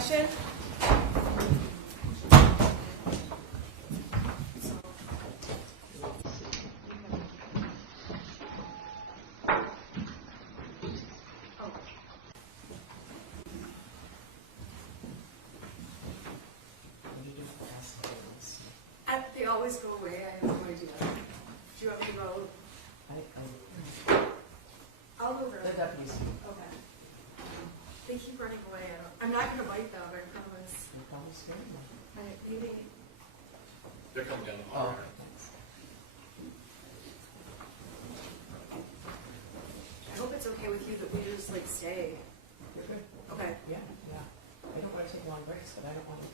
session. They always go away. I have no idea. Do you want me to go? I'll go grab the deputies. Okay. They keep running away. I'm not going to bite them, I promise. You're probably scared of them. Maybe. They're coming down the hall. Oh, thanks. I hope it's okay with you that we just like stay. You're good. Okay. Yeah, yeah. I don't want to take long breaks, but I don't want to,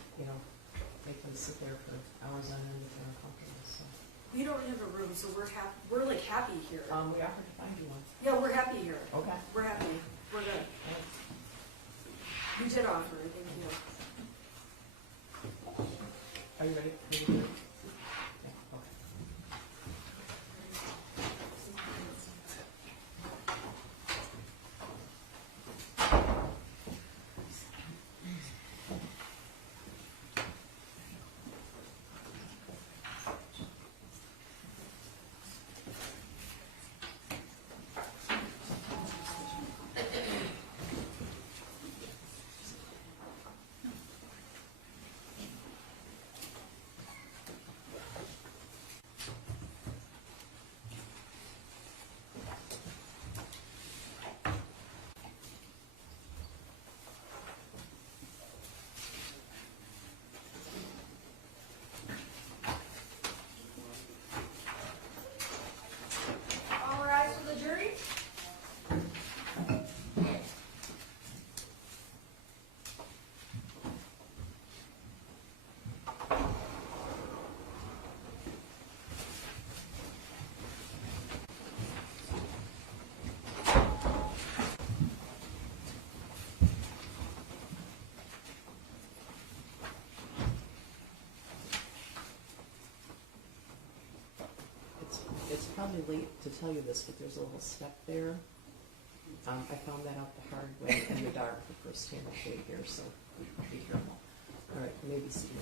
make them sit there for hours on end if they're uncomfortable. So. We don't have a room, so we're happy. We're like happy here. We offered to find you one. Yeah, we're happy here. Okay. We're happy. We're good. Right. You did offer. Thank you. Are you ready? Yeah, okay. All rise for the jury. It's probably late to tell you this, but there's a little step there. I found that out the hard way in the dark the first time I showed here, so be careful. All right, maybe see you.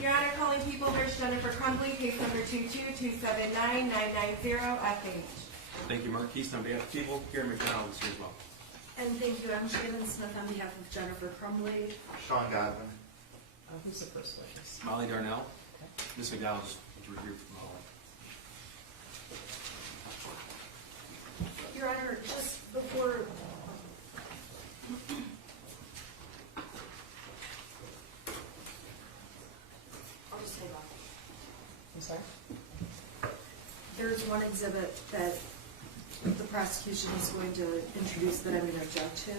Your Honor, calling people, there's Jennifer Crumbley, case number 222799990, FH. Thank you, Marquise. On behalf of people, Gary McDonald is here as well. And thank you, I'm Shannon Smith on behalf of Jennifer Crumbley. Sean Godwin. Who's the first witness? Molly Darnell. Okay. Ms. McDonald is reviewed from Molly. Your Honor, just before... I'll just hold on. I'm sorry? There's one exhibit that the prosecution is going to introduce that I'm going to object to.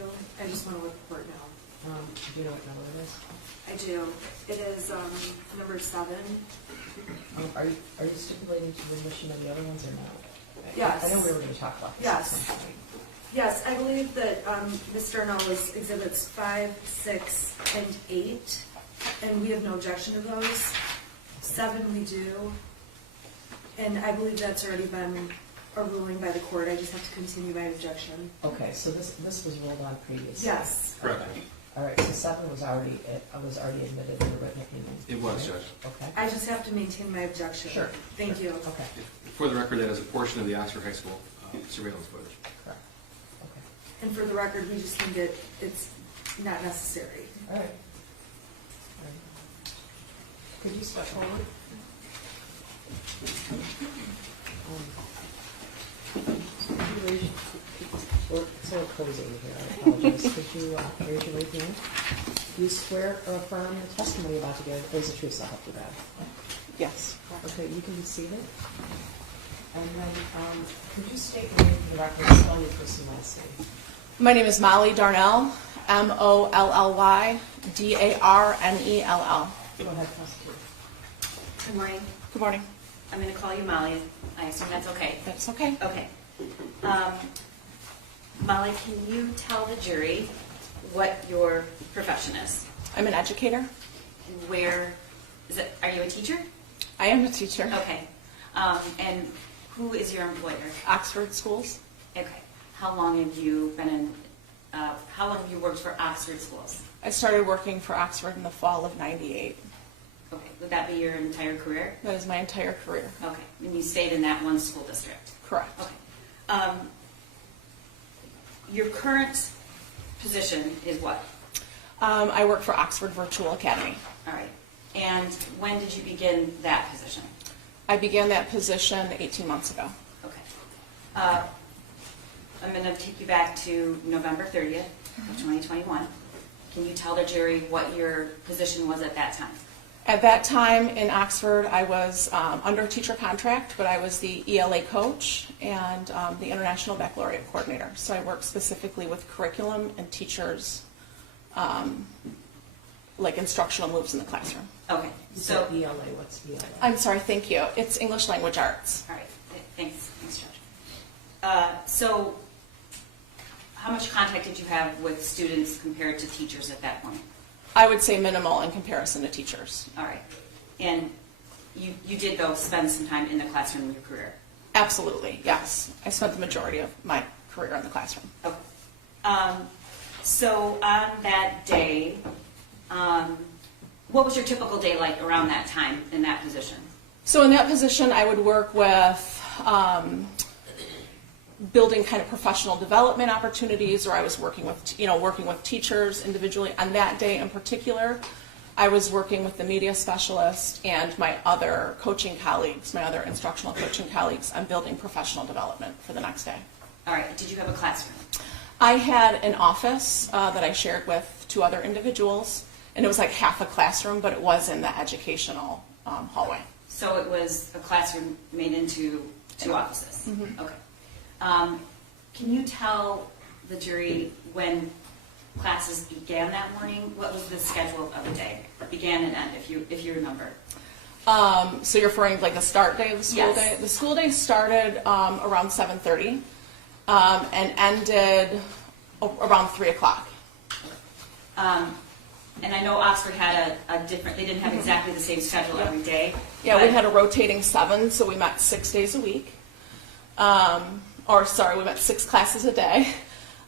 I just want to report now. Do you know what number it is? I do. It is number 7. Are you stipulating to the admission of the other ones or no? Yes. I know we were going to talk about this. Yes. At some point. Yes, I believe that Mr. Darnell was exhibits 5, 6, and 8, and we have no objection to those. 7 we do, and I believe that's already been a ruling by the court. I just have to continue my objection. Okay, so this was ruled on previously. Yes. Correct. Okay. All right, so 7 was already admitted in the written opinion. It was, right? Judge. Okay. I just have to maintain my objection. Sure. Thank Sure. you. Okay. For the record, that is a portion of the Oxford High School surveillance footage. Correct. Okay. And for the record, we just think that it's not necessary. All right. All right. Could you step forward? Could you raise, we're sort of closing here, I apologize. Could you raise your right hand? Do you swear or affirm the testimony about to give is the truth, so I'll have to that? Yes. Okay, you can be seated. And then, could you state your name for the record, spell your first and last name? My name is Molly Darnell, Molly Darnell. Go ahead, prosecutor. Good morning. Good morning. I'm going to call you Molly. I assume that's okay. That's okay. Okay. Molly, can you tell the jury what your profession is? I'm an educator. Where Are you a teacher? I am a teacher. Okay. And who is your employer? Oxford Schools. Okay. How long have you been in, how long have you worked for Oxford Schools? I started working for Oxford in the fall of '98. Okay. Would that be your entire career? That is my entire career. Okay. And you stayed in that one school district? Correct. Okay. Your current position is what? I work for Oxford Virtual Academy. All right. And when did you begin that position? I began that position 18 months ago. Okay. I'm going to take you back to November 30th of 2021. Can you tell the jury what your position was at that time? At that time in Oxford, I was under teacher contract, but I was the ELA coach and the International Baccalaureate Coordinator. So I worked specifically with curriculum and teachers, like instructional moves in the classroom. Okay. So, ELA, what's ELA? I'm sorry, thank you. It's English Language Arts. all right. Thanks, Judge. So, how much contact did you have with students compared to teachers at that point? I would say minimal in comparison to teachers. All right. And you did, though, spend some time in the classroom in your career? Absolutely, yes. I spent the majority of my career in the classroom. Okay. So on that day, what was your typical day like around that time in that position? So in that position, I would work with building kind of professional development opportunities, or I was working with teachers individually. On that day in particular, I was working with the media specialist and my other coaching colleagues, my other instructional coaching colleagues, on building professional development for the next day. All right. Did you have a classroom? I had an office that I shared with two other individuals, and it was like half a classroom, but it was in the educational hallway. So it was a classroom made into two offices? Mm-hmm. Okay. Can you tell the jury when classes began that morning? What was the schedule of the day? Began and end, if you remember. So you're referring to like the start day of the school Yes. day? The school day started around 7:30 and ended around 3 o'clock. And I know Oxford had a different, they didn't have exactly the same schedule every day. Yeah, we but- had a rotating 7, so we met 6 days a week. We met 6 classes a day.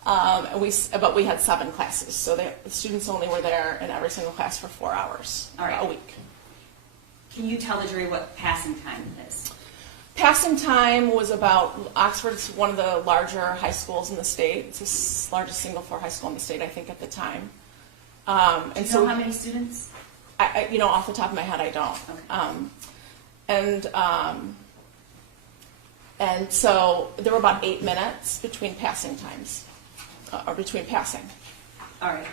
But we had 7 classes, so the students only were there in every single class for 4 hours All right. a week. Can you tell the jury what passing time is? Passing time was about, Oxford's one of the larger high schools in the state. It's the largest single-floor high school in the state, I think, at the time. Do you know how many students? I off the top of my head, I don't. Okay. And so there were about 8 minutes between passing times, or between passing. All right.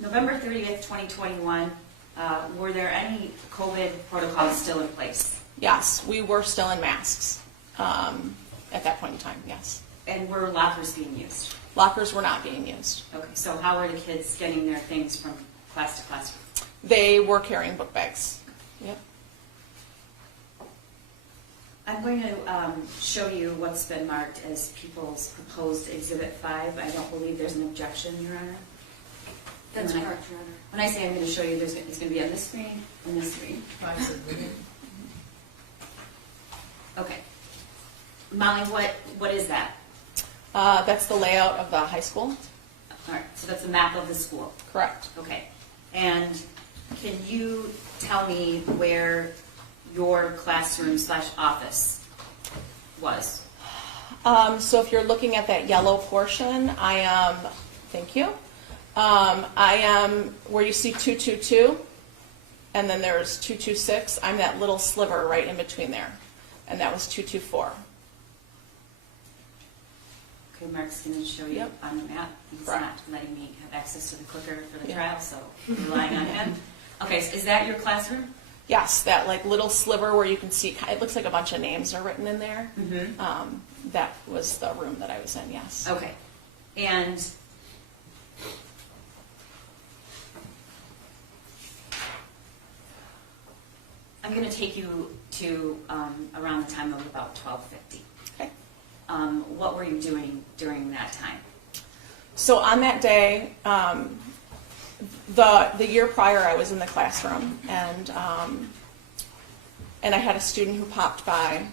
November 30th, 2021, were there any COVID protocols still in place? Yes, we were still in masks at that point in time, yes. And were lockers being used? Lockers were not being used. Okay, so how were the kids getting their things from class to classroom? They were carrying book bags. Yep. I'm going to show you what's been marked as people's proposed Exhibit 5. I don't believe there's an objection, Your Honor. That's When I- correct, Your Honor. When I say I'm going to show you, it's going to be on this screen and this screen. Okay. Molly, what is that? That's the layout of the high school. All right, so that's a map of the school. Correct. Okay. And can you tell me where your classroom / office was? So if you're looking at that yellow portion, I am, thank you. I am where you see 222, and then there's 226. I'm that little sliver right in between there, and that was 224. Okay, Mark's going to show you Yep. on the map. He's Correct. not letting me have access to the clicker for the Yeah. trial, so I'm relying on him. Okay, so is that your classroom? Yes, that like little sliver where you can see, it looks like a bunch of names are written in there. Mm-hmm. That was the room that I was in, yes. Okay. And I'm going to take you to around the time of about 12:50. Okay. What were you doing during that time? So on that day, The year prior, I was in the classroom, and I had a student who popped by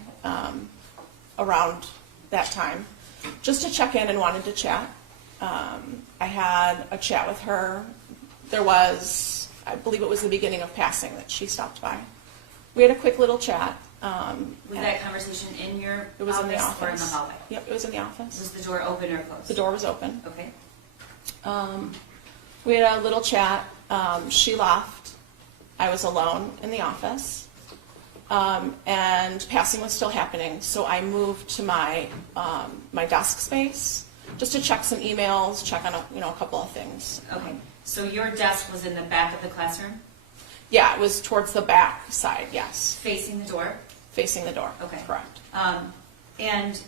around that time just to check in and wanted to chat. I had a chat with her. There was, I believe it was the beginning of passing that she stopped by. We had a quick little chat. Was that conversation in your It was in the office. or in the hallway? Yep, it was in the office. Was the door open or closed? The door was open. Okay. We had a little chat. She left. I was alone in the office. And passing was still happening, so I moved to my my desk space just to check some emails, check on a couple of things. Okay. So your desk was in the back of the classroom, Yeah, it was towards the back side. Yes, facing the door? facing the door. Okay. Correct. And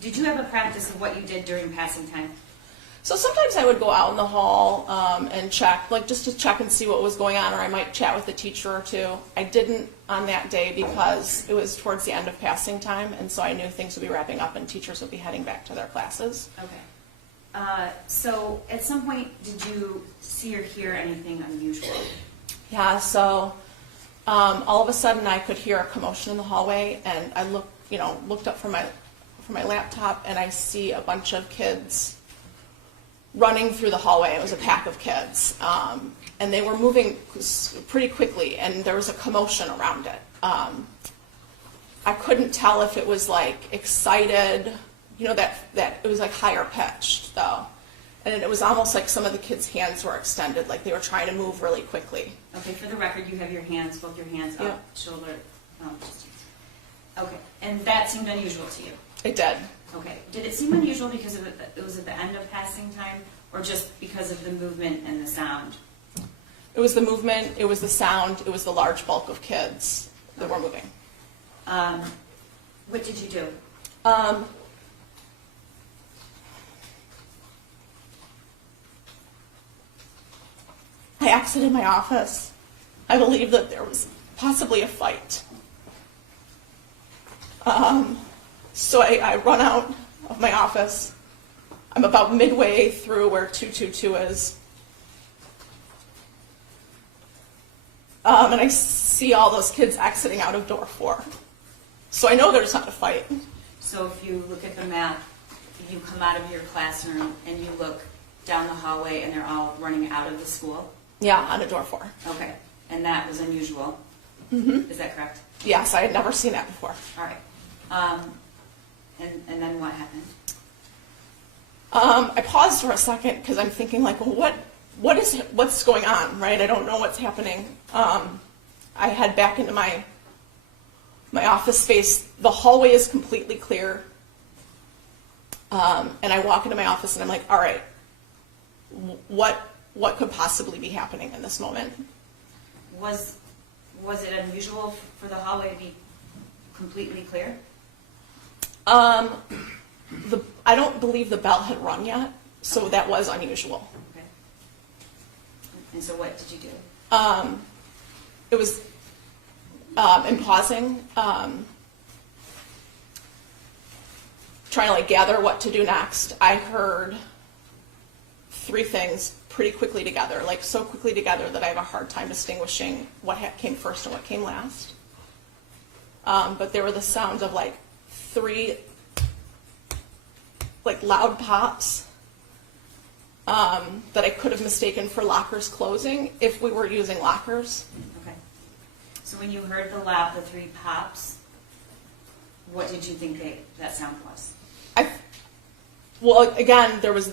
did you have a practice of what you did during passing time? So sometimes I would go out in the hall and check, like just to check and see what was going on, or I might chat with a teacher or two. I didn't on that day because it was towards the end of passing time, and so I knew things would be wrapping up and teachers would be heading back to their classes. Okay. So at some point, did you see or hear anything unusual? Yeah, so all of a sudden I could hear a commotion in the hallway, and I looked up from my laptop, and I see a bunch of kids running through the hallway. It was a pack of kids, and they were moving pretty quickly, and there was a commotion around it. I couldn't tell if it was like excited, that it was like higher pitched though, and it was almost like some of the kids' hands were extended, like they were trying to move really quickly. Okay, for the record, you have your hands, both your hands up, Yep. shoulder distance. Okay, and that seemed unusual to you? It did. Okay, did it seem unusual because it was at the end of passing time, or just because of the movement and the sound? It was the movement, it was the sound, it was the large bulk of kids that were moving. What did you do? I exited my office. I believe that there was possibly a fight. So I run out of my office. I'm about midway through where 222 is. And I see all those kids exiting out of door 4. So I know there's not a fight. So if you look at the map, you come out of your classroom and you look down the hallway and they're all running out of the school? Yeah, on a door 4. Okay, and that was unusual? Mm-hmm. Is that correct? Yes, I had never seen that before. All right. And then what happened? I paused for a second because I'm thinking like, well, what's going on, right? I don't know what's happening. I head back into my office space. The hallway is completely clear. And I walk into my office and I'm like, all right, what could possibly be happening in this moment? Was it unusual for the hallway to be completely clear? I don't believe the bell had rung yet, so that was unusual. Okay. And so what did you do? It was in pausing, trying to like gather what to do next. I heard 3 things pretty quickly together, like so quickly together that I have a hard time distinguishing what came first and what came last. But there were the sounds of like 3 like loud pops that I could have mistaken for lockers closing if we were using lockers. Okay. So when you heard the 3 pops, what did you think that sound was? Well, again, there was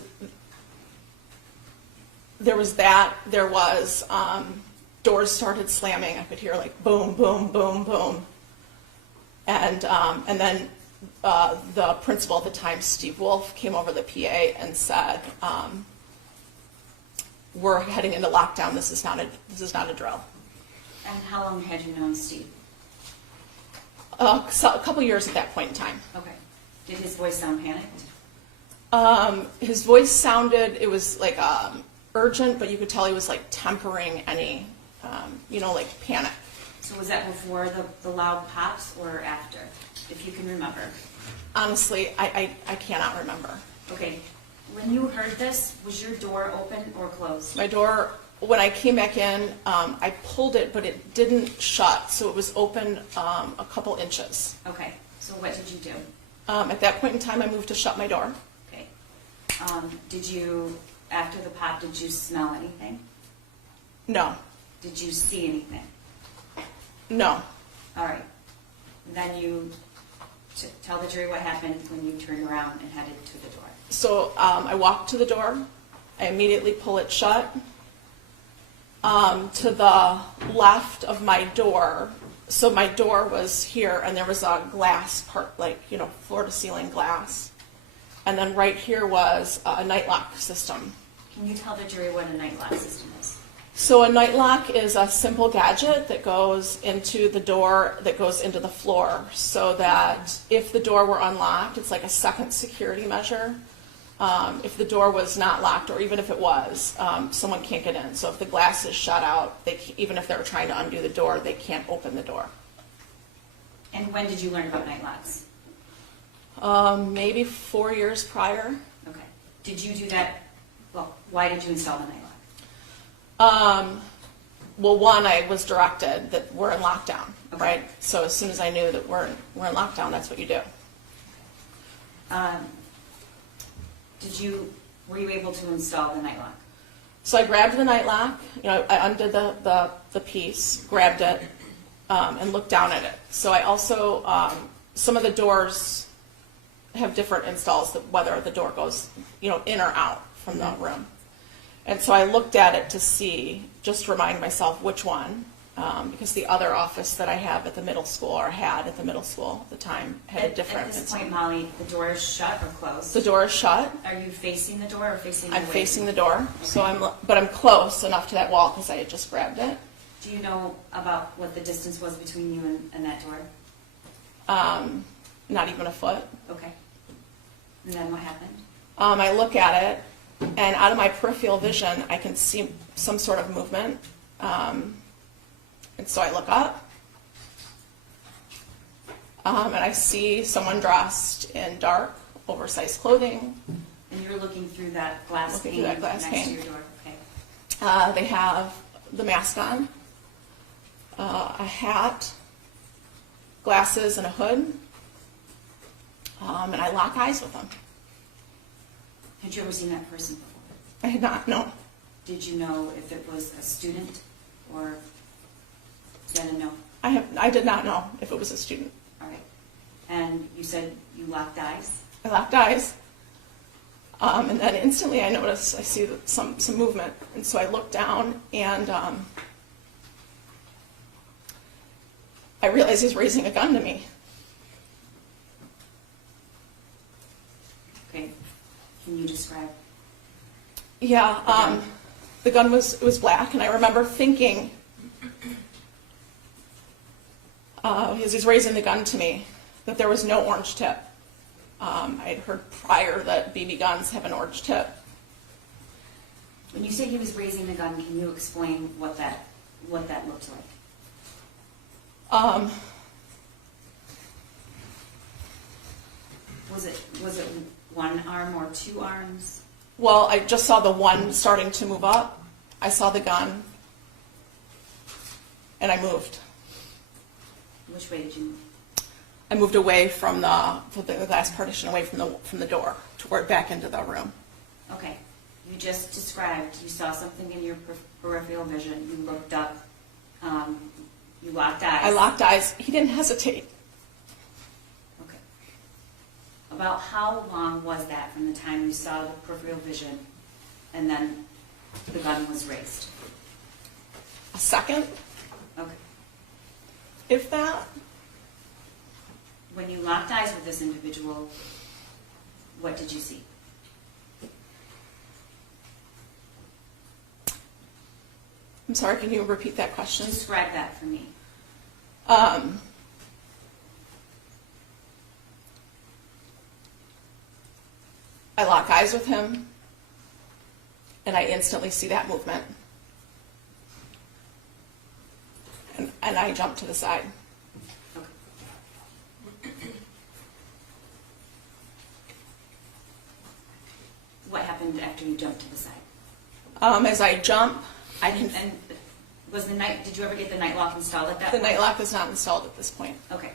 that. There was doors started slamming. I could hear like boom, boom, boom, boom, and then the principal at the time, Steve Wolf, came over the PA and said, "We're heading into lockdown. This is not a drill." And how long had you known Steve? So a couple years at that point in time. Okay. Did his voice sound panicked? His voice sounded, it was like urgent, but you could tell he was like tempering any, like panic. So was that before the loud pops or after, if you can remember? Honestly, I cannot remember. Okay. When you heard this, was your door open or closed? My door when I came back in, I pulled it, but it didn't shut, so it was open a couple inches. Okay, so what did you do? At that point in time, I moved to shut my door. Okay. Did you, after the pop, did you smell anything? No, Did you see anything? no. All right. Then you tell the jury what happened when you turned around and headed to the door. So I walk to the door. I immediately pull it shut. To the left of my door, so my door was here, and there was a glass part, like, you know, floor to ceiling glass. And then right here was a night lock system. Can you tell the jury what a night lock system is? So a night lock is a simple gadget that goes into the door, that goes into the floor, so that if the door were unlocked, it's like a second security measure. If the door was not locked, or even if it was, someone can't get in. So if the glass is shut out, even if they were trying to undo the door, they can't open the door. And when did you learn about night locks? Maybe 4 years prior. Okay. Did you do that? Well, why did you install the night lock? Well, one, I was directed that we're in lockdown, Okay. right? So as soon as I knew that we're in lockdown, that's what you do. Were you able to install the night lock? So I grabbed the night lock, you know, I undid the piece, grabbed it, and looked down at it. So I also, some of the doors have different installs, whether the door goes, you know, in or out from the room. And so I looked at it to see, just to remind myself which one, because the other office that I have at the middle school, or had at the middle school at the time, had a different At this install. point, Molly, the door is shut or closed? The door is shut. Are you facing the door or facing I'm away facing from the door, so I'm close enough to that wall because I had just grabbed it. Do you know about what the distance was between you and that door? Not even a foot. Okay. And then what happened? I look at it, and out of my peripheral vision, I can see some sort of movement. And so I look up, and I see someone dressed in dark, oversized clothing. And you're looking through that glass Looking pane through that glass next pane. to your door. Okay. They have the mask on, a hat, glasses, and a hood. And I lock eyes with them. Had you ever seen that person before? I had not, no. Did you know if it was a student or then a no? I did not know if it was a student. All right. And you said you locked eyes? I locked eyes. And then instantly I notice, I see some movement. And so I look down, and I realize he's raising a gun to me. Okay. Can you describe? Yeah, the gun was black, and I remember thinking, as he's raising the gun to me, that there was no orange tip. I had heard prior that BB guns have an orange tip. When you say he was raising the gun, can you explain what that looked like? Was it one arm or two arms? Well, I just saw the one starting to move up. I saw the gun, and I moved. Which way did you move? I moved away from the glass partition, away from the door, toward back into the room. Okay. You just described you saw something in your peripheral vision. You looked up. You locked eyes. I locked eyes. He didn't hesitate. Okay. About how long was that from the time you saw the peripheral vision and then the gun was raised? A second, Okay. if that. When you locked eyes with this individual, what did you see? I'm sorry, can you repeat that question? Describe that for me. I lock eyes with him, and I instantly see that movement. And I jump to the side. Okay. What happened after you jumped to the side? As I jump, And was did you ever get the night lock installed at that The point? night lock is not installed at this point. Okay.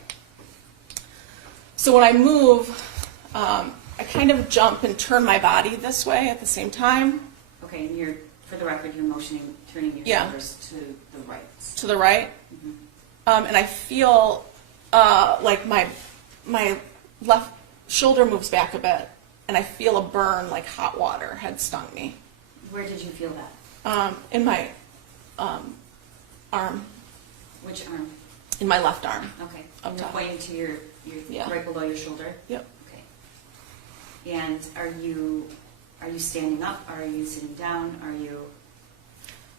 So when I move, I kind of jump and turn my body this way at the same time. Okay, and for the record, you're turning your Yeah. shoulders to the right. To the right. Mm-hmm. And I feel like my left shoulder moves back a bit, and I feel a burn like hot water had stung me. Where did you feel that? In my arm, Which arm? in my left arm. Okay. Up And you're top. pointing to your Yeah. right below your shoulder? Yep. Okay. And are you standing up? Are you sitting down? Are you...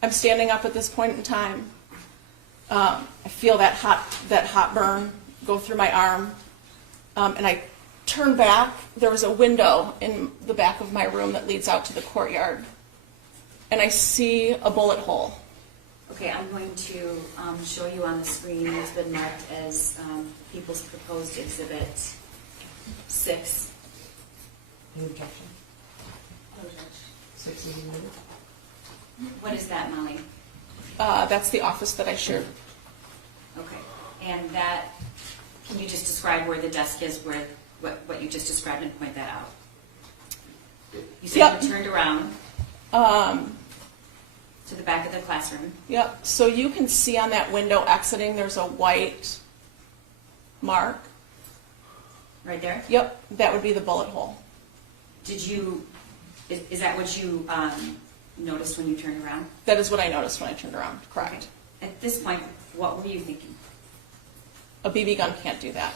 I'm standing up at this point in time. I feel that hot burn go through my arm, and I turn back. There was a window in the back of my room that leads out to the courtyard, and I see a bullet hole. Okay, I'm going to show you on the screen. It's been marked as People's Proposed Exhibit 6. Any objection? 6 is removed. What is that, Molly? That's the office that I shared. Okay. And that, can you just describe where the desk is, where what you just described, and point that out? You said Yep. you turned around to the back of the classroom. Yep. So you can see on that window exiting, there's a white mark. Right there? Yep. That would be the bullet hole. Did you, is that what you noticed when you turned around? That is what I noticed when I turned around. Correct. Okay. At this point, what were you thinking? A BB gun can't do that.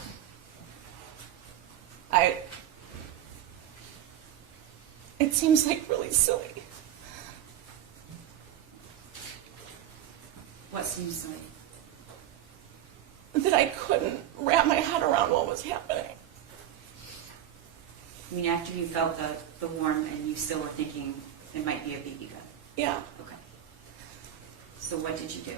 It seems like really silly. What seems silly? That I couldn't wrap my head around what was happening. I mean, after you felt the warm and you still were thinking it might be a BB gun. Yeah. Okay. So what did you do?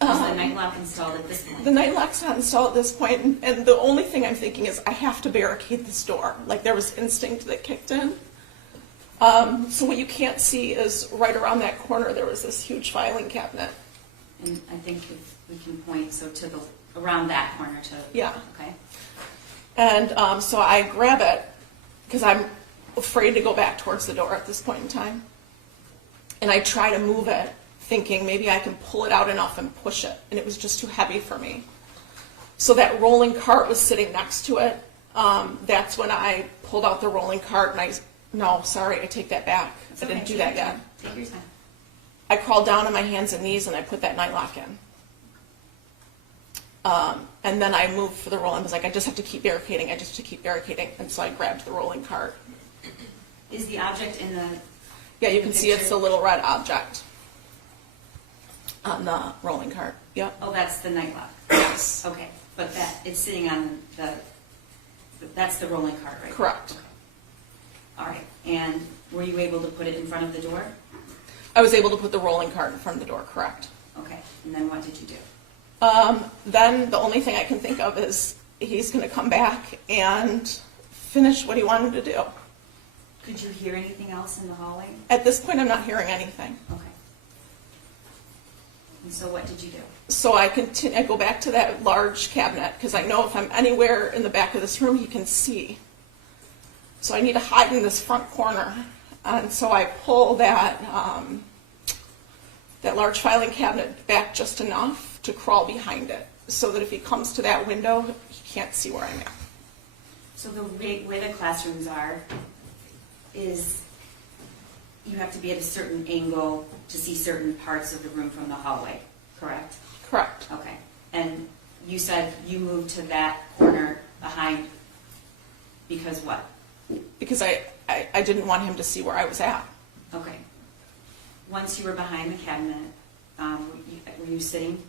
Was the night lock installed at this point? The night lock's not installed at this point, and the only thing I'm thinking is I have to barricade this door. Like there was instinct that kicked in. So what you can't see is right around that corner there was this huge filing cabinet. And I think if we can point to around that corner to. Yeah. Okay. And so I grab it because I'm afraid to go back towards the door at this point in time. And I try to move it, thinking maybe I can pull it out enough and push it. And it was just too heavy for me. So that rolling cart was sitting next to it. That's when I pulled out the rolling cart and I take that back. It's I didn't okay. do that yet. Take your time. I crawled down on my hands and knees and I put that night lock in. And then I moved for the roll. I was like, I just have to keep barricading. And so I grabbed the rolling cart. Is the object in the... Yeah, you can see it's picture? a little red object on the rolling cart. Yep. Oh, that's the night lock. Yes. Okay, but it's sitting on that's the rolling cart, right? Correct. Okay. All right, and were you able to put it in front of the door? I was able to put the rolling cart in front of the door, correct. Okay, and then what did you do? Then the only thing I can think of is he's going to come back and finish what he wanted to do. Could you hear anything else in the hallway? At this point, I'm not hearing anything. Okay. And so what did you do? So I go back to that large cabinet because I know if I'm anywhere in the back of this room, he can see. So I need to hide in this front corner. And so I pull that large filing cabinet back just enough to crawl behind it so that if he comes to that window, he can't see where I'm at. So the way the classrooms are is you have to be at a certain angle to see certain parts of the room from the hallway, correct? Correct. Okay. And you said you moved to that corner behind because what? Because I didn't want him to see where I was at. Okay. Once you were behind the cabinet, were you sitting?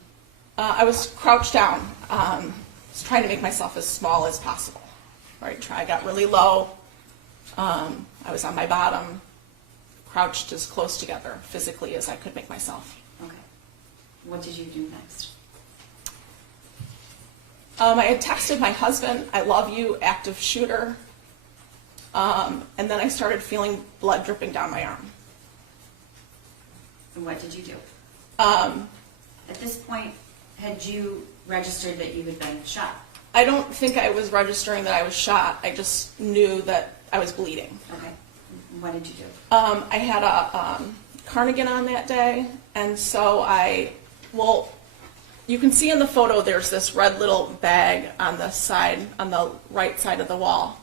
I was crouched down. I was trying to make myself as small as possible. Right? I got really low. I was on my bottom, crouched as close together physically as I could make myself. Okay. What did you do next? I had texted my husband, "I love you, active shooter." And then I started feeling blood dripping down my arm. And what did you do? Um, At this point, had you registered that you had been shot? I don't think I was registering that I was shot. I just knew that I was bleeding. Okay. What did you do? I had a cardigan on that day, and so you can see in the photo there's this red little bag on the side, on the right side of the wall.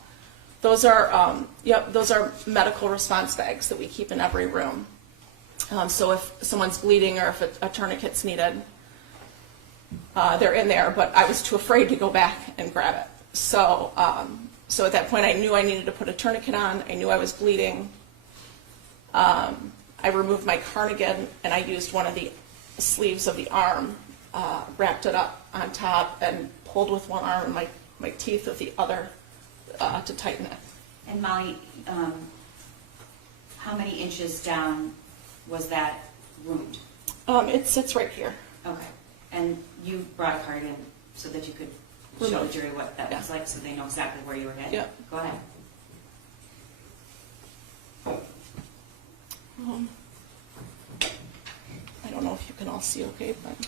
Those are, those are medical response bags that we keep in every room. So if someone's bleeding or if a tourniquet's needed, they're in there, but I was too afraid to go back and grab it. So at that point I knew I needed to put a tourniquet on. I knew I was bleeding. I removed my cardigan and I used one of the sleeves of the arm, wrapped it up on top and pulled with one arm and my teeth with the other to tighten it. And Molly, how many inches down was that wound? It sits right here. Okay. And you brought a cardigan so that you could show the jury what that looks like so they know exactly where you were hit? Yeah. Go ahead. I don't know if you can all see okay, but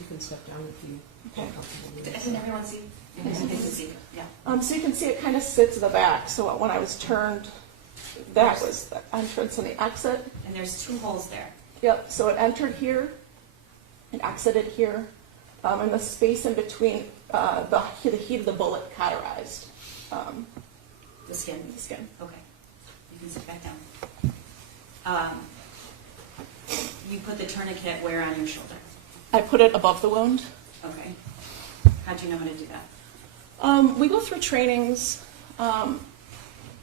You can step down if you feel Okay. comfortable with it. Doesn't everyone see? They can see. Yeah. so you can see it kind of sits in the back. So when I was turned, that was the entrance and the exit. And there's 2 holes there. Yep, so it entered here, it exited here, and the space in between, the heat of the bullet cauterized The skin. the skin. Okay. You can sit back down. You put the tourniquet where on your shoulder? I put it above the wound. Okay. How'd you know how to do that? We go through trainings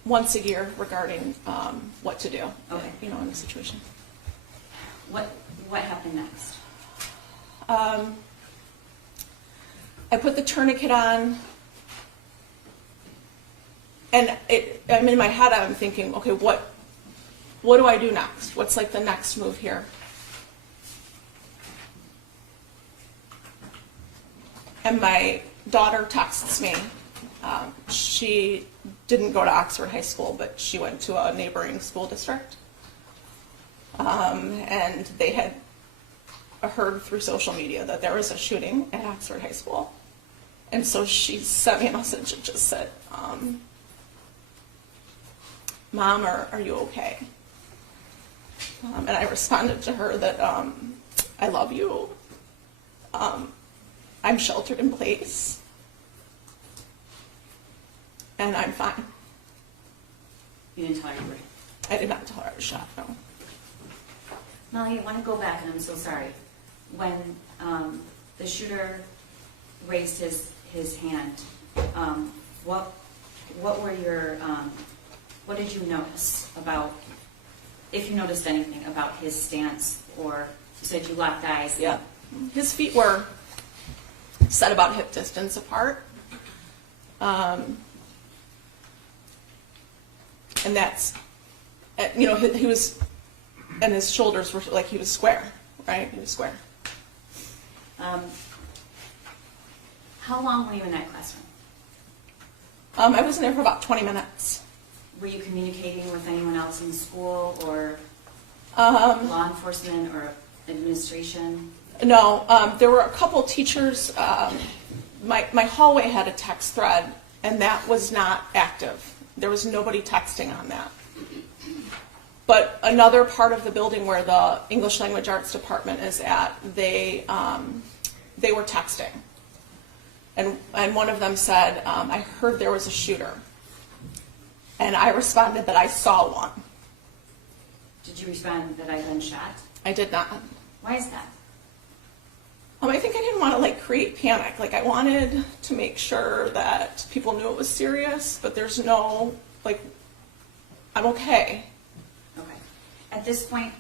once a year regarding what to do, Okay. in a situation. What happened next? I put the tourniquet on, and I'm in my head, I'm thinking, okay, what do I do next? What's like the next move here? And my daughter texts me. She didn't go to Oxford High School, but she went to a neighboring school district. And they had heard through social media that there was a shooting at Oxford High School. And so she sent me a message and just said, Mom, are you okay? And I responded to her that I love you. I'm sheltered in place. And I'm fine. You didn't tell her you were hit. I did not tell her I was shot, no. Molly, I want to go back, and I'm so sorry. When the shooter raised his hand, what were your what did you notice about, if you noticed anything about his stance, or you said you locked eyes? Yeah. His feet were set about hip distance apart. And that's, he was, and his shoulders were like he was square, right? He was square. How long were you in that classroom? I was in there for about 20 minutes. Were you communicating with anyone else in school, or Um, law enforcement or administration? No, there were a couple teachers. My hallway had a text thread, and that was not active. There was nobody texting on that. But another part of the building where the English Language Arts Department is at, they were texting. And one of them said, I heard there was a shooter. And I responded that I saw one. Did you respond that I'd been shot? I did not. Why is that? I think I didn't want to create panic. I wanted to make sure that people knew it was serious, but there's no, I'm okay. Okay. At this point,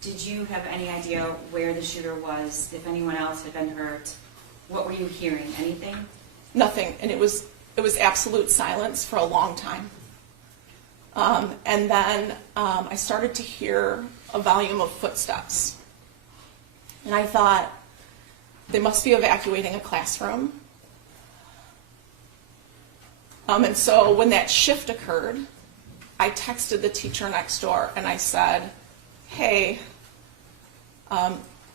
did you have any idea where the shooter was, if anyone else had been hurt? What were you hearing? Anything? Nothing, and it was absolute silence for a long time. And then I started to hear a volume of footsteps. And I thought, they must be evacuating a classroom. And so when that shift occurred, I texted the teacher next door and I said, hey,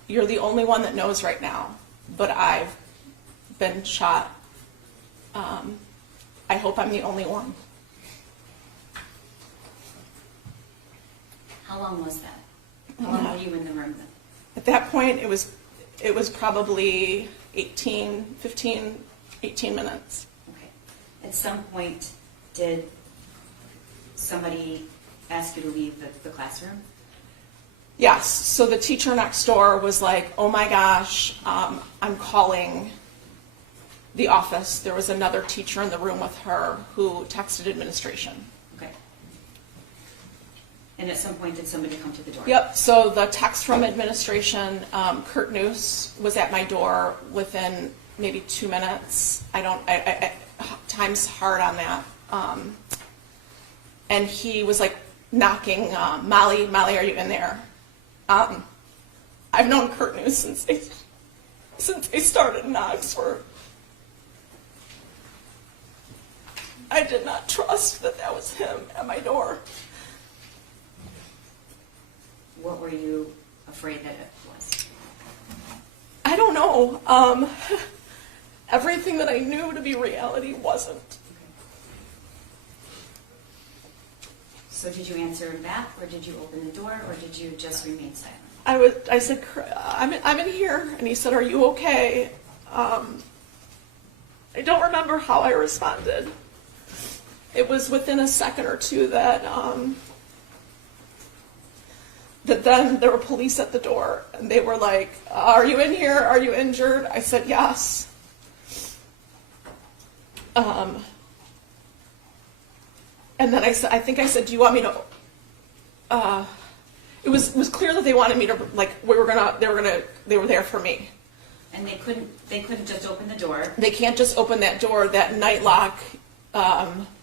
You're the only one that knows right now, but I've been shot. I hope I'm the only one. How long was that? How long were you in the room then? At that point, it was probably 18 minutes. Okay. At some point, did somebody ask you to leave the classroom? Yes, so the teacher next door was like, oh my gosh, I'm calling the office. There was another teacher in the room with her who texted administration. Okay. And at some point, did somebody come to the door? Yep, so the text from administration, Kurt Noose was at my door within maybe 2 minutes. Time's hard on that. And he was like knocking, Molly, are you in there? I've known Kurt Noose since they started in Oxford. I did not trust that was him at my door. What were you afraid that it was? I don't know. Everything that I knew to be reality wasn't. So did you answer back, or did you open the door, or did you just remain silent? I said, I'm in here, and he said, are you okay? I don't remember how I responded. It was within a second or two that then there were police at the door, and they were like, are you in here? Are you injured? I said, yes. And then I think I said, do you want me to, it was clear that they wanted me to, like, they were there for me. And they couldn't just open the door. They can't just open that door. That night lock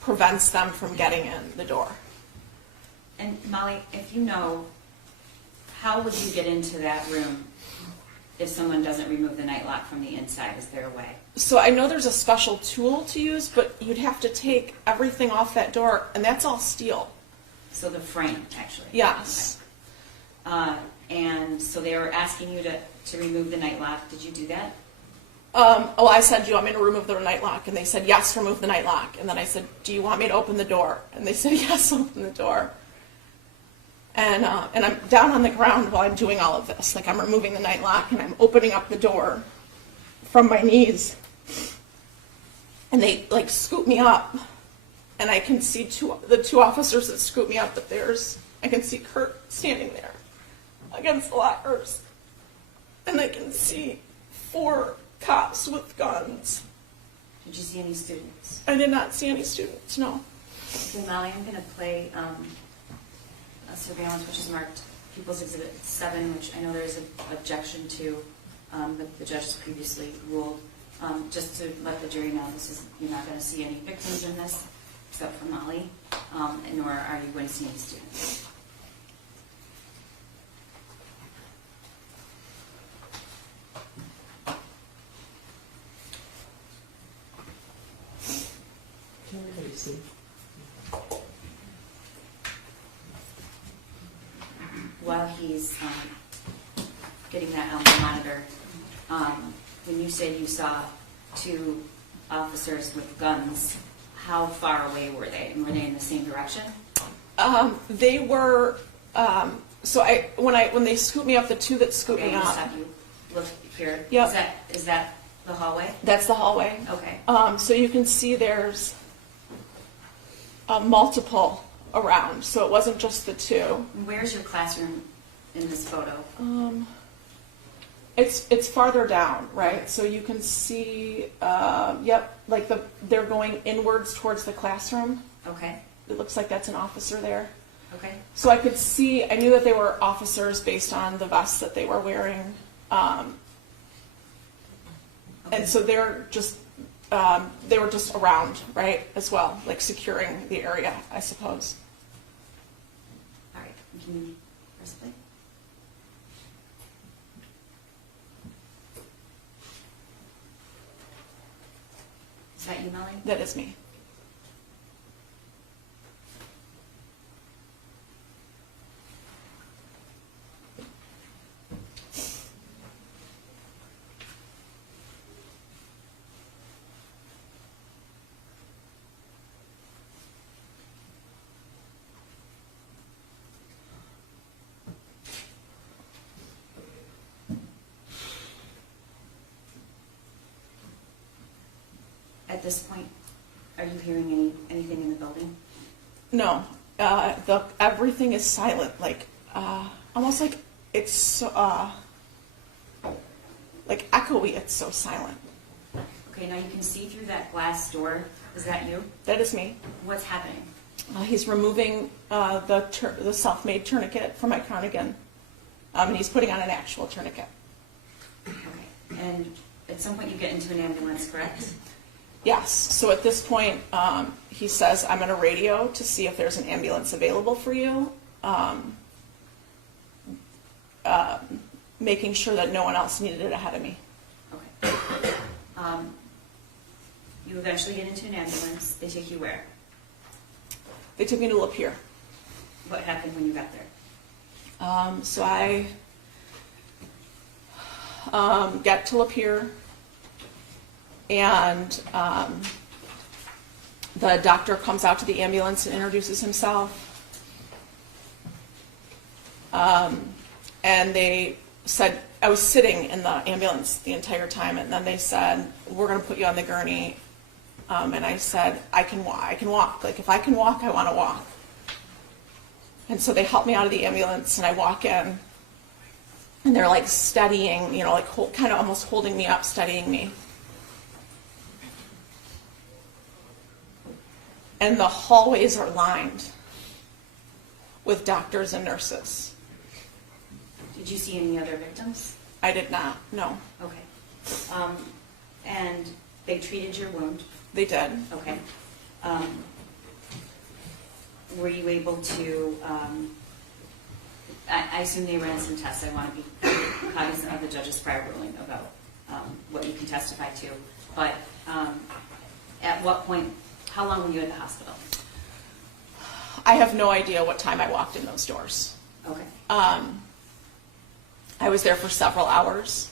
prevents them from getting in the door. And Molly, if you know, how would you get into that room if someone doesn't remove the night lock from the inside? Is there a way? So I know there's a special tool to use, but you'd have to take everything off that door, and that's all steel. So the frame, actually. Yes. Okay. And so they were asking you to remove the night lock. Did you do that? I said, do you want me to remove the night lock? And they said, yes, remove the night lock. And then I said, do you want me to open the door? And they said, yes, open the door. And I'm down on the ground while I'm doing all of this. Like, I'm removing the night lock, and I'm opening up the door from my knees. And they, like, scoop me up. And I can see the two officers that scoop me up, but I can see Kurt standing there against the lockers. And I can see 4 cops with guns. Did you see any students? I did not see any students, no. Okay, Molly, I'm going to play a surveillance, which is marked People's Exhibit 7, which I know there is an objection to, but the judge has previously ruled. Just to let the jury know, you're not going to see any victims in this, except for Molly, nor are you going to see any students. Can everybody see? While he's getting that on the monitor, when you said you saw 2 officers with guns, how far away were they? And were they in the same direction? They were. When they scooped me up, the 2 that scooped me I'm gonna up. stop you. Look here. Yep. Is that the hallway? That's the hallway. Okay. So you can see there's multiple around. So it wasn't just the 2. And where's your classroom in this photo? It's farther down, right? So you can see, like they're going inwards towards the classroom. Okay. It looks like that's an officer there. Okay. So I knew that they were officers based on the vests that they were wearing. And so they were just around, right, as well, like securing the area, I suppose. All right. Can you press play? Is that you, Molly? That is me. At this point, are you hearing anything in the building? No, everything is silent, like almost like it's so, like echoey. It's so silent. Okay, now you can see through that glass door. Is that you? That is me. What's happening? He's removing the self-made tourniquet from my cardigan, and he's putting on an actual tourniquet. Okay, and at some point you get into an ambulance, correct? Yes. So at this point, he says, I'm going to radio to see if there's an ambulance available for you, making sure that no one else needed it ahead of me. Okay. You eventually get into an ambulance. They take you where? They took me to Lapeer. What happened when you got there? So I get to Lapeer, and the doctor comes out to the ambulance and introduces himself. And they said, I was sitting in the ambulance the entire time, and then they said, we're going to put you on the gurney. And I said, I can walk. Like, if I can walk, I want to walk. And so they help me out of the ambulance, and I walk in, and they're like steadying, you know, like kind of almost holding me up, steadying me. And the hallways are lined with doctors and nurses. Did you see any other victims? I did not, no. Okay. And they treated your wound? They did. Okay. Were you able to, I assume they ran some tests. I want to be cognizant of the judge's prior ruling about what you can testify to. But at what point, how long were you at the hospital? I have no idea what time I walked in those doors. Okay. I was there for several hours.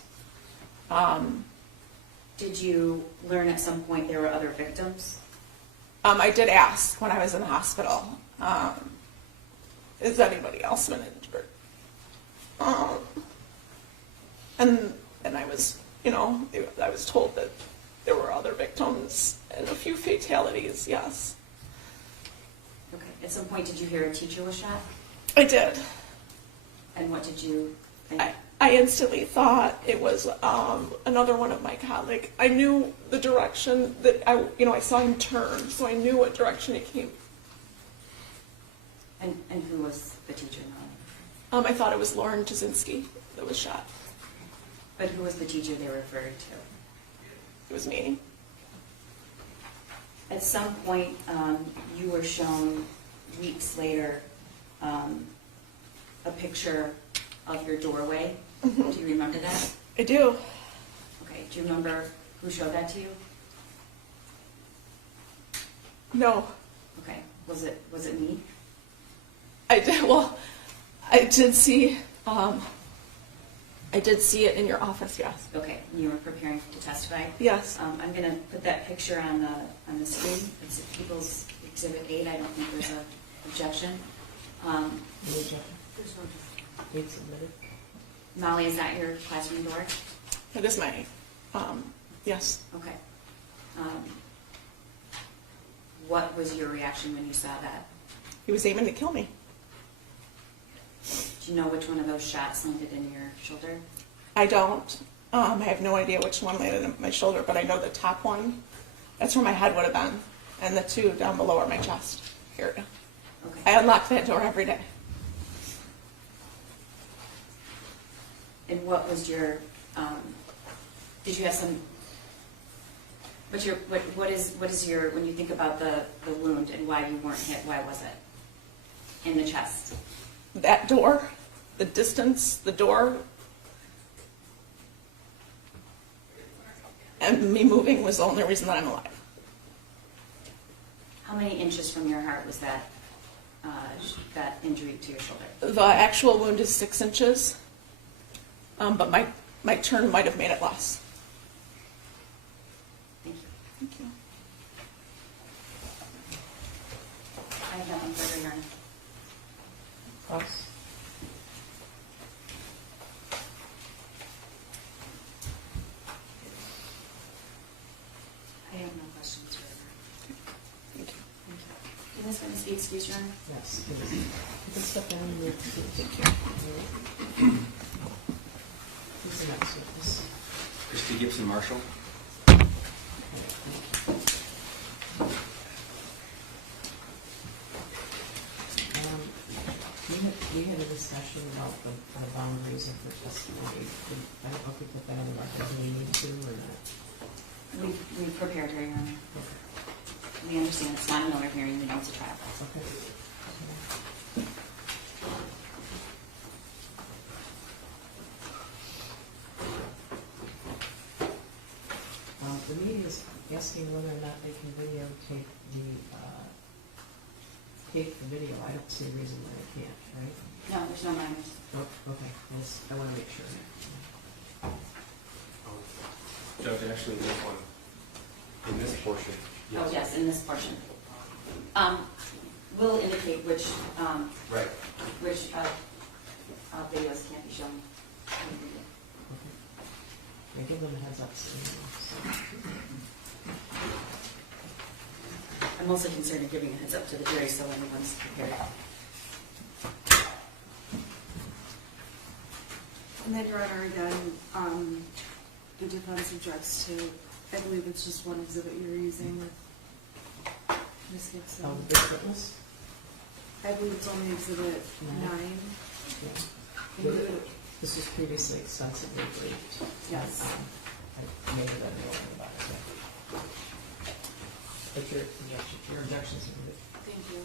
Did you learn at some point there were other victims? I did ask when I was in the hospital, is anybody else been injured? And I was, you know, I was told that there were other victims and a few fatalities, yes. Okay. At some point, did you hear a teacher was shot? I did. And what did you think? I instantly thought it was another one of my colleagues. I knew the direction that I saw him turn, so I knew what direction he came. And who was the teacher? I thought it was Lauren Jasinski that was shot. But who was the teacher they referred to? It was me. At some point, you were shown weeks later a picture of your doorway. Mm-hmm. Do you remember that? I do. Okay. Do you remember who showed that to you? No. Okay. Was it me? I did. Well, I did see. I did see it in your office. Yes. Okay. You were preparing to testify. Yes. I'm going to put that picture on the screen. It's People's Exhibit 8. I don't think there's an objection. Need submitted. Molly, is that your classroom door? That is my. Yes. Okay. What was your reaction when you saw that? He was aiming to kill me. Do you know which one of those shots landed in your shoulder? I don't. I have no idea which one landed in my shoulder, but I know the top one. That's where my head would have been, and the two down below are my chest area. Okay. I unlock that door every day. And what was your, did you have some, what is your, when you think about the wound and why you weren't hit, why was it in the chest? That door, the distance, the door, and me moving was the only reason that I'm alive. How many inches from your heart was that, that injury to your shoulder? The actual wound is 6 inches, but my turn might have made it less. Thank you. Thank you. I have nothing further, Your Honor. Cross. I I have no questions for her. Thank you. Thank you. Can this witness be excused, Your Honor? Yes. You can step down and move. Thank you. Who's the next witness? Christy Gibson-Marshall. We had a discussion about the boundaries of her testimony. I don't know if we put that on the record. Do we need to or not? We prepared her, Your Honor. We understand it's not another hearing, we know it's a trial. Okay. The media is asking whether or not they can videotape the video. I don't see a reason why they can't, right? No, there's no minors. Oh, okay. Yes, I want to make sure. Judge, actually, this one, in this portion. Oh, yes, in this portion. We'll indicate which, Right. which videos can't be shown. Okay. Yeah, give them a heads up. I'm also concerned in giving a heads up to the jury so everyone's prepared. And then, Your Honor, again, the defense objects to, I believe it's just one exhibit you're using with Ms. Gibson. Oh, the big witness? I believe it's only exhibit 9. Yeah. This was previously extensively briefed. Yes. I made it unknown about it. But your objections are good. Thank you.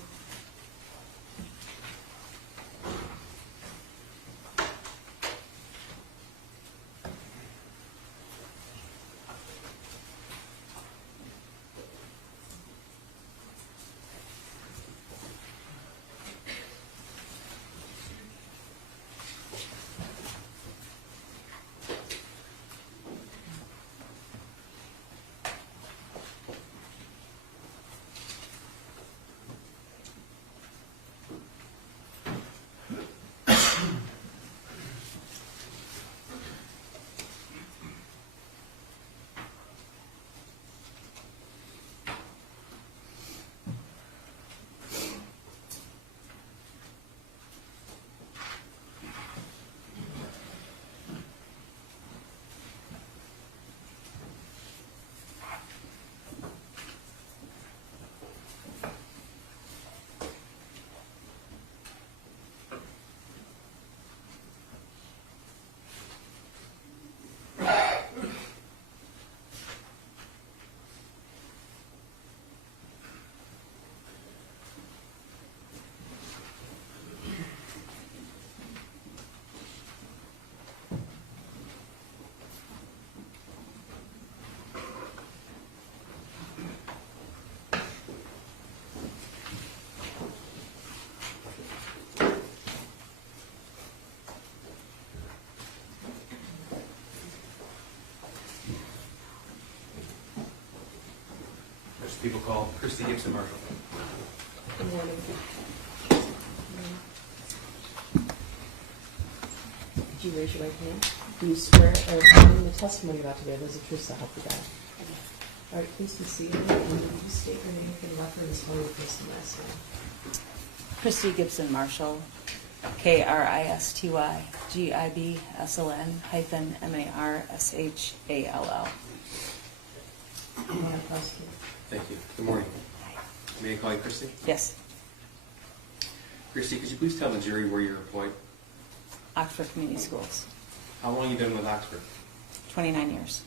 People call Christy Gibson-Marshall. Good morning. Did you raise your right hand? Do you swear or affirm the testimony you're about to give is the truth, so help you God? All right, please be seated. And will you state your name for the record as well as your first and last name? Christy Gibson-Marshall, KRISTY-GIBSON-MARSHALL. Come on, prosecutor. Thank you. Good morning. May I call you Christy? Yes, Christy, could you please tell the jury where you're employed? Oxford Community Schools, How long have you been with Oxford? 29 years.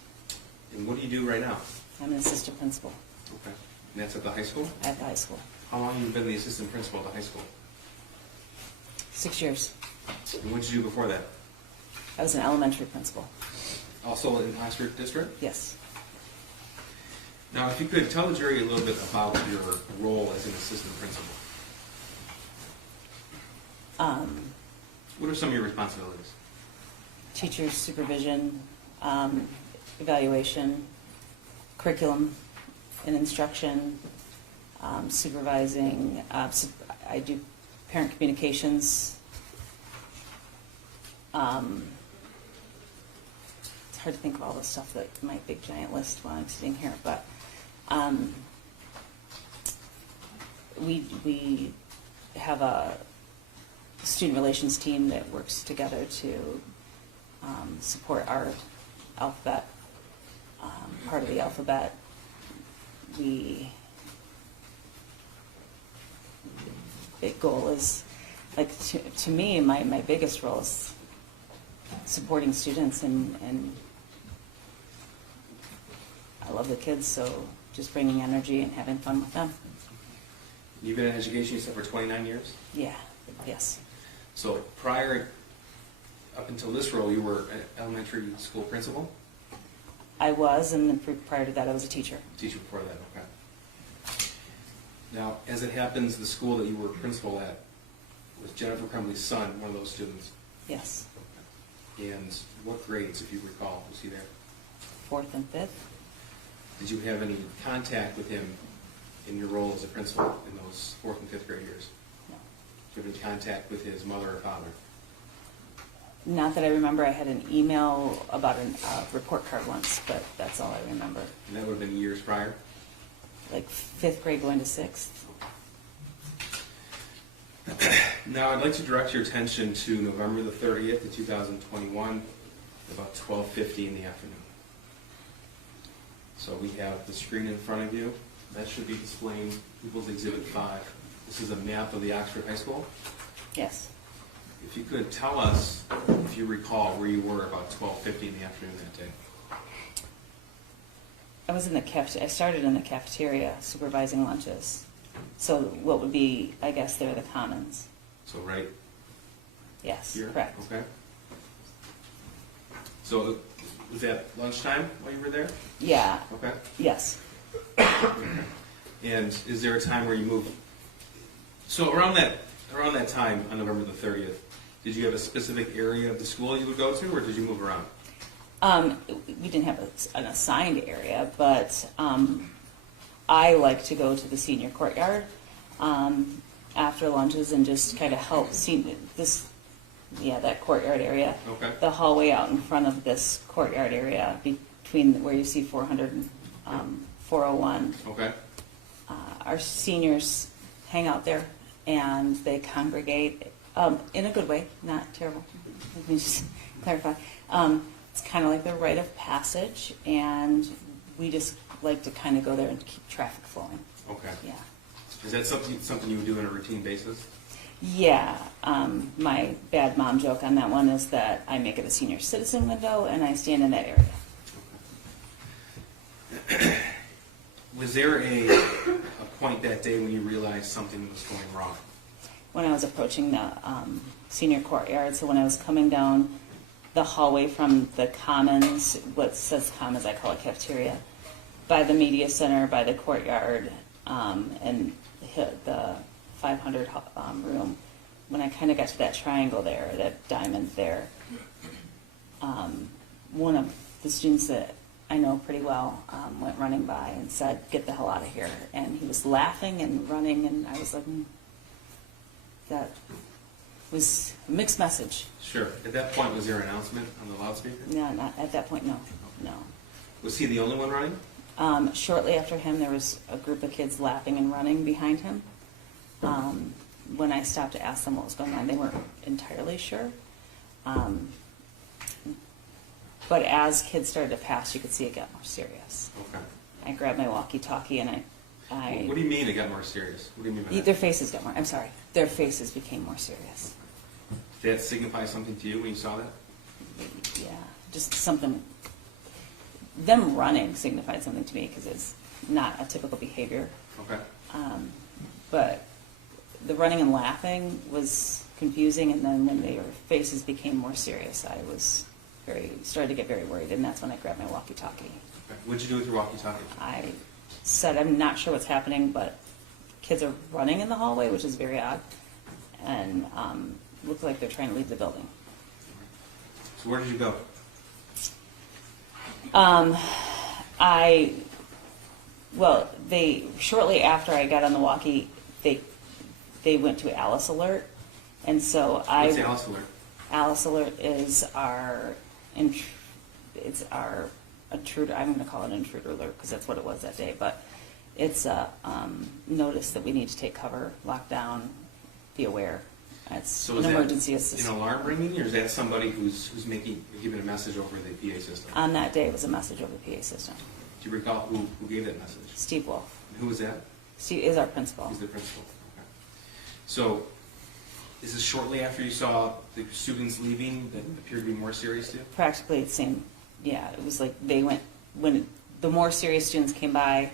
And what do you do right now? I'm an assistant principal Okay. And that's at the high school? at the high school. How long have you been the assistant principal at the high school? 6 years. And what did you do before that? I was an elementary principal. Also in Oxford District? Yes. Now, if you could tell the jury a little bit about your role as an assistant principal. What are some of your responsibilities? Teacher supervision, evaluation, curriculum and instruction, supervising. I do parent communications. It's hard to think of all the stuff that my big giant list while I'm sitting here, but We have a student relations team that works together to support our alphabet, part of the alphabet. Big goal is, like, to me, my biggest role is supporting students, and I love the kids, so just bringing energy and having fun with them. You've been in education, you said, for 29 years? Yeah, yes. So up until this role, you were an elementary school principal? I was, and then prior to that, I was a teacher. Teacher before that, okay. Now, as it happens, the school that you were principal at was Jennifer Crumbley's son, one of those students. Yes. And what grades, if you recall, was he there? 4th and 5th. Did you have any contact with him in your role as a principal in those 4th and 5th grade years? No. Did you have any contact with his mother or father? Not that I remember. I had an email about a report card once, but that's all I remember. And that would have been years prior? Like 5th grade going to 6th. Now, I'd like to direct your attention to November the 30th of 2021, about 12:50 in the afternoon. So we have the screen in front of you. That should be displaying People's Exhibit 5. This is a map of the Oxford High School. Yes. If you could tell us, if you recall, where you were about 12:50 in the afternoon that day. I was in the I started in the cafeteria supervising lunches. So what would be, I guess, they're the commons. So right Yes, here? correct. Okay. So was that lunchtime while you were there? Yeah, Okay. yes. And is there a time where you moved? So around that time on November the 30th, did you have a specific area of the school you would go to, or did you move around? We didn't have an assigned area, but I like to go to the senior courtyard after lunches and just kind of help see that courtyard area. Okay. The hallway out in front of this courtyard area between where you see 400 and 401. Okay. Our seniors hang out there and they congregate in a good way, not terrible. Let me just clarify. It's kind of like the rite of passage, and we just like to kind of go there and keep traffic flowing. Okay. Yeah. Is that something you would do on a routine basis? Yeah. My bad mom joke on that one is that I make it a senior citizen window, and I stand in that area. Was there a point that day when you realized something was going wrong? When I was approaching the senior courtyard, so when I was coming down the hallway from the commons, what says commons, I call it cafeteria, by the media center, by the courtyard, and hit the 500 room. When I kind of got to that triangle there, that diamond there, one of the students that I know pretty well went running by and said, "Get the hell out of here." And he was laughing and running, and I was like, that was a mixed message. Sure. At that point, was there an announcement on the loudspeaker? No, not at that point, no. Was he the only one running? Shortly after him, there was a group of kids laughing and running behind him. When I stopped to ask them what was going on, they weren't entirely sure. But as kids started to pass, you could see it got more serious. Okay. I grabbed my walkie-talkie and I What do you mean it got more serious? What do you mean by that? their faces got more, I'm sorry, their faces became more serious. Did that signify something to you when you saw that? Yeah, just something, them running signified something to me because it's not a typical behavior. Okay. But the running and laughing was confusing, and then when their faces became more serious, I was started to get very worried, and that's when I grabbed my walkie-talkie. Okay. What'd you do with your walkie-talkie? I said, "I'm not sure what's happening, but kids are running in the hallway," which is very odd, and look like they're trying to leave the building. So where did you go? They shortly after I got on the walkie, they went to Alice Alert, and so What's Alice Alert? Alice Alert is our intruder, I'm gonna call it an intruder alert, because that's what it was that day, but it's a, notice that we need to take cover, lock down, be aware. It's So an is emergency that assist. an alarm ringing, or is that somebody who's giving a message over the PA system? On that day, it was a message over the PA system. Do you recall who gave that message? Steve Wolf. And who was that? Steve is our principal. He's the principal. Okay. So, is this shortly after you saw the students leaving that appeared to be more serious to you? Practically the same, yeah, it was like they went, when the more serious students came by,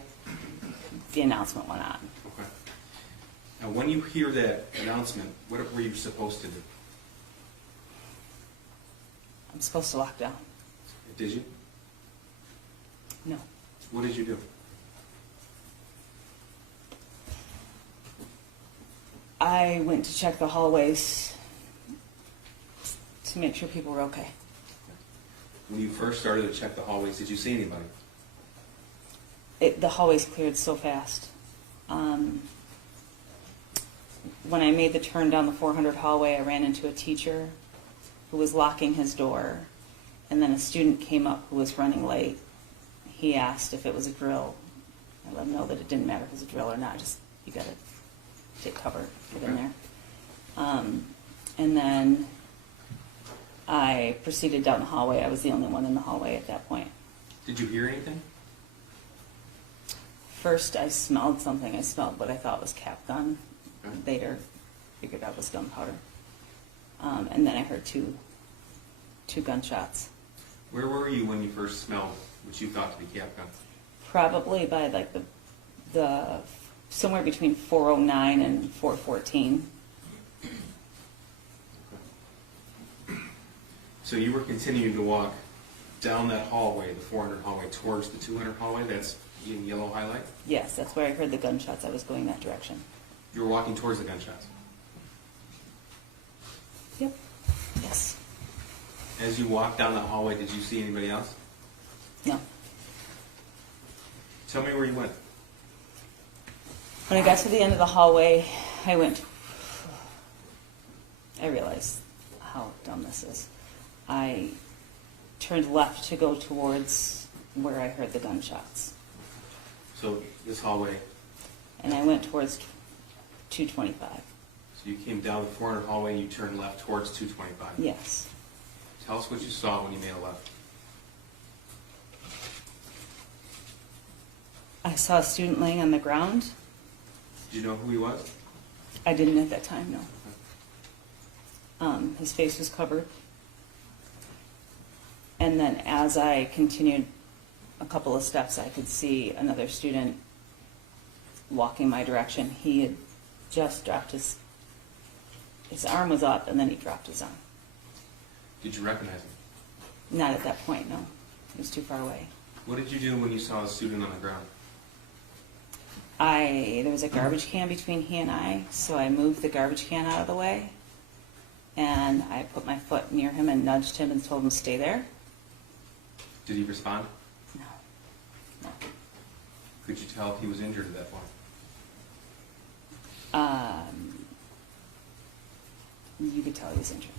the announcement went on. Okay. Now, when you hear that announcement, what were you supposed to do? I'm supposed to lock down. Did you? No. What did you do? I went to check the hallways to make sure people were okay. When you first started to check the hallways, did you see anybody? The hallways cleared so fast. When I made the turn down the 400 hallway, I ran into a teacher who was locking his door, and then a student came up who was running late. He asked if it was a drill. I let him know that it didn't matter if it was a drill or not, just you gotta take cover, get in there. And then I proceeded down the hallway. I was the only one in the hallway at that point. Did you hear anything? First, I smelled something. I smelled what I thought was cap gun. Okay. Later, figured out was gunpowder. And then I heard two gunshots. Where were you when you first smelled what you thought to be cap gun? Probably by like the somewhere between 409 and 414. So you were continuing to walk down that hallway, the 400 hallway, towards the 200 hallway? That's in yellow highlight? Yes, that's where I heard the gunshots. I was going that direction. You were walking towards the gunshots. Yep. Yes. As you walked down the hallway, did you see anybody else? No. Tell me where you went. When I got to the end of the hallway, I realized how dumb this is. I turned left to go towards where I heard the gunshots. So this hallway, And I went towards 225. so you came down the 400 hallway and you turned left towards 225. Yes. Tell us what you saw when you made a left. I saw a student laying on the ground. Did you know who he was? I didn't at that time, no. His face was covered. And then as I continued a couple of steps, I could see another student walking my direction. He had just dropped his arm was up, and then he dropped his arm. Did you recognize him? Not at that point, no. He was too far away. What did you do when you saw a student on the ground? There was a garbage can between he and I, so I moved the garbage can out of the way, and I put my foot near him and nudged him and told him to stay there. Did he respond? No. No. Could you tell if he was injured at that point? You could tell he was injured.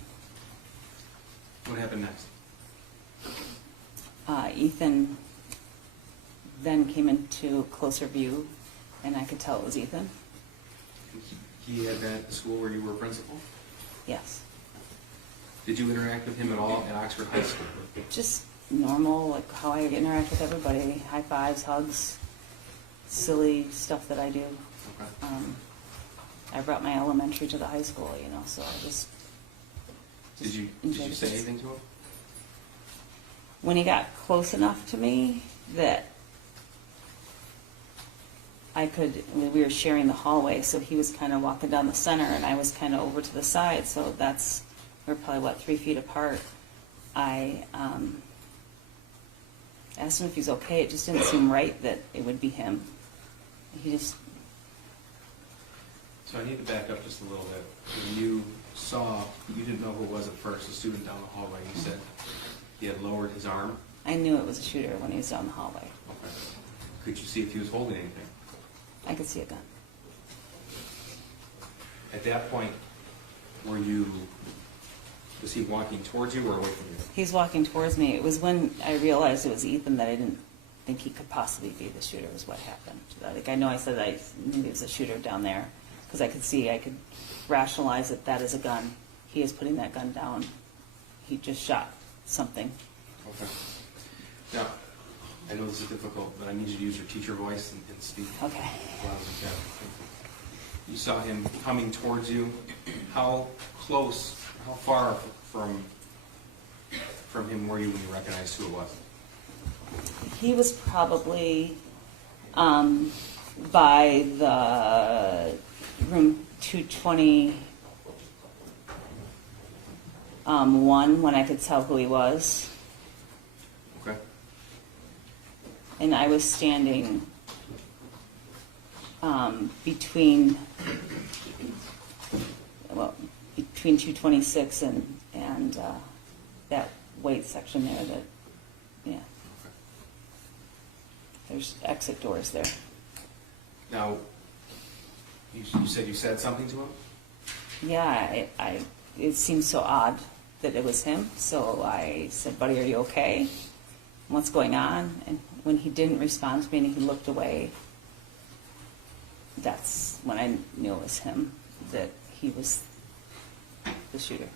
What happened next? Ethan then came into closer view, and I could tell it was Ethan. He had been at the school where you were principal? Yes. Did you interact with him at all at Oxford High School? Just normal, like how I interact with everybody. High fives, hugs, silly stuff that I do. Okay. I brought my elementary to the high school, so I just Did you enjoyed say it. anything to him? When he got close enough to me that we were sharing the hallway, so he was kind of walking down the center and I was kind of over to the side, so we're probably 3 feet apart. I asked him if he's okay. It just didn't seem right that it would be him. So I need to back up just a little bit. When you saw, you didn't know who it was at first, the student down the hallway, you said he had lowered his arm. I knew it was a shooter when he was down the hallway. Okay. Could you see if he was holding anything? I could see a gun. At that point, were you Was he walking towards you or away from you? He's walking towards me. It was when I realized it was Ethan that I didn't think he could possibly be the shooter was what happened. Like, I know I said I knew he was a shooter down there because I could rationalize that that is a gun. He is putting that gun down. He just shot something. Okay. Now, I know this is difficult, but I need you to use your teacher voice and speak Okay. as loud as you can. You saw him coming towards you. How close, how far from him were you when you recognized who it was? He was probably by the room 221 when I could tell who he was. Okay. And I was standing between 226 and that weight section there. That, yeah. There's exit doors there. Now, you said you said something to him? Yeah, it seemed so odd that it was him. So I said, "Buddy, are you okay? What's going on?" And when he didn't respond to me and he looked away, that's when I knew it was him, that he was the shooter.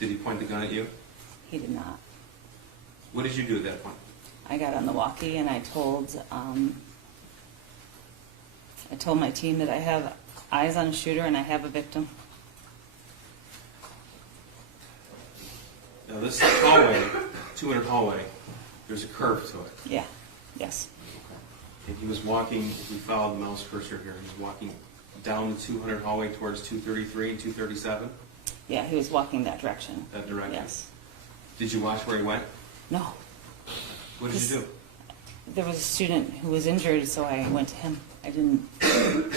Did he point the gun at you? He did not. What did you do at that point? I got on the walkie and I told my team that I have eyes on a shooter and I have a victim. Now this hallway, 200 hallway, there's a curve to it. Yeah, yes. And he was walking, if we follow the mouse cursor here, he was walking down the 200 hallway towards 233 and 237, Yeah, he was walking that direction. that direction. Yes. Did you watch where he went? No. What did you do? There was a student who was injured, so I went to him. I didn't. Okay.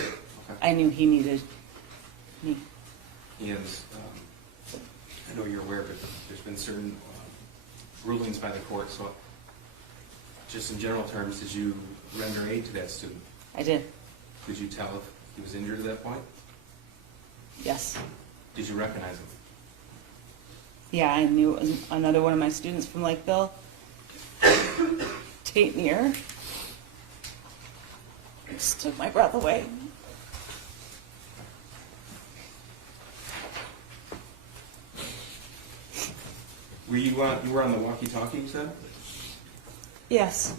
I knew he needed me. He has, I know you're aware, but there's been certain rulings by the court, so just in general terms, did you render aid to that student? I did. Did you tell if he was injured at that point? Yes. Did you recognize him? Yeah, I knew it was another one of my students from Lakeville, Tate Myre. It just took my breath away. Were you were on the walkie-talkie, you said? Yes.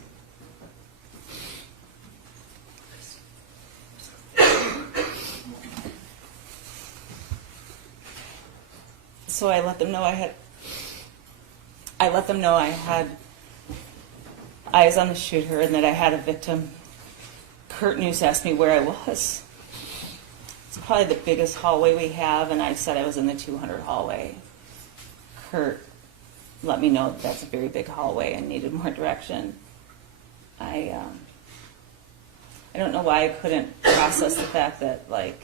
So I let them know I had eyes on the shooter and that I had a victim. Kurt News asked me where I was. It's probably the biggest hallway we have, and I said I was in the 200 hallway. Kurt let me know that that's a very big hallway and needed more direction. I don't know why I couldn't process the fact that, like,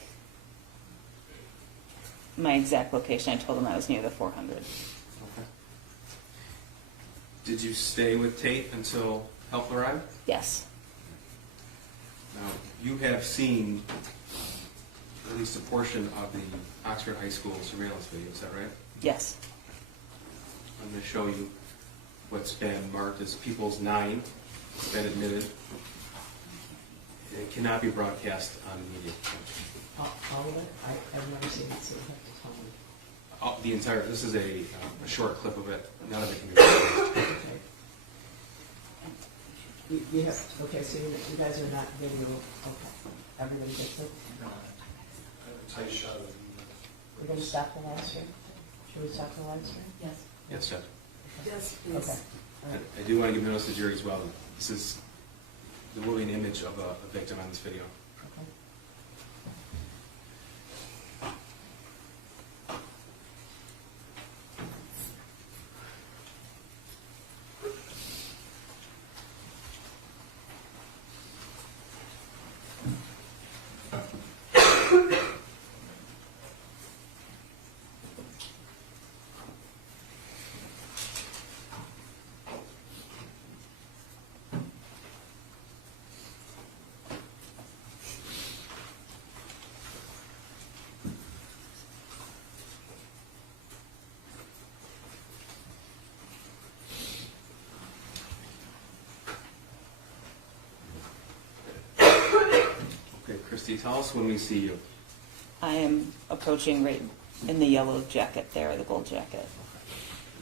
my exact location, I told him I was near the 400. Okay. Did you stay with Tate until help arrived? Yes. Now, you have seen at least a portion of the Oxford High School surveillance video, is that right? Yes. I'm going to show you what's been marked as People's 9. It's been admitted. It cannot be broadcast on media. All of it? I've never seen it, so you have to tell me. The entire, this is a short clip of it. None of it can be broadcast. Okay. You have, okay, so you guys are not video, okay. Everybody gets it? Tight shot of We're gonna stop the live stream? Should we stop the live stream? Yes. Yes, sir. Yes, Okay. please. All right. I do want to give notice to the jury as well. This is the moving image of a victim on this video. Okay. Christy, tell us when we see you. I am approaching right in the yellow jacket there, the gold jacket.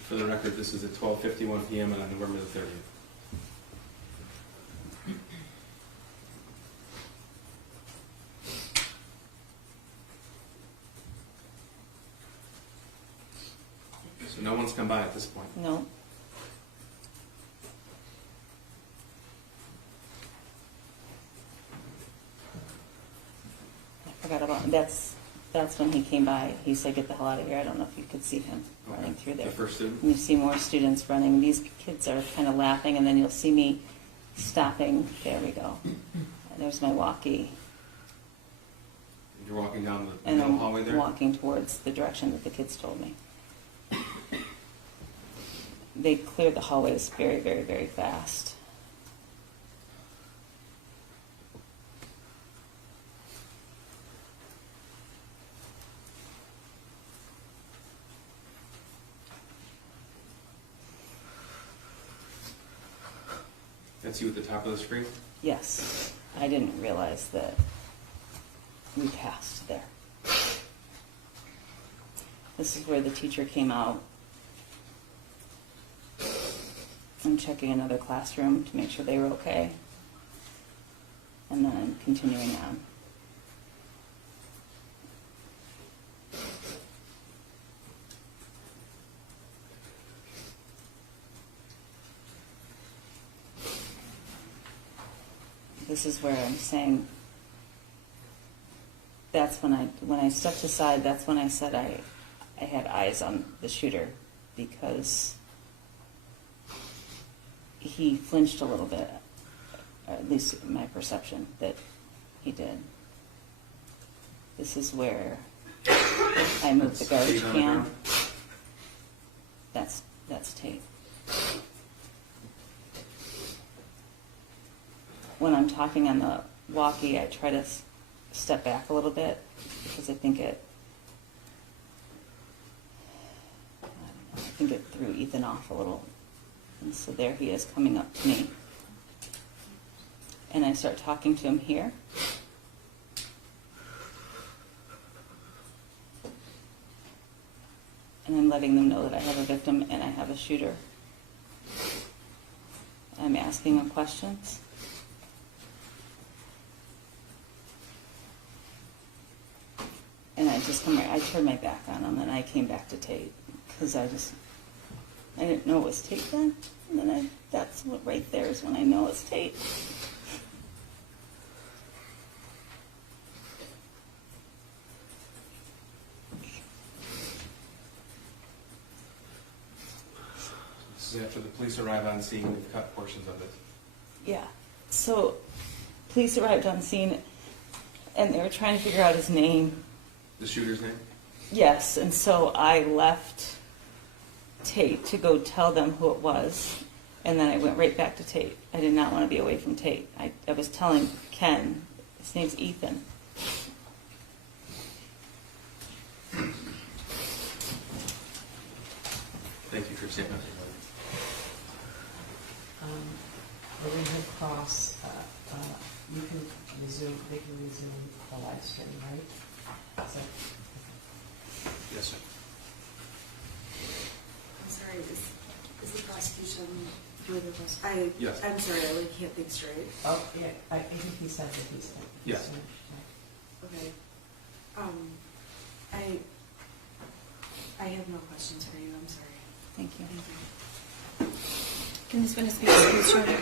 For the record, this is at 12:51 p.m. on November the 30th. So no one's come by at this point. No. I forgot about, that's when he came by. He said, get the hell out of here. I don't know if you could see him running through there. The first student? And you see more students running. These kids are kind of laughing, and then you'll see me stopping. There we go. There's my walkie. You're walking down the And middle I'm hallway there? walking towards the direction that the kids told me. They cleared the hallways very, very, very fast. That's you at the top of the screen? Yes, I didn't realize that we passed there. This is where the teacher came out. I'm checking another classroom to make sure they were okay. And then I'm continuing on. This is where I'm saying, that's when I stepped aside, that's when I said I had eyes on the shooter, because he flinched a little bit, or at least my perception that he did. This is where I moved the garbage Tate on the can. ground? That's Tate. When I'm talking on the walkie, I try to step back a little bit because I think it threw Ethan off a little. And so there he is coming up to me. And I start talking to him here. And I'm letting them know that I have a victim and I have a shooter. I'm asking him questions. And I turned my back on him, and I came back to Tate because I didn't know it was Tate then. And then that's what right there is when I know it's Tate. This is after the police arrive on scene and cut portions of it. Yeah. So police arrived on scene, and they were trying to figure out his name. The shooter's name? Yes, and so I left Tate to go tell them who it was, and then I went right back to Tate. I did not want to be away from Tate. I was telling Ken, his name's Ethan. Thank you for your statement. We're going to head across, you can resume, they can resume the live stream, right? So, Yes, sir. I'm sorry, is the prosecution doing the Yes. I'm sorry, I really can't think straight. oh, yeah, I think he said that he's Yes. Okay. I have no questions for you, I'm sorry. Thank you. Thank you. Can this witness speak to this shorter?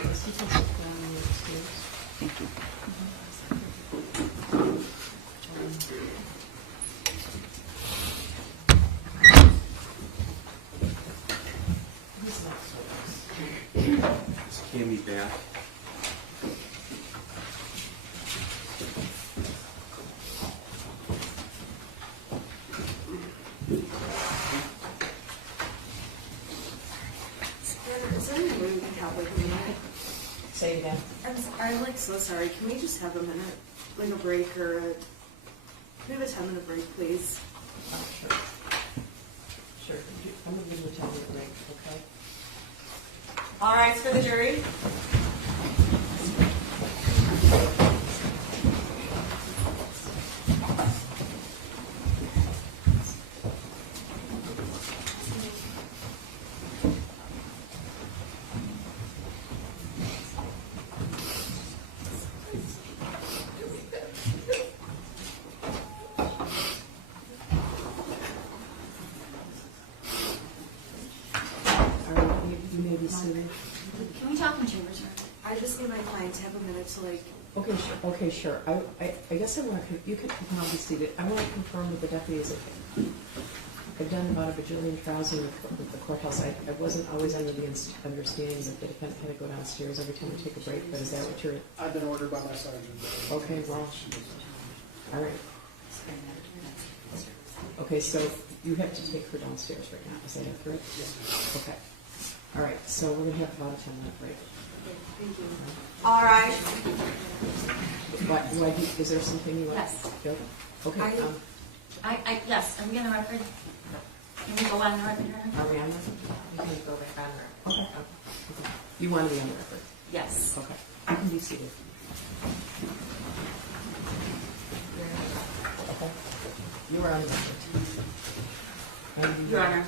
Thank you. Is Cammy back? Is there any way we can have like a minute? Say it again. I'm like so sorry, can we just have a minute, like a break or can we have a 10-minute break, please? Sure. Sure. I'm going to give you a 10-minute break, okay? All right, for the jury. to like, Okay, sure. I guess I want to, you can all be seated. I want to confirm with the deputies that I've done about a bajillion trials in the courthouse. I wasn't always under the understanding that the defendant had to go downstairs every time we take a break, but is that what you're? I've been ordered by my sergeant. Okay, well, all right. Okay, so you have to take her downstairs right now. Is that accurate? Yes. Okay. All right, so we're going to have about a 10-minute break. thank you. All right. Is there something you want? Yes. Go? Okay. Yes, I'm gonna record. Can we go on the record? Are we on the? You can go back on there. Okay. You want to be on the record? Yes. Okay. You can be seated. Okay. You are on the record. Your Honor,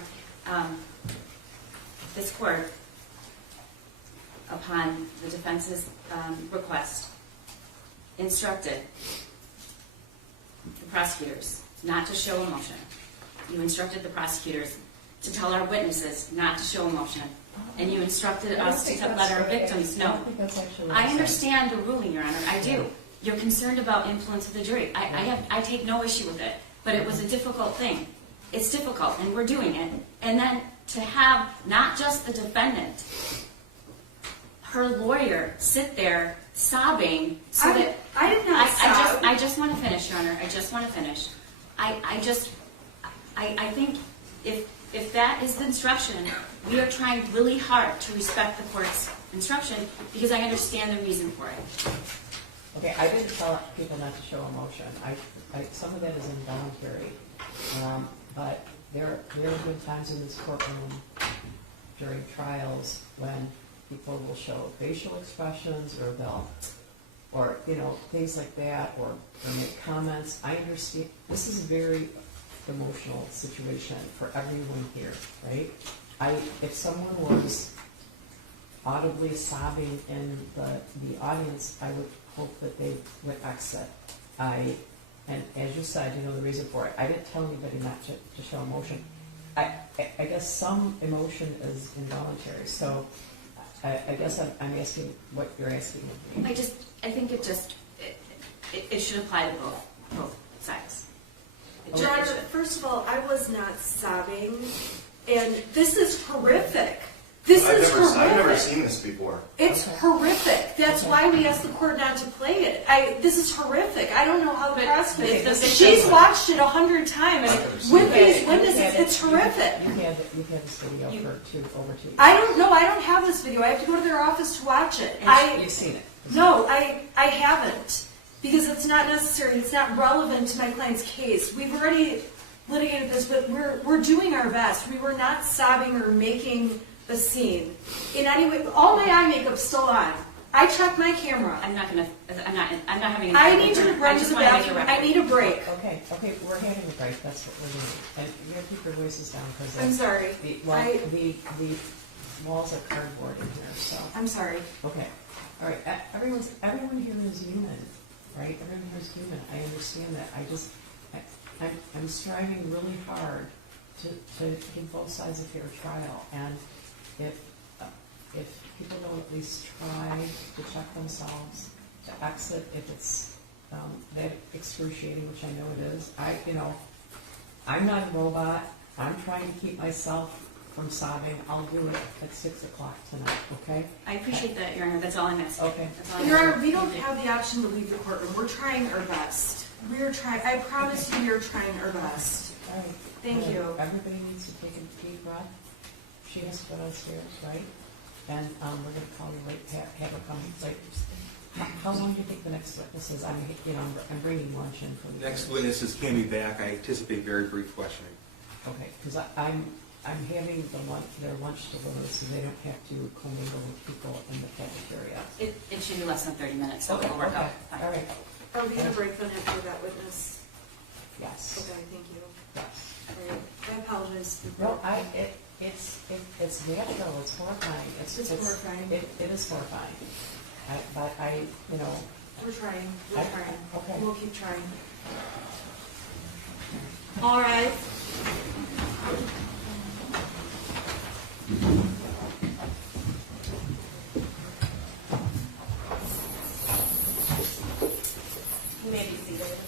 this court, upon the defense's request, instructed the prosecutors not to show emotion. You instructed the prosecutors to tell our witnesses not to show emotion. And you instructed us to let our victims know. I understand the ruling, Your Honor, I do. You're concerned about influence of the jury. I take no issue with it, but it was a difficult thing. It's difficult, and we're doing it. And then to have not just the defendant, her lawyer, sit there sobbing so that I did not sob. I just want to finish, Your Honor. I just want to finish. I think if that is the instruction, we are trying really hard to respect the court's instruction because I understand the reason for it. Okay, I didn't tell people not to show emotion. Some of that is involuntary, but there have been times in this courtroom during trials when people will show facial expressions or things like that, or make comments. I understand this is a very emotional situation for everyone here, right? If someone was audibly sobbing in the audience, I would hope that they would exit. And as you said, the reason for it. I didn't tell anybody not to show emotion. I guess some emotion is involuntary. So I guess I'm asking what you're asking of me. I think it should apply to both sides. Your Honor, first of all, I was not sobbing, and this is horrific. I've never seen this before. It's horrific. That's why we asked the court not to play it. This is horrific. I don't know how the prosecutors. She's watched it 100 times, and with these witnesses, it's horrific. You had this video for over 2 years. I don't know. I don't have this video. I have to go to their office to watch it. You've seen it? No, I haven't, because it's not necessary. It's not relevant to my client's case. We've already litigated this, but we're doing our best. We were not sobbing or making the scene in any way. All my eye makeup's still on. I checked my camera. I'm not having. I need to run to the bathroom. I need a break. Okay, we're having a break. That's what we're doing. And you gotta keep your voices down because I'm sorry. The walls are cardboard in here. So I'm sorry. okay, all right. Everyone here is human, right? Everyone here is human. I understand that. I'm striving really hard to give both sides a fair trial, and if people don't at least try to check themselves, to exit if it's that excruciating, which I know it is. I'm not a robot. I'm trying to keep myself from sobbing. I'll do it at 6 o'clock tonight, okay? I appreciate that, Your Honor. That's all I'm asking. Okay. That's all I'm Your Honor, asking. we don't have the option to leave the courtroom. We're trying our best. We're trying. I promise you, we're trying our best. All right. Thank you. Everybody needs to take a deep breath. She has to go downstairs, right? And we're going to call you late, have her come later. How long do you think the next witness is? I'm bringing lunch in for the Next witness is Cammy back. I anticipate very brief questioning. Okay, because I'm having their lunch delivered so they don't have to commingle with people in the cafeteria. It should be less than 30 minutes, so Okay, it'll work out. okay, all right. Are we going to break then after that witness? Yes. Okay, thank you. Yes. All right. I apologize. No, it's natural. It's horrifying. It's horrifying. It is horrifying. But We're trying. We're trying. Okay. We'll keep trying. All right. You may be seated.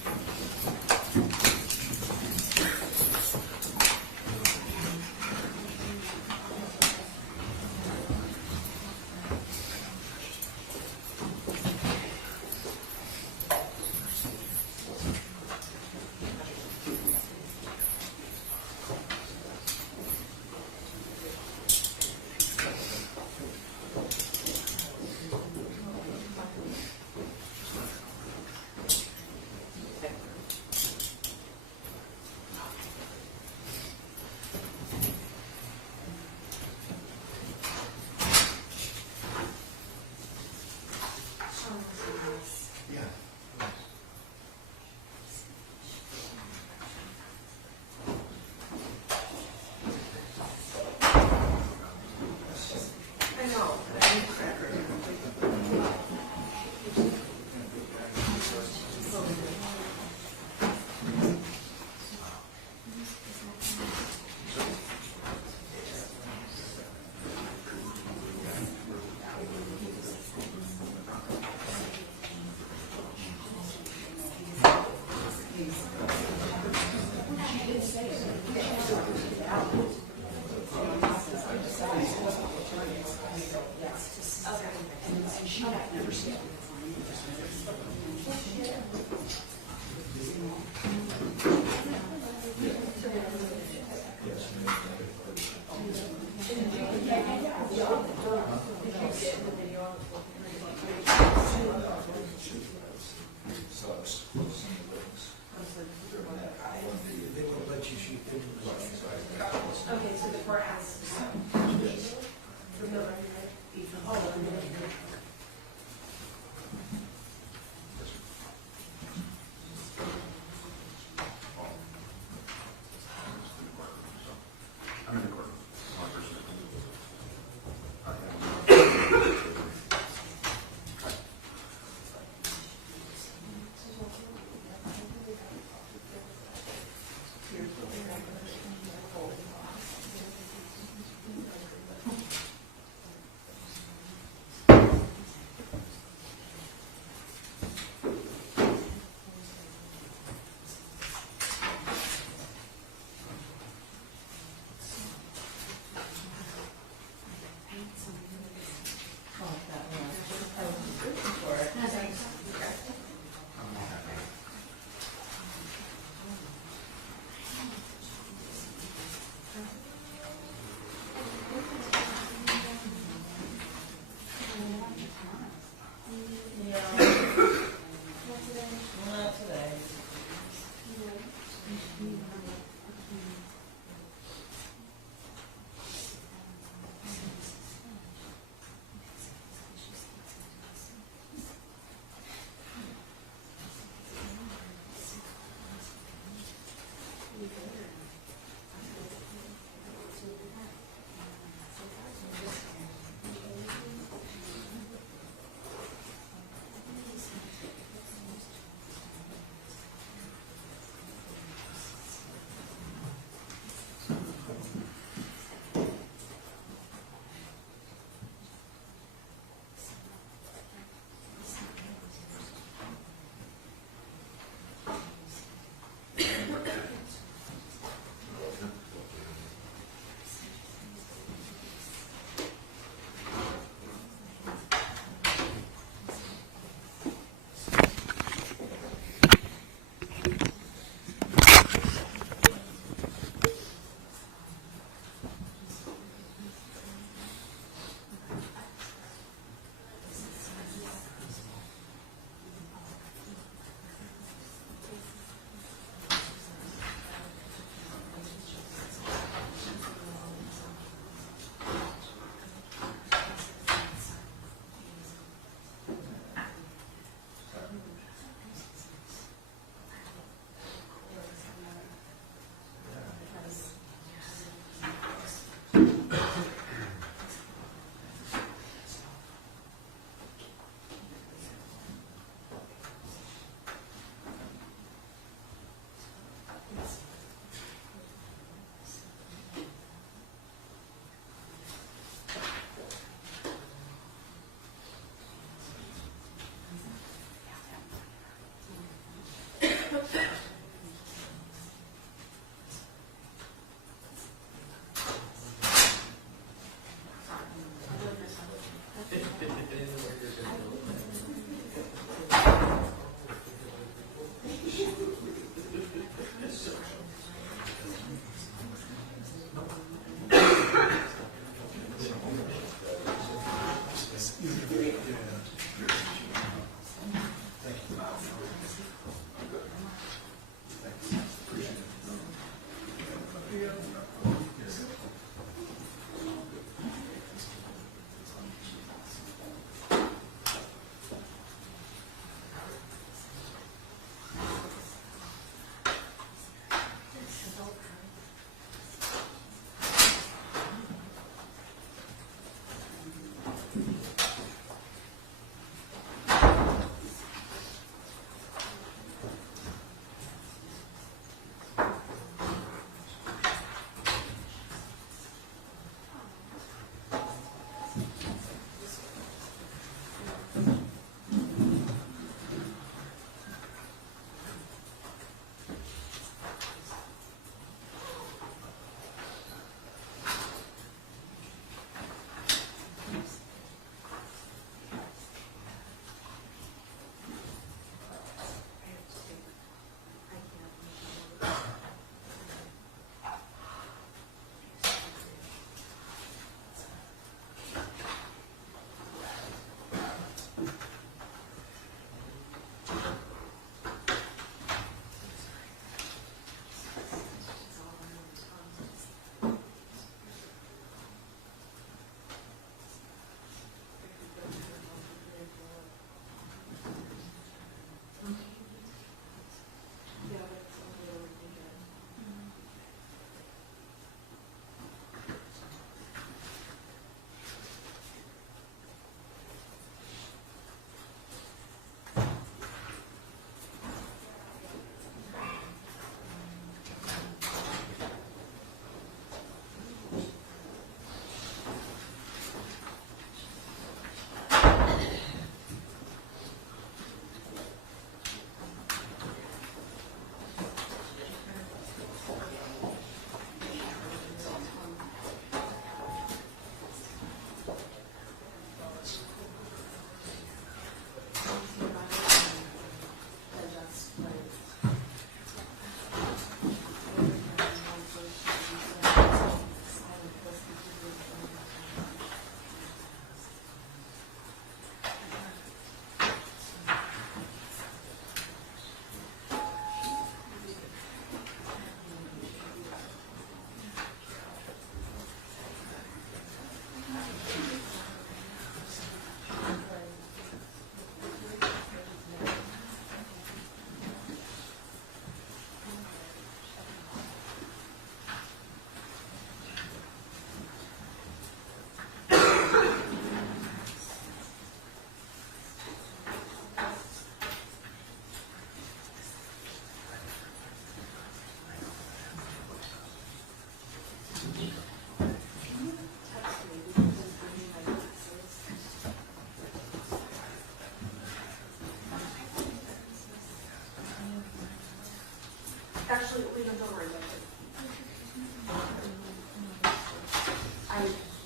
Actually, we don't worry about it.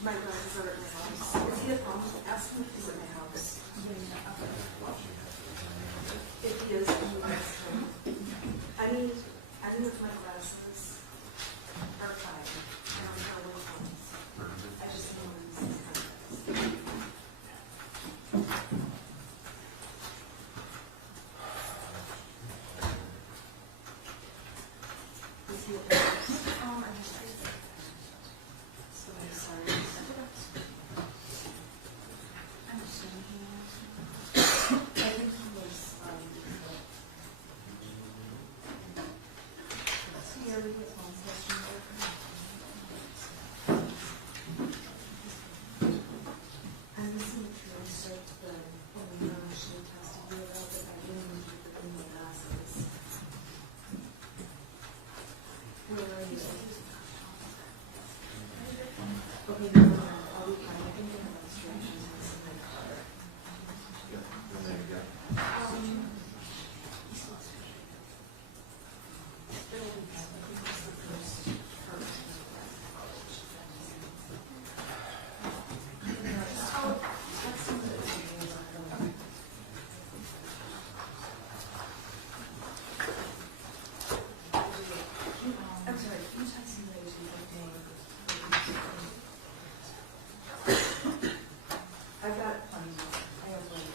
My glasses are at my house. If he has problems, ask him if he's at my house. If he is, then you ask him. I mean, if my glasses are fine. I don't know which ones. I just know when this is happening. Is he at my house? I'm just so I'm sorry. I'm assuming he was. I think he was, he already was on session. I listened to the transcript, but when she tested me about it, I didn't need to put in my glasses. Where are you? Okay, never mind. I'll be fine. I think they have instructions in my car. I'm sorry, can you text me later? I've got plenty. I have plenty.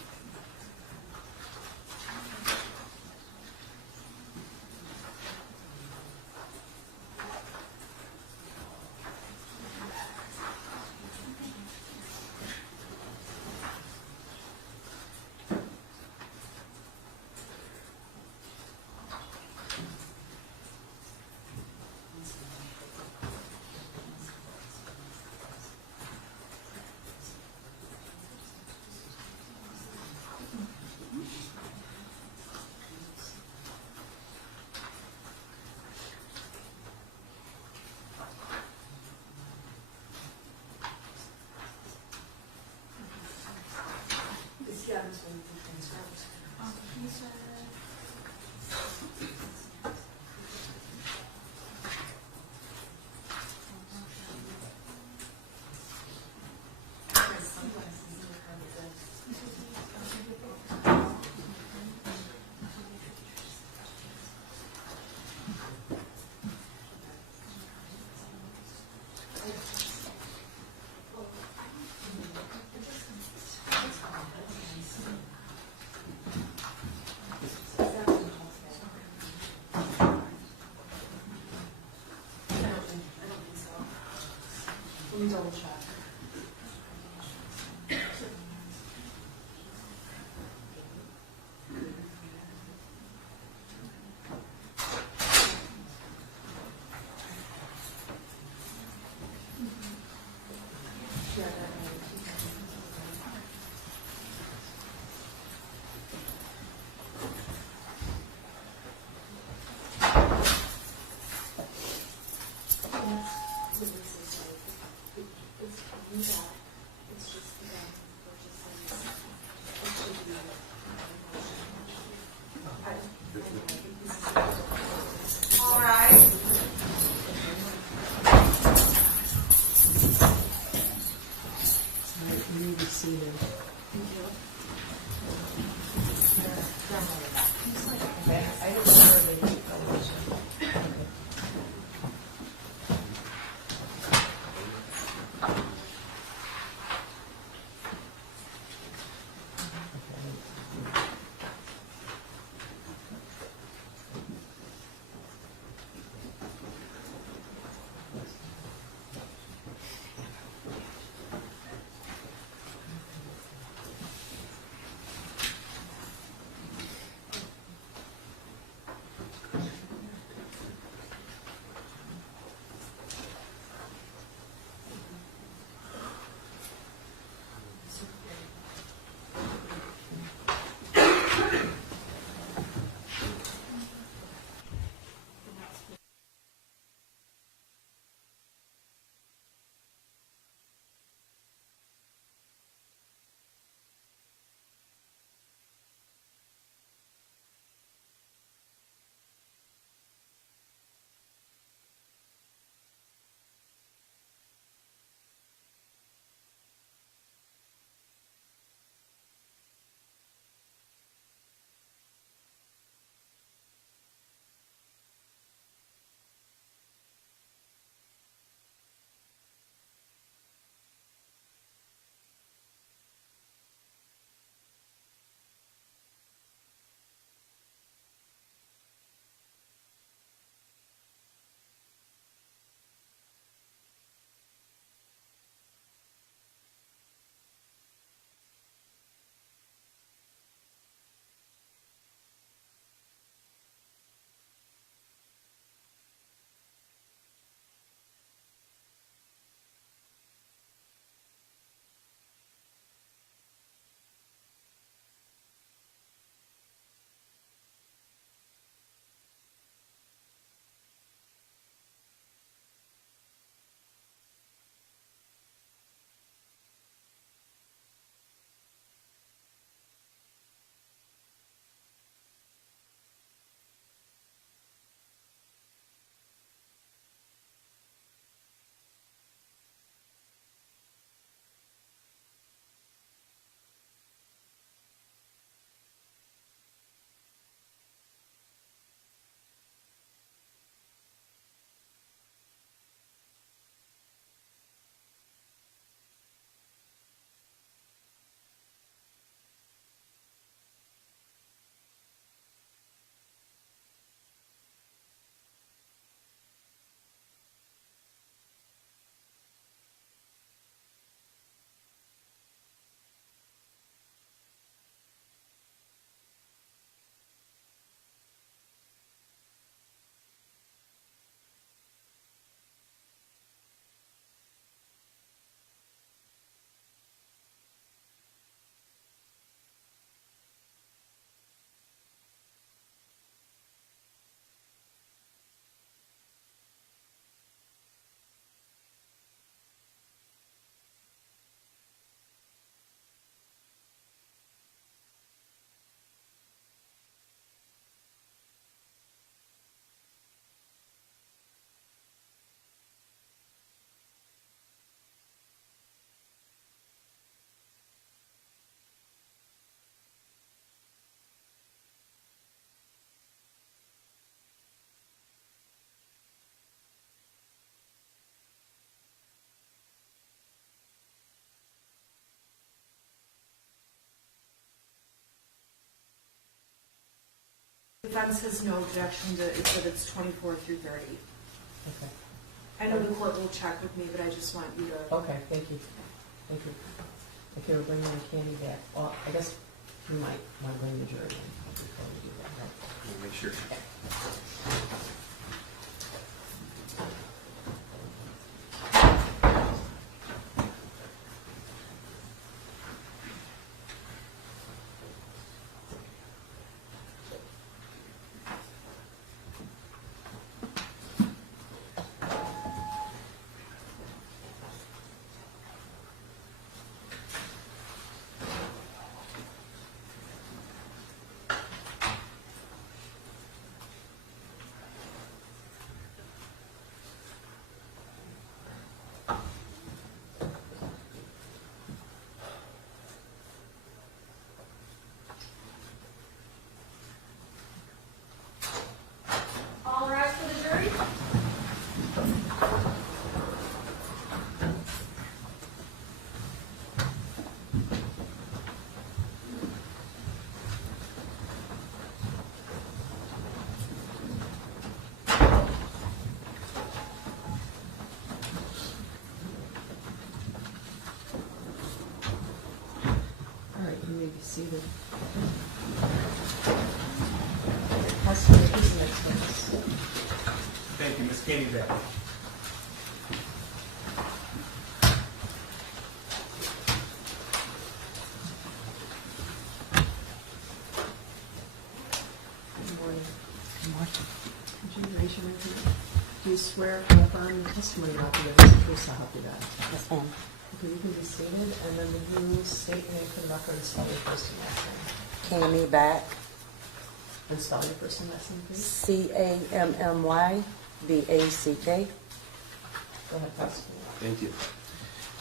Yeah, I'm just waiting for transcripts. He said. Let me double check. Defense has no objection to exhibits 24 through 30. Okay. I know the court will check with me, but I just want you to. Okay, thank you. Thank you. Okay, we're bringing Cammy back. Well, I guess you might want to bring the jury in before we do that, right? We'll make sure. All rise for the jury. All right, you may be seated. Custody is the next witness. Thank you, Ms. Cammy back. Good morning. Good morning. Could you raise your right hand? Do you swear to affirm the testimony about the truth so help you God? Yes, ma'am. Okay, you can be seated, and then will you state your name for the record and spell your first and last name? Cammy back. And spell your first and last name, please. CAMMYBACK. Go ahead, prosecutor. Thank you.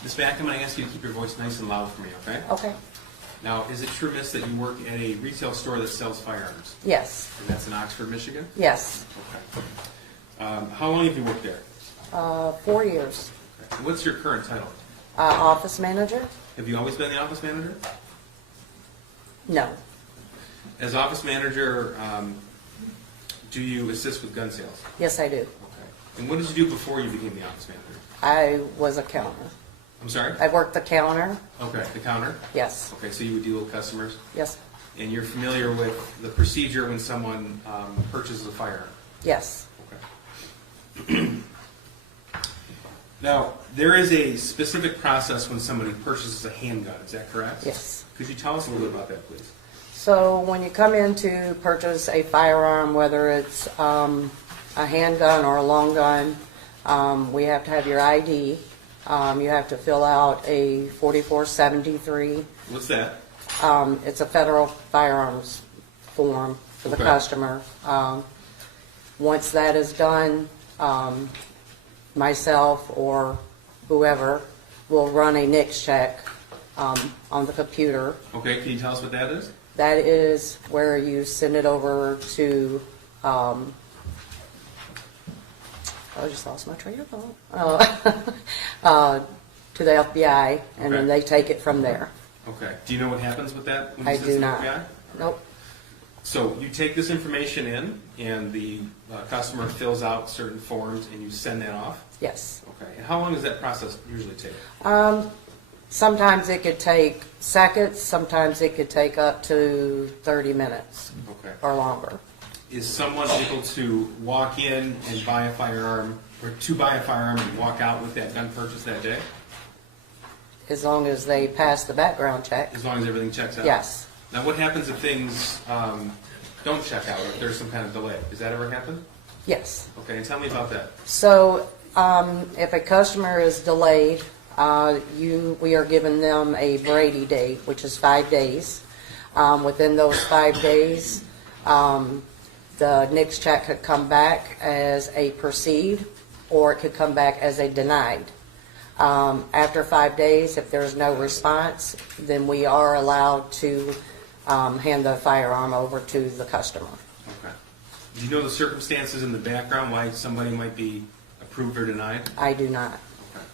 Ms. Back, I'm going to ask you to keep your voice nice and loud for me, okay? Okay. Now, is it true, miss, that you work at a retail store that sells firearms? Yes. And that's in Oxford, Michigan? Yes. Okay. How long have you worked there? 4 years. Okay. And what's your current title? Office manager? Have you always been the office manager? No. As office manager, do you assist with gun sales? Yes, I do. Okay. And what did you do before you became the office manager? I was a counter. I'm sorry? I worked the counter. Okay, the counter? Yes. Okay, so you would deal with customers? Yes. And you're familiar with the procedure when someone purchases a firearm? Yes. Okay. Now, there is a specific process when somebody purchases a handgun, is that correct? Yes. Could you tell us a little bit about that, please? So when you come in to purchase a firearm, whether it's a handgun or a long gun, we have to have your ID. You have to fill out a 4473. What's that? It's a federal firearms form for the Okay. customer. Once that is done, myself or whoever will run a NICS check on the computer. Okay, can you tell us what that is? That is where you send it over to, I just lost my train of thought. To the FBI, and then Okay. they take it from there. Okay. Do you know what happens with that? When you I send do it to the not. FBI? Nope. So you take this information in, and the customer fills out certain forms, and you send that off? Yes. Okay. And how long does that process usually take? Sometimes it could take seconds, sometimes it could take up to 30 minutes Okay. or longer. Is someone able to walk in and buy a firearm, or to buy a firearm and walk out with that gun purchase that day? As long as they pass the background check. As long as everything checks out? Yes. Now, what happens if things don't check out, or if there's some kind of delay? Does that ever happen? Yes. Okay, and tell me about that. So if a customer is delayed, we are giving them a Brady date, which is 5 days. Within those 5 days, the NICS check could come back as a perceived, or it could come back as a denied. After 5 days, if there's no response, then we are allowed to hand the firearm over to the customer. Okay. Do you know the circumstances in the background why somebody might be approved or denied? I do not. Okay.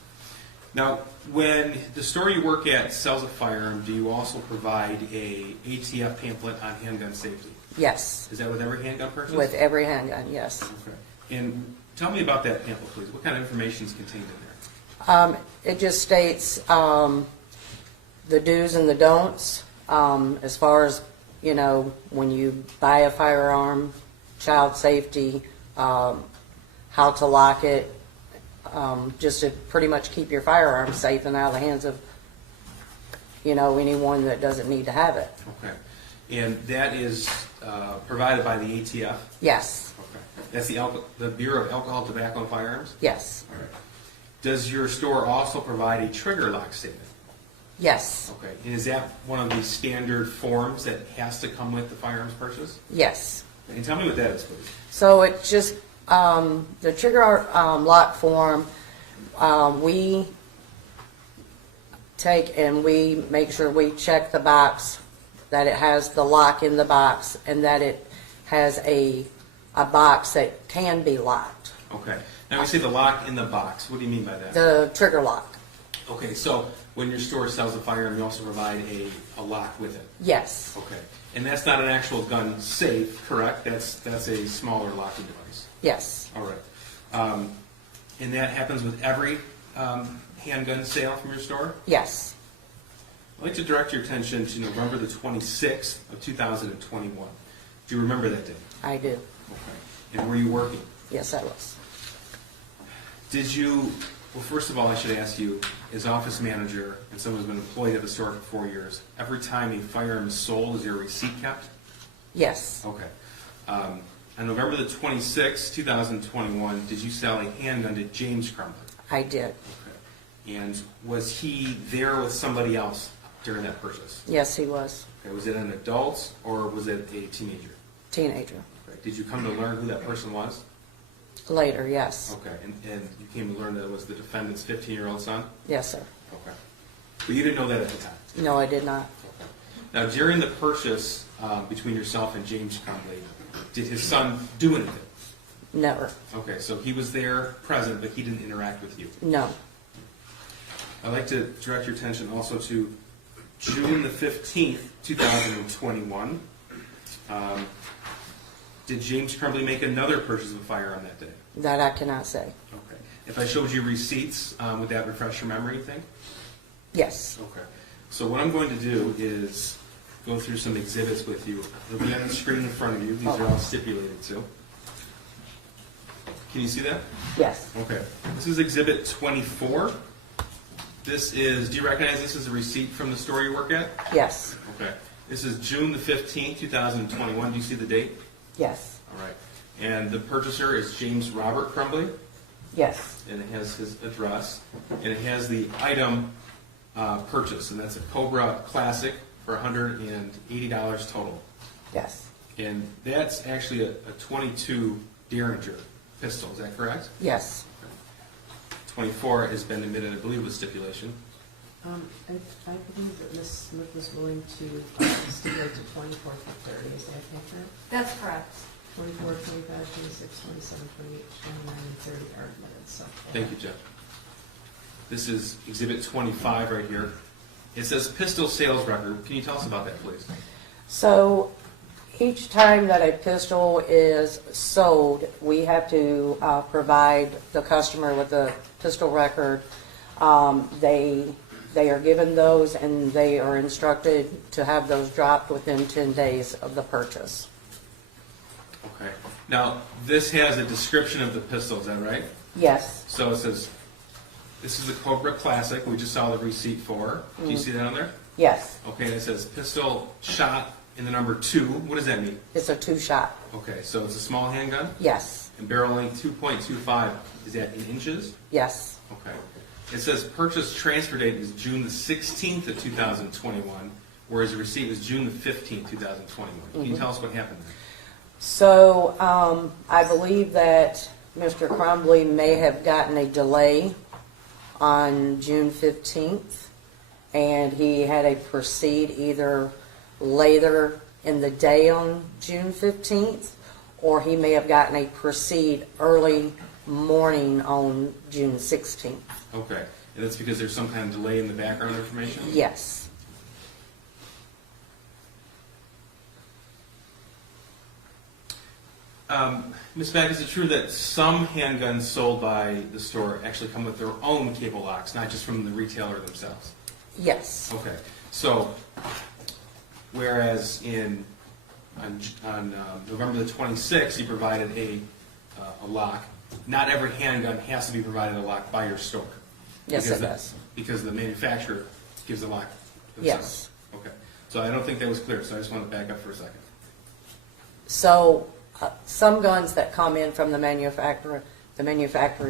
Now, when the store you work at sells a firearm, do you also provide a ATF pamphlet on handgun safety? Yes, Is that with every handgun purchase? with every handgun, yes. Okay. And tell me about that pamphlet, please. What kind of information is contained in there? It just states the do's and the don'ts, as far as, you know, when you buy a firearm, child safety, how to lock it, just to pretty much keep your firearm safe and out of the hands of, you know, anyone that doesn't need to have it. Okay. And that is provided by the ATF? Yes, Okay. That's the Bureau of Alcohol, Tobacco, and Firearms? yes, All right. Does your store also provide a trigger lock statement? yes, Okay. And is that one of the standard forms that has to come with the firearms purchase? yes. And tell me what that is, please. So it's just, the trigger lock form, we take and we make sure we check the box, that it has the lock in the box, and that it has a box that can be locked. Okay. Now, we say the lock in the box. What do you mean by that? The trigger lock, Okay, so when your store sells a firearm, you also provide a lock with it? yes, Okay. And that's not an actual gun safe, correct? That's a smaller locking device. yes, All right. And that happens with every handgun sale from your store? yes, I'd like to direct your attention to November the 26th of 2021. Do you remember that day? I do, Okay. And were you working? yes, I was. Did you, well, first of all, I should ask you, as office manager and someone who's been employed at the store for 4 years, every time a firearm is sold, is there a receipt kept? Yes, Okay. On November the 26th, 2021, did you sell a handgun to James Crumbley? I did, Okay. And was he there with somebody else during that purchase? yes, he was, Okay. Was it an adult or was it a teenager? teenager, Okay. Did you come to learn who that person was? later, yes, Okay. And you came to learn that it was the defendant's 15-year-old son? yes, sir. Okay. But you didn't know that at the time? No, I did not, Okay. Now, during the purchase between yourself and James Crumbley, did his son do anything? never, Okay, so he was there, present, but he didn't interact with you. no, I'd like to direct your attention also to June the 15th, 2021. Did James Crumbley make another purchase of a firearm that day? that I cannot say, Okay. If I showed you receipts, would that refresh your memory, you think? yes, Okay. So what I'm going to do is go through some exhibits with you. They'll be on the screen in front of you. These are all stipulated to. Can you see that? yes, Okay. This is Exhibit 24. This is, do you recognize this as a receipt from the store you work at? yes, Okay. This is June the 15th, 2021. Do you see the date? yes, All right. And the purchaser is James Robert Crumbley, yes, and it has his address, and it has the item purchase, and that's a Cobra Classic for $180 total. yes, And that's actually a 22 Derringer pistol, is that correct? yes. 24 has been admitted, I believe, with stipulation. I believe that Ms. Smith was willing to stipulate to 24 to 30, is that accurate? That's correct. 24, 25, 26, 27, 28, 29, and 30 are admitted, so. Thank you, Jeff. This is Exhibit 25 right here. It says pistol sales record. Can you tell us about that, please? So each time that a pistol is sold, we have to provide the customer with a pistol record. They are given those, and they are instructed to have those dropped within 10 days of the purchase. Okay. Now, this has a description of the pistol, is that right? Yes, So it says, this is the Cobra Classic, we just saw the receipt for. Do you see that on there? yes, Okay, and it says pistol shot in the number 2. What does that mean? it's a 2-shot. Okay, so it's a small handgun, Yes, and barrel length 2.25. Is that in inches? yes, Okay. It says purchase transfer date is June the 16th of 2021, whereas the receipt was June the 15th, 2021. Can you tell us what happened there? So I believe that Mr. Crumbley may have gotten a delay on June 15th, and he had to proceed either later in the day on June 15th, or he may have gotten a proceed early morning on June 16th. Okay, and that's because there's some kind of delay in the background information? Yes, Ms. Mack, is it true that some handguns sold by the store actually come with their own cable locks, not just from the retailer themselves? Yes, Okay, so whereas on November the 26th, you provided a lock, not every handgun has to be provided a lock by your store. yes it does. Because the manufacturer gives the lock themselves. Yes. Okay, so I don't think that was clear, so I just want to back up for a second. So, some guns that come in from the manufacturer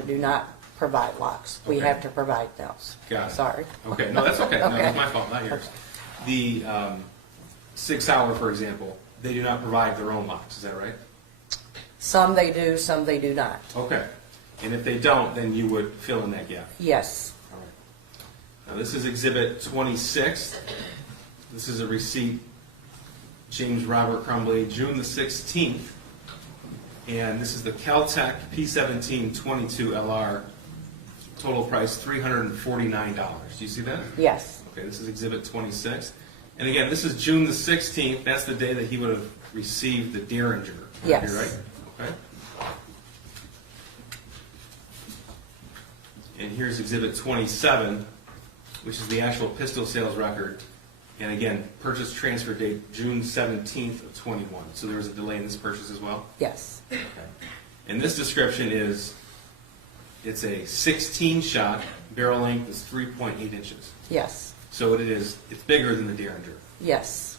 do not provide locks. We Okay. have to provide those. Got it. Sorry. Okay, no, that's okay. No, Okay. that's my fault, not yours. The 6 Hour, for example, they do not provide their own locks, is that right? Some they do, some they do not. Okay, and if they don't, then you would fill in that gap. Yes, All right. Now, this is Exhibit 26. This is a receipt, James Robert Crumbley, June the 16th. And this is the Caltech P17 22LR, total price $349. Do you see that? yes, Okay, this is Exhibit 26. And again, this is June the 16th. That's the day that he would have received the Derringer. Yes. Right? Okay. And here's Exhibit 27, which is the actual pistol sales record. And again, purchase transfer date June 17th of 21. So there was a delay in this purchase as well? yes, Okay. And this description is, it's a 16 shot, barrel length is 3.8 inches. yes, So it's bigger than the Derringer. yes.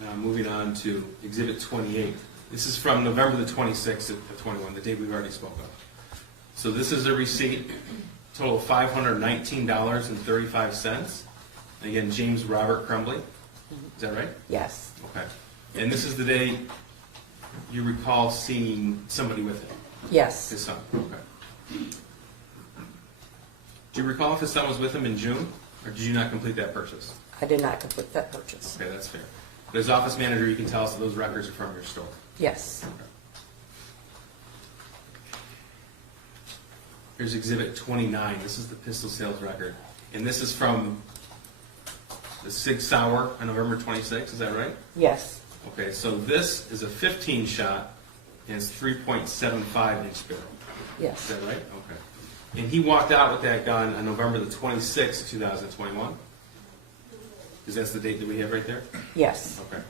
Now moving on to Exhibit 28. This is from November the 26th of 21, the date we've already spoke of. So this is a receipt, total of $519.35. And again, James Robert Crumbley. Is that right? Yes, Okay. And this is the day you recall seeing somebody with him, yes, his son. Okay. Do you recall if his son was with him in June, or did you not complete that purchase? I did not complete that purchase. Okay, that's fair. But as office manager, you can tell us that those records are from your store. Yes, Here's Exhibit 29. This is the pistol sales record. And this is from the Sig Sauer on November 26th, is that right? yes, Okay, so this is a 15 shot, and it's 3.75 inch barrel. Is yes, that right? Okay. And he walked out with that gun on November the 26th, 2021? Because that's the date that we have right there? yes. Okay.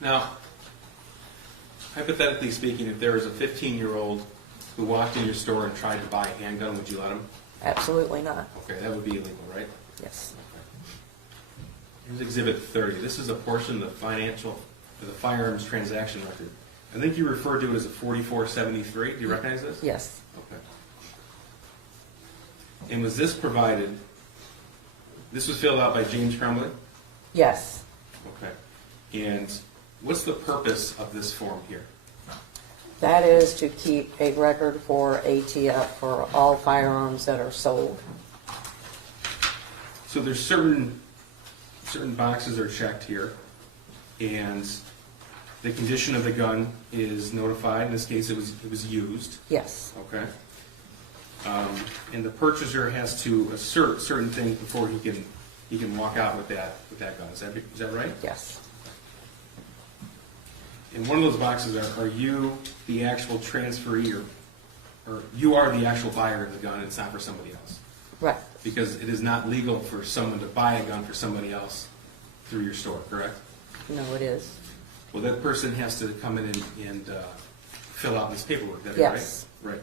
Now, hypothetically speaking, if there was a 15-year-old who walked in your store and tried to buy a handgun, would you let him? Absolutely not. Okay, that would be illegal, right? Yes, Here's Exhibit 30. This is a portion of the firearms transaction record. I think you referred to it as a 4473. Do you recognize this? yes, Okay. And was this provided, this was filled out by James Crumbley? yes. Okay. And what's the purpose of this form here? That is to keep a record for ATF for all firearms that are sold. So there's certain boxes are checked here, and the condition of the gun is notified. In this case, it was used. Yes, Okay. And the purchaser has to assert certain things before he can walk out with that gun. Is that right? yes, In one of those boxes, are you the actual transferee, or you are the actual buyer of the gun? It's not for somebody else, right, because it is not legal for someone to buy a gun for somebody else through your store. Correct? no, it is. Well, that person has to come in and fill out this paperwork. That Yes. Right. Right.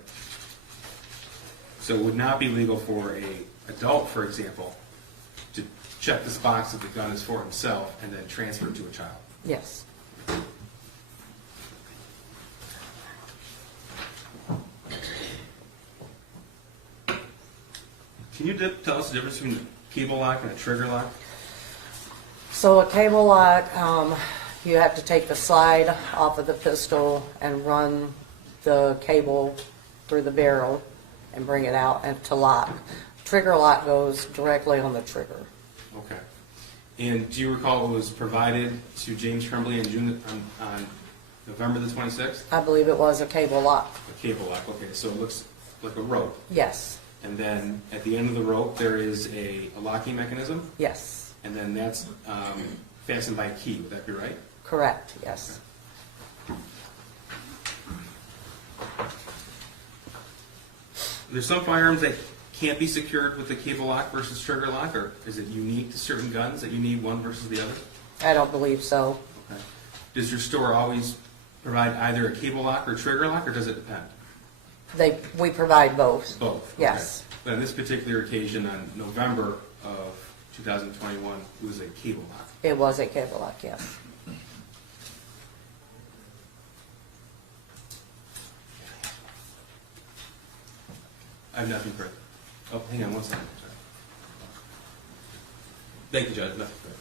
So it would not be legal for a adult, for example, to check this box that the gun is for himself and then transfer it to a child. Yes. Can you tell us the difference between a cable lock and a trigger lock? So a cable lock, you have to take the slide off of the pistol and run the cable through the barrel and bring it out and to lock. Trigger lock goes directly on the trigger. Okay. And do you recall what was provided to James Crumbley on November the 26th? I believe it was a cable lock. A cable lock, okay, so it looks like a rope. Yes, And then at the end of the rope, there is a locking mechanism, yes, and then that's fastened by a key, would that be right? correct, yes. There's some firearms that can't be secured with the cable lock versus trigger lock, or is it unique to certain guns that you need one versus the other? I don't believe so. Okay. Does your store always provide either a cable lock or trigger lock, or does it depend? We provide both. Both? Yes. Okay. But on this particular occasion, on November of 2021, it was a cable lock. It was a cable lock, yes. I have nothing further. Oh, hang on one second. Sorry. Thank you, Judge. Nothing further.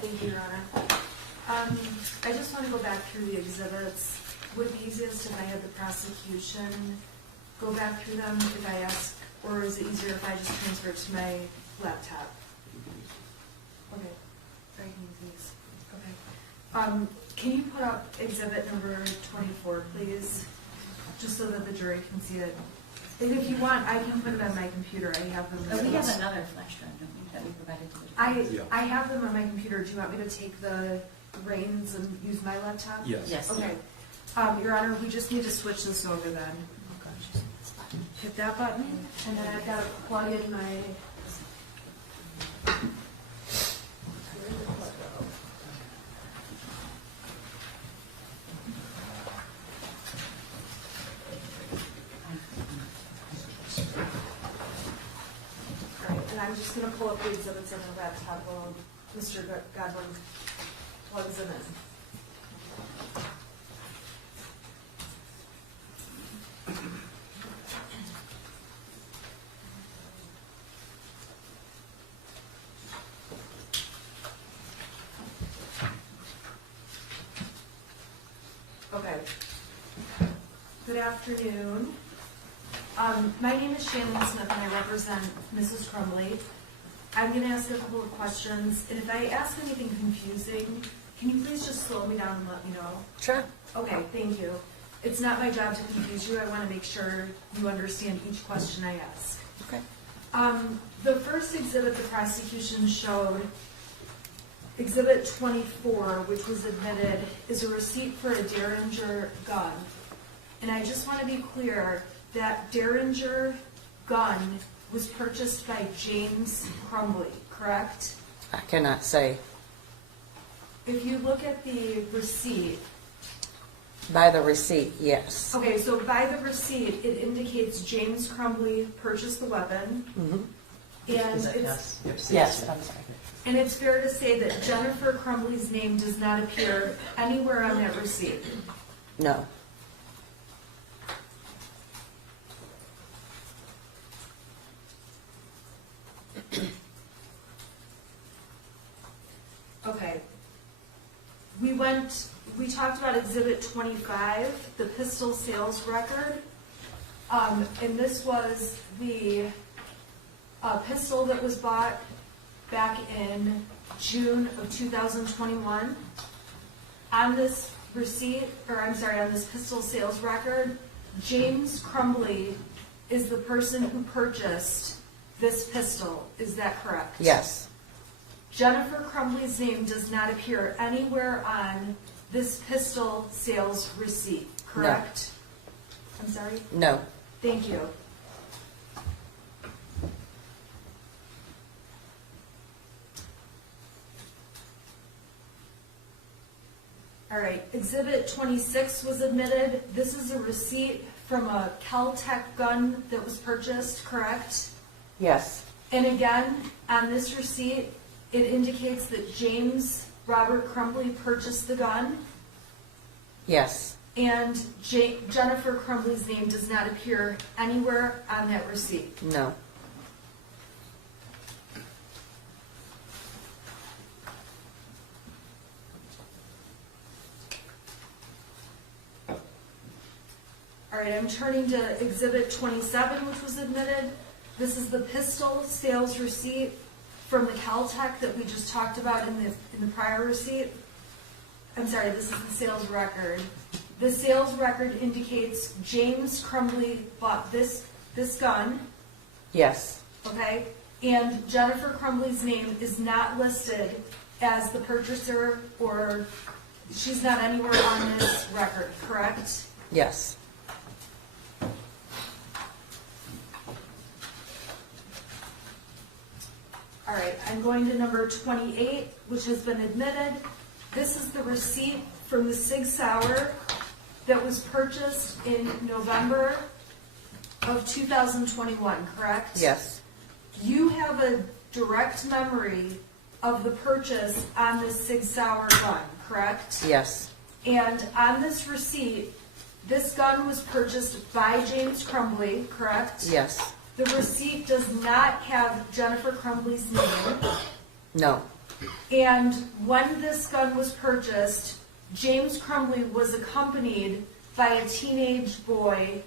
Thank you, Your Honor. I just want to go back through the exhibits. Would it be easiest if I had the prosecution go back through them if I ask, or is it easier if I just transfer it to my laptop? Okay. I can use these. Okay. Can you put up exhibit number 24, please? Just so that the jury can see it. And if you want, I can put it on my computer. I have them. Oh, we have another flash drive, don't we, that we provided to the Yeah. I have them on my computer. Do you want me to take the reins and use my laptop? Yes. Yes. Okay. Your Honor, we just need to switch this over then. Hit that button, and then I've got to plug in my... All right, and I'm just going to pull up the exhibits on the laptop while Mr. Godwin plugs them in. Okay. Good afternoon. My name is Shannon Smith, and I represent Mrs. Crumbley. I'm going to ask a couple of questions, and if I ask anything confusing, can you please just slow me down and let me know? Sure. Okay, thank you. It's not my job to confuse you. I want to make sure you understand each question I ask. Okay. The first exhibit the prosecution showed, Exhibit 24, which was admitted, is a receipt for a Derringer gun. And I just want to be clear that Derringer gun was purchased by James Crumbley, correct? I cannot say. If you look at the receipt, By the receipt, yes. okay, so by the receipt, it indicates James Crumbley purchased the weapon. And Yes, I'm sorry. and it's fair to say that Jennifer Crumbley's name does not appear anywhere on that receipt. No. Okay. We talked about Exhibit 25, the pistol sales record. And this was the pistol that was bought back in June of 2021. On this receipt, or I'm sorry, on this pistol sales record, James Crumbley is the person who purchased this pistol. Is that correct? Yes. Jennifer Crumbley's name does not appear anywhere on this pistol sales receipt, correct? I'm sorry? No. Thank you. All right, Exhibit 26 was admitted. This is a receipt from a Kel-Tec gun that was purchased, correct? Yes. And again, on this receipt, it indicates that James Robert Crumbley purchased the gun, Yes. and Jennifer Crumbley's name does not appear anywhere on that receipt. No. All right, I'm turning to Exhibit 27, which was admitted. This is the pistol sales receipt from the Caltech that we just talked about in the prior receipt. I'm sorry, this is the sales record. The sales record indicates James Crumbley bought this gun, Yes, okay? And Jennifer Crumbley's name is not listed as the purchaser, or she's not anywhere on this record, correct? yes, All right, I'm going to number 28, which has been admitted. This is the receipt from the Sig Sauer that was purchased in November of 2021, correct? yes, You have a direct memory of the purchase on this Sig Sauer gun, correct? yes, And on this receipt, this gun was purchased by James Crumbley, correct? yes, The receipt does not have Jennifer Crumbley's name. no, And when this gun was purchased, James Crumbley was accompanied by a teenage boy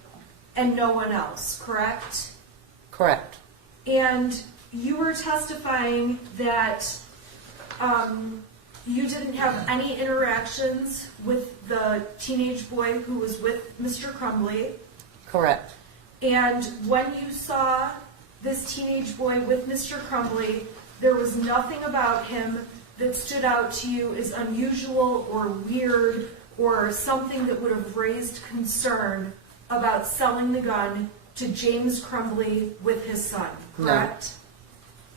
and no one else, correct? correct, And you were testifying that you didn't have any interactions with the teenage boy who was with Mr. Crumbley. correct, And when you saw this teenage boy with Mr. Crumbley, there was nothing about him that stood out to you as unusual or weird or something that would have raised concern about selling the gun to James Crumbley with his son, correct?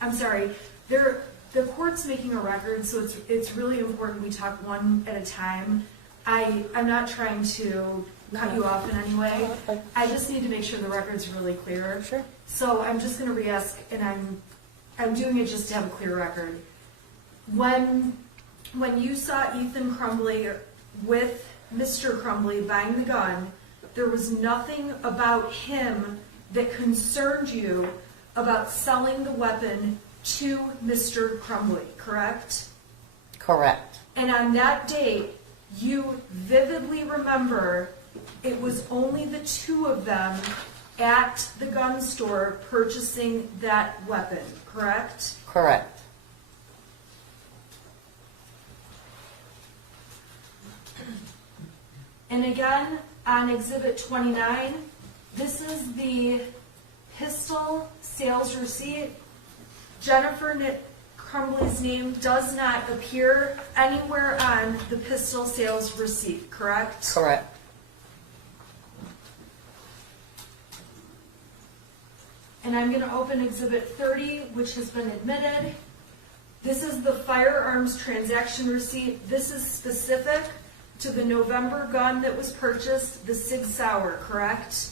No. I'm sorry. The court's making a record, so it's really important we talk one at a time. I'm not trying to cut you off in any way. I just need to make sure the record's really clear. Sure. So I'm just going to re-ask, and I'm doing it just to have a clear record. When you saw Ethan Crumbley with Mr. Crumbley buying the gun, there was nothing about him that concerned you about selling the weapon to Mr. Crumbley, correct? correct, And on that date, you vividly remember it was only the two of them at the gun store purchasing that weapon, correct? correct, And again, on Exhibit 29, this is the pistol sales receipt. Jennifer Crumbley's name does not appear anywhere on the pistol sales receipt, correct? correct, And I'm going to open Exhibit 30, which has been admitted. This is the firearms transaction receipt. This is specific to the November gun that was purchased, the Sig Sauer, correct?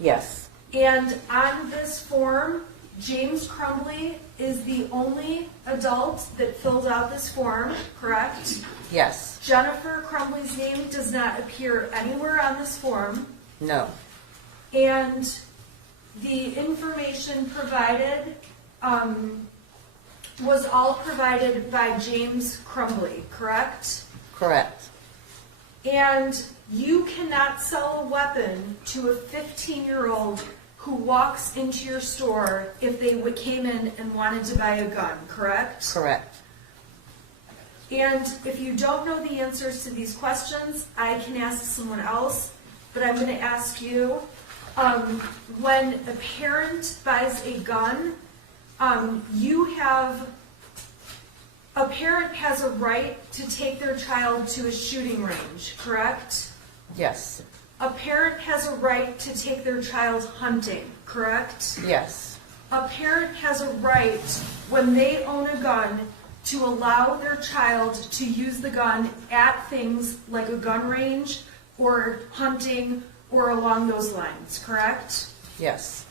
yes, And on this form, James Crumbley is the only adult that filled out this form, correct? yes, Jennifer Crumbley's name does not appear anywhere on this form. no, And the information provided was all provided by James Crumbley, correct? correct, And you cannot sell a weapon to a 15-year-old who walks into your store if they came in and wanted to buy a gun, correct? correct, And if you don't know the answers to these questions, I can ask someone else, but I'm going to ask you. When a parent buys a gun, a parent has a right to take their child to a shooting range, correct? yes, A parent has a right to take their child hunting, correct? yes, A parent has a right, when they own a gun, to allow their child to use the gun at things like a gun range or hunting or along those lines, correct? yes,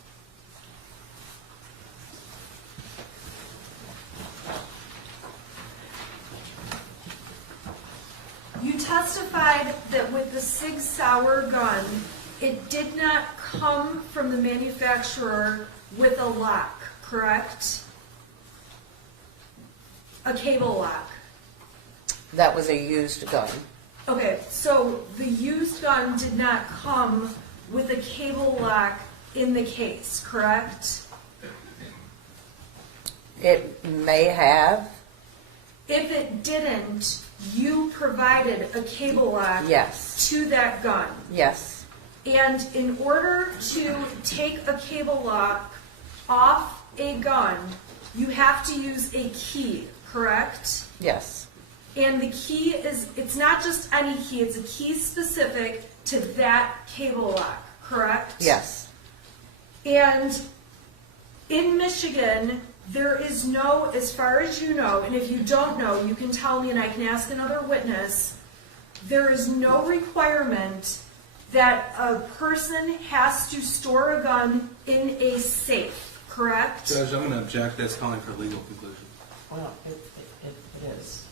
You testified that with the Sig Sauer gun, it did not come from the manufacturer with a lock, correct? A cable lock. that was a used gun, Okay, so the used gun did not come with a cable lock in the case, correct? It may have, If it didn't, you provided a cable lock yes, to that gun. yes, And in order to take a cable lock off a gun, you have to use a key, correct? yes, And the key is, it's not just any key, it's a key specific to that cable lock, correct? yes, And in Michigan, there is no, as far as you know, and if you don't know, you can tell me and I can ask another witness, there is no requirement that a person has to store a gun in a safe, correct? Judge, I'm going to object. That's calling for legal conclusion. Well, it is.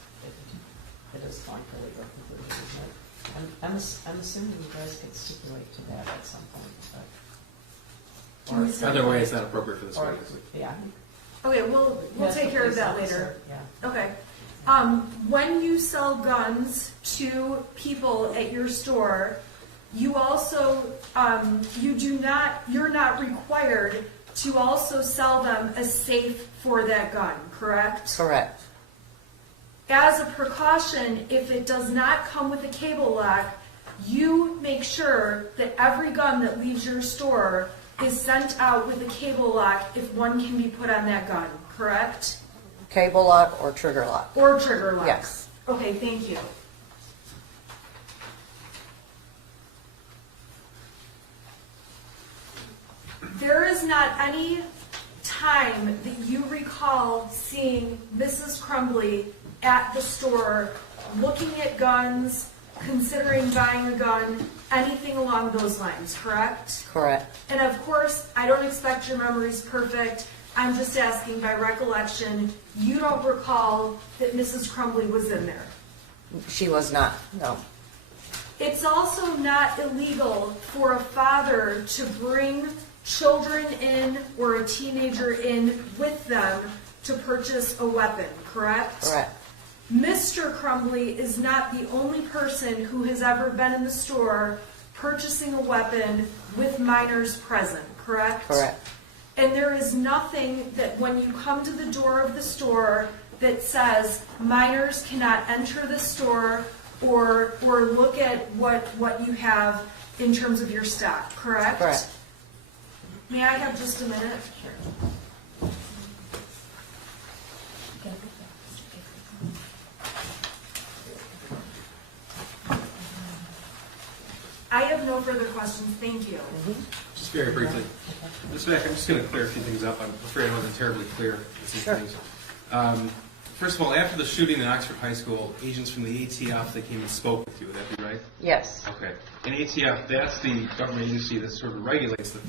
It is calling for legal conclusion, isn't it? I'm assuming you guys could stipulate to that at some point, but. Can we say- Either way, it's not appropriate for this Or, witness. yeah. Okay, we'll Yes, take the care of police that officer, later. Yeah. Okay. When you sell guns to people at your store, you also, you're not required to also sell them a safe for that gun, correct? correct, As a precaution, if it does not come with a cable lock, you make sure that every gun that leaves your store is sent out with a cable lock if one can be put on that gun, correct? cable lock or trigger lock, Or trigger lock? yes, Okay, thank you. There is not any time that you recall seeing Mrs. Crumbley at the store looking at guns, considering buying a gun, anything along those lines, correct? correct, And of course, I don't expect your memory's perfect. I'm just asking by recollection, you don't recall that Mrs. Crumbley was in there. she was not, no, It's also not illegal for a father to bring children in or a teenager in with them to purchase a weapon, correct? correct, Mr. Crumbley is not the only person who has ever been in the store purchasing a weapon with minors present, correct? correct, And there is nothing that when you come to the door of the store that says minors cannot enter the store or look at what you have in terms of your stock, correct? correct. May I have just a minute? Sure. I have no further questions, thank you. Just very briefly. Ms. Mack, I'm just going to clear a few things up. I'm afraid I wasn't terribly clear with some Sure. things. First of all, after the shooting in Oxford High School, agents from the ATF, they came and spoke with you. Would that be right? Yes, Okay. And ATF, that's the government agency that sort of regulates the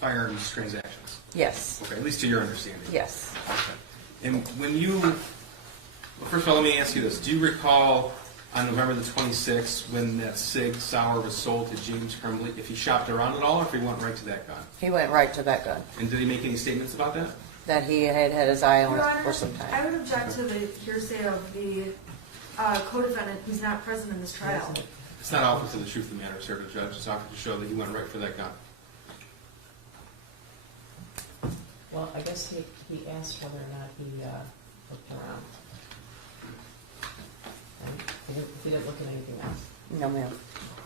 firearms transactions. yes, Okay, at least to your understanding. yes, Okay. And when you, well, first of all, let me ask you this. Do you recall on November the 26th when that Sig Sauer was sold to James Crumbley, if he shopped around at all or if he went right to that gun? he went right to that gun, And did he make any statements about that? that he had had his eye on Your it Honor, for some I time. would object to the hearsay of the co-defendant who's not present in this trial. It's not offered to the truth of the matter, sir, the judge. It's offered to show that he went right for that gun. Well, I guess he asked whether or not he looked around. And he didn't look at anything else. No, ma'am.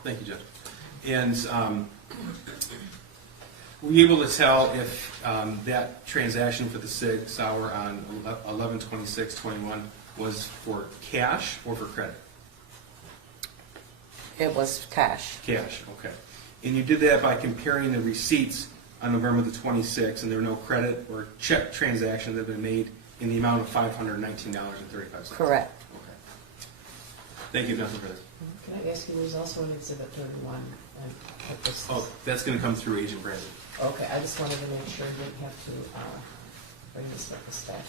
Thank you, Judge. And were you able to tell if that transaction for the Sig Sauer on 11/26/21 was for cash or for credit? It was cash, Cash, okay. And you did that by comparing the receipts on November the 26th, and there were no credit or check transactions that have been made in the amount of $519.35? correct, Okay. Thank you, nothing further. Can I ask you, there's also an exhibit 31. And what this is. Oh, that's going to come through Agent Brandon. Okay, I just wanted to make sure you didn't have to bring this witness back.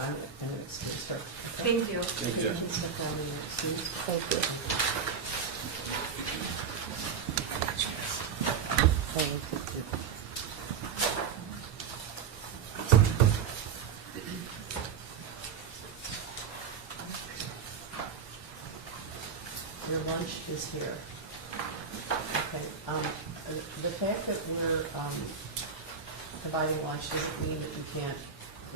I'm going to excuse her. Okay? Thank you. Thank you, Judge. Please step down and excuse. thank you. Thank you. Your lunch is here. Okay, the fact that we're providing lunch doesn't mean that you can't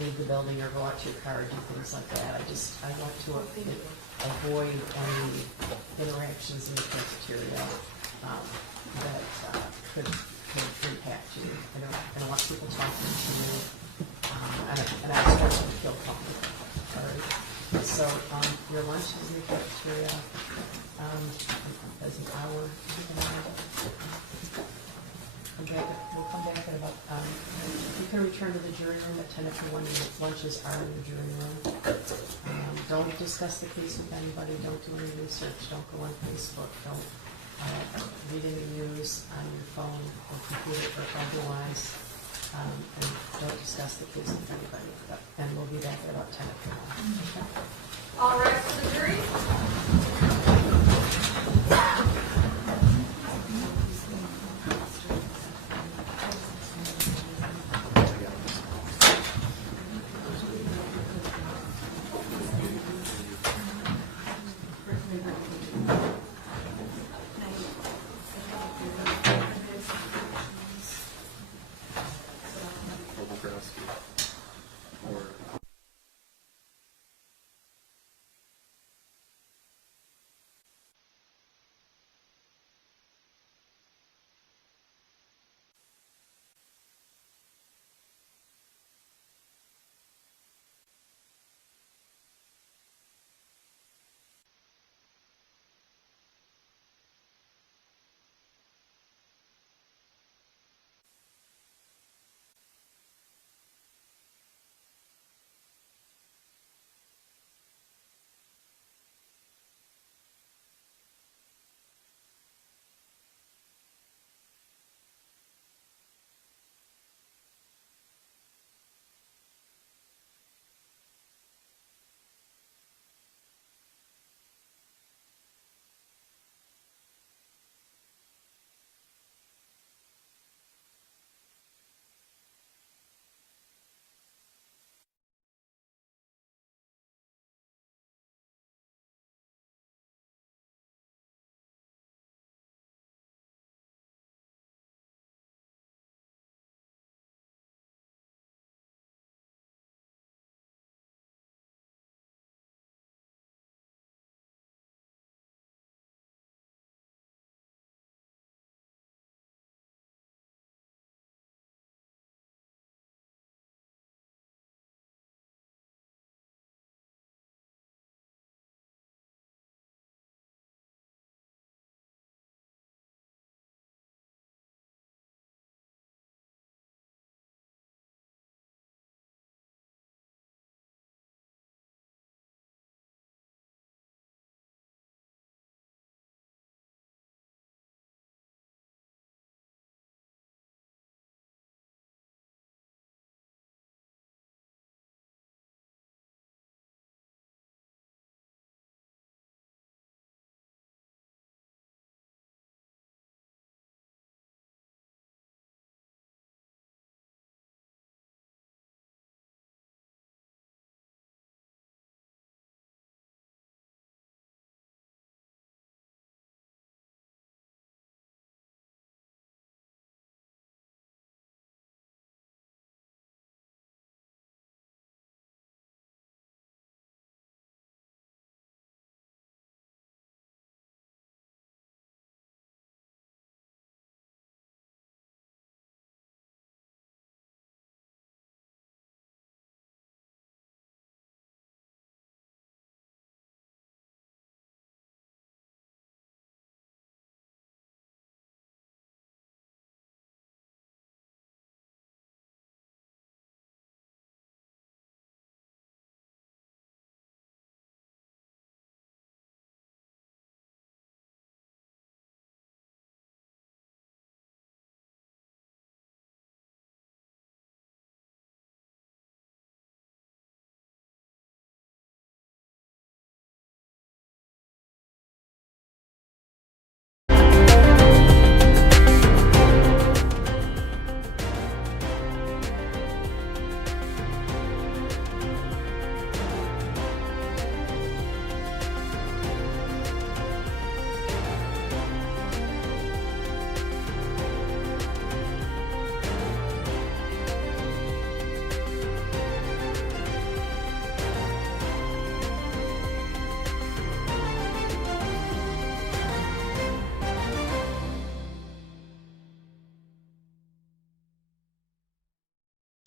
leave the building or go out to your car or do things like that. I want to avoid any interactions in the cafeteria that could impact you. I don't want people talking to you, and I just want you to feel comfortable. All right. So your lunch is in the cafeteria. As an hour. We'll come back at about. You can return to the jury room at 10 if you want. Your lunches are in the jury room. Don't discuss the case with anybody. Don't do any research. Don't go on Facebook. Don't read any news on your phone or computer or otherwise. And don't discuss the case with anybody. And we'll be back at about 10 if you want. Okay? All right, for the jury.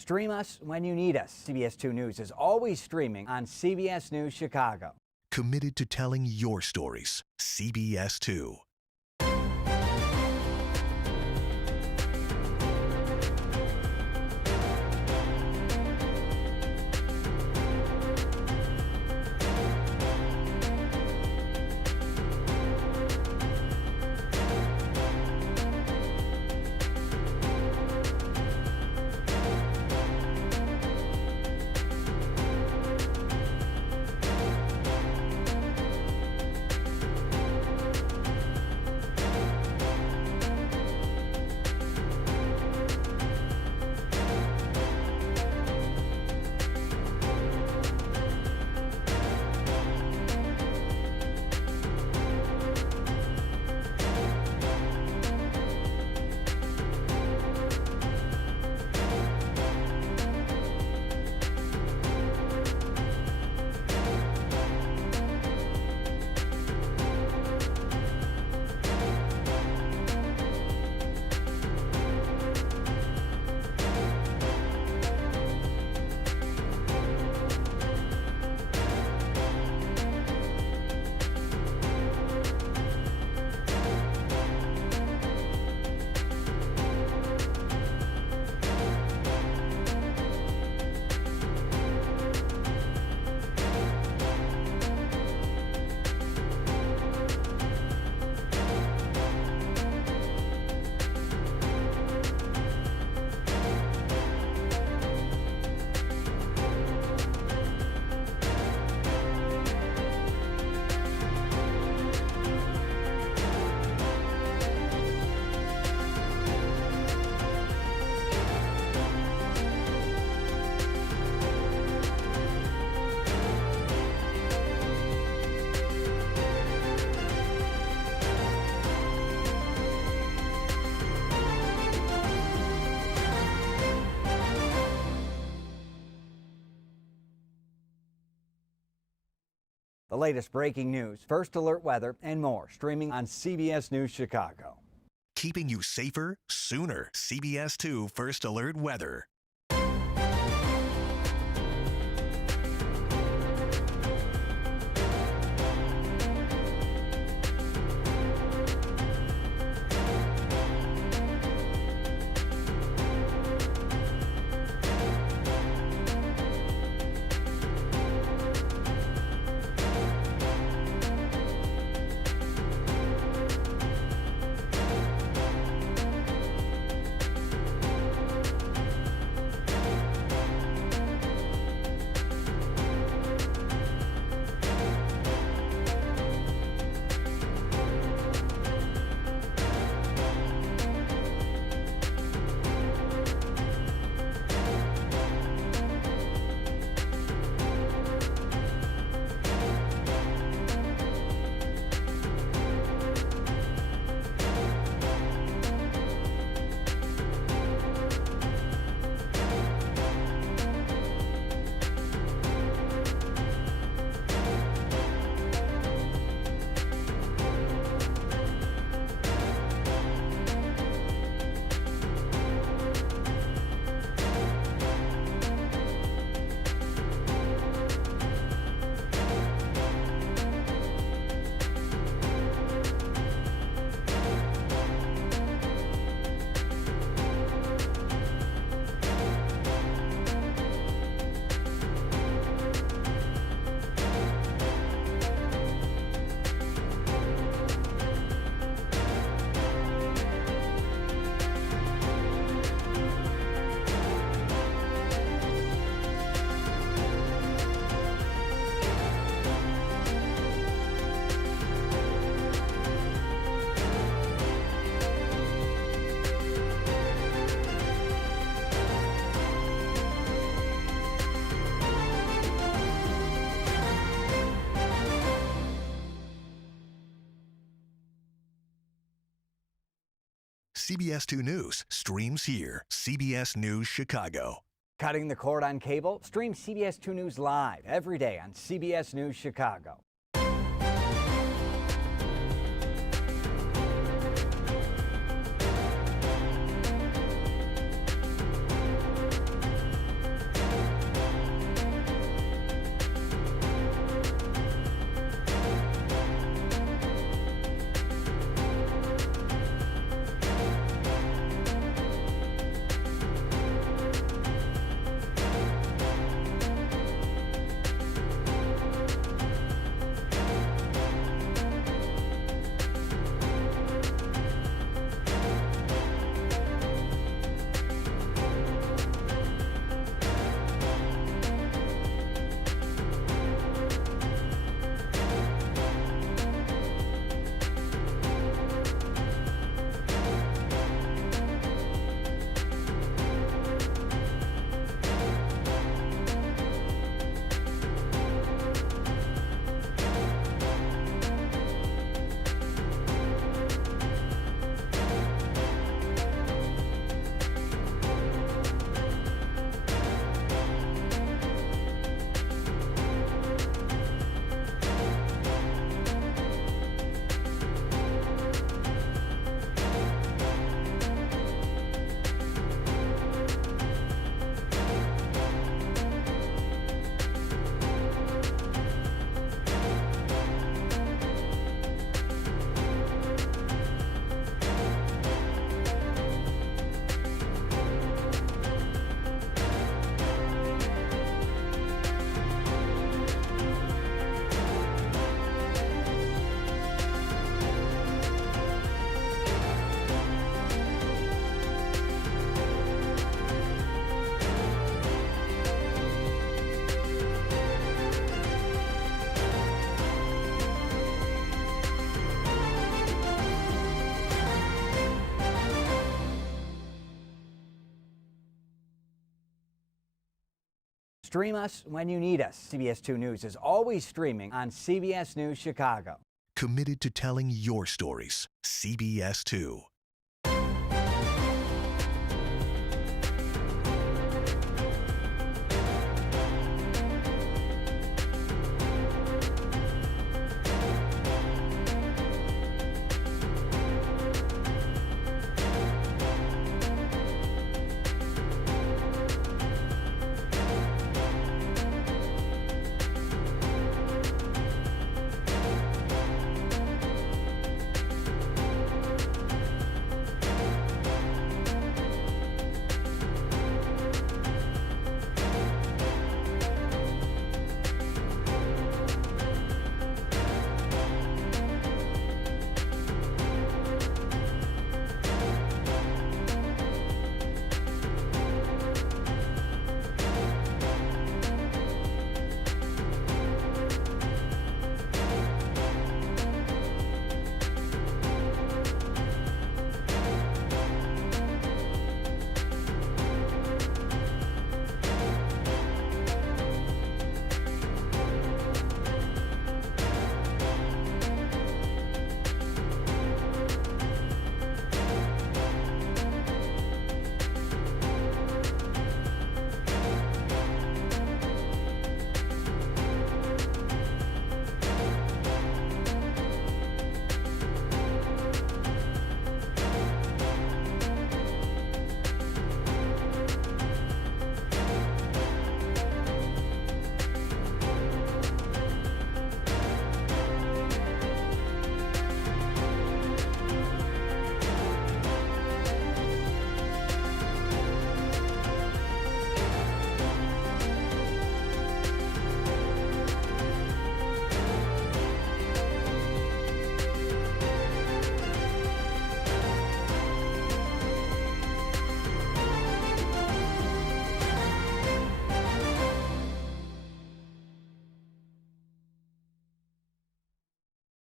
Stream us when you need us. CBS 2 News is always streaming on CBS News Chicago. Committed to telling your stories. CBS 2. The latest breaking news, first alert weather, and more streaming on CBS News Chicago. Keeping you safer, sooner. CBS 2 First Alert Weather. CBS 2 News streams here. CBS News Chicago. Cutting the cord on cable? Stream CBS 2 News live every day on CBS News Chicago. Stream us when you need us. CBS 2 News is always streaming on CBS News Chicago. Committed to telling your stories. CBS 2.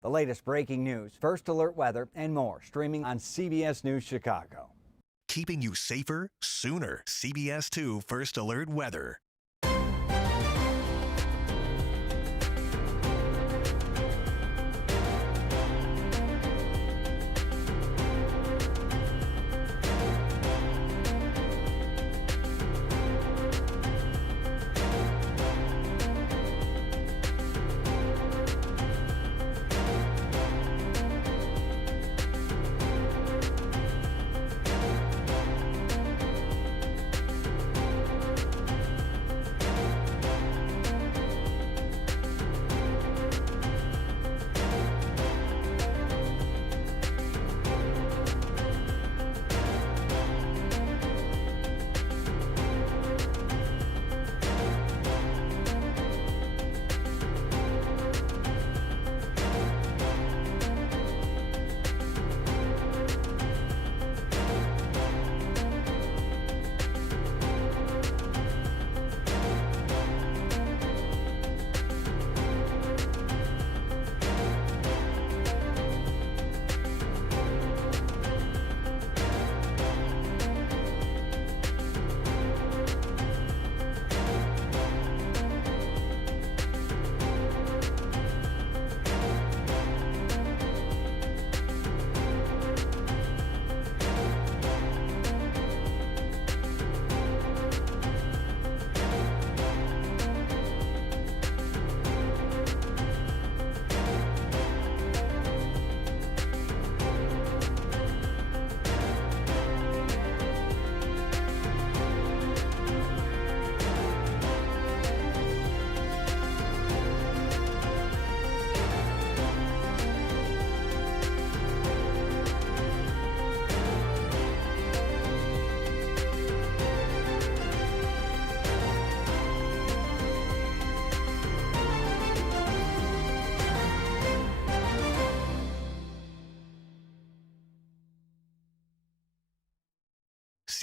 The latest breaking news, first alert weather, and more streaming on CBS News Chicago. Keeping you safer, sooner. CBS 2 First Alert Weather.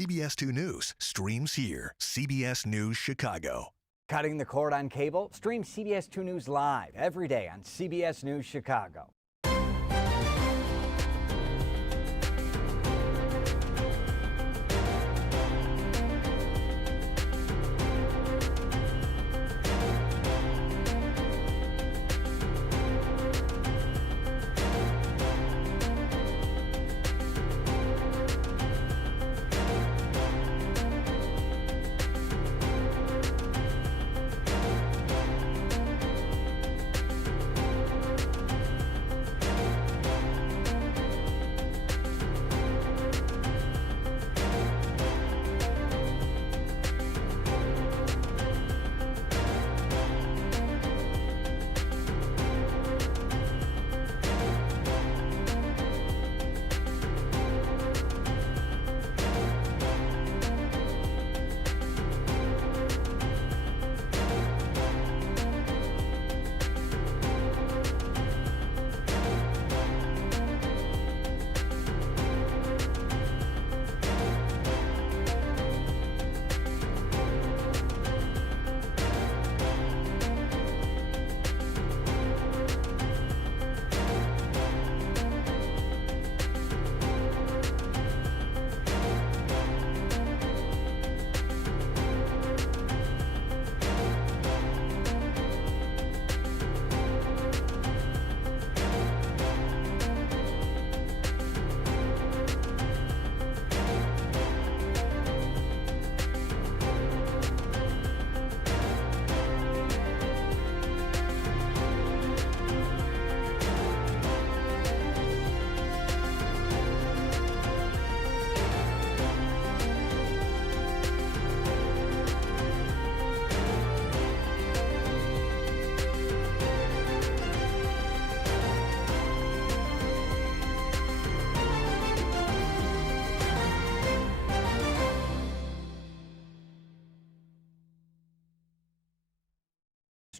CBS 2 News streams here. CBS News Chicago. Cutting the cord on cable? Stream CBS 2 News live every day on CBS News Chicago.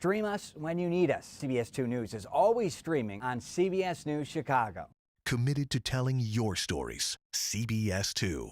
Stream us when you need us. CBS 2 News is always streaming on CBS News Chicago. Committed to telling your stories. CBS 2.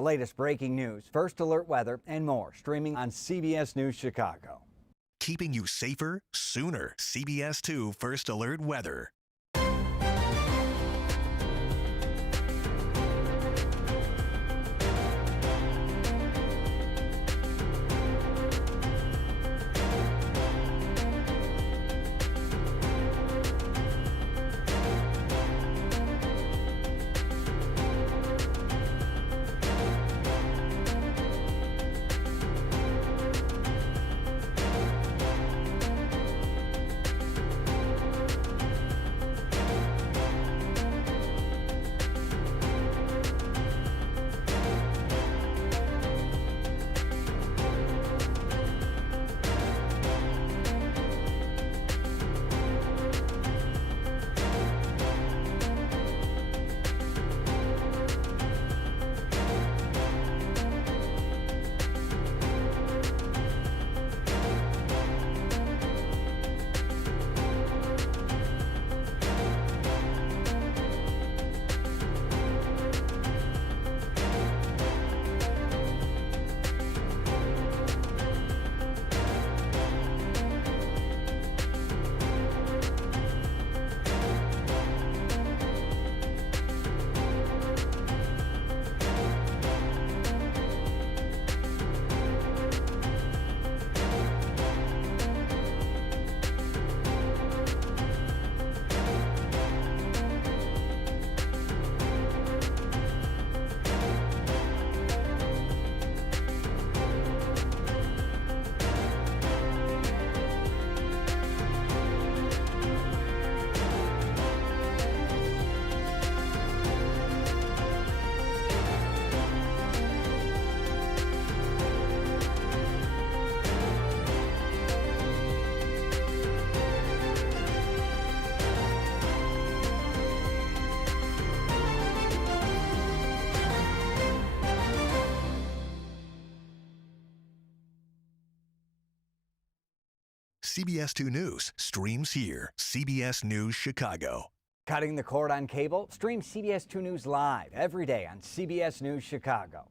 The latest breaking news, first alert weather, and more streaming on CBS News Chicago. Keeping you safer, sooner. CBS 2 First Alert Weather. CBS 2 News streams here. CBS News Chicago. Cutting the cord on cable? Stream CBS 2 News live every day on CBS News Chicago.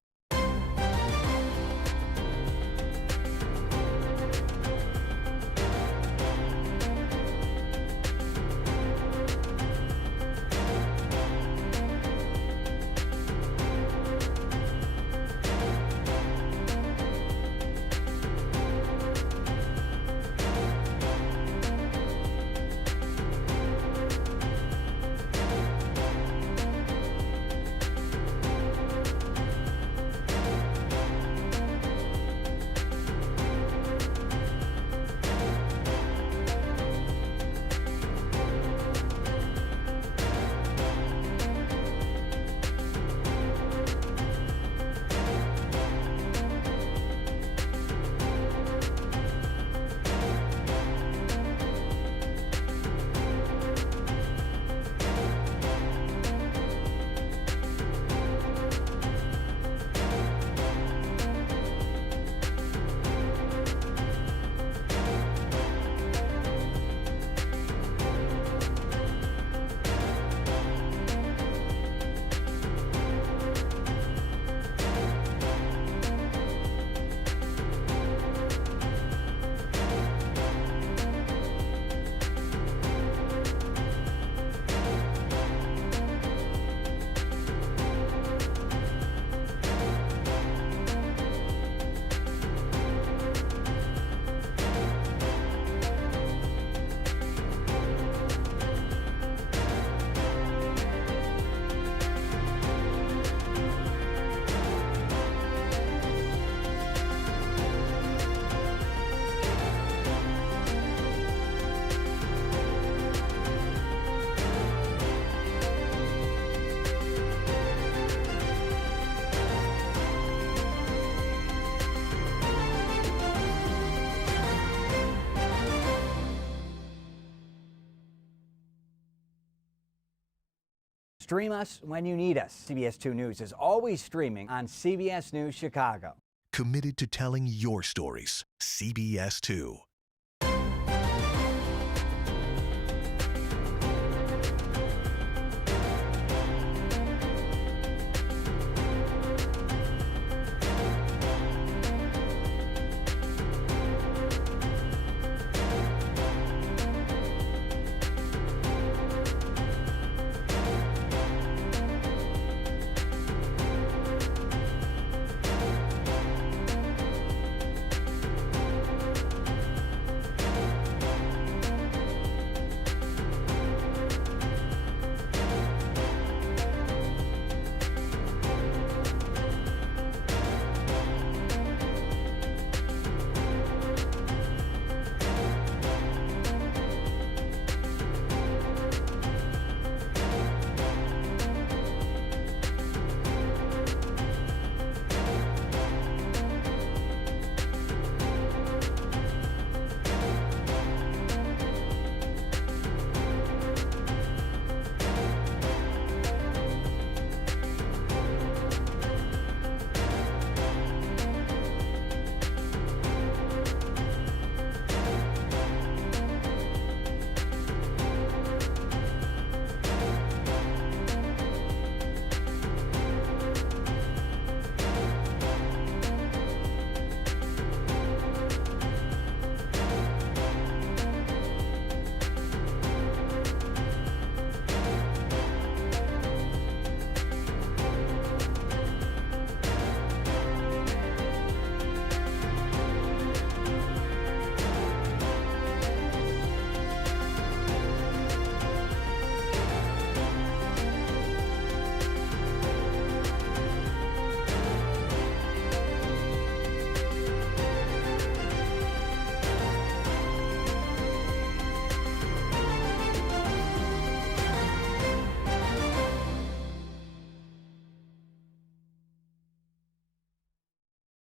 Stream us when you need us. CBS 2 News is always streaming on CBS News Chicago. Committed to telling your stories. CBS 2.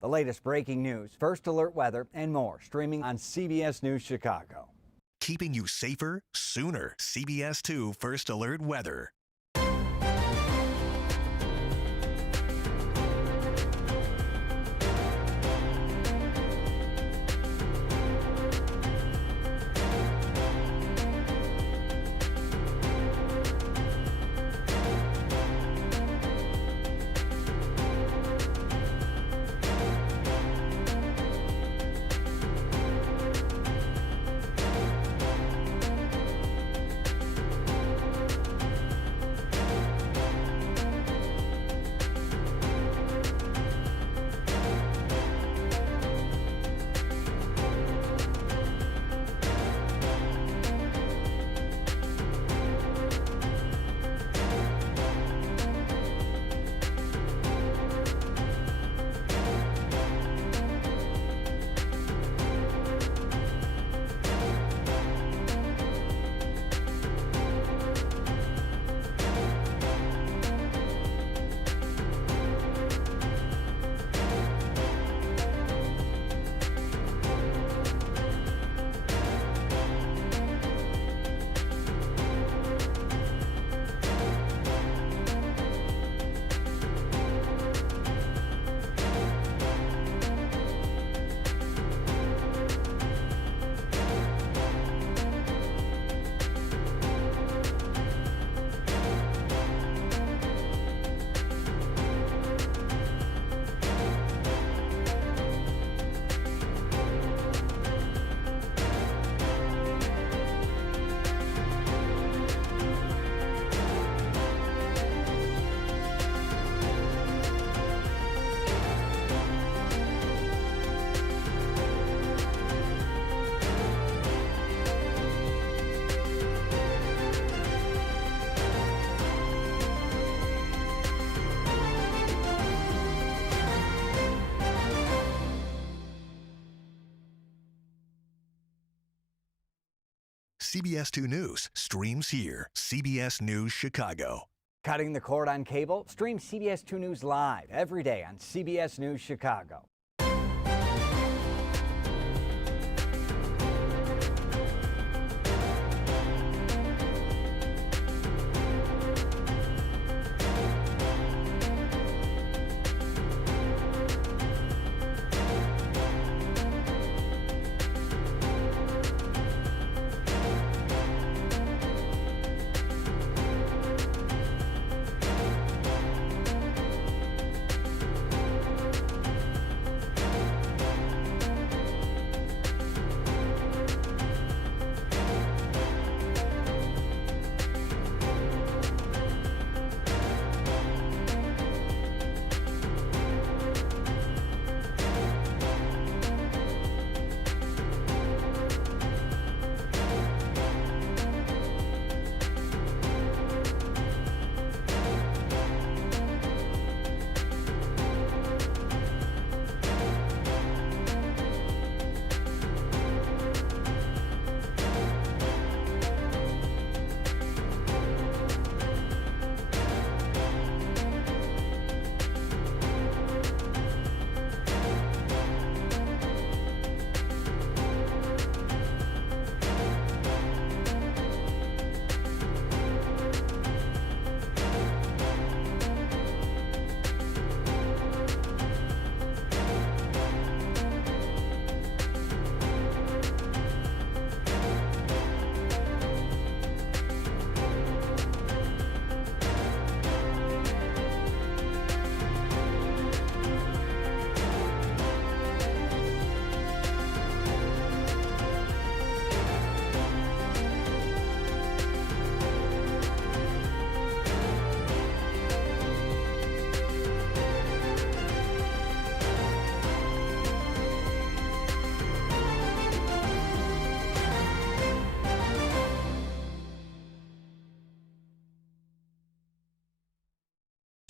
The latest breaking news, first alert weather, and more streaming on CBS News Chicago. Keeping you safer, sooner. CBS 2 First Alert Weather. CBS 2 News streams here. CBS News Chicago. Cutting the cord on cable? Stream CBS 2 News live every day on CBS News Chicago.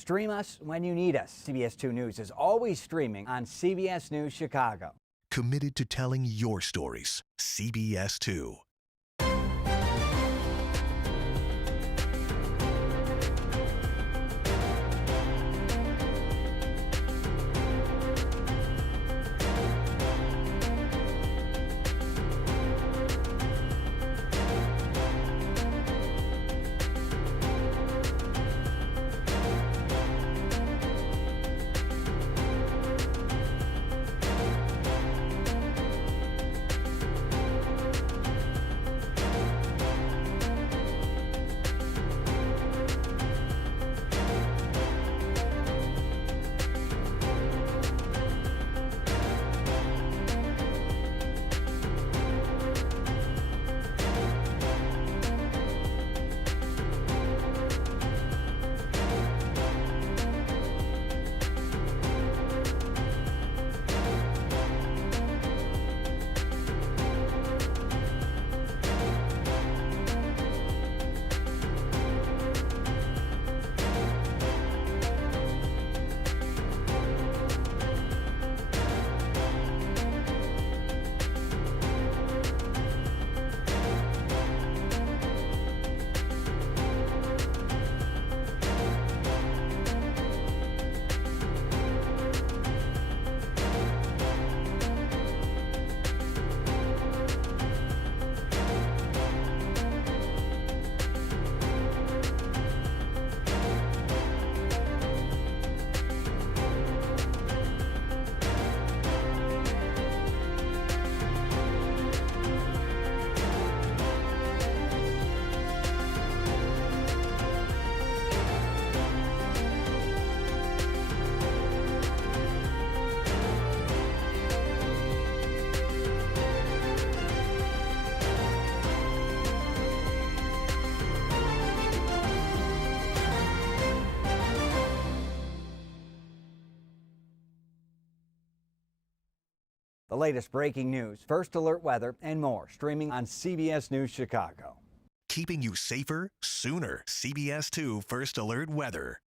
Stream us when you need us. CBS 2 News is always streaming on CBS News Chicago. Committed to telling your stories. CBS 2. The latest breaking news, first alert weather, and more streaming on CBS News Chicago. Keeping you safer sooner. CBS 2 First Alert Weather.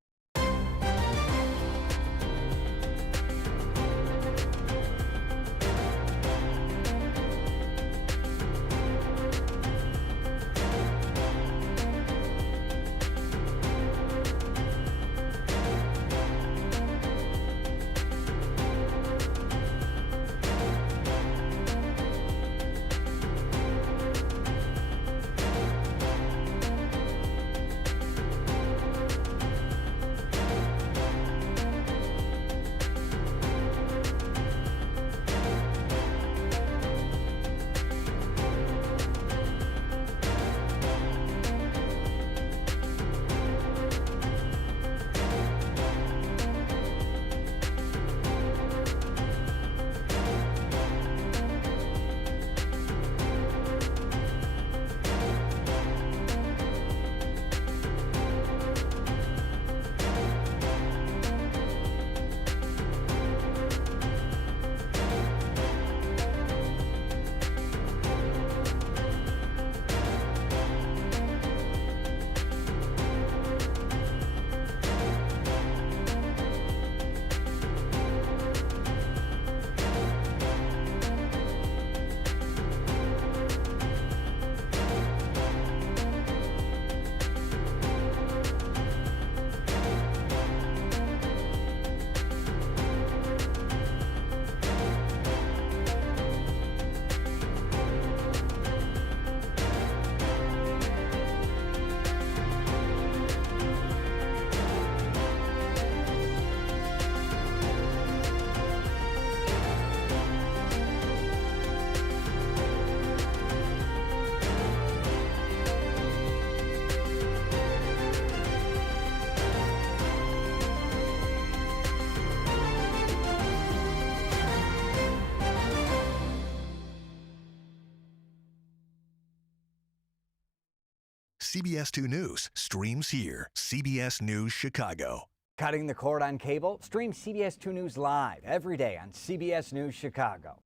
CBS 2 News streams here. CBS News Chicago. Cutting the cord on cable? Stream CBS 2 News live every day on CBS News Chicago.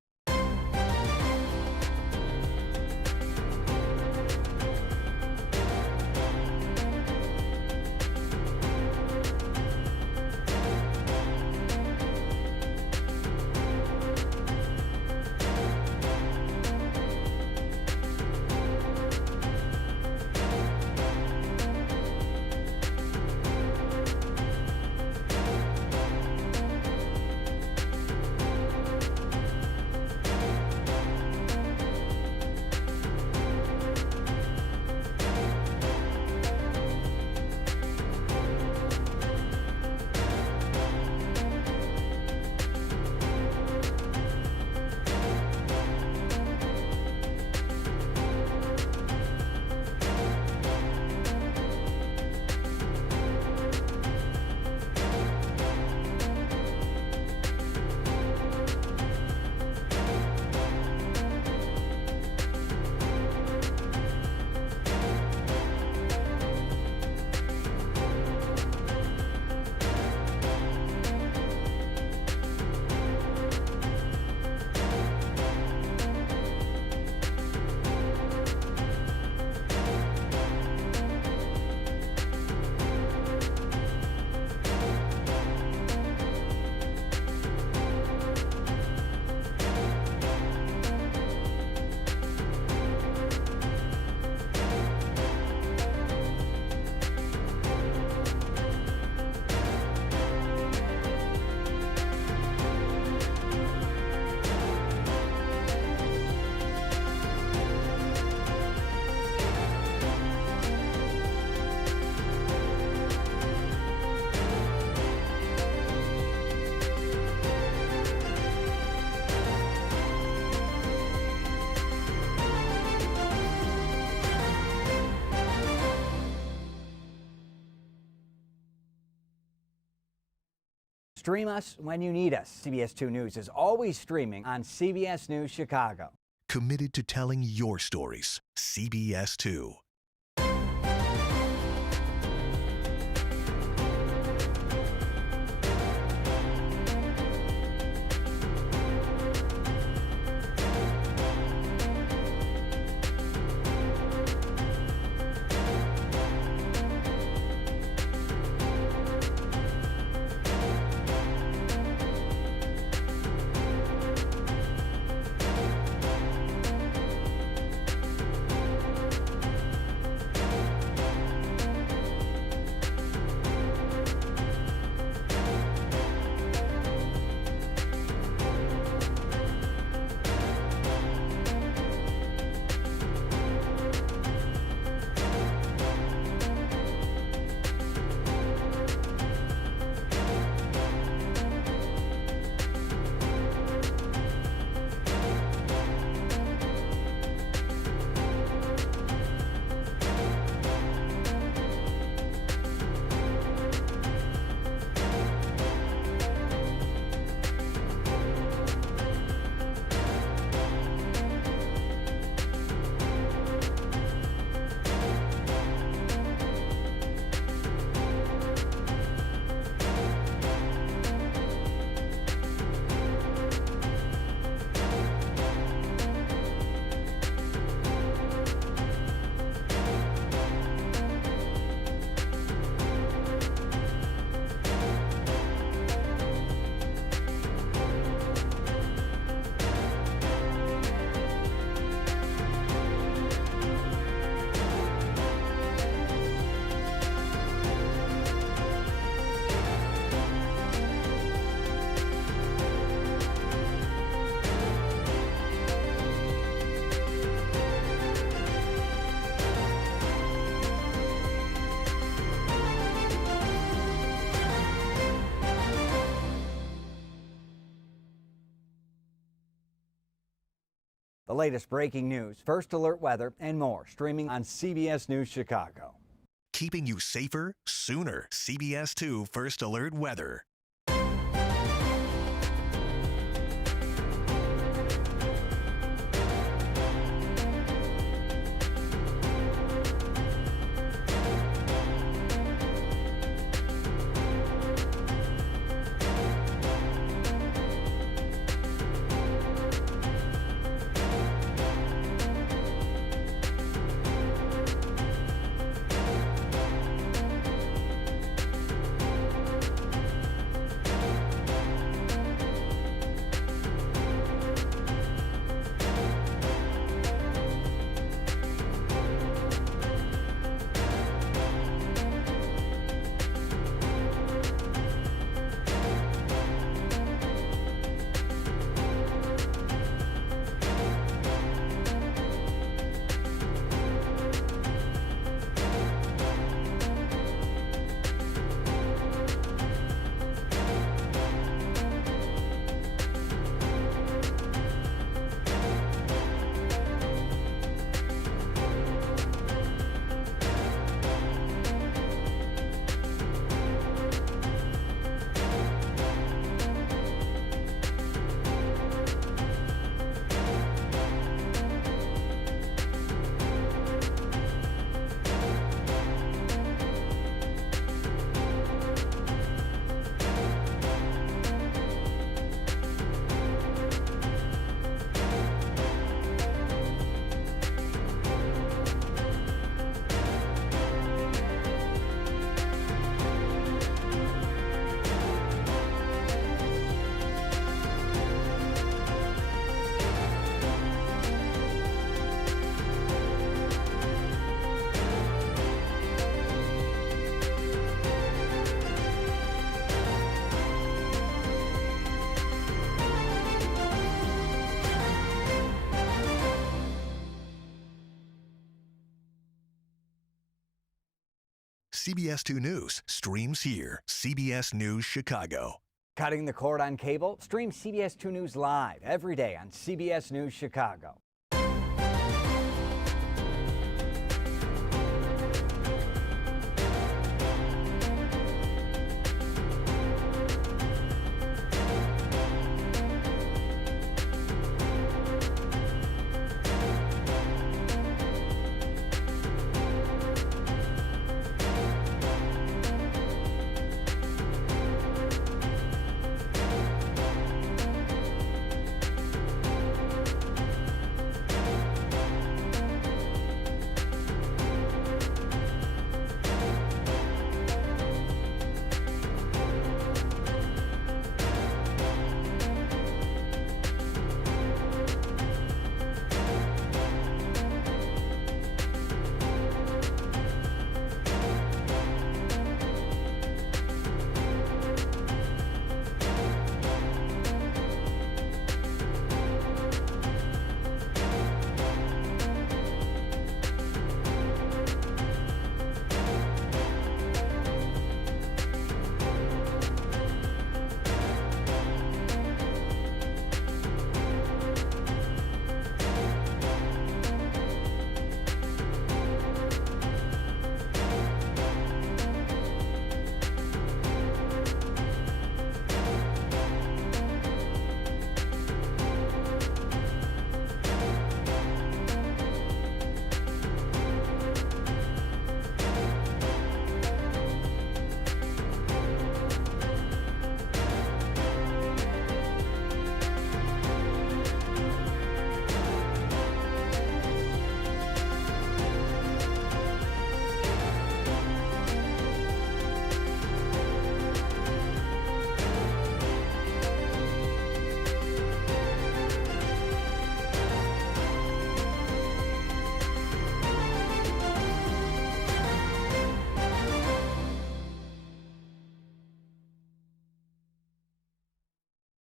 Stream us when you need us. CBS 2 News is always streaming on CBS News Chicago. Committed to telling your stories. CBS 2. The latest breaking news, first alert weather, and more streaming on CBS News Chicago. Keeping you safer sooner. CBS 2 First Alert Weather. CBS 2 News streams here. CBS News Chicago. Cutting the cord on cable? Stream CBS 2 News live every day on CBS News Chicago.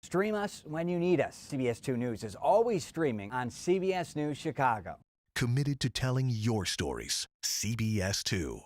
Stream us when you need us. CBS 2 News is always streaming on CBS News Chicago. Committed to telling your stories. CBS 2.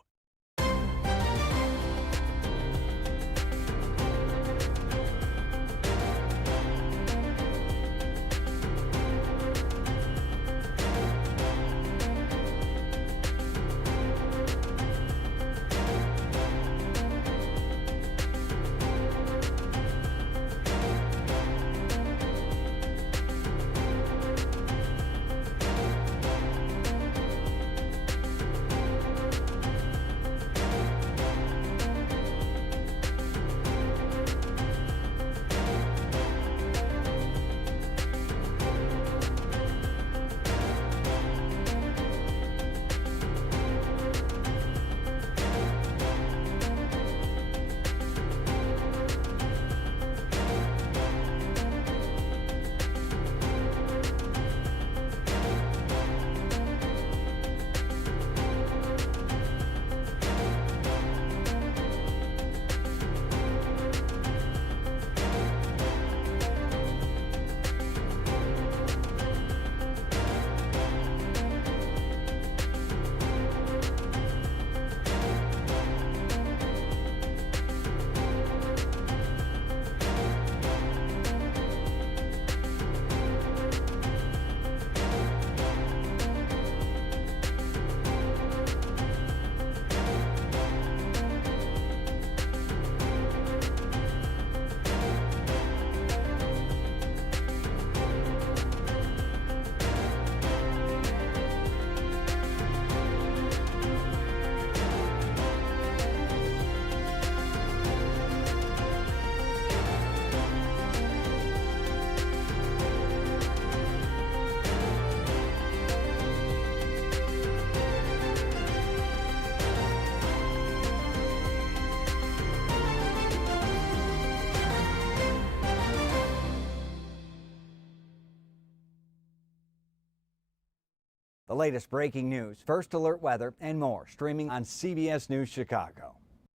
The latest breaking news, first alert weather, and more streaming on CBS News Chicago.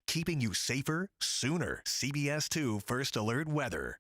Keeping you safer, sooner. CBS 2 First Alert Weather.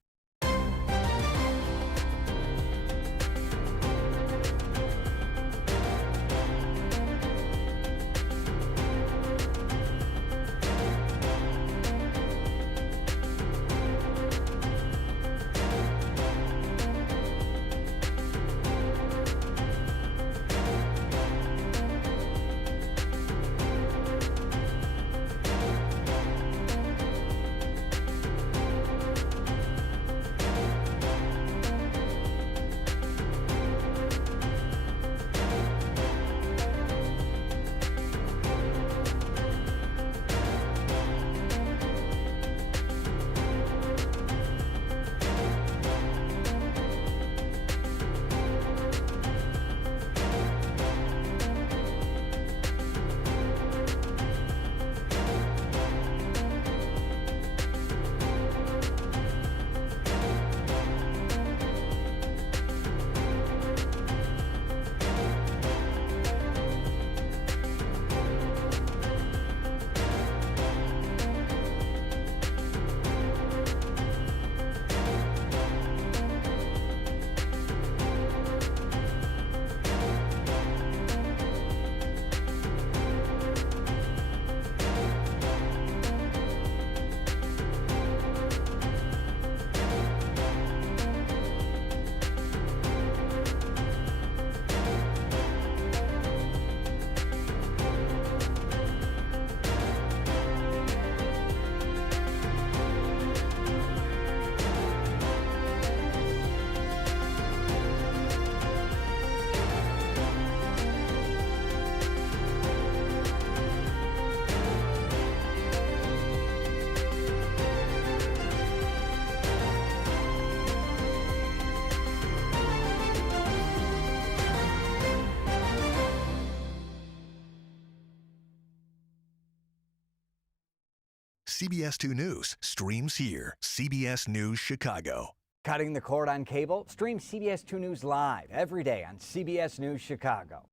CBS 2 News streams here. CBS News Chicago. Cutting the cord on cable? Stream CBS 2 News live every day on CBS News Chicago.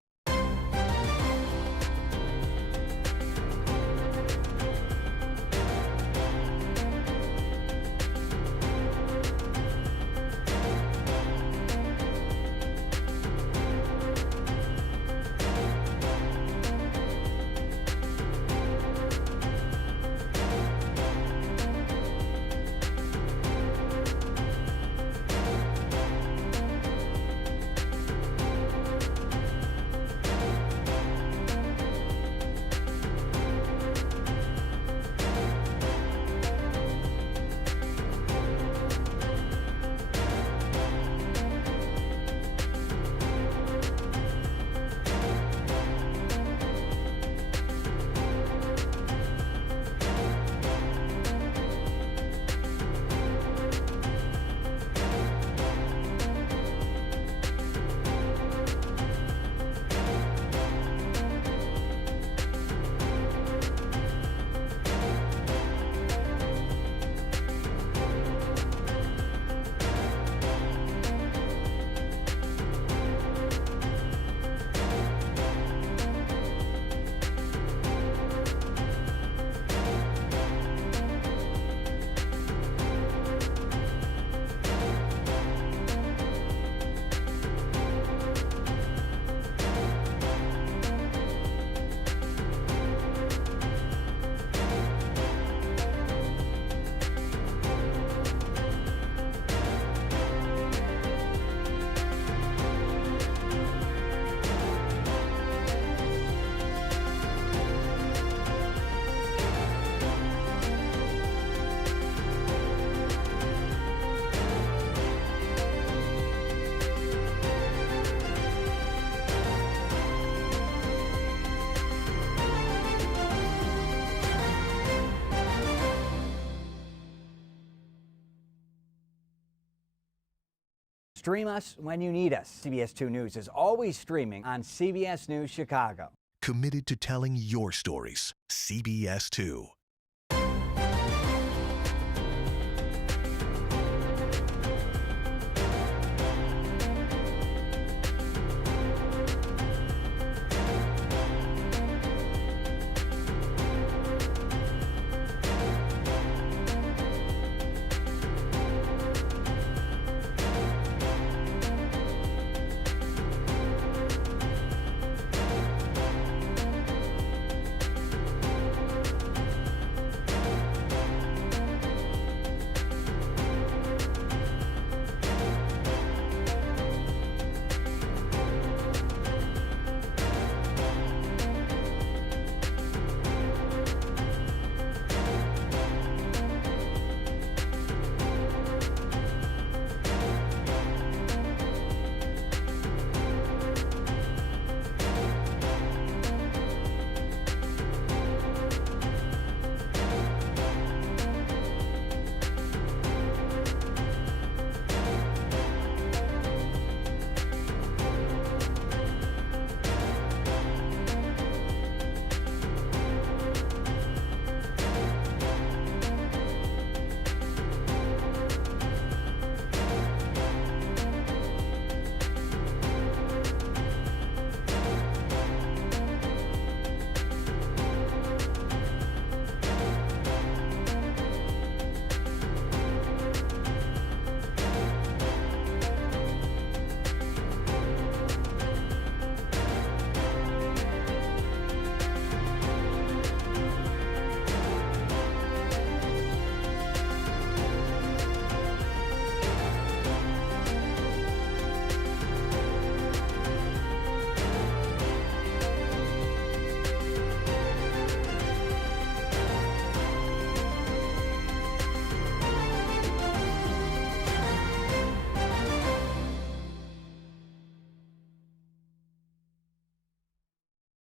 Stream us when you need us. CBS 2 News is always streaming on CBS News Chicago. Committed to telling your stories. CBS 2.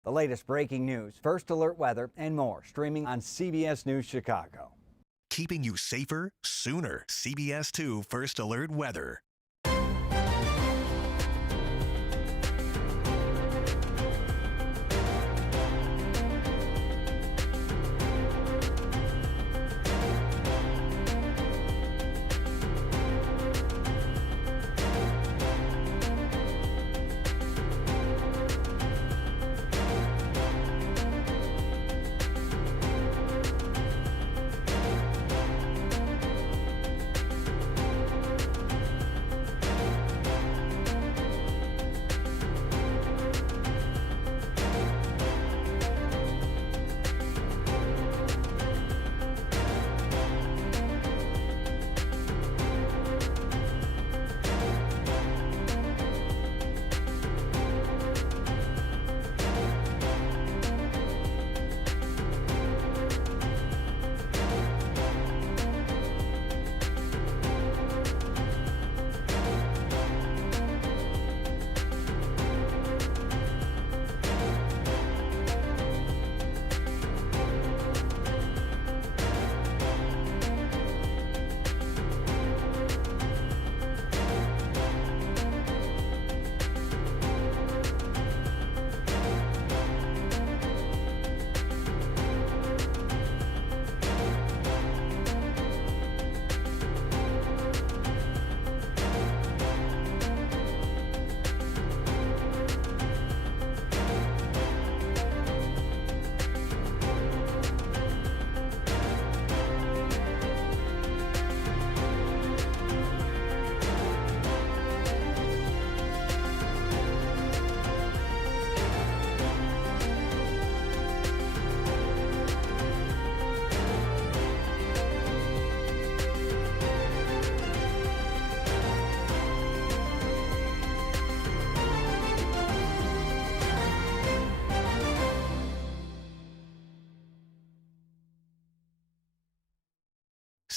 The latest breaking news, first alert weather, and more streaming on CBS News Chicago. Keeping you safer sooner. CBS 2 First Alert Weather.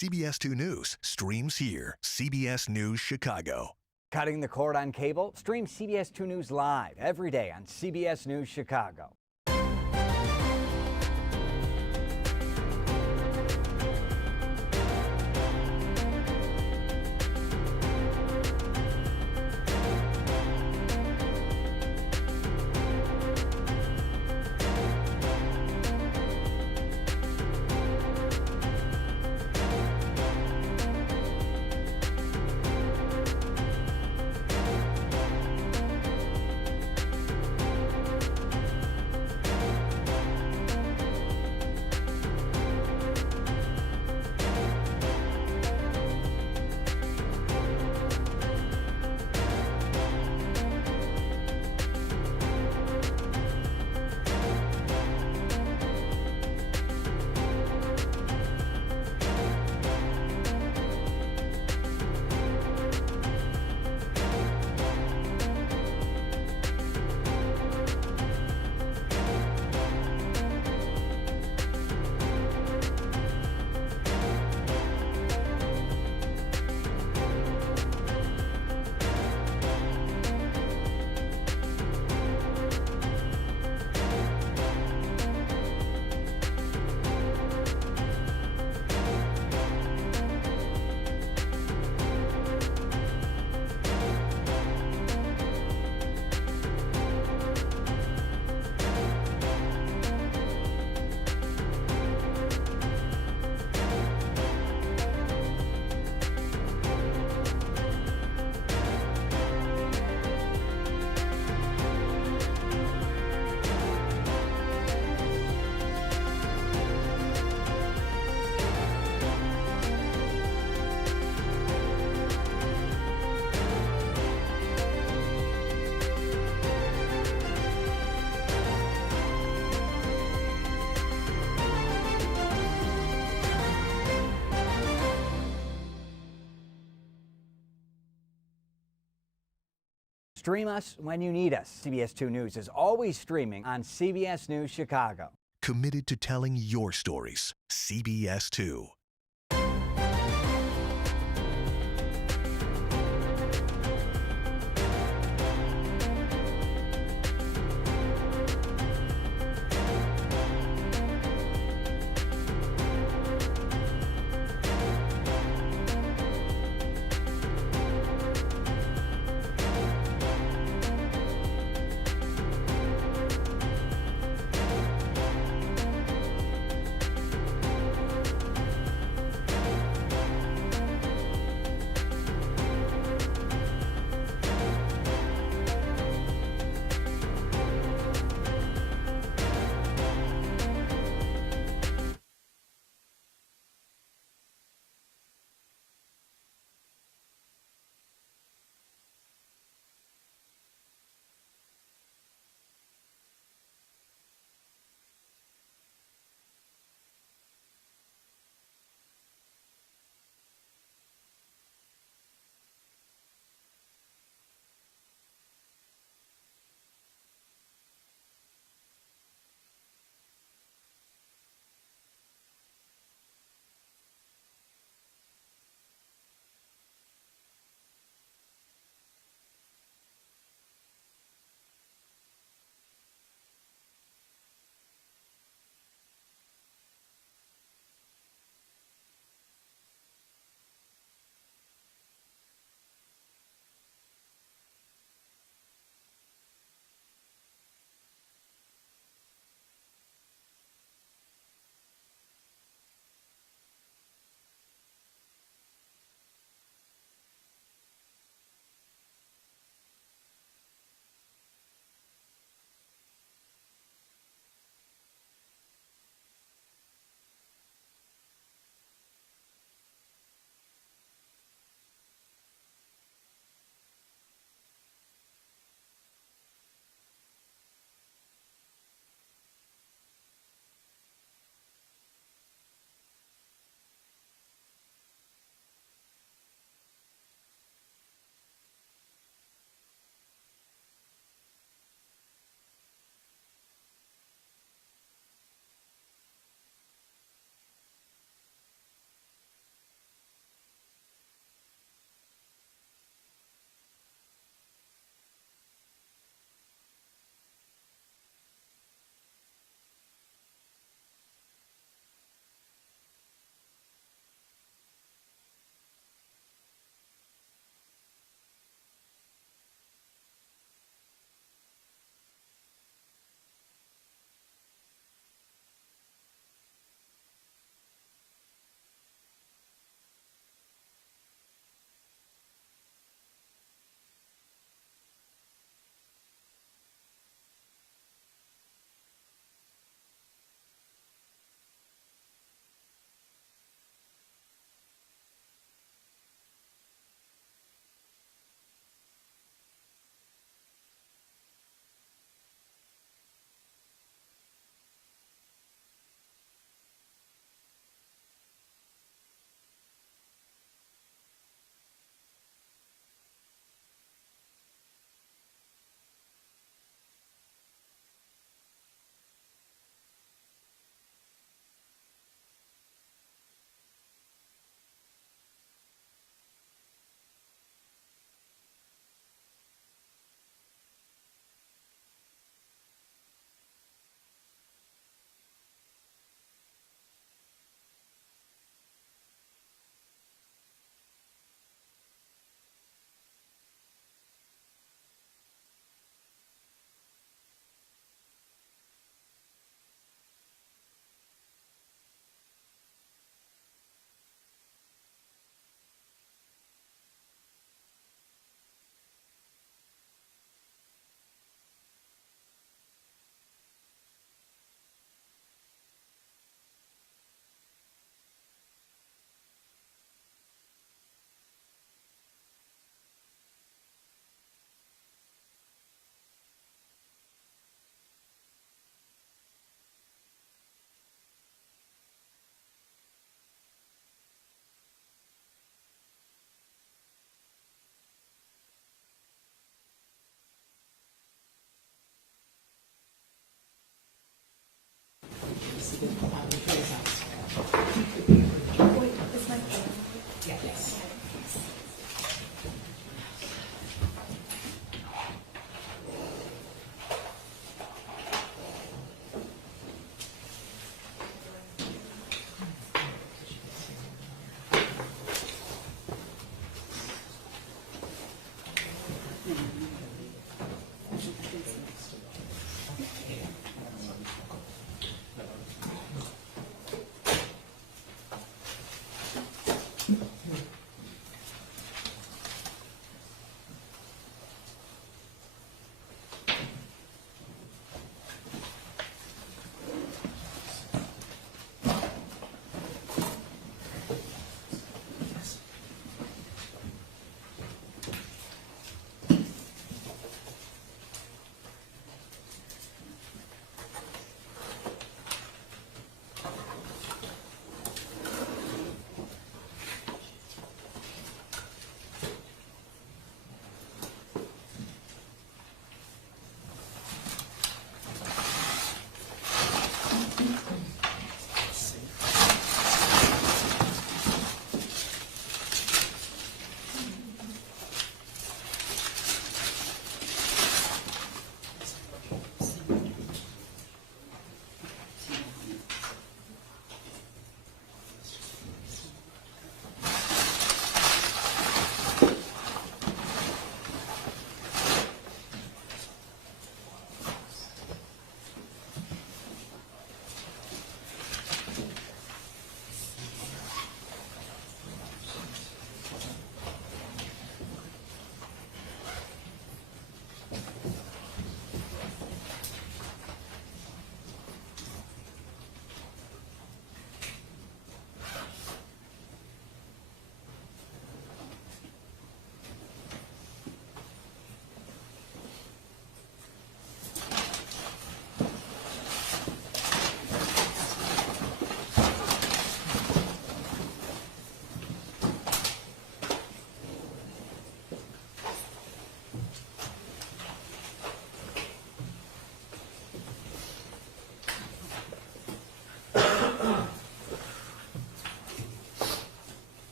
CBS 2 News streams here. CBS News Chicago. Cutting the cord on cable? Stream CBS 2 News live every day on CBS News Chicago. Stream us when you need us. CBS 2 News is always streaming on CBS News Chicago. Committed to telling your stories. CBS 2.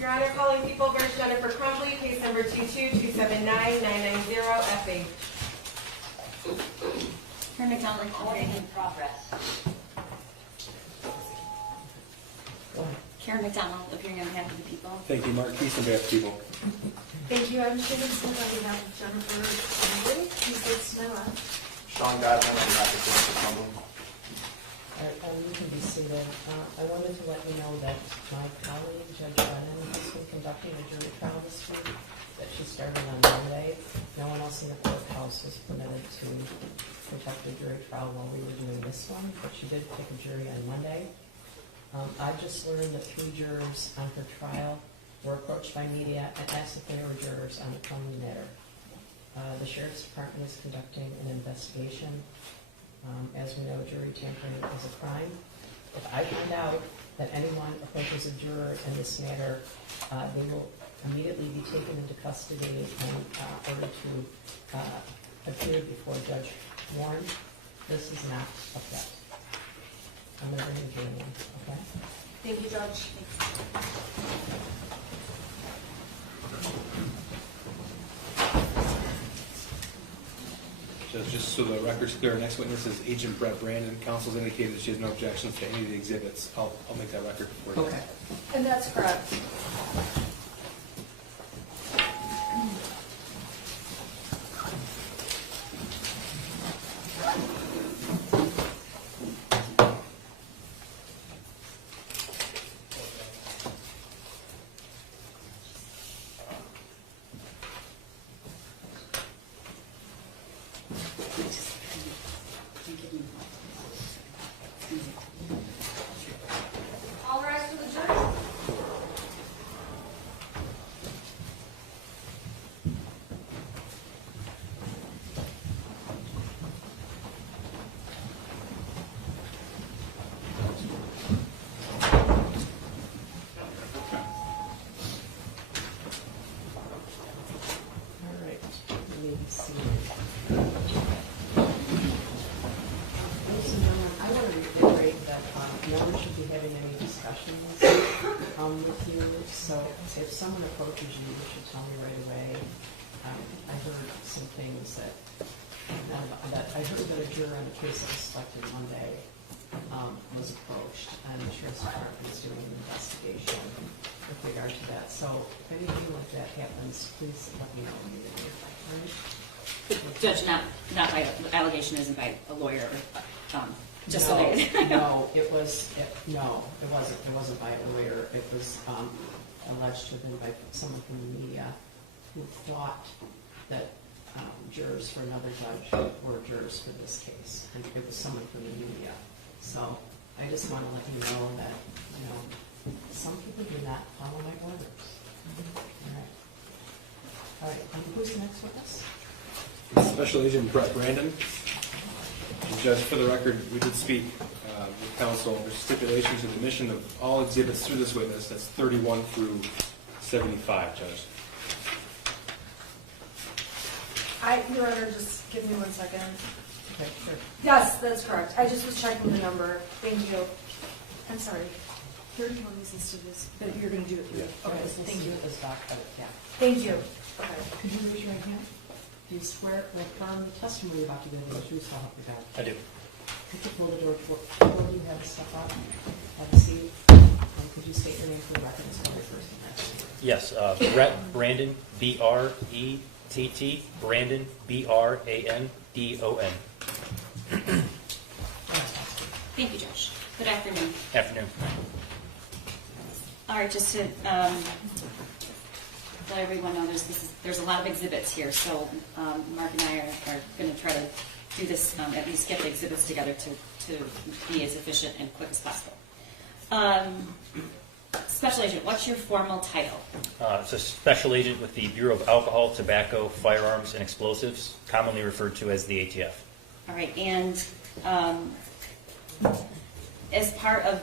Your Honor, calling People versus Jennifer Crumbley, case number 2227990FH. Karen McDonald, voting in progress. Karen McDonald, appearing on behalf of the people. Thank you, Mark Keith, on behalf of people. Thank you, I'm James Crumbley on behalf of Jennifer Crumbley. Please wait to my left. Sean Godwin on behalf of Jennifer Crumbley. All right, you can be seated. I wanted to let you know that my colleague, Judge Brennan, has been conducting a jury trial this week that she started on Monday. No one else in the courthouse was permitted to conduct a jury trial while we were doing this one, but she did pick a jury on Monday. I just learned that 3 jurors on her trial were approached by media and asked if they were jurors on a common matter. The Sheriff's Department is conducting an investigation. As we know, jury tampering is a crime. If I find out that anyone approaches a juror in this matter, they will immediately be taken into custody and ordered to appear before Judge Warren. This is not a threat. I'm going to bring in Juliana, okay? Thank you, Judge. Just so the record's clear, our next witness is Agent Brett Brandon. Counsel's indicated that she has no objections to any of the exhibits. I'll make that record for you. Okay. And that's correct. All rise for the jury. All right, you may be seated. Ladies and gentlemen, I want to reiterate that no one should be having any discussions with you. So if someone approaches you, you should tell me right away. I heard some things that I heard that a juror on a case that was selected Monday was approached, and the Sheriff's Department is doing an investigation with regard to that. So if anything like that happens, please let me know immediately. All right? Judge, not by allegation isn't by a lawyer. Just so No, they no, it wasn't. It wasn't by a lawyer. It was alleged to have been by someone from the media who thought that jurors for another judge were jurors for this case, and it was someone from the media. So I just want to let you know that some people do not follow my orders. All right. Who's the next witness? Special Agent Brett Brandon. Judge, for the record, we did speak with counsel. There's stipulations of admission of all exhibits through this witness. That's 31 through 75, Judge. Your Honor, just give me 1 second. Okay, sure. Yes, that's correct. I just was checking the number. Thank you. I'm sorry. 31 is listed as, but you're going to do it through. Okay, thank you. Thank you. Okay. Could you raise your right hand? Do you swear or affirm the testimony about to give the truth, so help you God? I do. Could you pull the door toward you, have a step up, have a seat? Could you state your name for the record and spell your first and last name? Yes, Brett Brandon, B-R-E-T-T, Brandon, B-R-A-N-D-O-N. Thank you, Josh. Good afternoon. Afternoon. All right, just to let everyone know, there's a lot of exhibits here, so Mark and I are going to try to do this, at least get the exhibits together to be as efficient and quick as possible. Special Agent, what's your formal title? It's a special agent with the Bureau of Alcohol, Tobacco, Firearms, and Explosives, commonly referred to as the ATF. All right, and as part of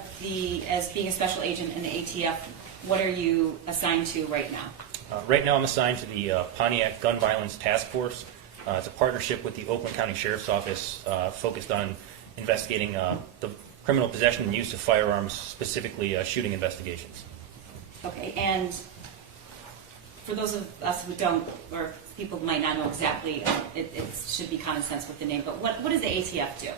as being a special agent in the ATF, what are you assigned to right now? Right now I'm assigned to the Pontiac Gun Violence Task Force. It's a partnership with the Oakland County Sheriff's Office focused on investigating the criminal possession and use of firearms, specifically shooting investigations. Okay, and for those of us who don't, or people might not know exactly, it should be common sense with the name, but what does the ATF do?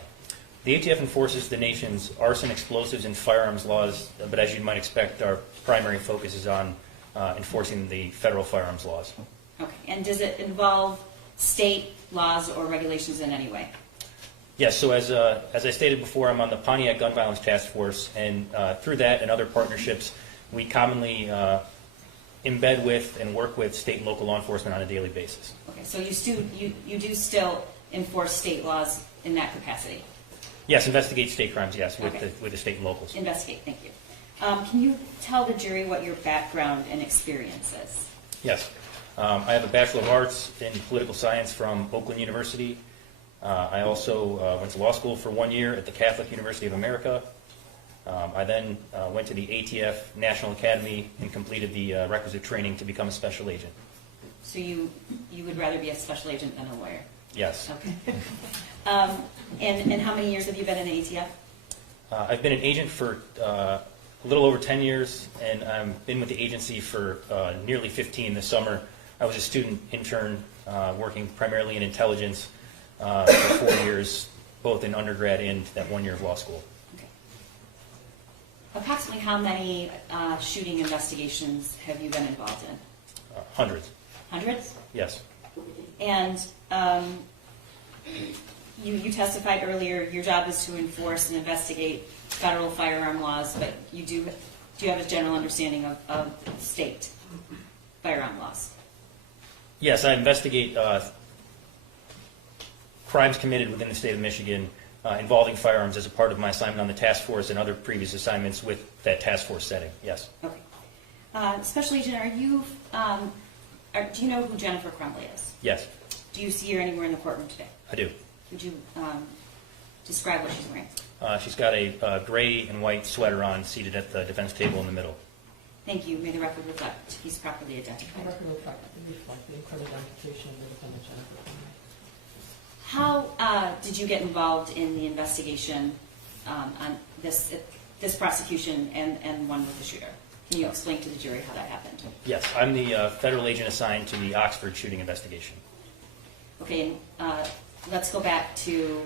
The ATF enforces the nation's arson, explosives, and firearms laws, but as you might expect, our primary focus is on enforcing the federal firearms laws. Okay, and does it involve state laws or regulations in any way? Yes, so as I stated before, I'm on the Pontiac Gun Violence Task Force, and through that and other partnerships, we commonly embed with and work with state and local law enforcement on a daily basis. Okay, so you do still enforce state laws in that capacity? Yes, investigate state crimes, yes, with, Okay. with the state and locals. Investigate, thank you. Can you tell the jury what your background and experience is? Yes. I have a Bachelor of Arts in Political Science from Oakland University. I also went to law school for 1 year at the Catholic University of America. I then went to the ATF National Academy and completed the requisite training to become a special agent. So you would rather be a special agent than a lawyer? Yes. Okay. And how many years have you been in the ATF? I've been an agent for a little over 10 years, and I've been with the agency for nearly 15 this summer. I was a student intern working primarily in intelligence for 4 years, both in undergrad and that 1 year of law school. Okay. Approximately how many shooting investigations have you been involved in? Hundreds. Hundreds? Yes. And you testified earlier, your job is to enforce and investigate federal firearm laws, but do you have a general understanding of state firearm laws? Yes, I investigate crimes committed within the state of Michigan involving firearms as a part of my assignment on the task force and other previous assignments with that task force setting, yes. Okay. Special Agent, do you know who Jennifer Crumbley is? Yes, Do you see her anywhere in the courtroom today? I do. Would you describe what she's wearing? She's got a gray and white sweater on, seated at the defense table in the middle. Thank you. May the record reflect he's properly The identified. record will reflect the incredible identification of the defendant, Jennifer Crumbley. How did you get involved in the investigation on this prosecution and one with the shooter? Can you explain to the jury how that happened? Yes, I'm the federal agent assigned to the Oxford shooting investigation. Okay, let's go back to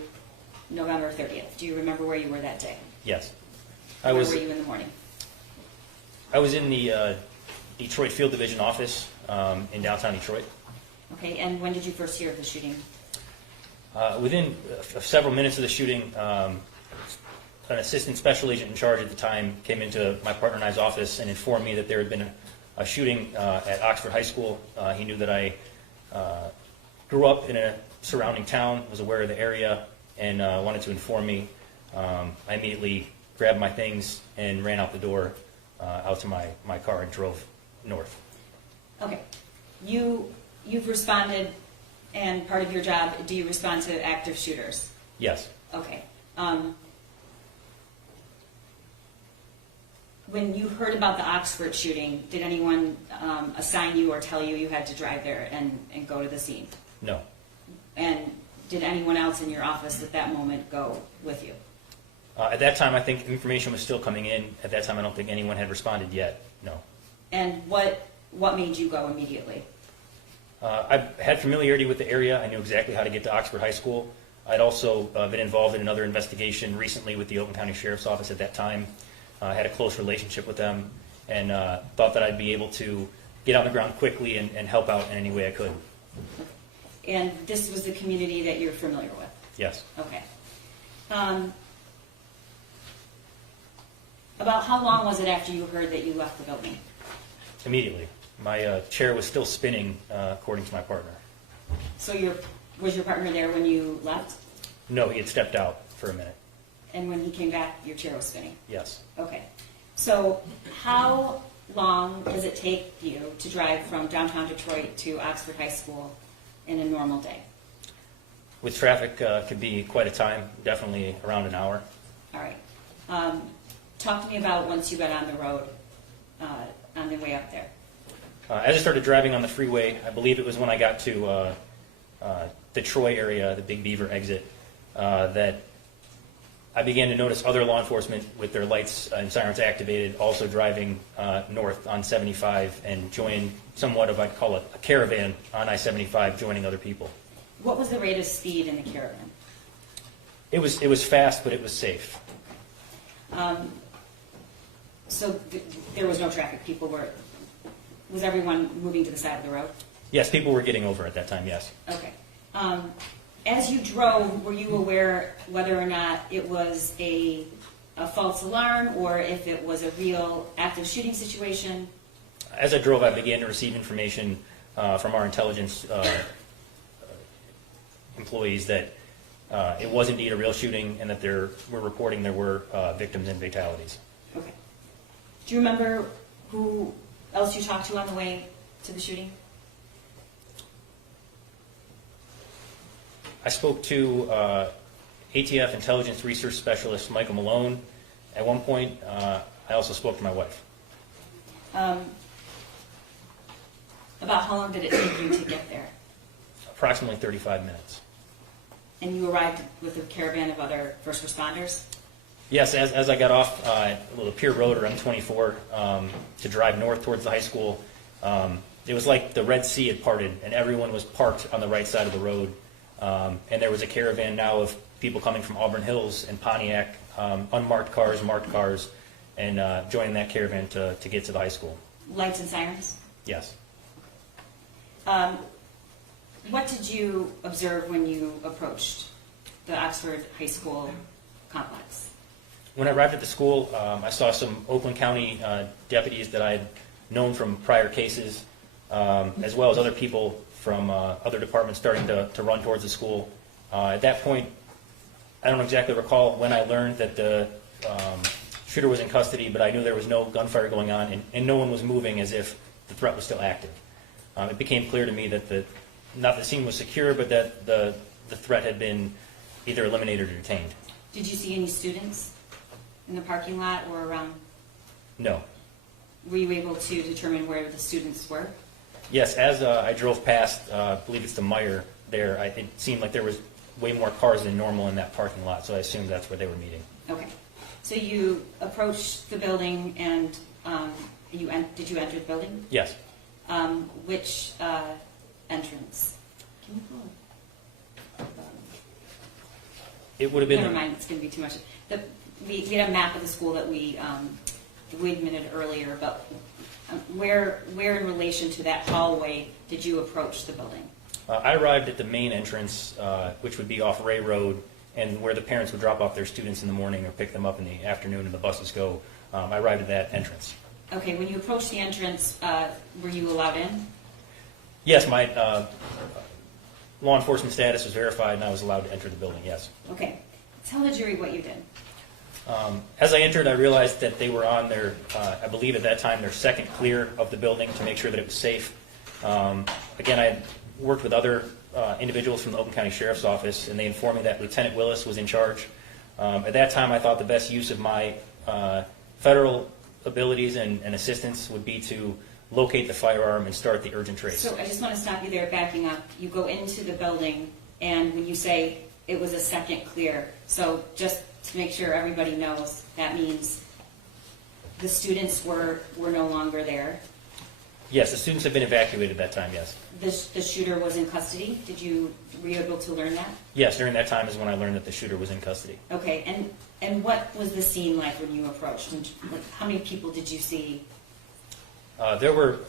November 30th. Do you remember where you were that day? Yes. Where were you in the morning? I was in the Detroit Field Division office in downtown Detroit. Okay, and when did you first hear of the shooting? Within several minutes of the shooting, an assistant special agent in charge at the time came into my partner and I's office and informed me that there had been a shooting at Oxford High School. He knew that I grew up in a surrounding town, was aware of the area, and wanted to inform me. I immediately grabbed my things and ran out the door out to my car and drove north. Okay. You've responded, and part of your job, do you respond to active shooters? Yes. Okay. When you heard about the Oxford shooting, did anyone assign you or tell you you had to drive there and go to the scene? No. And did anyone else in your office at that moment go with you? At that time, I think information was still coming in. At that time, I don't think anyone had responded yet. No. And what made you go immediately? I had familiarity with the area. I knew exactly how to get to Oxford High School. I'd also been involved in another investigation recently with the Oakland County Sheriff's Office at that time. I had a close relationship with them and thought that I'd be able to get on the ground quickly and help out in any way I could. And this was the community that you're familiar with? Yes. Okay. About how long was it after you heard that you left the building? Immediately. My chair was still spinning, according to my partner. So was your partner there when you left? No, he had stepped out for a minute. And when he came back, your chair was spinning? Yes. Okay. So how long does it take you to drive from downtown Detroit to Oxford High School in a normal day? With traffic, could be quite a time, definitely around an hour. All right. Talk to me about once you got on the road, on the way up there. As I started driving on the freeway, I believe it was when I got to the Troy area, the Big Beaver exit, that I began to notice other law enforcement with their lights and sirens activated, also driving north on 75 and joining somewhat of, I'd call it, a caravan on I-75, joining other people. What was the rate of speed in the caravan? It was fast, but it was safe. So there was no traffic. Was everyone moving to the side of the road? Yes, people were getting over at that time, yes. Okay. As you drove, were you aware whether or not it was a false alarm or if it was a real active shooting situation? As I drove, I began to receive information from our intelligence employees that it was indeed a real shooting and that we're reporting there were victims and fatalities. Okay. Do you remember who else you talked to on the way to the shooting? I spoke to ATF Intelligence Research Specialist Michael Malone. At one point, I also spoke to my wife. About how long did it take you to get there? Approximately 35 minutes. And you arrived with a caravan of other first responders? Yes, as I got off the Pier Road or M24 to drive north towards the high school, it was like the Red Sea had parted and everyone was parked on the right side of the road. And there was a caravan now of people coming from Auburn Hills and Pontiac, unmarked cars, marked cars, and joining that caravan to get to the high school. Lights and sirens? Yes. What did you observe when you approached the Oxford High School complex? When I arrived at the school, I saw some Oakland County deputies that I had known from prior cases, as well as other people from other departments starting to run towards the school. At that point, I don't exactly recall when I learned that the shooter was in custody, but I knew there was no gunfire going on and no one was moving as if the threat was still active. It became clear to me that not the scene was secure, but that the threat had been either eliminated or detained. Did you see any students in the parking lot or around? No. Were you able to determine where the students were? Yes, as I drove past, I believe it's the Myre there, it seemed like there was way more cars than normal in that parking lot, so I assumed that's where they were meeting. Okay. So you approached the building and did you enter the building? Yes. Which entrance? Can you pull it? It would have been... Never mind, it's going to be too much. We had a map of the school that we admitted earlier, but where in relation to that hallway did you approach the building? I arrived at the main entrance, which would be off Ray Road, and where the parents would drop off their students in the morning or pick them up in the afternoon and the buses go. I arrived at that entrance. Okay, when you approached the entrance, were you allowed in? Yes, my law enforcement status was verified and I was allowed to enter the building, yes. Okay. Tell the jury what you did. As I entered, I realized that they were on their, I believe at that time, their second clear of the building to make sure that it was safe. Again, I had worked with other individuals from the Oakland County Sheriff's Office, and they informed me that Lieutenant Willis was in charge. At that time, I thought the best use of my federal abilities and assistance would be to locate the firearm and start the urgent trace. So I just want to stop you there, backing up. You go into the building, and when you say it was a second clear, so just to make sure everybody knows, that means the students were no longer there. Yes, the students have been evacuated at that time, yes. The shooter was in custody? Were you able to learn that? Yes, during that time is when I learned that the shooter was in custody. Okay, and what was the scene like when you approached? And, like, how many people did you see? There were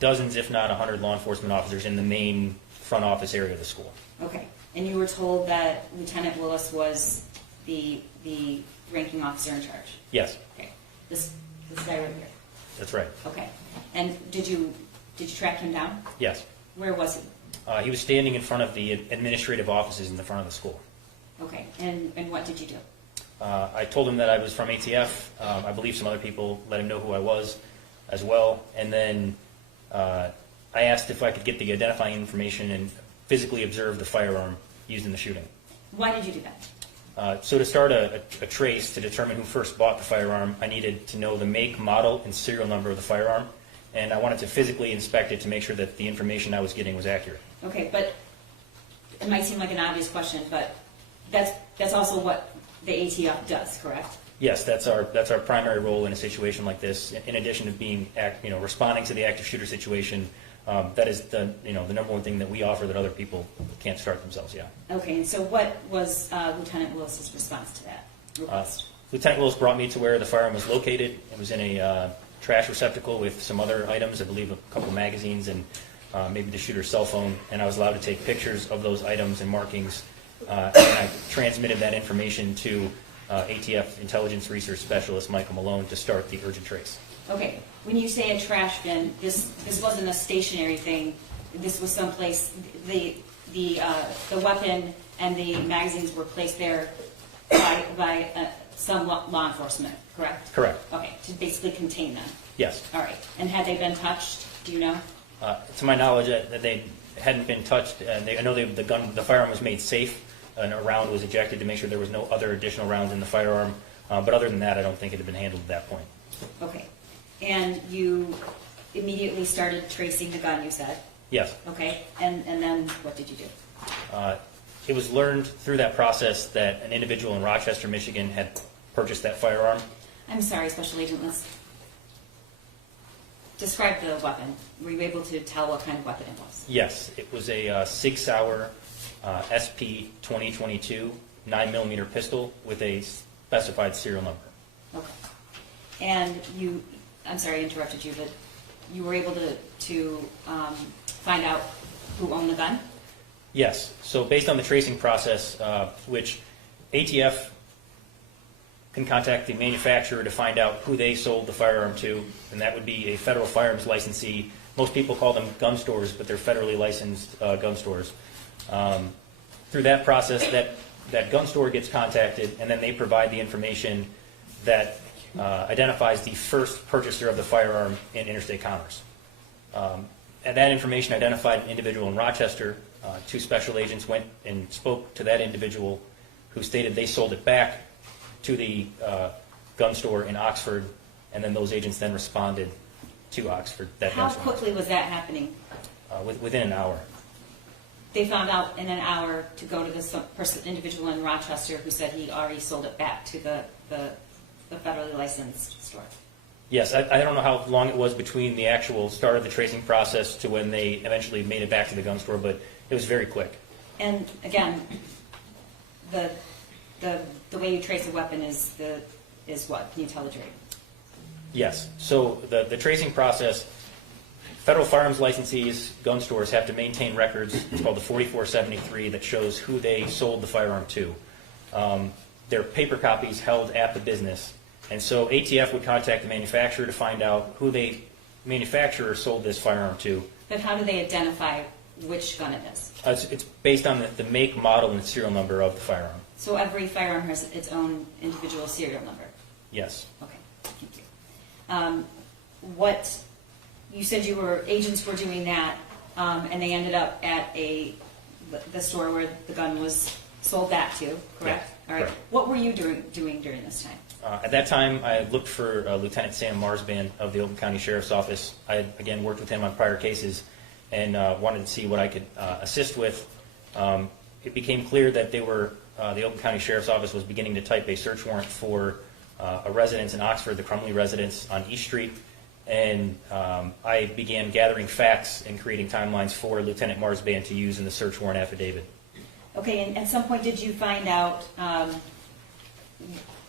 dozens, if not 100, law enforcement officers in the main front office area of the school. Okay, and you were told that Lieutenant Willis was the ranking officer in charge? Yes. Okay, this guy right here? That's right. Okay, and did you track him down? Yes. Where was he? He was standing in front of the administrative offices in the front of the school. Okay, and what did you do? I told him that I was from ATF. I believe some other people let him know who I was as well. And then I asked if I could get the identifying information and physically observe the firearm used in the shooting. Why did you do that? So to start a trace to determine who first bought the firearm, I needed to know the make, model, and serial number of the firearm. And I wanted to physically inspect it to make sure that the information I was getting was accurate. Okay, but it might seem like an obvious question, but that's also what the ATF does, correct? Yes, that's our primary role in a situation like this. In addition to being responding to the active shooter situation, that is the number one thing that we offer that other people can't start themselves. Yeah. Okay, and so what was Lieutenant Willis's response to that request? Lieutenant Willis brought me to where the firearm was located. It was in a trash receptacle with some other items, I believe a couple magazines and maybe the shooter's cell phone, and I was allowed to take pictures of those items and markings, and I transmitted that information to ATF Intelligence Research Specialist Michael Malone to start the urgent trace. Okay, when you say a trash bin, this wasn't a stationary thing. This was someplace the weapon and the magazines were placed there by some law enforcement, correct? Correct. Okay, to basically contain them. Yes. All right, and had they been touched? Do you know? To my knowledge, that they hadn't been touched. I know the firearm was made safe, and a round was ejected to make sure there was no other additional rounds in the firearm. But other than that, I don't think it had been handled at that point. Okay, and you immediately started tracing the gun, you said? Yes. Okay, and then what did you do? It was learned through that process that an individual in Rochester, Michigan had purchased that firearm. I'm sorry, Special Agent, let's describe the weapon. Were you able to tell what kind of weapon it was? Yes, it was a Sig Sauer SP 2022 9mm pistol with a specified serial number. Okay. And I'm sorry I interrupted you, but you were able to find out who owned the gun? Yes. So based on the tracing process, which ATF can contact the manufacturer to find out who they sold the firearm to, and that would be a federal firearms licensee. Most people call them gun stores, but they're federally licensed gun stores. Through that process, that gun store gets contacted, and then they provide the information that identifies the first purchaser of the firearm in interstate commerce. And that information identified an individual in Rochester. Two special agents went and spoke to that individual who stated they sold it back to the gun store in Oxford, and then those agents then responded to Oxford. How quickly was that happening? Within an hour. They found out in an hour to go to this individual in Rochester who said he already sold it back to the federally licensed store. Yes, I don't know how long it was between the actual start of the tracing process to when they eventually made it back to the gun store, but it was very quick. And again, the way you trace a weapon is what? Can you tell the jury? Yes. So the tracing process, federal firearms licensees, gun stores have to maintain records. It's called the 4473 that shows who they sold the firearm to. They're paper copies held at the business. And so ATF would contact the manufacturer to find out who the manufacturer sold this firearm to. But how do they identify which gun it is? It's based on the make, model, and serial number of the firearm. So every firearm has its own individual serial number? Yes. Okay, thank you. You said agents were doing that, and they ended up at the store where the gun was sold back to, correct? Yeah, all right. correct. What were you doing during this time? At that time, I looked for Lieutenant Sam Marsban of the Oakland County Sheriff's Office. I had, again, worked with him on prior cases and wanted to see what I could assist with. It became clear that the Oakland County Sheriff's Office was beginning to type a search warrant for a residence in Oxford, the Crumbley residence on East Street, and I began gathering facts and creating timelines for Lieutenant Myre's band to use in the search warrant affidavit. Okay, and at some point did you find out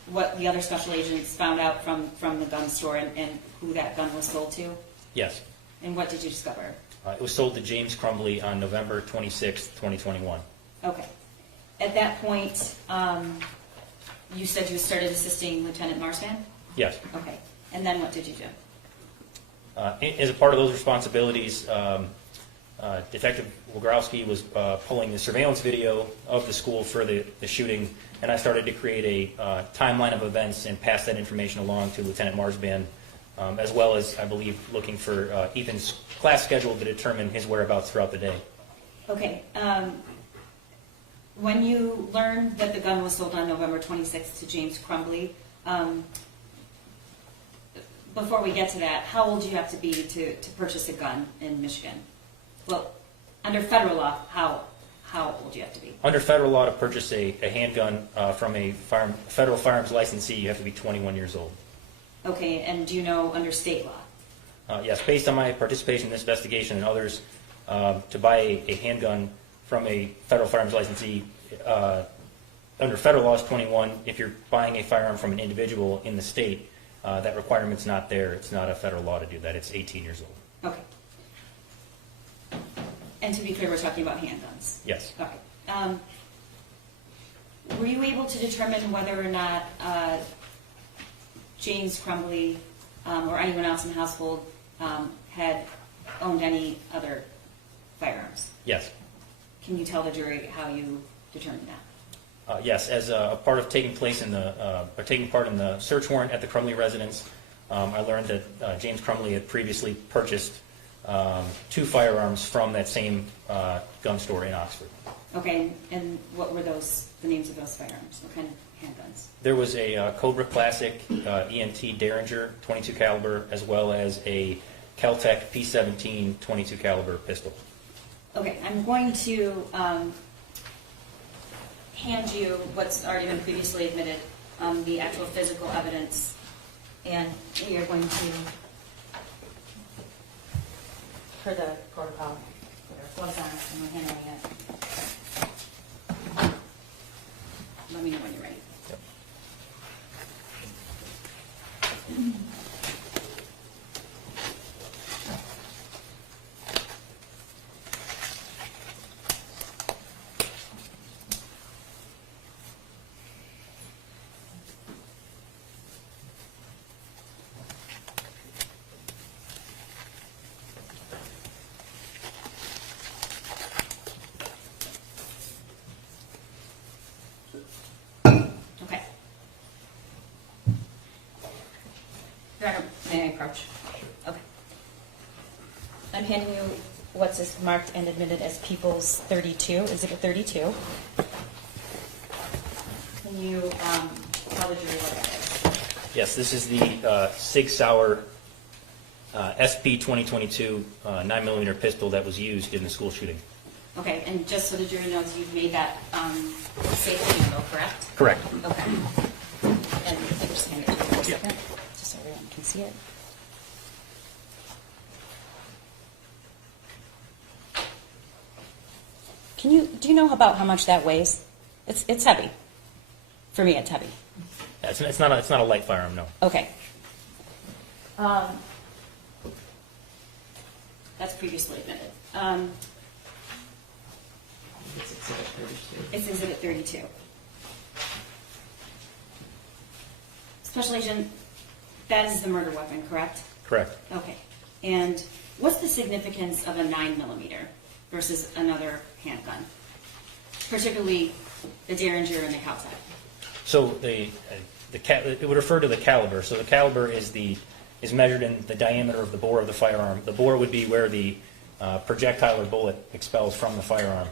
what the other special agents found out from the gun store and who that gun was sold to? Yes. And what did you discover? It was sold to James Crumbley on November 26, 2021. Okay. At that point, you said you started assisting Lieutenant Myre's band? Yes. Okay. And then what did you do? As a part of those responsibilities, Detective Wogrowski was pulling the surveillance video of the school for the shooting, and I started to create a timeline of events and pass that information along to Lieutenant Myre's band, as well as, I believe, looking for Ethan's class schedule to determine his whereabouts throughout the day. Okay. When you learned that the gun was sold on November 26th to James Crumbley, before we get to that, how old do you have to be to purchase a gun in Michigan? Well, under federal law, how old do you have to be? Under federal law, to purchase a handgun from a federal firearms licensee, you have to be 21 years old. Okay, and do you know under state law? Yes, based on my participation in this investigation and others, to buy a handgun from a federal firearms licensee, under federal law is 21. If you're buying a firearm from an individual in the state, that requirement's not there. It's not a federal law to do that. It's 18 years old. Okay. And to be clear, we're talking about handguns? Yes. Okay. Were you able to determine whether or not James Crumbley or anyone else in the household had owned any other firearms? Yes. Can you tell the jury how you determined that? Yes, as a part of taking part in the search warrant at the Crumbley residence, I learned that James Crumbley had previously purchased 2 firearms from that same gun store in Oxford. Okay, and what were the names of those firearms? What kind of handguns? There was a Cobra Classic ENT Derringer 22 caliber, as well as a Kel-Tec P17 22 caliber pistol. Okay, I'm going to hand you what's already been previously admitted, the actual physical evidence, and we are going to, for the protocol, put our gloves on and we're handling it. Let me know when you're ready. Yep. Okay. Your Honor, may I approach? Okay. I'm handing you what's marked and admitted as People's 32, Exhibit 32. Can you tell the jury what that is? Yes, this is the Sig Sauer SP 2022 9mm pistol that was used in the school shooting. Okay, and just so the jury knows, you've made that safety handle, correct? Correct. Okay. And just hand it to you for a Yeah. second, just so everyone can see it. Do you know about how much that weighs? It's heavy. For me, it's heavy. Yeah, it's not a light firearm, no. Okay. That's previously admitted. It's Exhibit 32. It's Exhibit 32. Special Agent, that is the murder weapon, correct? Correct. Okay. And what's the significance of a 9mm versus another handgun? Particularly the Derringer and the Kel-Tec. So it would refer to the caliber. So the caliber is measured in the diameter of the bore of the firearm. The bore would be where the projectile or bullet expels from the firearm.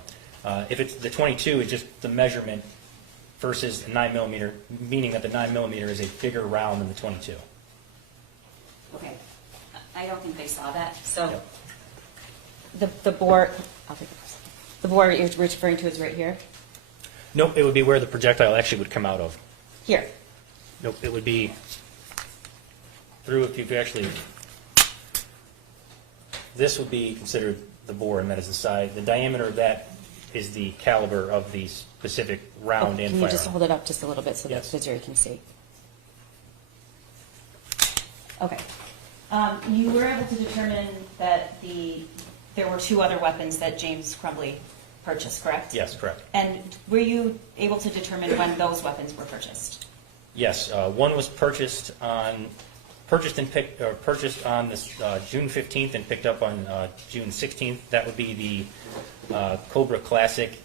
If it's the 22, it's just the measurement versus the 9mm, meaning that the 9mm is a bigger round than the 22. Okay. I don't think they saw that. So Yep. the bore, I'll take it first. The bore you're referring to is right here? Nope, it would be where the projectile actually would come out of. Here. Nope, it would be through, if you actually This would be considered the bore, and that is the size. The diameter of that is the caliber of the specific round and Can you just firearm. hold it up just a little bit so Yes. that the jury can see? Okay. You were able to determine that there were 2 other weapons that James Crumbley purchased, correct? Yes, correct. And were you able to determine when those weapons were purchased? Yes, one was purchased on this June 15th and picked up on June 16th. That would be the Cobra Classic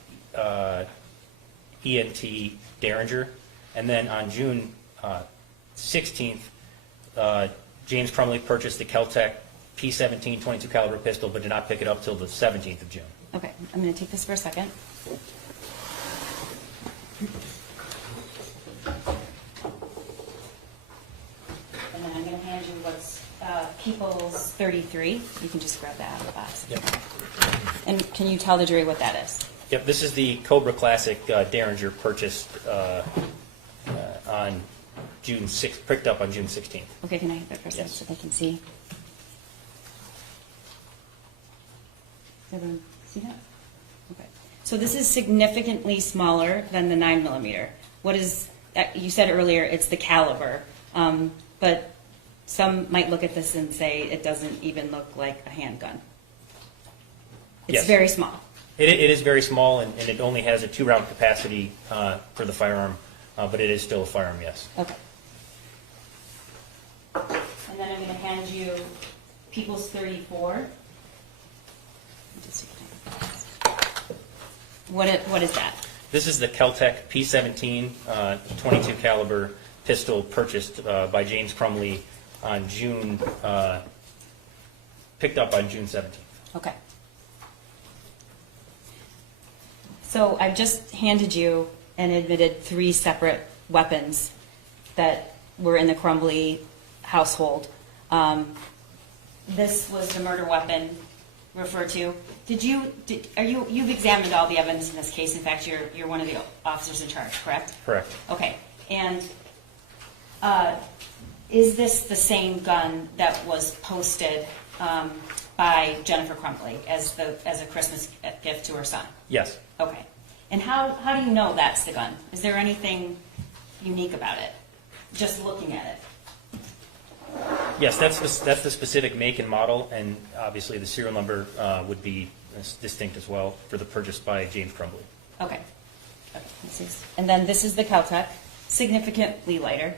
ENT Derringer. And then on June 16th, James Crumbley purchased the Kel-Tec P17 22 caliber pistol, but did not pick it up till the 17th of June. Okay, I'm going to take this for a second. And then I'm going to hand you what's People's 33. You can just grab that out of the box. Yep. And can you tell the jury what that is? Yep, this is the Cobra Classic Derringer purchased on June 6th, picked up on June 16th. Okay, can I have that for a second Yes. so they can see? Everyone see that? Okay. So this is significantly smaller than the 9mm. What is, you said earlier, it's the caliber, but some might look at this and say it doesn't even look like a handgun. It's Yes. very small. It is very small, and it only has a 2-round capacity for the firearm, but it is still a firearm, yes. Okay. And then I'm going to hand you People's 34. What is that? This is the Kel-Tec P17 22 caliber pistol purchased by James Crumbley on June, picked up on June 17th. Okay. So I've just handed you and admitted 3 separate weapons that were in the Crumbley household. This was the murder weapon referred to. You've examined all the evidence in this case. In fact, you're one of the officers in charge, correct? Correct. Okay. And is this the same gun that was posted by Jennifer Crumbley as a Christmas gift to her son? Yes. Okay. And how do you know that's the gun? Is there anything unique about it? Just looking at it. Yes, that's the specific make and model, and obviously the serial number would be distinct as well for the purchase by James Crumbley. Okay. And then this is the Kel-Tec, significantly lighter.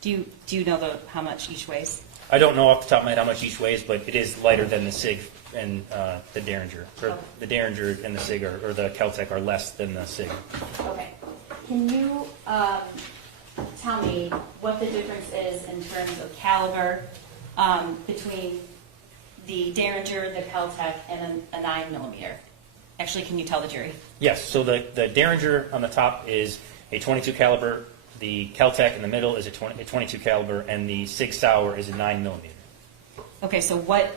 Do you know how much each weighs? I don't know off the top of my head how much each weighs, but it is lighter than the SIG and the Derringer. Or the Derringer and the SIG or the Kel-Tec are less than the SIG. Okay. Can you tell me what the difference is in terms of caliber between the Derringer, the Kel-Tec, and a 9mm? Actually, can you tell the jury? Yes. So the Derringer on the top is a 22 caliber. The Kel-Tec in the middle is a 22 caliber, and the Sig Sauer is a 9mm. Okay. So what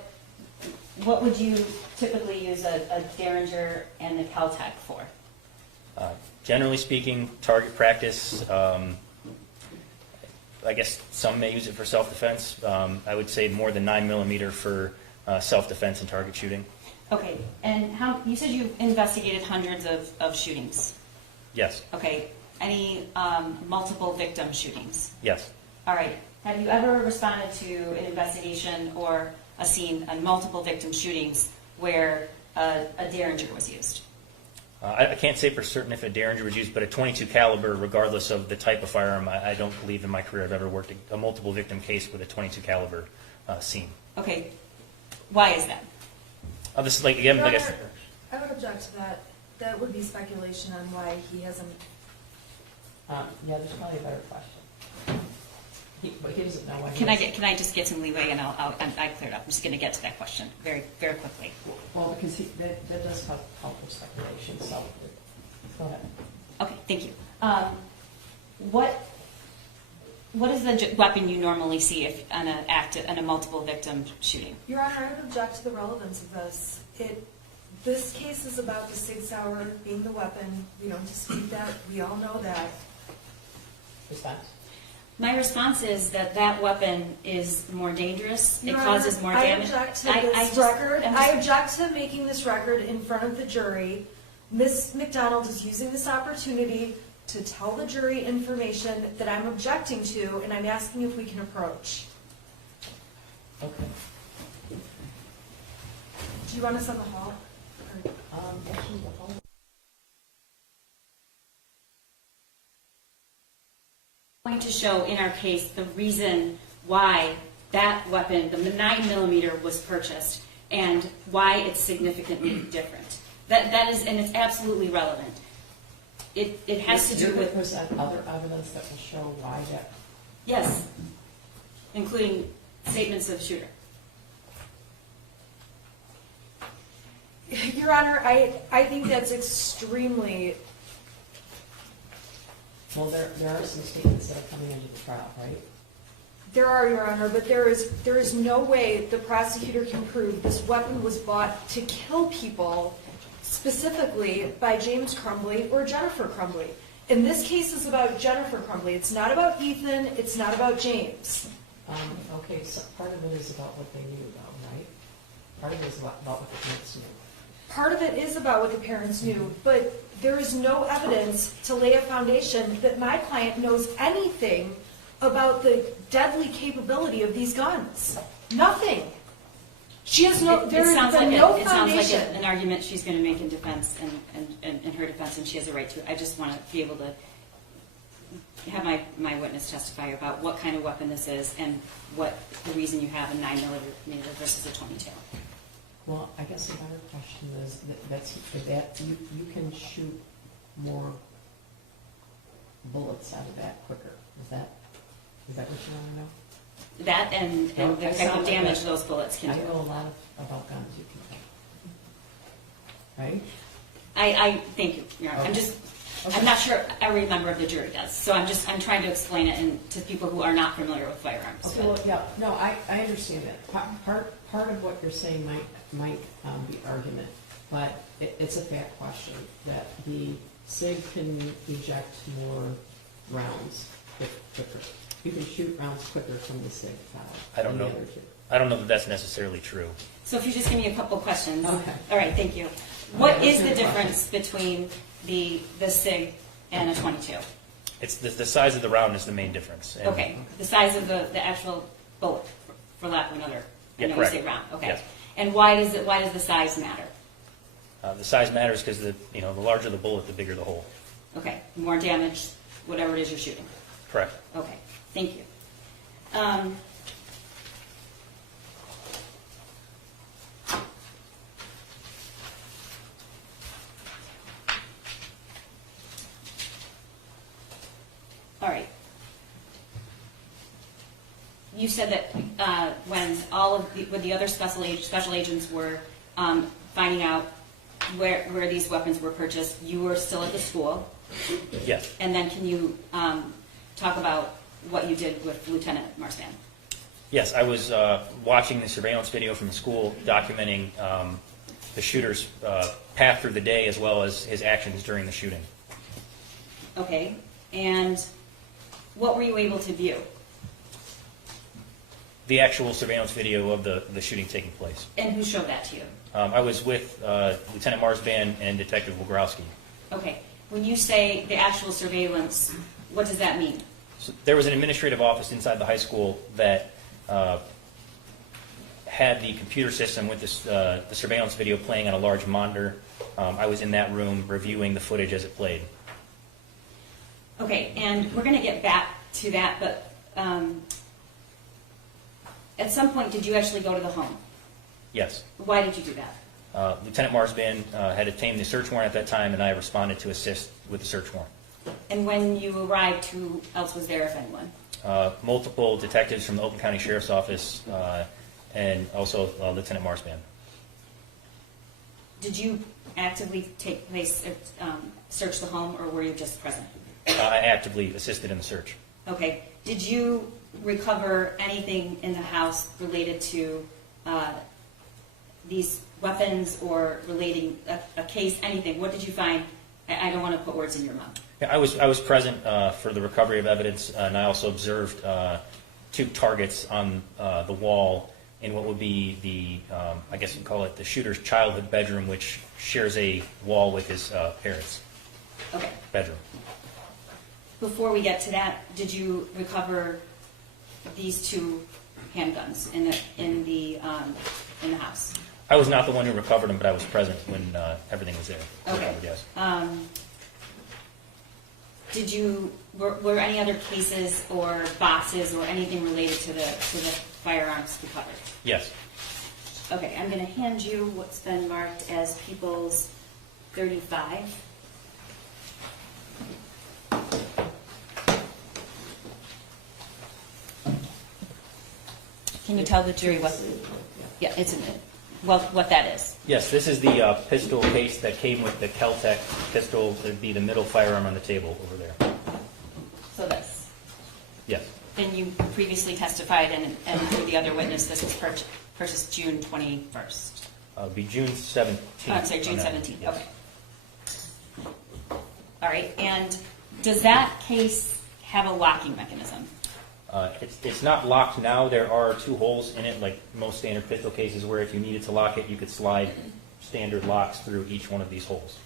would you typically use a Derringer and a Kel-Tec for? Generally speaking, target practice. I guess some may use it for self-defense. I would say more than 9mm for self-defense and target shooting. Okay, and you said you investigated hundreds of shootings. Yes. Okay, any multiple victim shootings? Yes. All right, have you ever responded to an investigation or a scene on multiple victim shootings where a Derringer was used? I can't say for certain if a Derringer was used, but a 22 caliber, regardless of the type of firearm, I don't believe in my career I've ever worked a multiple victim case with a 22 caliber scene. Okay, why is that? This is like again, Your like Honor, I would object to that. That would be speculation on why he hasn't. Yeah, there's probably a better question. But he doesn't know why. Can I just get some leeway and I clear it up. I'm just going to get to that question very, very quickly. Well, because that does help with speculation. So go ahead. Okay, thank you. What is the weapon you normally see on a multiple victim shooting? Your Honor, I would object to the relevance of this. This case is about the Sig Sauer being the weapon. We don't dispute that. We all know that. Response? My response is that that weapon is more dangerous. It Your causes Honor, more damage. I object to this record. I'm I just- object to making this record in front of the jury. Ms. McDonald is using this opportunity to tell the jury information that I'm objecting to, and I'm asking if we can approach. Okay. Do you want us on the hall? Or- Actually, the whole. Going to show in our case the reason why that weapon, the 9mm, was purchased and why it's significantly different. That is, and it's absolutely relevant. It has to do You're with, gonna present other evidence that will show why that. yes, including statements of shooter. Your Honor, I think that's extremely, Well, there are some statements that are coming into the trial, right? there are, Your Honor, but there is no way the prosecutor can prove this weapon was bought to kill people, specifically by James Crumbley or Jennifer Crumbley. And this case is about Jennifer Crumbley. It's not about Ethan. It's not about James. Okay, so part of it is about what they knew, though, right? Part of it is about what the parents knew. Part of it is about what the parents knew, but there is no evidence to lay a foundation that my client knows anything about the deadly capability of these guns. Nothing. She has no, there has been no It sounds like foundation. an argument she's going to make in defense and in her defense, and she has a right to. I just want to be able to have my witness testify about what kind of weapon this is and what the reason you have a 9mm versus a 22. Well, I guess a better question is that you can shoot more bullets out of that quicker. Is that what you want to know? That and Well, the I type sound of like damage that. those bullets can I do. know a lot about guns you can take. Right? I thank you, Your Honor. Okay. I'm not sure every member of the jury does, so I'm trying to explain it to people who are not familiar with firearms. Okay, well, yeah, no, I understand that. Part of what you're saying might be argument, but it's a fact question that the SIG can eject more rounds quicker. You can shoot rounds quicker from the SIG I don't than the know. other two. I don't know that that's necessarily true. So if you just give me a couple questions. Okay. All right, thank you. What Okay, is let's the do a difference between the SIG and a 22? It's the size of the round is the main difference. And Okay, the size of the actual bullet, for lack of another. Yeah, I know correct. you say round. Okay. Yes. And why does the size matter? The size matters because the larger the bullet, the bigger the hole. Okay, more damage, whatever it is you're shooting. Correct. Okay, thank you. All right. You said that when when the other special agents were finding out where these weapons were purchased, you were still at the school. Yes. And then can you talk about what you did with Lieutenant Marsman? Yes, I was watching the surveillance video from the school documenting the shooter's path through the day as well as his actions during the shooting. Okay, and what were you able to view? The actual surveillance video of the shooting taking place. And who showed that to you? I was with Lieutenant Marsman and Detective Wogrowski. Okay, when you say the actual surveillance, what does that mean? So there was an administrative office inside the high school that had the computer system with this, the surveillance video playing on a large monitor. I was in that room reviewing the footage as it played. Okay, and we're going to get back to that, but at some point, did you actually go to the home? Yes. Why did you do that? Lieutenant Marsman had obtained the search warrant at that time, and I responded to assist with the search warrant. And when you arrived, who else was there, if anyone? Multiple detectives from the Oakland County Sheriff's Office and also Lieutenant Marsman. Did you actively search the home, or were you just present? I actively assisted in the search. Okay. Did you recover anything in the house related to these weapons or relating a case, anything? What did you find? I don't want to put words in your mouth. Yeah, I was present for the recovery of evidence, and I also observed 2 targets on the wall in what would be the, I guess you'd call it the shooter's childhood bedroom, which shares a wall with his parents' Okay. bedroom. Before we get to that, did you recover these 2 handguns in the house? I was not the one who recovered them, but I was present when everything was there. Okay. Recovered, yes. Were any other cases or boxes or anything related to the firearms recovered? Yes. Okay, I'm going to hand you what's been marked as People's 35. Can you tell the jury what? Yeah, what that is? Yes, this is the pistol case that came with the Kel-Tec pistol. It would be the middle firearm on the table over there. So this. Yes. And you previously testified, and through the other witness, this was purchased June 21st. It would be June 17th. Oh, I'm sorry, June on that. 17th. Yes. Okay. All right. And does that case have a locking mechanism? It's not locked now. There are 2 holes in it, like most standard pistol cases, where if you needed to lock it, you could slide standard locks through each one of these holes.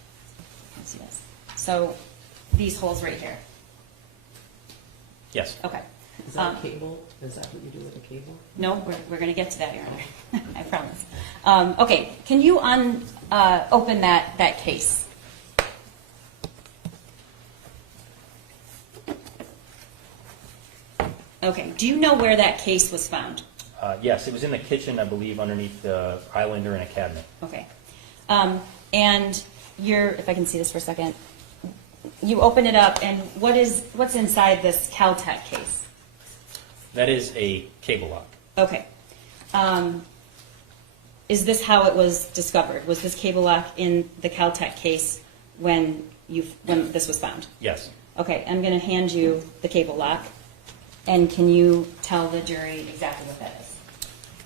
Let's see this. So these holes right here. Yes. Okay. Is that a cable? Is that what you do with a cable? No, we're going to get to that, Your Honor. I promise. Okay. Can you open that case? Okay. Do you know where that case was found? Yes, it was in the kitchen, I believe, underneath the islander in a cabinet. Okay. And if I can see this for a second, you open it up, and what's inside this Kel-Tec case? That is a cable lock. Okay. Is this how it was discovered? Was this cable lock in the Kel-Tec case when this was found? Yes. Okay, I'm going to hand you the cable lock, and can you tell the jury exactly what that is?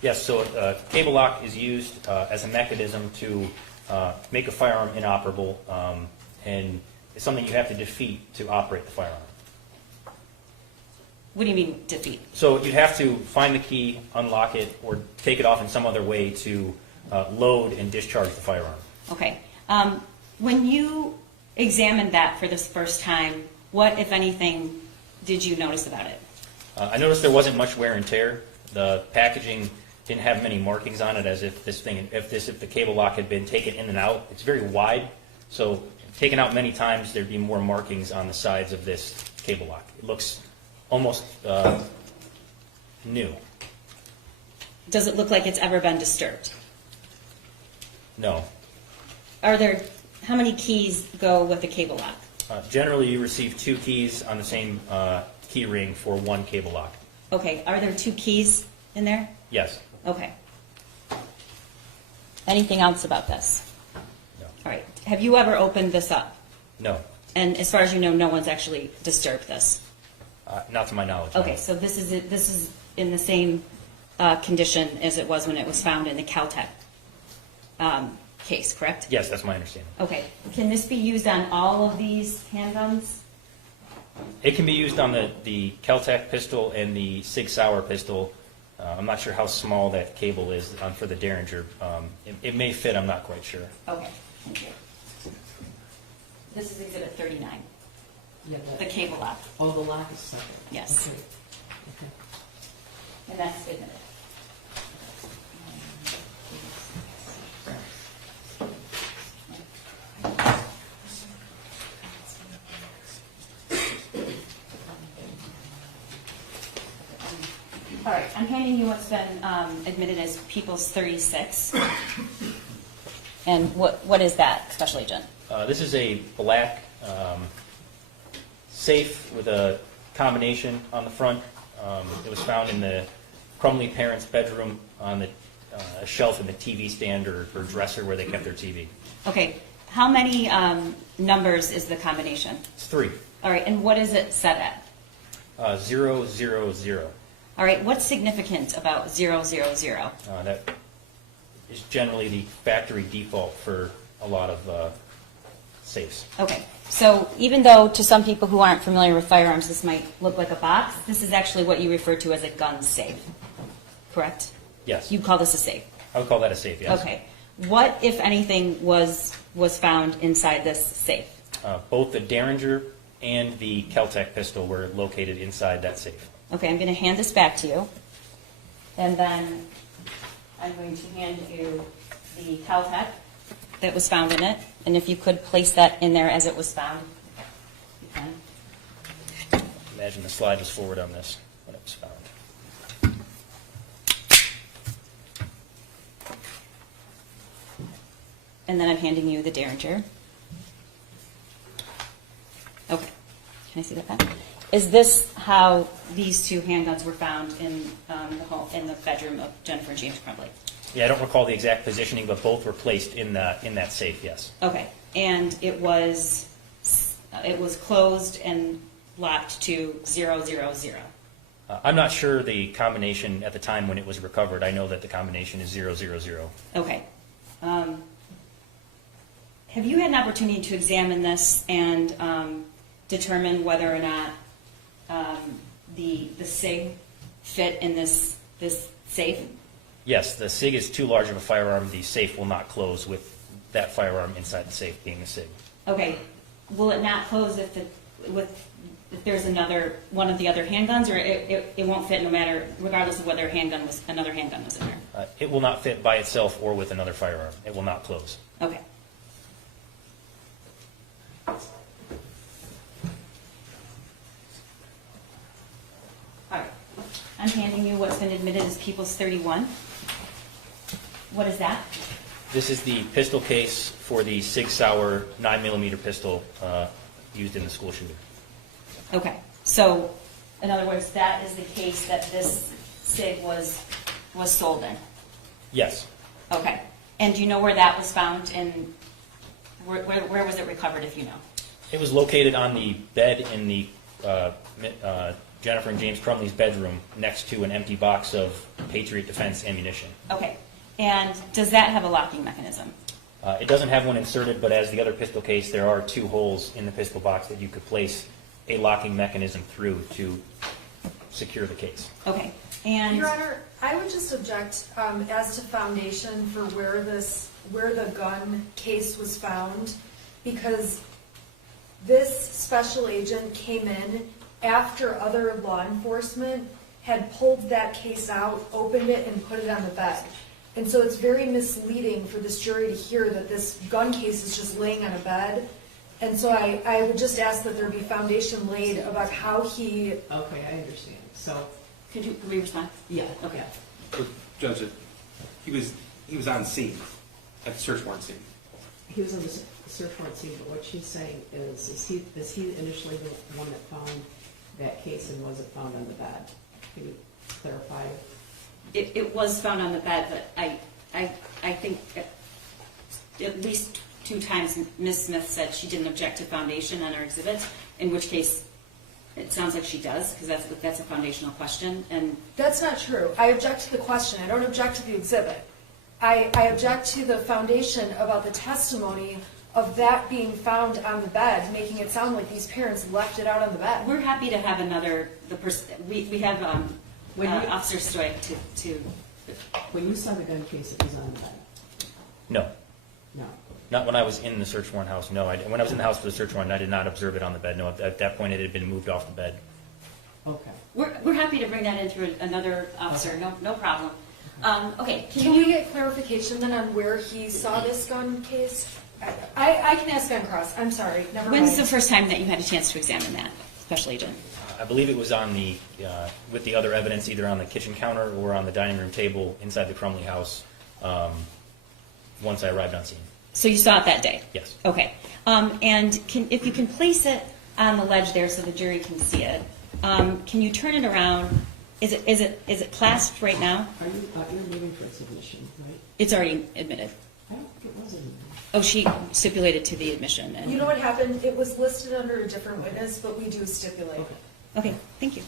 Yes, so a cable lock is used as a mechanism to make a firearm inoperable, and it's something you have to defeat to operate the firearm. What do you mean, defeat? So you'd have to find the key, unlock it, or take it off in some other way to load and discharge the firearm. Okay. When you examined that for this first time, what, if anything, did you notice about it? I noticed there wasn't much wear and tear. The packaging didn't have many markings on it, as if the cable lock had been taken in and out. It's very wide, so taken out many times, there'd be more markings on the sides of this cable lock. It looks almost new. Does it look like it's ever been disturbed? No. How many keys go with a cable lock? Generally, you receive 2 keys on the same key ring for 1 cable lock. Okay. Are there 2 keys in there? Yes. Okay. Anything else about this? No. All right. Have you ever opened this up? No. And as far as you know, no one's actually disturbed this? Not to my knowledge. Okay, no. so this is in the same condition as it was when it was found in the Kel-Tec case, correct? Yes, that's my understanding. Okay. Can this be used on all of these handguns? It can be used on the Kel-Tec pistol and the Sig Sauer pistol. I'm not sure how small that cable is for the Derringer. It may fit, I'm not quite sure. Okay, thank you. This is Exhibit 39, Yeah. the cable lock. Oh, the lock is separate. Yes. Okay. Okay. And that's admitted. All right, I'm handing you what's been admitted as People's 36. And what is that, Special Agent? This is a black safe with a combination on the front. It was found in the Crumbley parents' bedroom on the a shelf in the TV stand or dresser where they kept their TV. Okay, how many numbers is the combination? It's 3. All right, and what is it set at? 0, 0, 0. All right, what's significant about 000? That is generally the factory default for a lot of safes. Okay, so even though to some people who aren't familiar with firearms, this might look like a box, this is actually what you refer to as a gun safe, correct? Yes. You call this a safe? I would call that a safe, yes. Okay. What, if anything, was found inside this safe? Both the Derringer and the Keltec pistol were located inside that safe. Okay, I'm going to hand this back to you. And then I'm going to hand you the Caltech that was found in it. And if you could place that in there as it was found, you can. Imagine the slide was forward on this when it was found. And then I'm handing you the Derringer. Okay. Can I see that back? Is this how these two handguns were found in the bedroom of Jennifer and James Crumbley? Yeah, I don't recall the exact positioning, but both were placed in that safe, yes. Okay. And it was closed and locked to 000. I'm not sure the combination at the time when it was recovered. I know that the combination is 000. Okay. Have you had an opportunity to examine this and determine whether or not the SIG fit in this safe? Yes, the SIG is too large of a firearm. The safe will not close with that firearm inside the safe being the SIG. Okay. Will it not close if there's one of the other handguns, or it won't fit regardless of whether another handgun was in there? It will not fit by itself or with another firearm. It will not close. Okay. All right. I'm handing you what's been admitted as People's 31. What is that? This is the pistol case for the Sig Sauer 9mm pistol used in the school shooting. Okay. So, in other words, that is the case that this SIG was sold in? Yes. Okay. And do you know where that was found where was it recovered, if you know? It was located on the bed in the Jennifer and James Crumbley's bedroom next to an empty box of Patriot Defense ammunition. Okay. And does that have a locking mechanism? It doesn't have one inserted, but as the other pistol case, there are 2 holes in the pistol box that you could place a locking mechanism through to secure the case. Okay. And Your Honor, I would just object as to foundation for where the gun case was found, because this special agent came in after other law enforcement had pulled that case out, opened it, and put it on the bed. And so it's very misleading for this jury to hear that this gun case is just laying on a bed. And so I would just ask that there be foundation laid about how he... Okay, I understand. So, could we respond? Yeah. Okay. Judge, he was on scene at the search warrant scene. He was on the search warrant scene, but what she's saying is he initially the one that found that case, and was it found on the bed? Can you clarify? It was found on the bed, but I think at least 2 times Ms. Smith said she didn't object to foundation on her exhibit, in which case it sounds like she does, because that's a foundational question. And That's not true. I object to the question. I don't object to the exhibit. I object to the foundation about the testimony of that being found on the bed, making it sound like these parents left it out on the bed. we're happy to have we have Officer Stoic to... When you saw the gun case, it was on the bed? No. No. Not when I was in the search warrant house, no. When I was in the house for the search warrant, I did not observe it on the bed. No, at that point it had been moved off the bed. Okay. We're happy to bring that in through another officer, Okay. no problem. Okay, Can we get clarification then on where he saw this gun case? I can ask on cross. I'm sorry. Never mind. When's the first time that you had a chance to examine that, Special Agent? I believe it was on with the other evidence, either on the kitchen counter or on the dining room table inside the Crumbley house once I arrived on scene. So you saw it that day? Yes. Okay. And if you can place it on the ledge there so the jury can see it, can you turn it around? Is it clasped right now? You're moving for submission, right? It's already admitted. I don't think it was admitted. Oh, she stipulated to the admission. And You know what happened? It was listed under a different witness, but we do stipulate. Okay, thank you.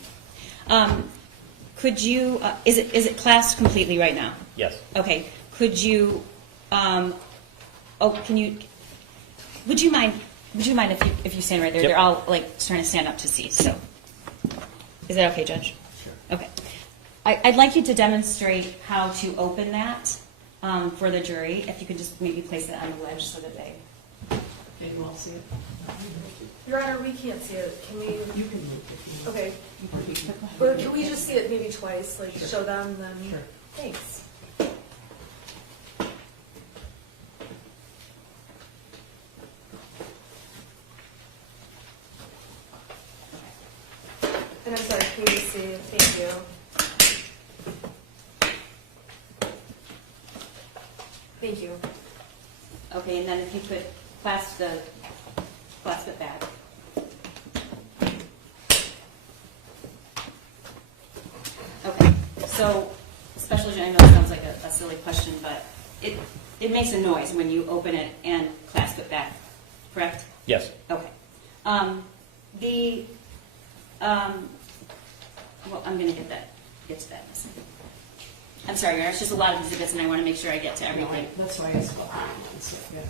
Could you? Is it clasped completely right now? Yes. Okay. Could you? Can you? Would you mind if you stand right there? Yep. They're all like trying to stand up to see. So, is that okay, Judge? Sure. Okay. I'd like you to demonstrate how to open that for the jury. If you could just maybe place it on the ledge so that they. Can you all see it? Your Honor, we can't see it. Can we? You can move if you want. Okay. You can- Or can we just see it maybe twice, like Sure. show them, then? Sure. Thanks. And I'm sorry, can you see? Thank you. Thank you. Okay, and then if you could clasp it back. Okay, so Special Agent, I know it sounds like a silly question, but it makes a noise when you open it and clasp it back, correct? Yes. Okay. Well, I'm going to get to that in a second. I'm sorry, Your Honor, it's just a lot of exhibits, and I want to make sure I get to everything. That's why I asked about that. Yeah,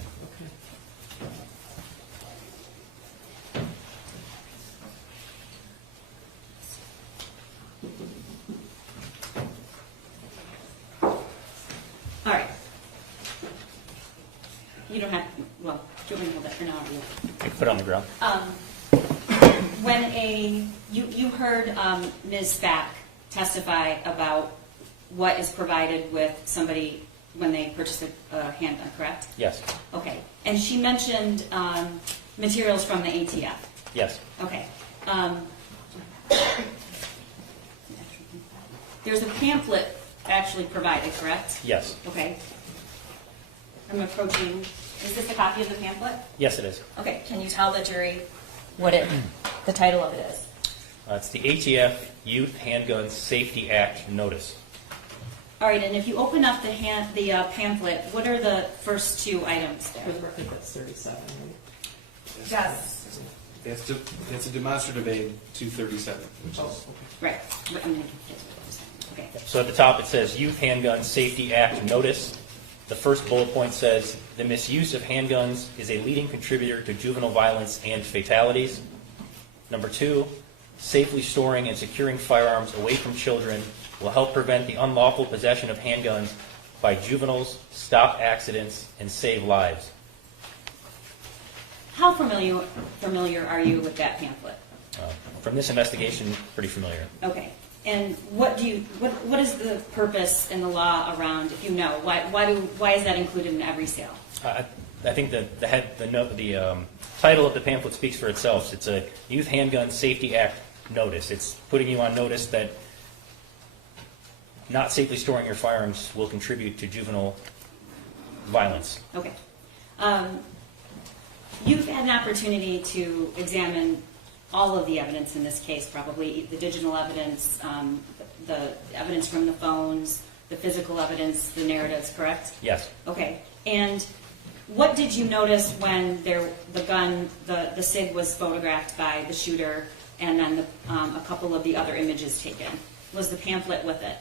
okay. All right. You don't have, well, do you want me to hold that for now? Or you? I can put it on the ground. When you heard Ms. Spack testify about what is provided with somebody when they purchase a handgun, correct? Yes. Okay. And she mentioned materials from the ATF. Yes. Okay. There's a pamphlet actually provided, correct? Yes. Okay. I'm approaching. Is this a copy of the pamphlet? Yes, it is. Okay. Can you tell the jury what the title of it is? It's the ATF Youth Handgun Safety Act Notice. All right. And if you open up the pamphlet, what are the first two items there? I think that's 37, right? Yes. That's a demonstrative aid 237, which is. Oh, okay. Right. I'm going to get to it in a second. Okay. So at the top it says Youth Handgun Safety Act Notice. The first bullet point says the misuse of handguns is a leading contributor to juvenile violence and fatalities. Number 2, safely storing and securing firearms away from children will help prevent the unlawful possession of handguns by juveniles, stop accidents, and save lives. How familiar are you with that pamphlet? From this investigation, pretty familiar. Okay. And what is the purpose and the law around, if you know, why is that included in every sale? I think the title of the pamphlet speaks for itself. It's a Youth Handgun Safety Act Notice. It's putting you on notice that not safely storing your firearms will contribute to juvenile violence. Okay. You've had an opportunity to examine all of the evidence in this case, probably the digital evidence, the evidence from the phones, the physical evidence, the narratives, correct? Yes. Okay. And what did you notice when the SIG was photographed by the shooter and then a couple of the other images taken? Was the pamphlet with it?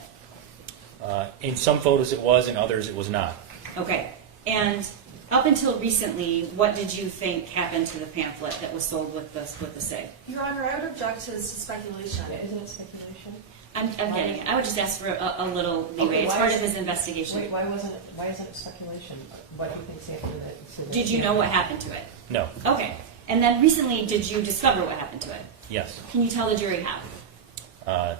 In some photos it was, in others it was not. Okay. And up until recently, what did you think happened to the pamphlet that was sold with the SIG? Your Honor, I would object to speculation. Isn't it speculation? I'm getting it. I would just ask for a little leeway. It's part of his investigation. Wait, why isn't it speculation? What do you think's happened to that? Did you know what happened to it? No. Okay. And then recently, did you discover what happened to it? Yes. Can you tell the jury how?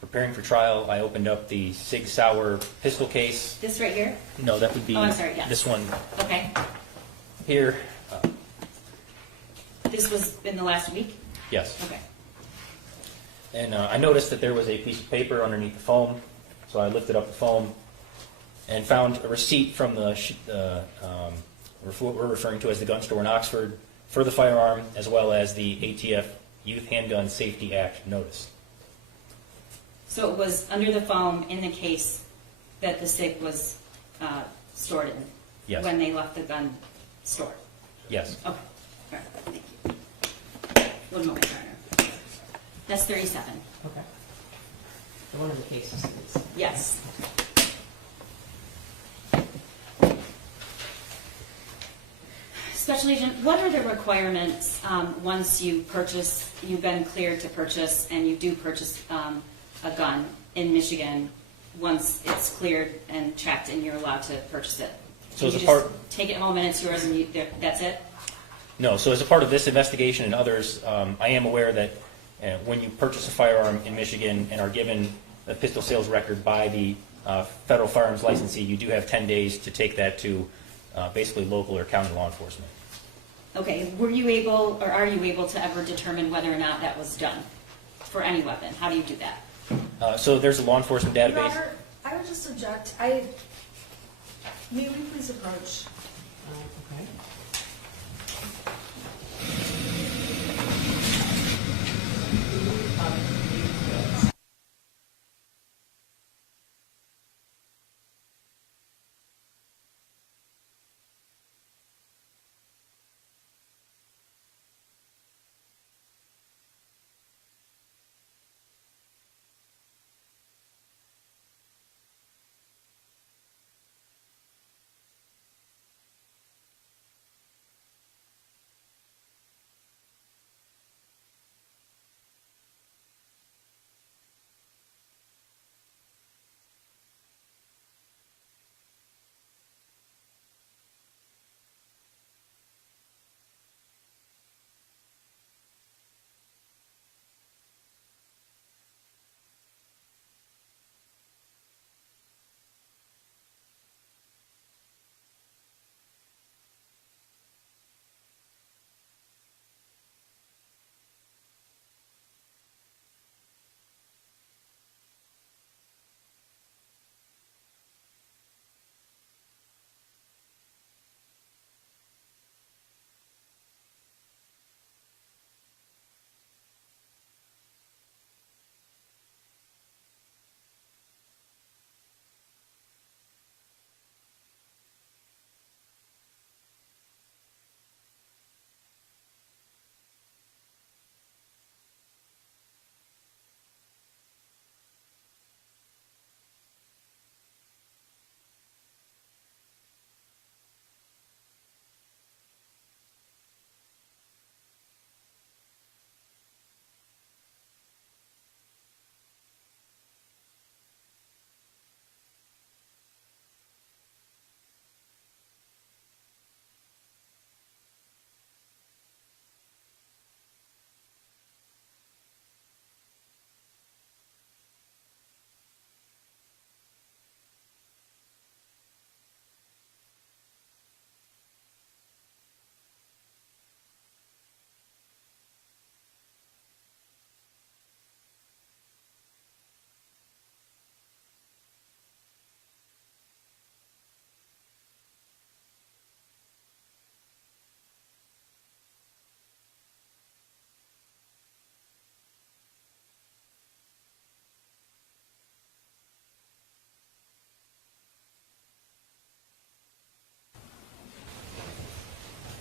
Preparing for trial, I opened up the Sig Sauer pistol case. This right here? No, that would be I'm sorry, yes. this one Okay. here. This was in the last week? Yes. Okay. And I noticed that there was a piece of paper underneath the foam, so I lifted up the foam and found a receipt from what we're referring to as the gun store in Oxford for the firearm, as well as the ATF Youth Handgun Safety Act notice. So it was under the foam in the case that the SIG was stored in? Yes. When they left the gun store? Yes. Okay. All right. Thank you. One moment, Your Honor. That's 37. Okay. The one in the cases, please. Yes. Special Agent, what are the requirements once you purchase, you've been cleared to purchase, and you do purchase a gun in Michigan, once it's cleared and checked and you're allowed to purchase it? So you as a just part, take it home and it's yours and that's it? no. So as a part of this investigation and others, I am aware that when you purchase a firearm in Michigan and are given a pistol sales record by the federal firearms licensee, you do have 10 days to take that to basically local or county law enforcement. Okay, were you able, or are you able to ever determine whether or not that was done for any weapon? How do you do that? So there's a law enforcement Your database. Honor, I would just object. May we please approach? Okay.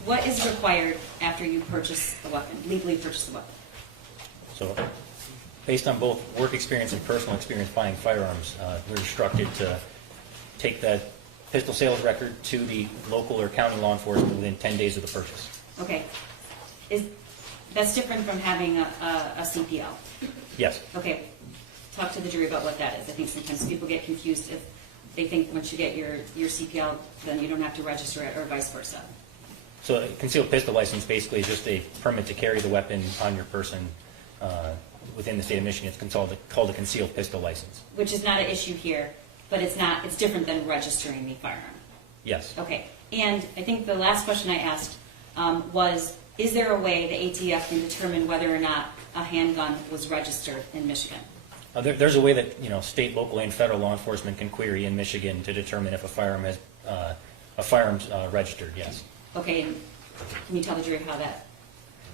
What is required after you purchase a weapon, legally purchase a weapon? So based on both work experience and personal experience buying firearms, we're instructed to take that pistol sales record to the local or county law enforcement within 10 days of the purchase. Okay. That's different from having a CPL. Yes. Okay. Talk to the jury about what that is. I think sometimes people get confused if they think once you get your CPL, then you don't have to register it, or vice versa. So a concealed pistol license basically is just a permit to carry the weapon on your person within the state of Michigan. It's called a concealed pistol license. Which is not an issue here, but it's different than registering the firearm. Yes. Okay. And I think the last question I asked was, is there a way the ATF can determine whether or not a handgun was registered in Michigan? There's a way that state, local, and federal law enforcement can query in Michigan to determine if a firearm has a firearm's registered. Yes. Okay. And can you tell the jury how that?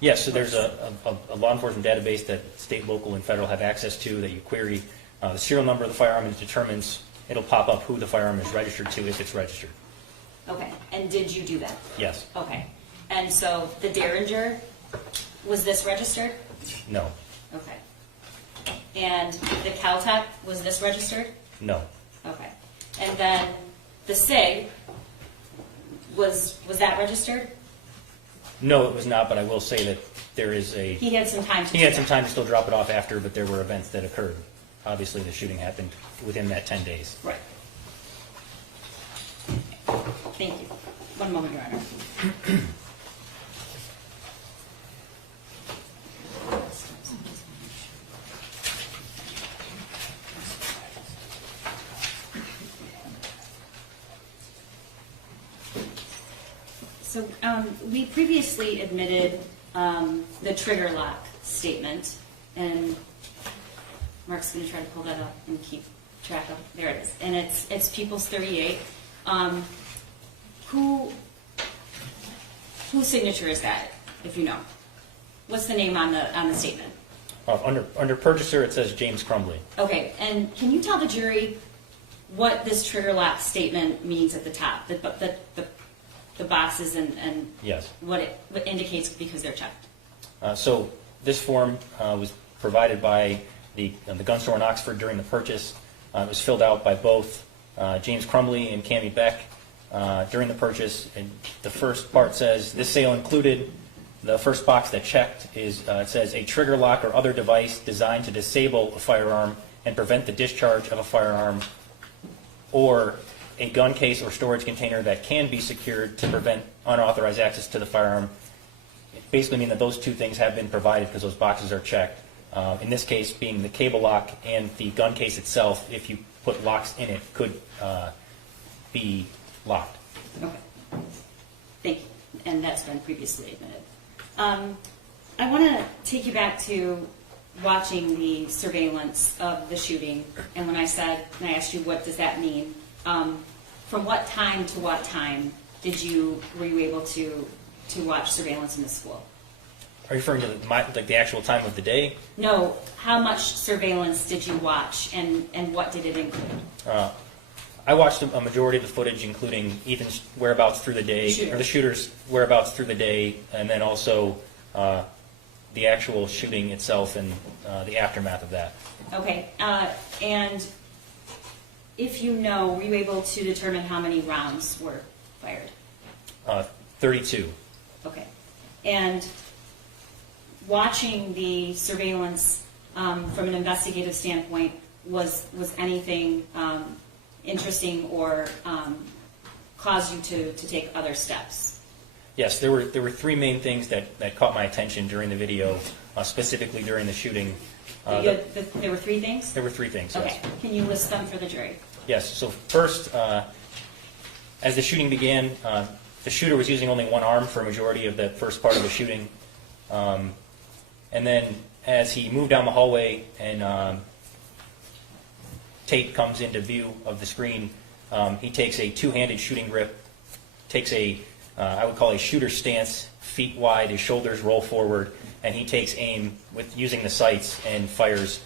Yes. So there's a law enforcement database that state, local, and federal have access to that you query the serial number of the firearm, and it determines. It'll pop up who the firearm is registered to if it's registered. Okay. And did you do that? Yes. Okay. And so the Derringer, was this registered? No. Okay. And the Caltech, was this registered? No. Okay. And then the SIG, was that registered? No, it was not, but I will say that there is a... He had some time to He had some time to still drop it off after, but there were events that occurred. Obviously, the shooting happened within that 10 days. Right. Thank you. One moment, Your Honor. So we previously admitted the trigger lock statement, and Mark's going to try to pull that up and keep track of. There it is, and it's People's 38. Whose signature is that? If you know, what's the name on the statement? Under purchaser, it says James Crumbley. Okay, and can you tell the jury what this trigger lock statement means at the top? The boxes and Yes. what it indicates because they're checked. So this form was provided by the gun store in Oxford during the purchase. It was filled out by both James Crumbley and Cammy Beck during the purchase. And the first part says, this sale included, the first box that checked is, it says, a trigger lock or other device designed to disable a firearm and prevent the discharge of a firearm, or a gun case or storage container that can be secured to prevent unauthorized access to the firearm. It basically means that those two things have been provided because those boxes are checked. In this case, being the cable lock and the gun case itself, if you put locks in it, could be locked. Okay. Thank you. And that's been previously admitted. I want to take you back to watching the surveillance of the shooting. And when I asked you, what does that mean? From what time to what time were you able to watch surveillance in the school? Are you referring to the actual time of the day? No. How much surveillance did you watch, and what did it include? I watched a majority of the footage, including Ethan's whereabouts through the day, or the shooter's whereabouts through the day, and then also the actual shooting itself and the aftermath of that. Okay. And if you know, were you able to determine how many rounds were fired? 32. Okay. And watching the surveillance from an investigative standpoint, was anything interesting or caused you to take other steps? Yes, there were three main things that caught my attention during the video, specifically during the shooting. There were three things? There were three things, Okay. yes. Can you list them for the jury? Yes, so first, as the shooting began, the shooter was using only one arm for a majority of the first part of the shooting. And then as he moved down the hallway and Tate comes into view of the screen, he takes a two-handed shooting grip, takes I would call a shooter stance, feet wide, his shoulders roll forward, and he takes aim with using the sights and fires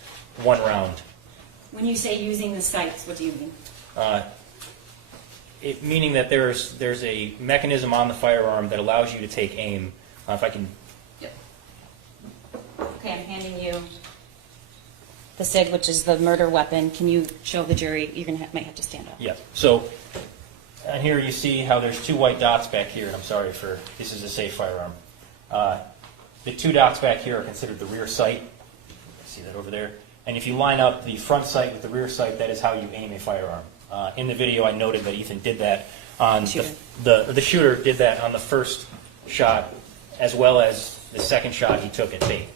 one round. When you say using the sights, what do you mean? Meaning that there's a mechanism on the firearm that allows you to take aim. If I can... Yep. Okay, I'm handing you the SIG, which is the murder weapon. Can you show the jury? You might have to stand up. Yes. So, and here you see how there's two white dots back here. I'm sorry for, this is a safe firearm. The two dots back here are considered the rear sight. See that over there? And if you line up the front sight with the rear sight, that is how you aim a firearm. In the video, I noted that Ethan did that on the shooter did that on the first shot, as well as the second shot he took at Tate.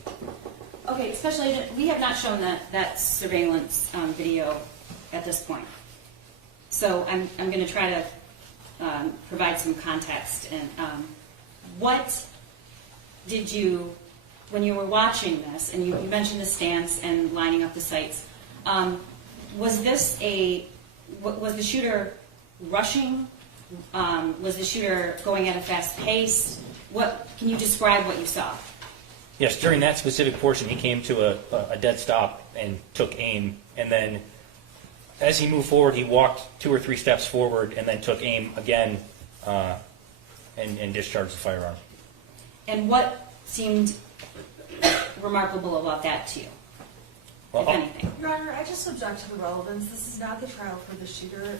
Okay, Special Agent, we have not shown that surveillance video at this point. So I'm going to try to provide some context. And what did you, when you were watching this, and you mentioned the stance and lining up the sights, was the shooter rushing? Was the shooter going at a fast pace? Can you describe what you saw? Yes, during that specific portion, he came to a dead stop and took aim, and then as he moved forward, he walked 2 or 3 steps forward and then took aim again and discharged the firearm. And what seemed remarkable about that to you, Well, if anything? Your Honor, I just object to the relevance. This is not the trial for the shooter.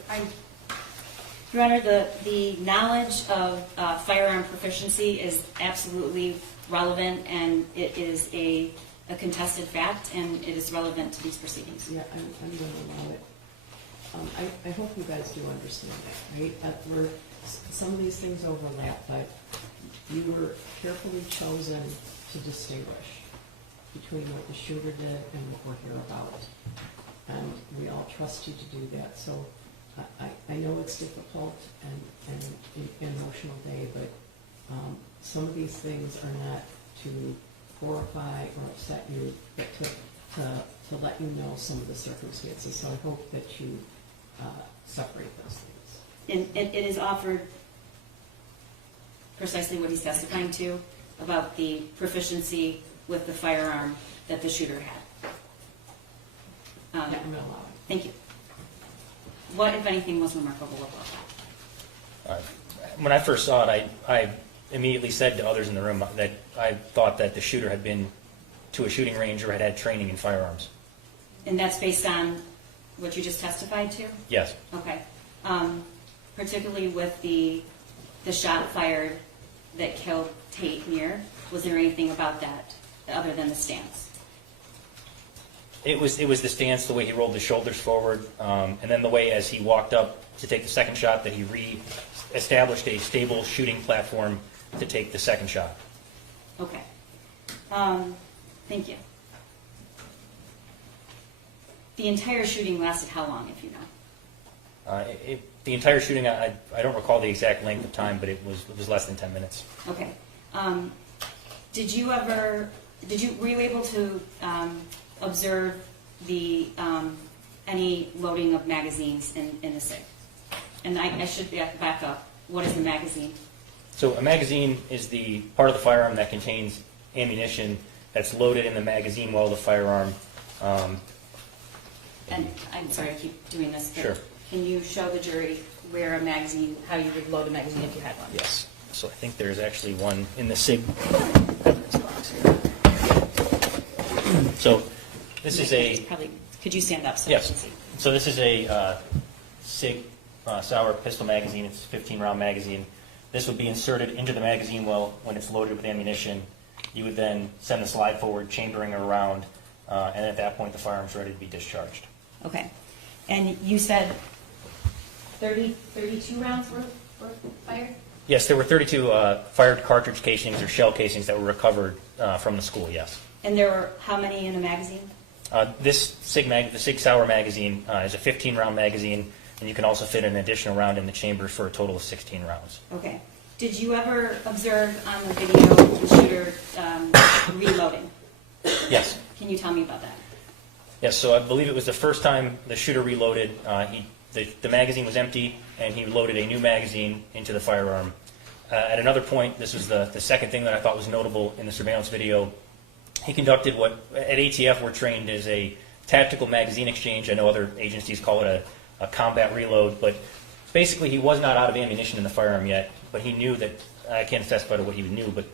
Your Honor, the knowledge of firearm proficiency is absolutely relevant, and it is a contested fact, and it is relevant to these proceedings. Yeah, I'm going to allow it. I hope you guys do understand that, right? Some of these things overlap, but you were carefully chosen to distinguish between what the shooter did and what we're here about. And we all trust you to do that. So I know it's difficult and an emotional day, but some of these things are not to horrify or upset you, but to let you know some of the circumstances. So I hope that you separate those things. And it is offered precisely what he's testifying to about the proficiency with the firearm that the shooter had. I'm going to allow it. Thank you. What, if anything, was remarkable about that? When I first saw it, I immediately said to others in the room that I thought that the shooter had been to a shooting range or had had training in firearms. And that's based on what you just testified to? Yes. Okay. Particularly with the shot fired that killed Tate Myre, was there anything about that other than the stance? It was the stance, the way he rolled his shoulders forward, and then the way as he walked up to take the second shot that he re-established a stable shooting platform to take the second shot. Okay. Thank you. The entire shooting lasted how long, if you know? The entire shooting, I don't recall the exact length of time, but it was less than 10 minutes. Okay. Were you able to observe any loading of magazines in the SIG? And I should back up. What is the magazine? So a magazine is the part of the firearm that contains ammunition that's loaded in the magazine well of the firearm. And I'm sorry to keep doing this, but Sure. Can you show the jury where a magazine, how you would load a magazine if you had one? Yes. So I think there's actually one in the SIG. So this is a... Could you stand up so yes. I can see? So this is a SIG Sauer pistol magazine. It's a 15-round magazine. This would be inserted into the magazine well when it's loaded with ammunition. You would then send the slide forward, chambering a round, and at that point the firearm's ready to be discharged. Okay. And you said 32 rounds were fired? Yes, there were 32 fired cartridge casings or shell casings that were recovered from the school, yes. And there were how many in a magazine? The SIG Sauer magazine is a 15-round magazine, and you can also fit an additional round in the chamber for a total of 16 rounds. Okay. Did you ever observe on the video the shooter reloading? Yes. Can you tell me about that? Yes, so I believe it was the first time the shooter reloaded. The magazine was empty, and he loaded a new magazine into the firearm. At another point, this was the second thing that I thought was notable in the surveillance video, he conducted what at ATF we're trained as a tactical magazine exchange. I know other agencies call it a combat reload, but basically he was not out of ammunition in the firearm yet, but he knew that, I can't specify what he knew, but...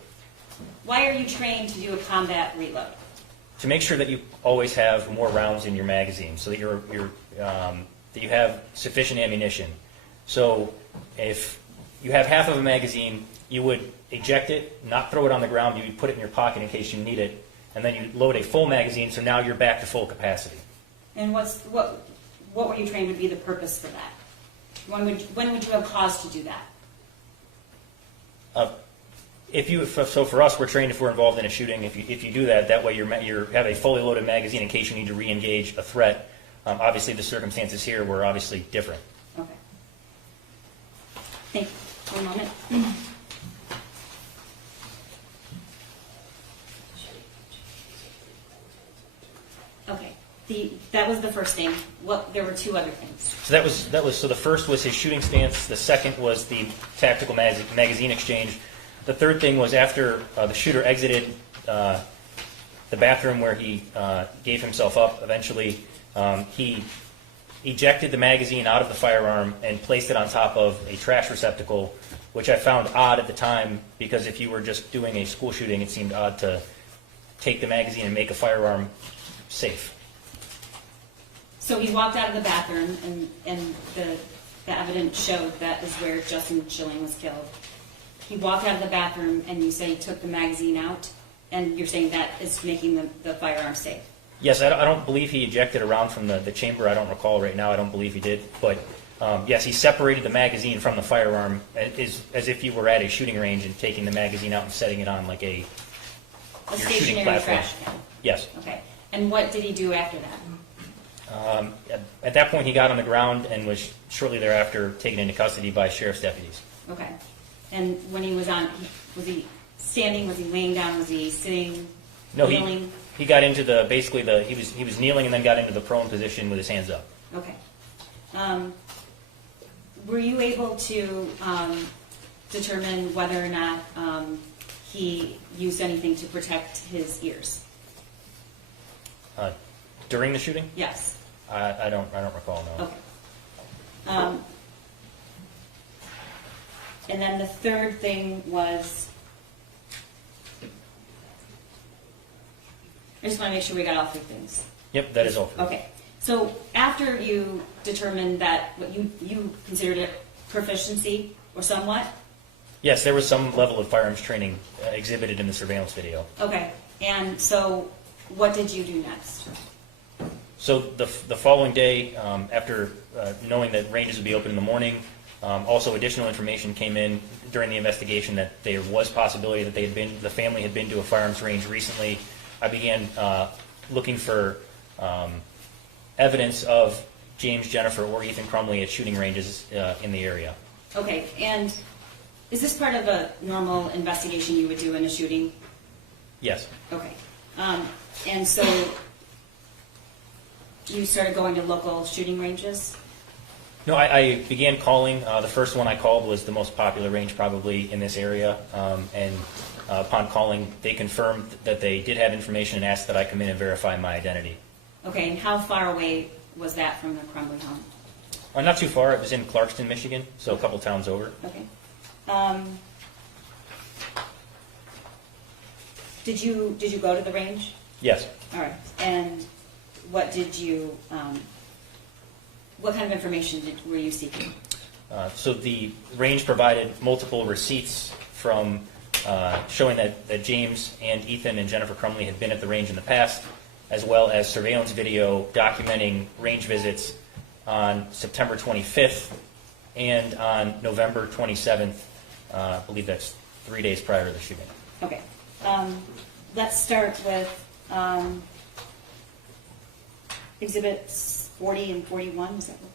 Why are you trained to do a combat reload? To make sure that you always have more rounds in your magazine, so that that you have sufficient ammunition. So if you have half of a magazine, you would eject it, not throw it on the ground, you would put it in your pocket in case you need it, and then you load a full magazine, so now you're back to full capacity. And what were you trained would be the purpose for that? When would you have cause to do that? So for us, we're trained if we're involved in a shooting. If you do that way you have a fully loaded magazine in case you need to re-engage a threat. Obviously, the circumstances here were obviously different. Okay. Thank you. One moment. Okay. That was the first thing. There were two other things. So the first was his shooting stance. The second was the tactical magazine exchange. The third thing was after the shooter exited the bathroom where he gave himself up. Eventually, he ejected the magazine out of the firearm and placed it on top of a trash receptacle, which I found odd at the time because if you were just doing a school shooting, it seemed odd to take the magazine and make a firearm safe. So he walked out of the bathroom, and the evidence showed that is where Justin Shilling was killed. He walked out of the bathroom, and you say he took the magazine out, and you're saying that is making the firearm safe. Yes, I don't believe he ejected around from the chamber. I don't recall right now. I don't believe he did. But yes, he separated the magazine from the firearm as if you were at a shooting range and taking the magazine out and setting it on like your shooting stationary platform. trash can. Yes. Okay. And what did he do after that? At that point, he got on the ground and was shortly thereafter taken into custody by sheriff's deputies. Okay. And when he was was he standing? Was he laying down? Was he sitting? No, kneeling? he got into he was kneeling and then got into the prone position with his hands up. Okay. Were you able to determine whether or not he used anything to protect his ears? During the shooting? Yes. I don't recall, no. Okay. And then the third thing was, I just want to make sure we got all three things. Yep, that is all. Okay. So after you determined that what you considered it proficiency or somewhat? Yes, there was some level of firearms training exhibited in the surveillance video. Okay. And so what did you do next? So the following day, after knowing that ranges would be open in the morning, also additional information came in during the investigation that there was possibility that the family had been to a firearms range recently. I began looking for evidence of James, Jennifer, or Ethan Crumbley at shooting ranges in the area. Okay. And is this part of a normal investigation you would do in a shooting? Yes. Okay. And so you started going to local shooting ranges? No, I began calling. The first one I called was the most popular range probably in this area. And upon calling, they confirmed that they did have information and asked that I come in and verify my identity. Okay, and how far away was that from the Crumbley home? Not too far. It was in Clarkston, Michigan, so a couple towns over. Okay. Did you go to the range? Yes. All right. And what did you? What kind of information were you seeking? So the range provided multiple receipts from showing that James and Ethan and Jennifer Crumbley had been at the range in the past, as well as surveillance video documenting range visits on September 25th and on November 27th. I believe that's 3 days prior to the shooting. Okay. Let's start with exhibits 40 and 41. Is that what?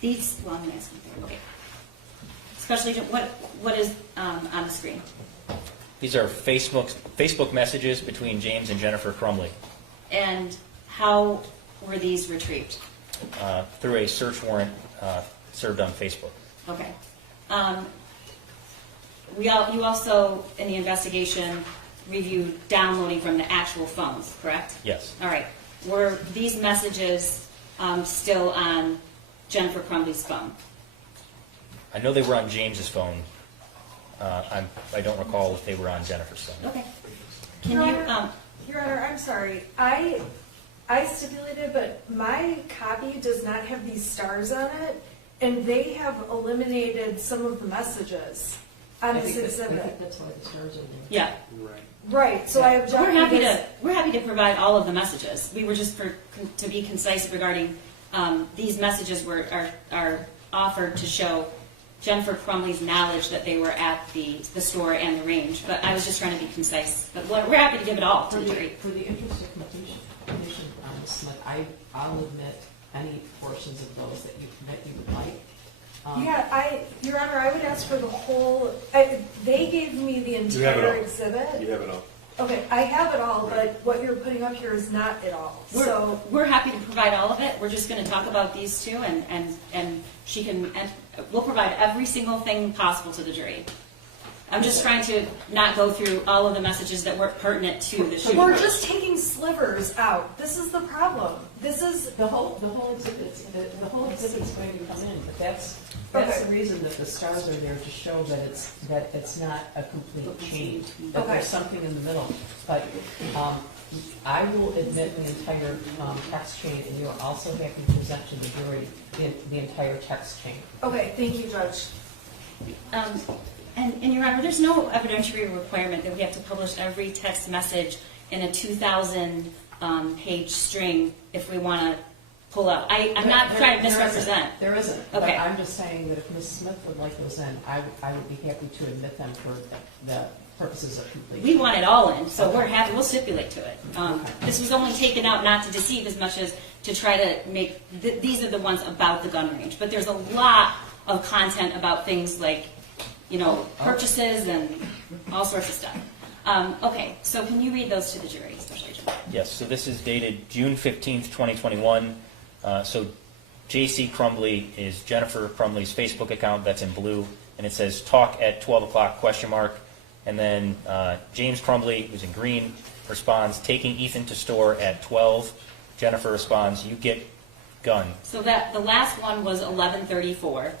These. Well, I'm going to ask you. Okay. Special Agent, what is on the screen? These are Facebook messages between James and Jennifer Crumbley. And how were these retrieved? Through a search warrant served on Facebook. Okay. You also, in the investigation, reviewed downloading from the actual phones, correct? Yes. All right. Were these messages still on Jennifer Crumbley's phone? I know they were on James's phone. I don't recall if they were on Jennifer's phone. Okay. Your Honor, I'm sorry. I stipulated, but my copy does not have these stars on it, and they have eliminated some of the messages on this exhibit. I think that's why the stars are there. Yeah. Right. So I object. We're happy to provide all of the messages. We were just to be concise regarding these messages are offered to show Jennifer Crumbley's knowledge that they were at the store and the range. But I was just trying to be concise. But we're happy to give it all to the jury. For the interest of completion, Ms. Smith, I'll admit any portions of those that you would like. Your Honor, I would ask for the whole. They gave me the entire exhibit. You have it all. Okay, I have it all, but what you're putting up here is not it all. We're happy to provide all of it. We're just going to talk about these two, and she can. And we'll provide every single thing possible to the jury. I'm just trying to not go through all of the messages that weren't pertinent to the shooting. We're just taking slivers out. This is the problem. This is The whole exhibit's going to come in, but that's Okay. the reason that the stars are there, to show that it's not a complete chain, that Okay. there's something in the middle. But I will admit the entire text chain, and you'll also have to present to the jury the entire text chain. okay. Thank you, Judge. And Your Honor, there's no evidentiary requirement that we have to publish every text message in a 2,000 page string if we want to pull out. I'm not trying to misrepresent. There isn't. Okay. But I'm just saying that if Ms. Smith would like those in, I would be happy to admit them for the purposes of completion. We want it all in, so we're happy, we'll stipulate to it. This was only taken out not to deceive as much as to try to make, these are the ones about the gun range. But there's a lot of content about things like, purchases and all sorts of stuff. Okay, so can you read those to the jury, Special Agent? Yes, so this is dated June 15th, 2021. So J.C. Crumbley is Jennifer Crumbley's Facebook account, that's in blue, and it says talk at 12 o'clock, question mark. And then James Crumbley, who's in green, responds, taking Ethan to store at 12. Jennifer responds, you get gun. So that, the last one was 11:34.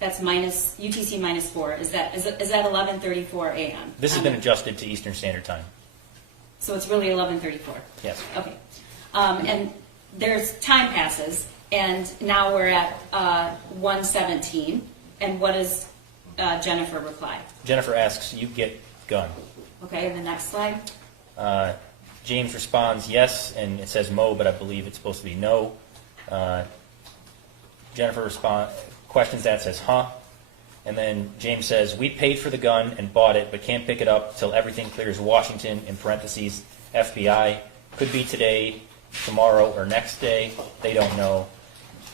That's minus, UTC minus 4. Is that 11:34 a.m.? This has been adjusted to Eastern Standard Time. So it's really 11:34. Yes. Okay. And there's time passes, and now we're at 1:17. And what does Jennifer reply? Jennifer asks, you get gun. Okay, and the next slide. James responds, yes, and it says mo, but I believe it's supposed to be no. Jennifer questions that, says, huh? And then James says, we paid for the gun and bought it, but can't pick it up till everything clears Washington, in parentheses, FBI. Could be today, tomorrow, or next day. They don't know.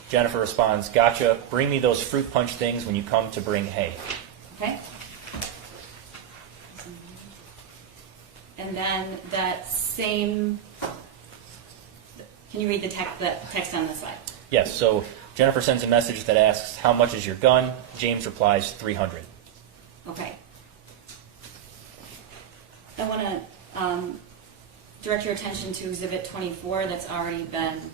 Jennifer responds, gotcha. Bring me those fruit punch things when you come to bring hay. Okay. And then that same, can you read the text on this slide? Yes, so Jennifer sends a message that asks, how much is your gun? James replies, 300. Okay. I want to direct your attention to Exhibit 24 that's already been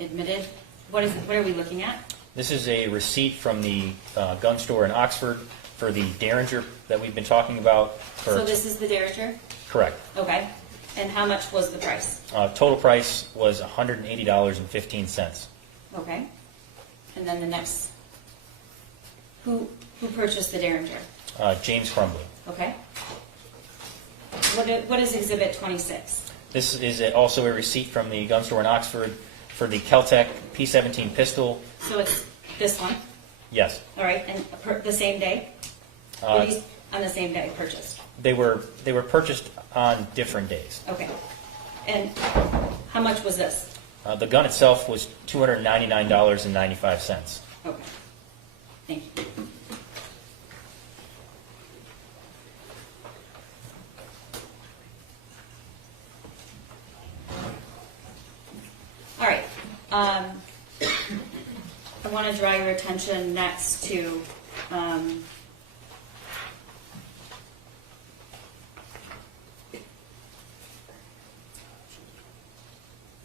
admitted. What are we looking at? This is a receipt from the gun store in Oxford for the Derringer that we've been talking about. So this is the Derringer? Correct. Okay. And how much was the price? Total price was $180.15. Okay. And then the next, who purchased the Derringer? James Crumbley. Okay. What is Exhibit 26? This is also a receipt from the gun store in Oxford for the Kel-Tec P17 pistol. So it's this one? Yes. All right. And the same day? Were these on the same day purchased? They were purchased on different days. Okay. And how much was this? The gun itself was $299.95. Okay. Thank you. All right. I want to draw your attention next to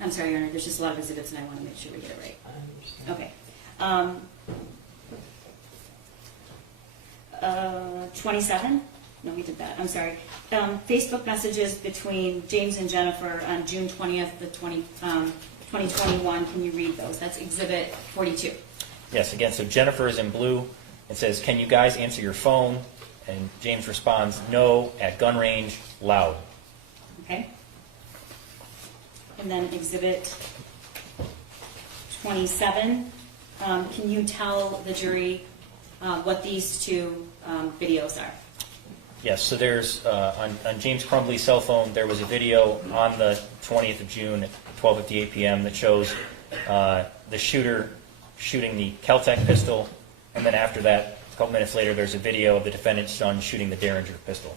I'm sorry, Your Honor, there's just a lot of exhibits and I want to make sure we get it right. Okay. 27? No, we did that. I'm sorry. Facebook messages between James and Jennifer on June 20th, 2021. Can you read those? That's Exhibit 42. Yes, again, so Jennifer is in blue. It says, can you guys answer your phone? And James responds, no, at gun range, loud. Okay. And then Exhibit 27. Can you tell the jury what these two videos are? Yes, so there's, on James Crumbley's cell phone, there was a video on the 20th of June at 12:58 p.m. that shows the shooter shooting the Kel-Tec pistol, and then after that, a couple minutes later, there's a video of the defendant's son shooting the Derringer pistol.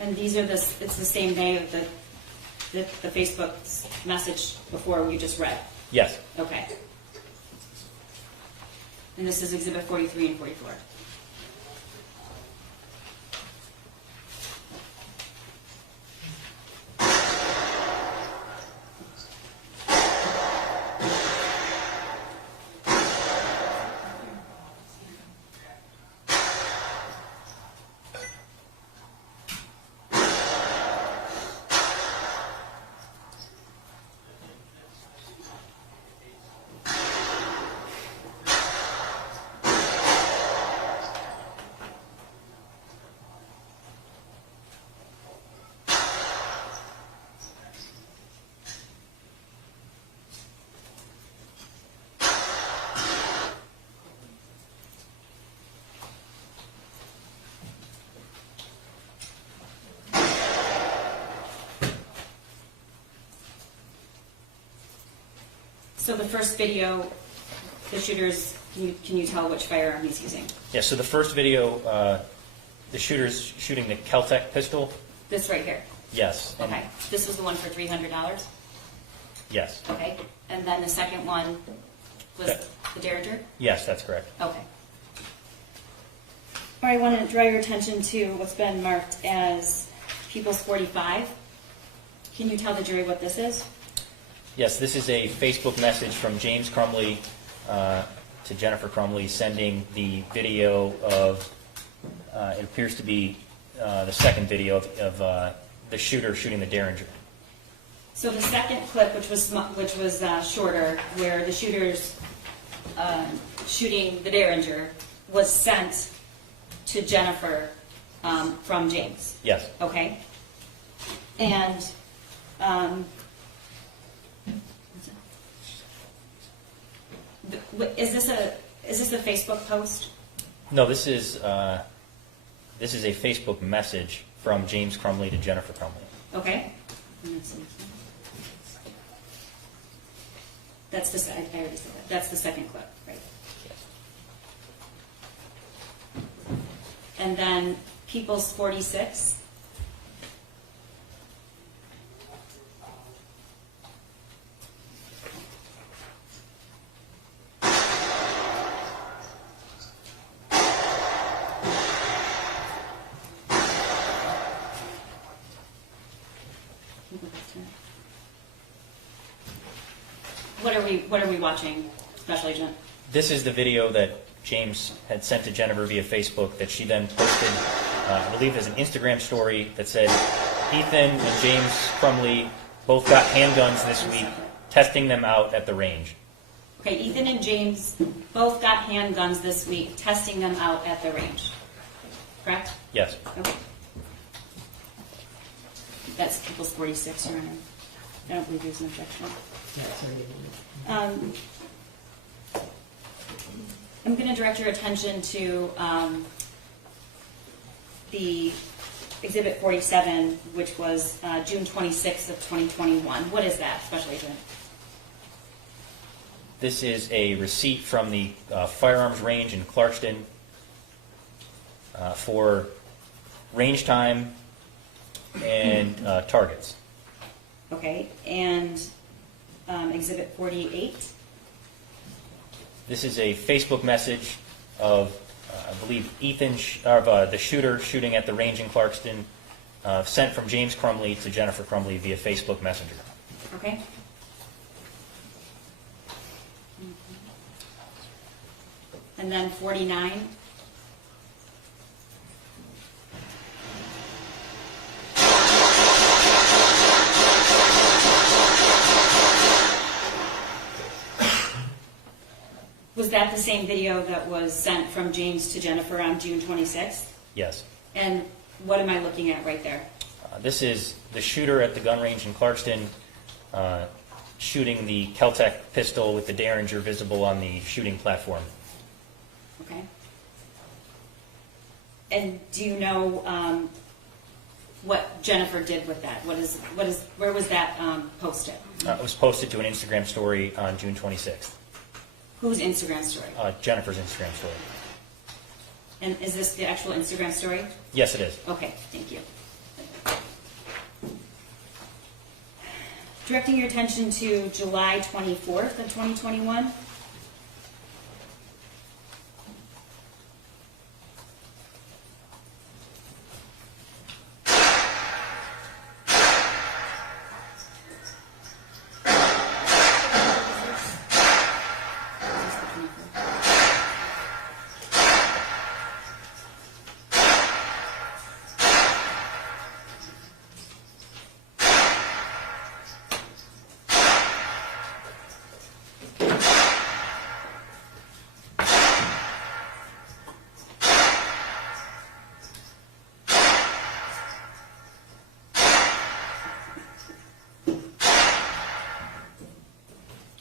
And these are it's the same day of the Facebook message before you just read? Yes. Okay. And this is Exhibit 43 and 44. So the first video, the shooter's, can you tell which firearm he's using? Yeah, so the first video, the shooter's shooting the Kel-Tec pistol. This right here? Yes. And Okay. This was the one for $300? yes. Okay. And then the second one was the Derringer? Yes, that's correct. Okay. All right, I want to draw your attention to what's been marked as People's 45. Can you tell the jury what this is? Yes, this is a Facebook message from James Crumbley to Jennifer Crumbley, sending the video of, it appears to be the second video of the shooter shooting the Derringer. So the second clip, which was shorter, where the shooter's shooting the Derringer, was sent to Jennifer from James. Yes. Okay. And is this a Facebook post? No, this is a Facebook message from James Crumbley to Jennifer Crumbley. Okay. That's the I already said that. That's the second clip, right? And then People's 46. What are we watching, Special Agent? This is the video that James had sent to Jennifer via Facebook that she then posted, I believe, as an Instagram story that said, Ethan and James Crumbley both got handguns this week, testing them out at the range. Okay, Ethan and James both got handguns this week, testing them out at the range. Correct? Yes. Okay. That's People's 46, Your Honor. I don't believe there's an objection. I'm going to direct your attention to the Exhibit 47, which was June 26th of 2021. What is that, Special Agent? This is a receipt from the firearms range in Clarkston for range time and targets. Okay, and Exhibit 48? This is a Facebook message of, I believe, the shooter shooting at the range in Clarkston, sent from James Crumbley to Jennifer Crumbley via Facebook Messenger. Okay. And then 49? Was that the same video that was sent from James to Jennifer on June 26th? Yes. And what am I looking at right there? This is the shooter at the gun range in Clarkston shooting the Kel-Tec pistol with the Derringer visible on the shooting platform. Okay. And do you know what Jennifer did with that? Where was that posted? It was posted to an Instagram story on June 26th. Whose Instagram story? Jennifer's Instagram story. And is this the actual Instagram story? Yes, it is. Okay, thank you. Directing your attention to July 24th of 2021.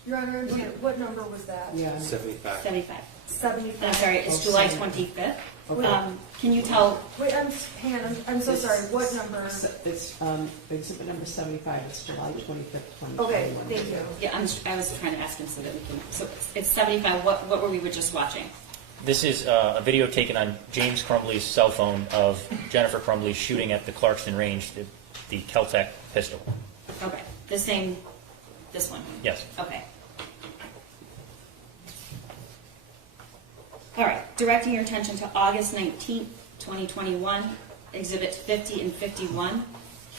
Your Honor, what number was that? Yeah. 75. 75. 75. I'm sorry, it's Oh, July sorry. 25th. Okay. Can you tell, Wait, I'm so sorry, what number? It's exhibit number 75, it's July 25th, 2021. Okay, thank you. yeah, I was trying to ask him so that we can, so it's 75, what were we just watching? This is a video taken on James Crumbley's cell phone of Jennifer Crumbley shooting at the Clarkston range, the Kel-Tec pistol. Okay, this one? Yes. Okay. All right, directing your attention to August 19th, 2021, exhibits 50 and 51.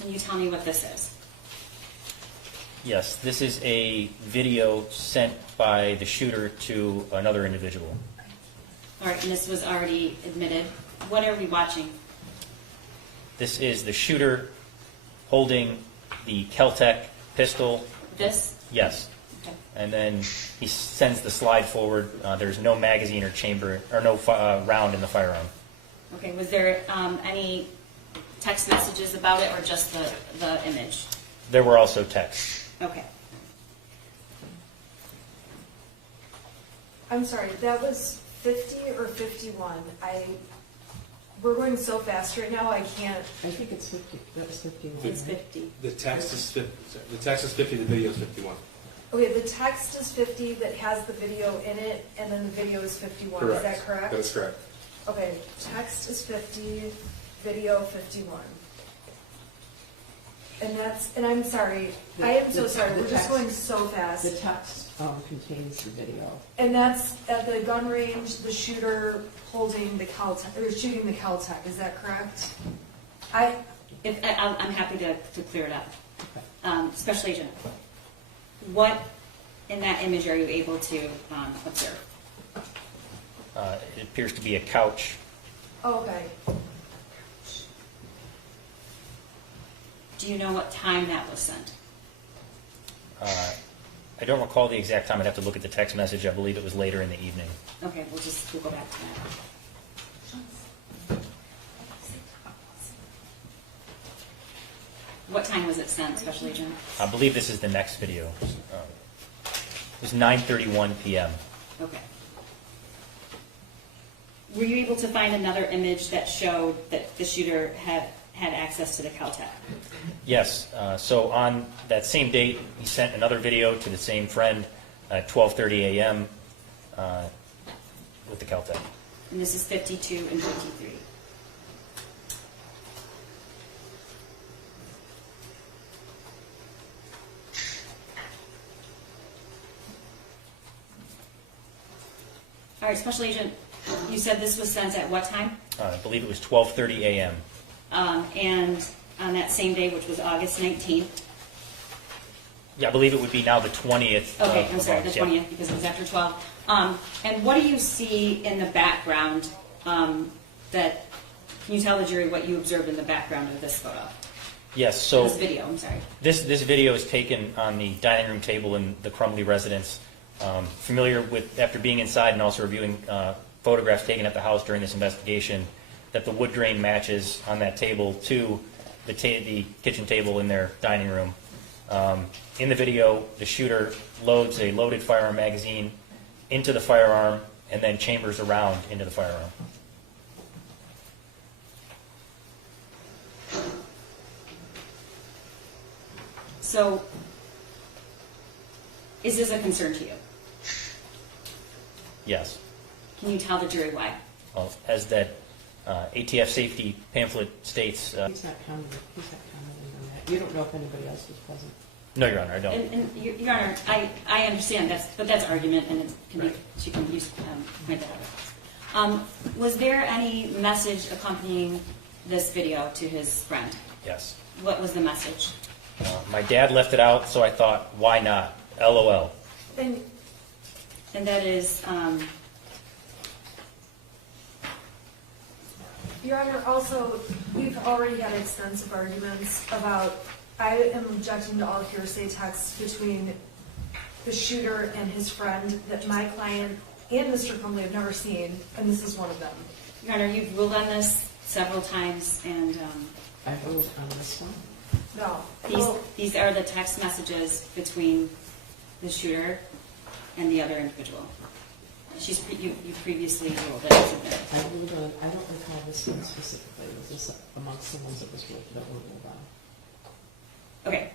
Can you tell me what this is? Yes, this is a video sent by the shooter to another individual. All right, and this was already admitted. What are we watching? This is the shooter holding the Kel-Tec pistol. This? Yes. Okay. And then he sends the slide forward. There's no magazine or chamber, or no round in the firearm. Okay, was there any text messages about it or just the image? There were also texts. Okay. I'm sorry, that was 50 or 51? We're going so fast right now, I can't. I think it's 50, that was 51. It's right? 50. The text is 50, the text is 50, the video is 51. Okay, the text is 50 that has the video in it, and then the video is 51, is that correct? That's correct. Okay, text is 50, video 51. And I'm sorry, I am so sorry, we're just going so fast. The text contains the video. And that's at the gun range, the shooter holding the Kel-Tec, or shooting the Kel-Tec, is that correct? I'm happy to clear it up. Okay. Special Agent, what in that image are you able to observe? It appears to be a couch. Oh, okay. Do you know what time that was sent? I don't recall the exact time. I'd have to look at the text message. I believe it was later in the evening. Okay, we'll go back to that. What time was it sent, Special Agent? I believe this is the next video. It was 9:31 p.m. Okay. Were you able to find another image that showed that the shooter had access to the Kel-Tec? Yes. So on that same date, he sent another video to the same friend at 12:30 a.m. With the Kel-Tec. And this is 52 and 53. All right, Special Agent, you said this was sent at what time? I believe it was 12:30 a.m. And on that same day, which was August 19th. Yeah, I believe it would be now the 20th. Okay, I'm sorry, the August, yeah. 20th, because it was after 12. And what do you see in the background that, can you tell the jury what you observed in the background of this photo? Yes, so This video, I'm sorry. this video is taken on the dining room table in the Crumbley residence. Familiar with, after being inside and also reviewing photographs taken at the house during this investigation, that the wood grain matches on that table to the kitchen table in their dining room. In the video, the shooter loads a loaded firearm magazine into the firearm and then chambers around into the firearm. So, is this a concern to you? Yes. Can you tell the jury why? Well, as that ATF safety pamphlet states. He's not commenting on that. You don't know if anybody else was present. No, Your Honor, I don't. And Your Honor, I understand, but that's argument, and it can be, she can use, point that out. Was there any message accompanying this video to his friend? Yes. What was the message? My dad left it out, so I thought, why not? LOL. And that is, Your Honor, also, we've already had extensive arguments about, I am objecting to all hearsay texts between the shooter and his friend that my client and Mr. Crumbley have never seen, and this is one of them. Your Honor, you've ruled on this several times, and I ruled on this one. No. these are the text messages between the shooter and the other individual. you previously ruled it as exhibit. I don't recall this one specifically. Was this amongst the ones that was ruled that were ruled on? Okay,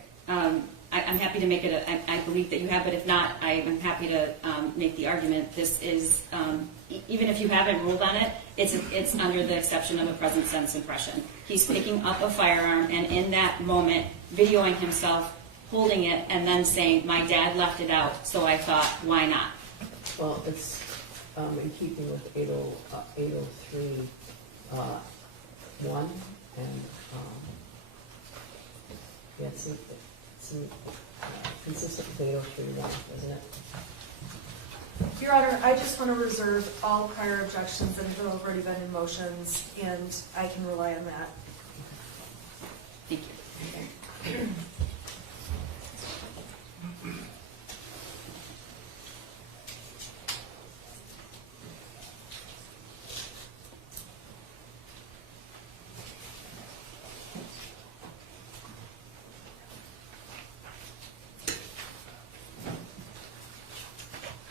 I'm happy to make it, I believe that you have, but if not, I'm happy to make the argument. This is, even if you haven't ruled on it, it's under the exception of a present sense impression. He's picking up a firearm and in that moment, videoing himself holding it and then saying, my dad left it out, so I thought, why not? Well, it's in keeping with 803 1 and yeah, it's consistent with 803 1, isn't it? Your Honor, I just want to reserve all prior objections that have already been in motions, and I can rely on that. Thank you.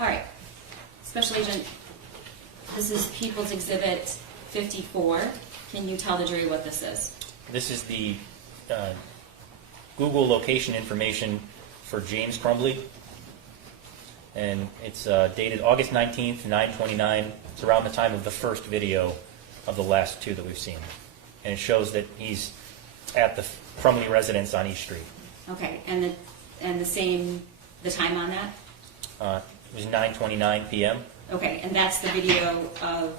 All right, Special Agent, this is People's Exhibit 54. Can you tell the jury what this is? This is the Google location information for James Crumbley, and it's dated August 19th, 9/29. It's around the time of the first video of the last two that we've seen, and it shows that he's at the Crumbley residence on East Street. Okay, and the time on that? It was 9:29 p.m. Okay, and that's the video of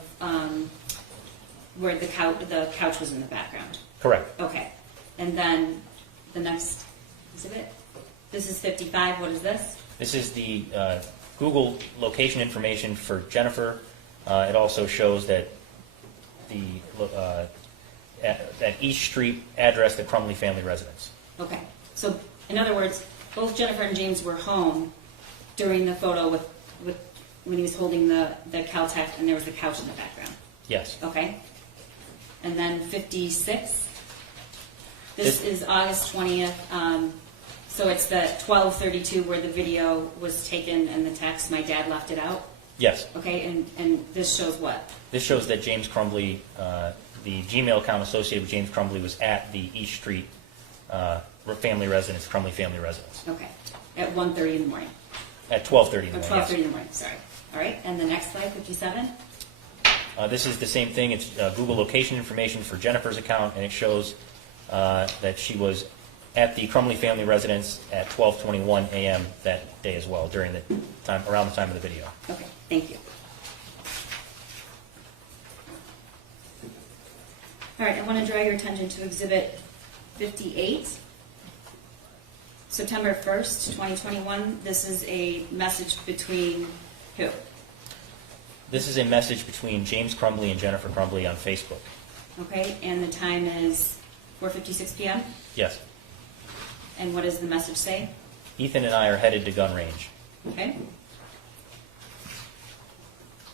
where the couch was in the background. Correct. Okay, and then the next exhibit. This is 55. What is this? This is the Google location information for Jennifer. It also shows that that East Street address, the Crumbley family residence. Okay, so in other words, both Jennifer and James were home during the photo with when he was holding the Caltech and there was the couch in the background. Yes. Okay, and then 56. This is August 20th. So it's the 12:32 where the video was taken and the text, my dad left it out? Yes. Okay, and this shows what? This shows that James Crumbley, the Gmail account associated with James Crumbley was at the East Street family residence, Crumbley family residence. Okay, at 1:30 in the morning. At 12:30 in the morning. 12:30 yes. in the morning, sorry. All right, and the next slide, 57? This is the same thing. It's Google location information for Jennifer's account, and it shows that she was at the Crumbley family residence at 12:21 a.m. that day as well, during the time, around the time of the video. Okay, thank you. All right, I want to draw your attention to Exhibit 58. September 1st, 2021. This is a message between who? This is a message between James Crumbley and Jennifer Crumbley on Facebook. Okay, and the time is 4:56 p.m.? Yes. And what does the message say? Ethan and I are headed to gun range. Okay.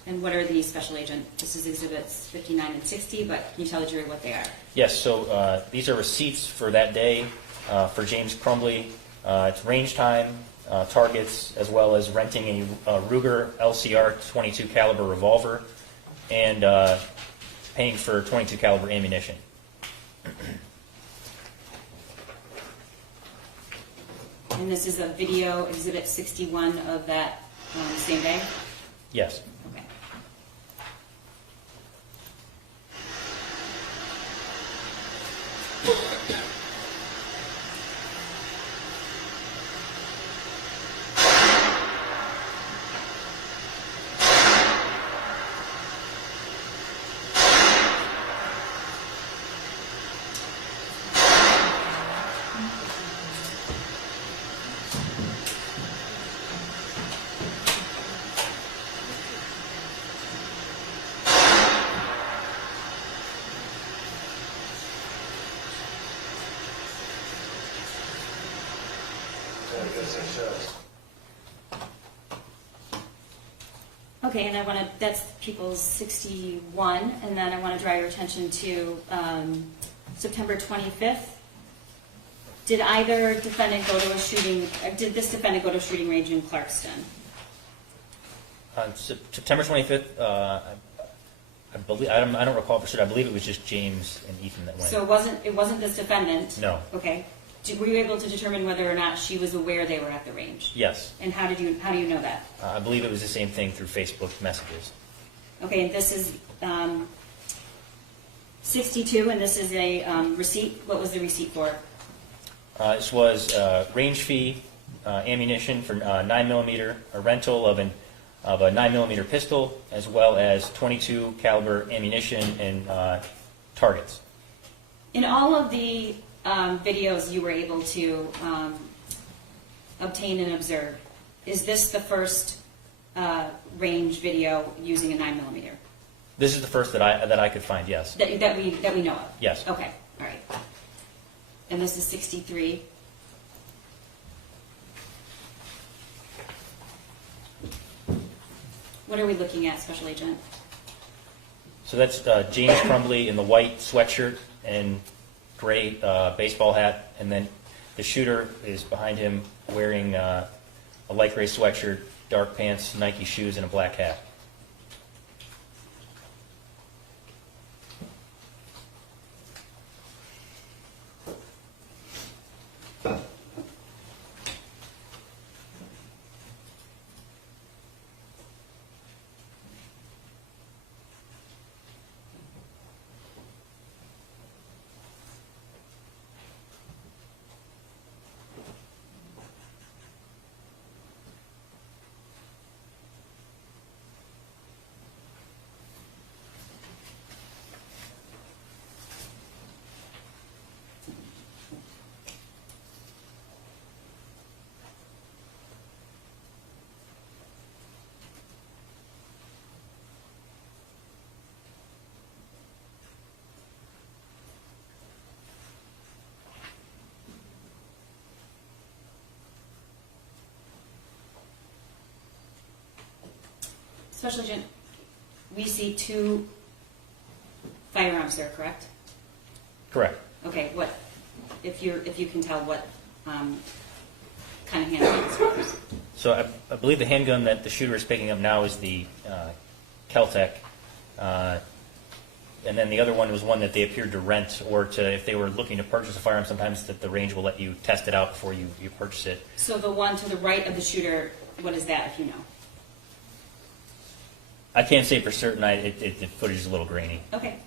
And what are the Special Agent? This is Exhibits 59 and 60, but can you tell the jury what they are? Yes, so these are receipts for that day for James Crumbley. It's range time, targets, as well as renting a Ruger LCR 22 caliber revolver and paying for 22 caliber ammunition. And this is a video, Exhibit 61 of that same day? Yes. Okay. Okay, and I want to, that's People's 61, and then I want to draw your attention to September 25th. Did either defendant go to a shooting, did this defendant go to a shooting range in Clarkston? On September 25th, I believe I don't recall for sure. I believe it was just James and Ethan that went. So it wasn't this defendant? No. Okay. Were you able to determine whether or not she was aware they were at the range? Yes. And how do you know that? I believe it was the same thing through Facebook messages. Okay, and this is 62, and this is a receipt. What was the receipt for? This was range fee, ammunition for 9mm, a rental of a 9mm pistol, as well as .22 caliber ammunition and targets. In all of the videos you were able to obtain and observe, is this the first range video using a 9mm? This is the first that I could find. Yes. That we know of. Yes. Okay. All right. And this is 63. What are we looking at, Special Agent? So that's James Crumbley in the white sweatshirt and gray baseball hat, and then the shooter is behind him wearing a light gray sweatshirt, dark pants, Nike shoes, and a black hat. Special Agent, we see 2 firearms there, correct? Correct. Okay. What, if you can tell, what kind of handgun this was? So I believe the handgun that the shooter is picking up now is the Kel-Tec, and then the other one was one that they appeared to rent, or to, if they were looking to purchase a firearm, sometimes that the range will let you test it out before you purchase it. So the one to the right of the shooter, what is that, if you know? I can't say for certain. The footage is a little grainy. Okay.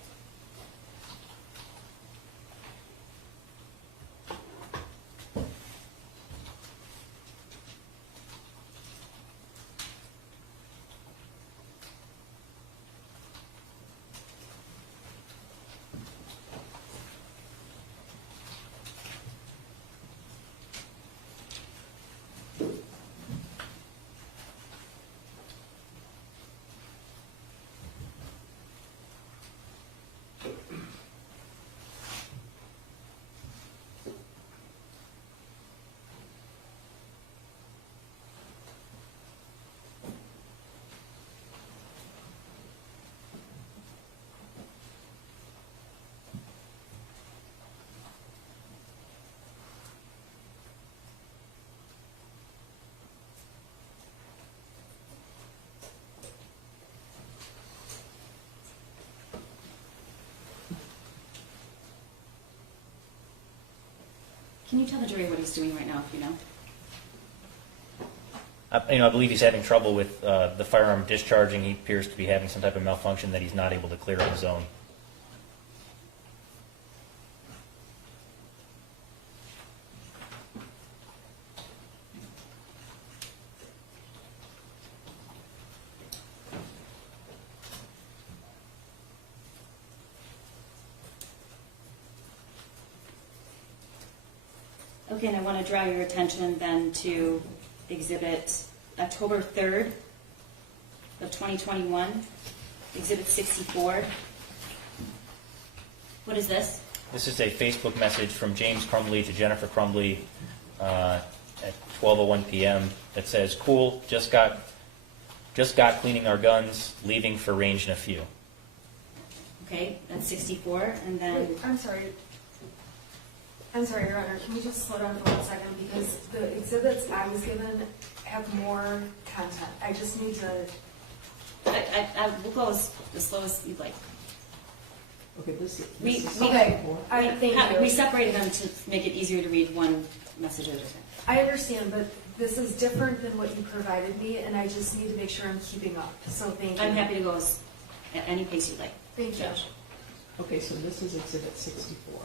Can you tell the jury what he's doing right now, if you know? I believe he's having trouble with the firearm discharging. He appears to be having some type of malfunction that he's not able to clear on his own. Okay, and I want to draw your attention then to Exhibit October 3rd of 2021, Exhibit 64. What is this? This is a Facebook message from James Crumbley to Jennifer Crumbley at 12:01 p.m. that says, "Cool, just got cleaning our guns, leaving for range in a few." Okay, that's 64, and then... Wait, I'm sorry, Your Honor, can we just slow down for 1 second? Because the exhibits I was given have more content. I just need to We'll go as slow as you'd like. Okay, this is Okay, We separated them to make it easier to read one message at a time. I understand, but this is different than what you provided me, and I just need to make sure I'm keeping up, so thank you. I'm happy to go at any pace you'd like. Thank you. Okay, so this is Exhibit 64.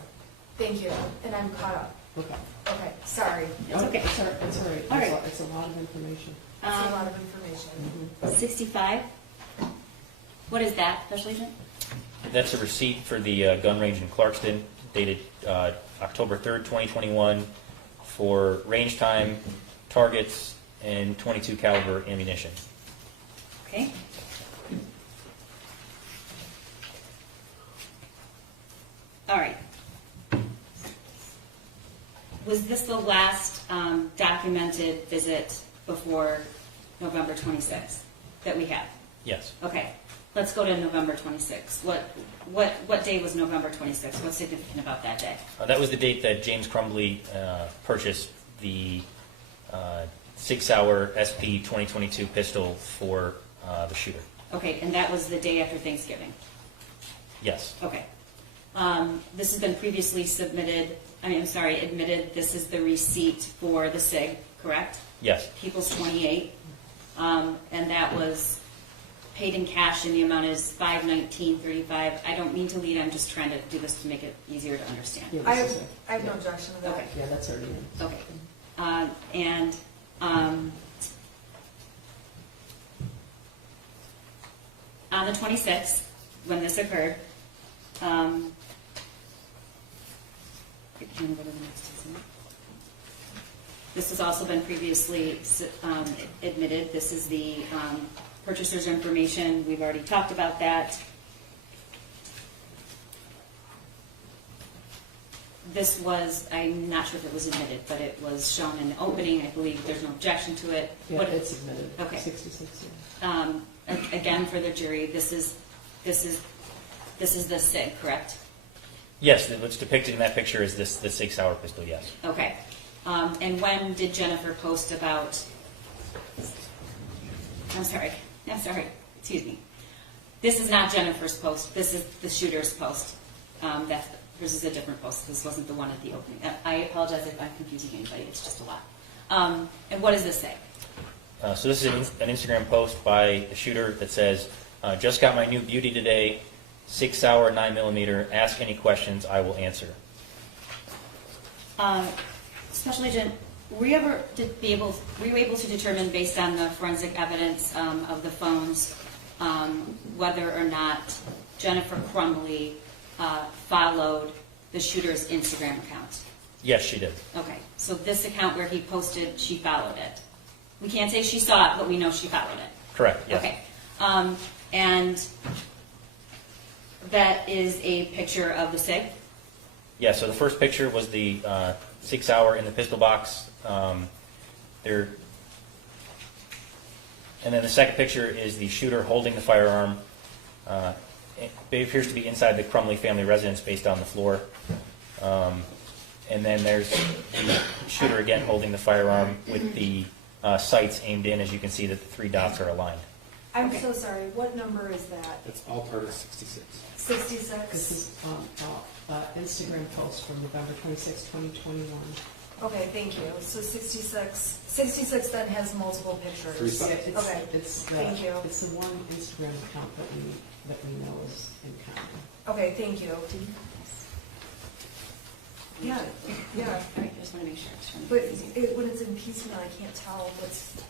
Thank you, and I'm caught up. Okay. Okay, sorry. It's okay. It's all right. It's all right. All right. It's a lot of information. It's a lot of information. 65. What is that, Special Agent? That's a receipt for the gun range in Clarkston, dated October 3rd, 2021, for range time, targets, and .22 caliber ammunition. Okay. All right. Was this the last documented visit before November 26th that we have? Yes. Okay. Let's go to November 26th. What day was November 26th? What's significant about that day? That was the date that James Crumbley purchased the 6-hour SP 2022 pistol for the shooter. Okay, and that was the day after Thanksgiving. Yes. Okay. This has been previously admitted. This is the receipt for the SIG, correct? Yes. People's 28. And that was paid in cash, and the amount is $519.35. I don't mean to lead, I'm just trying to do this to make it easier to understand. Yeah, I this is have no objection to that. Okay. Yeah, that's already in. Okay. And on the 26th, when this occurred, can we go to the next slide? This has also been previously admitted. This is the purchaser's information. We've already talked about that. This was, I'm not sure if it was admitted, but it was shown in the opening. I believe there's no objection to it. Yeah, it's admitted. Okay. 66. Yeah. Again, for the jury, this is the SIG, correct? Yes, what's depicted in that picture is the 6-hour pistol, yes. Okay. And when did Jennifer post about, I'm sorry, excuse me. This is not Jennifer's post, this is the shooter's post. This is a different post, this wasn't the one at the opening. I apologize if I'm confusing anybody, it's just a lot. And what does this say? So this is an Instagram post by the shooter that says, just got my new beauty today, 6-hour 9mm, ask any questions, I will answer. Special Agent, were you able to determine, based on the forensic evidence of the phones, whether or not Jennifer Crumbley followed the shooter's Instagram account? Yes, she did. Okay, so this account where he posted, she followed it. We can't say she saw it, but we know she followed it. Correct, yes. Okay, and that is a picture of the SIG? Yeah, so the first picture was the 6-hour in the pistol box. And then the second picture is the shooter holding the firearm. It appears to be inside the Crumbley family residence based on the floor. And then there's the shooter again holding the firearm with the sights aimed in. As you can see that the 3 dots are aligned. I'm so sorry, what number is that? It's all part of 66. 66? This is Instagram post from November 26, 2021. Okay, thank you. So 66 then has multiple pictures. 3 sides. Yeah, Okay, thank you. It's the one Instagram account that we know is in common. Okay, thank you. Yeah, yeah. All right, I just want to make sure. But when it's in piecemeal, I can't tell what's,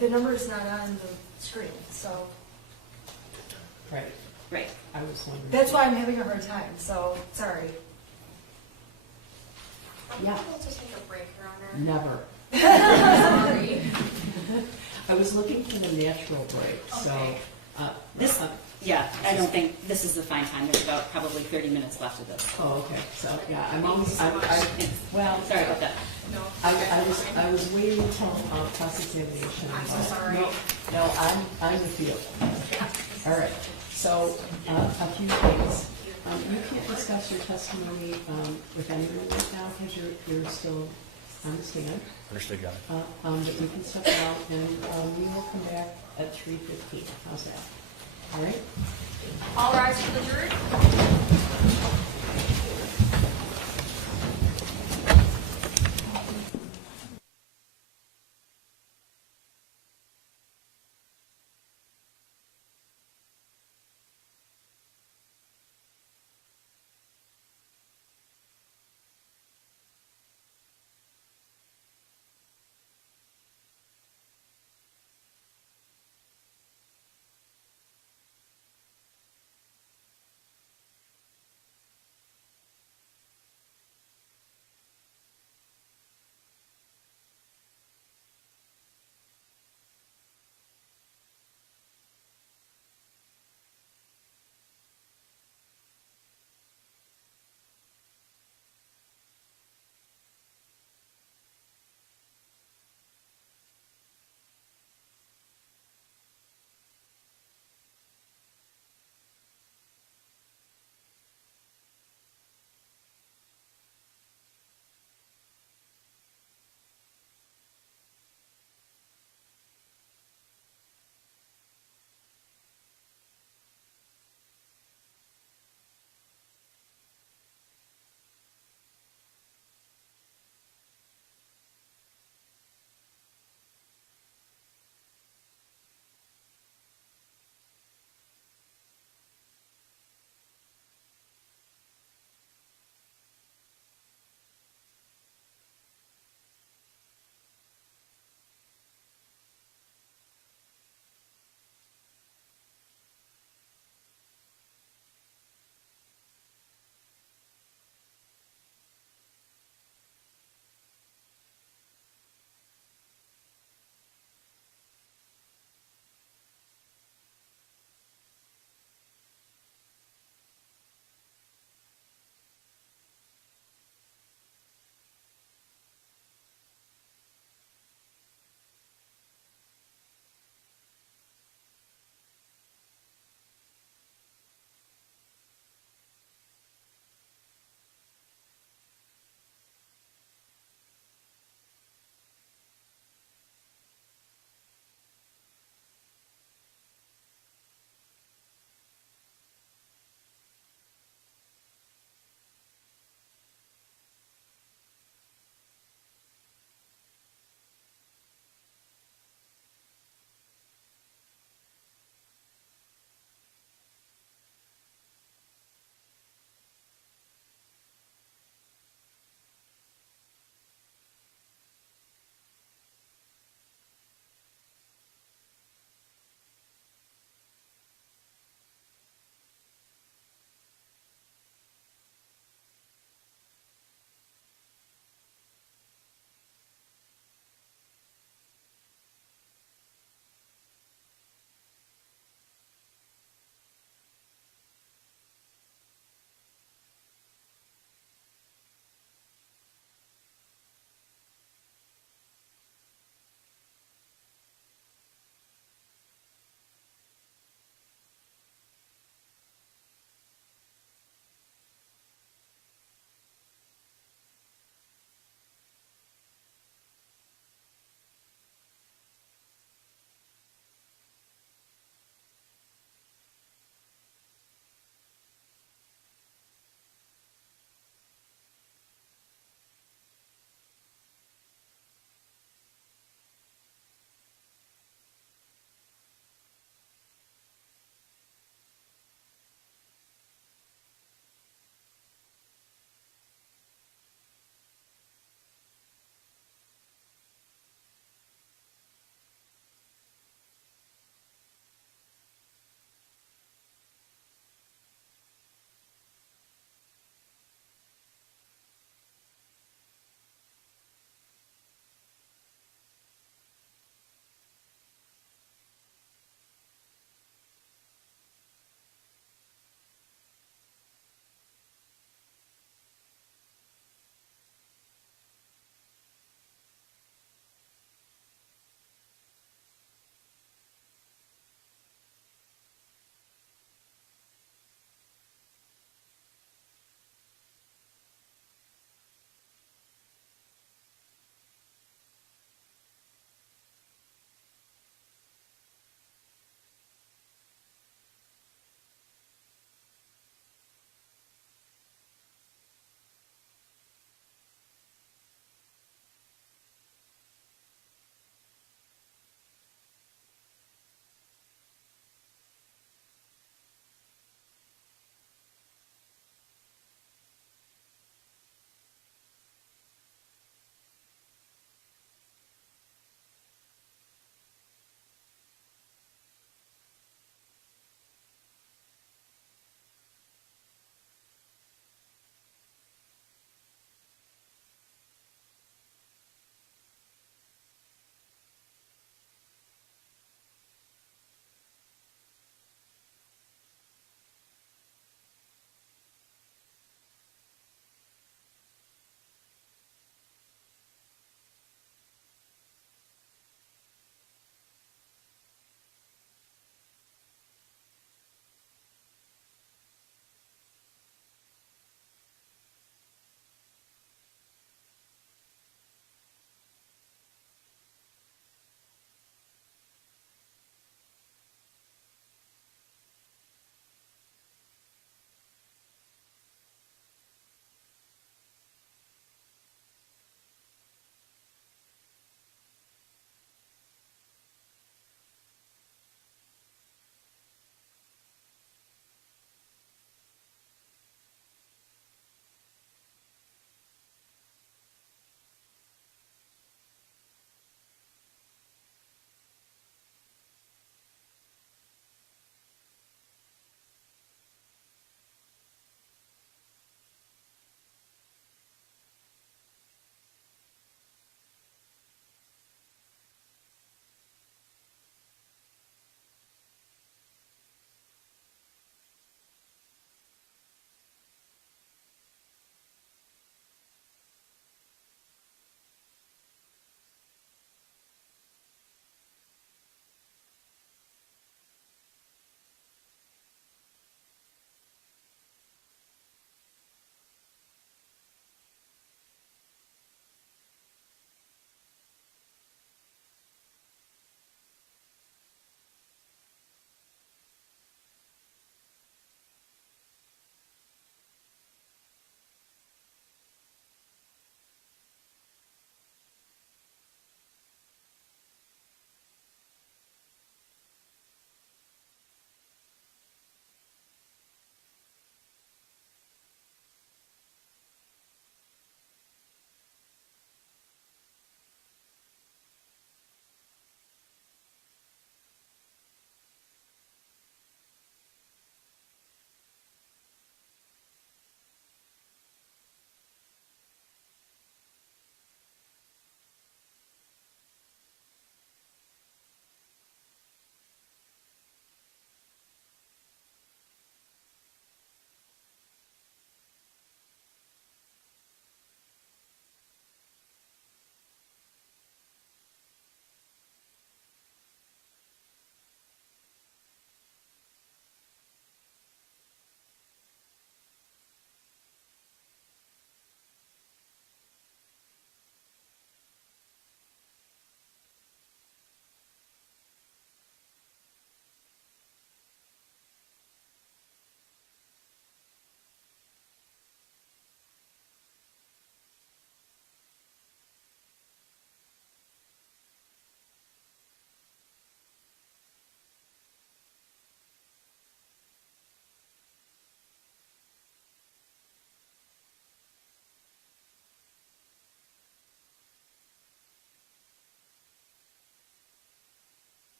the number's not on the screen, so. Right. Right. I was wondering. That's why I'm having a hard time, so, sorry. Yeah. Able to take a break, Your Honor? Never. Sorry. I was looking for the natural break, Okay. so. Yeah, I don't think this is the fine time. There's about probably 30 minutes left of this. Oh, okay. So yeah, I mean, Well, sorry about that. No. I was waiting until cross-examination. I'm so sorry. No, I'm with you. All right. So a few things. You can't discuss your testimony with anyone right now because you're still Understand? Understood, Your Honor. But you can step out and we will come back at 3:15. How's that? All right? All rise for the jury.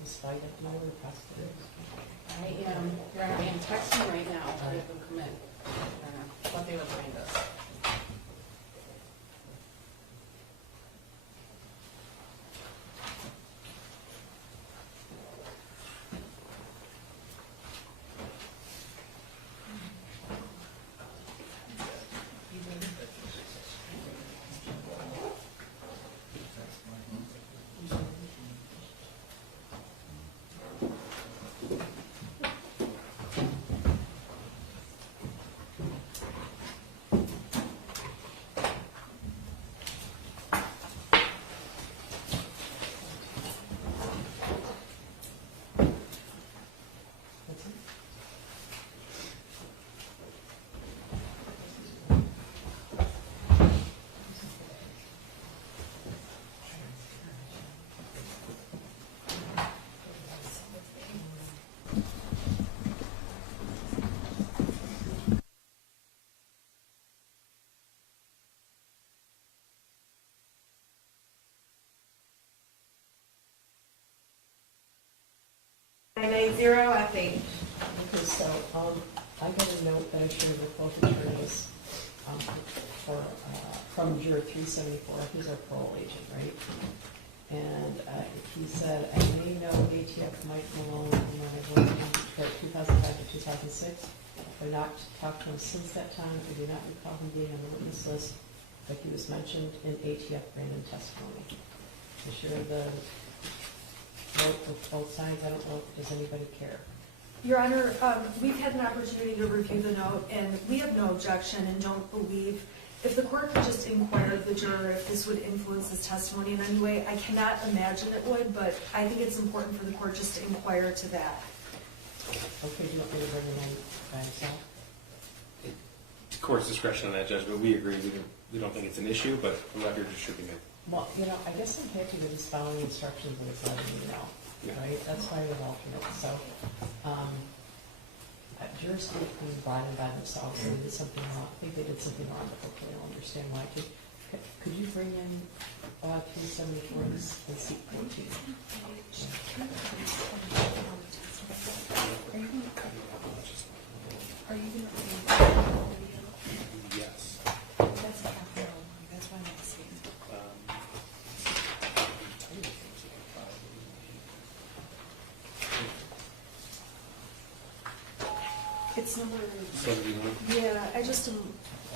Ms. White at the moment, or Prosecutors? I am texting right now to have them come in. What they remind us. F8. Okay, so, I got a note that I shared with both attorneys, from Juror 374, he's our parole agent, right? And, he said, I may know ATF Mike Malone when I worked in Detroit 2005 to 2006. I've not talked to him since that time. I do not recall him being on the witness list, but he was mentioned in ATF Brandon testimony. I share the vote with both sides. I don't know, does anybody care? Your Honor, we've had an opportunity to review the note, and we have no objection and don't believe, if the court could just inquire of the juror if this would influence his testimony in any way. I cannot imagine it would, but I think it's important for the court just to inquire to that. Okay, do you want me to bring him in by himself? The court's discretion on that, Judge, but we agree. We don't think it's an issue, but the record just should be made. Well, I guess I'm happy with his following instructions and it's letting me know, right? That's why we're alternates. So, jurors can be brought in by themselves and they did something wrong. I think they did something wrong, but hopefully they'll understand why. Could you bring in 374 and seat 14? Are you going to Yes. That's a half hour long. That's why I'm asking. It's number 71. Yeah, I just am.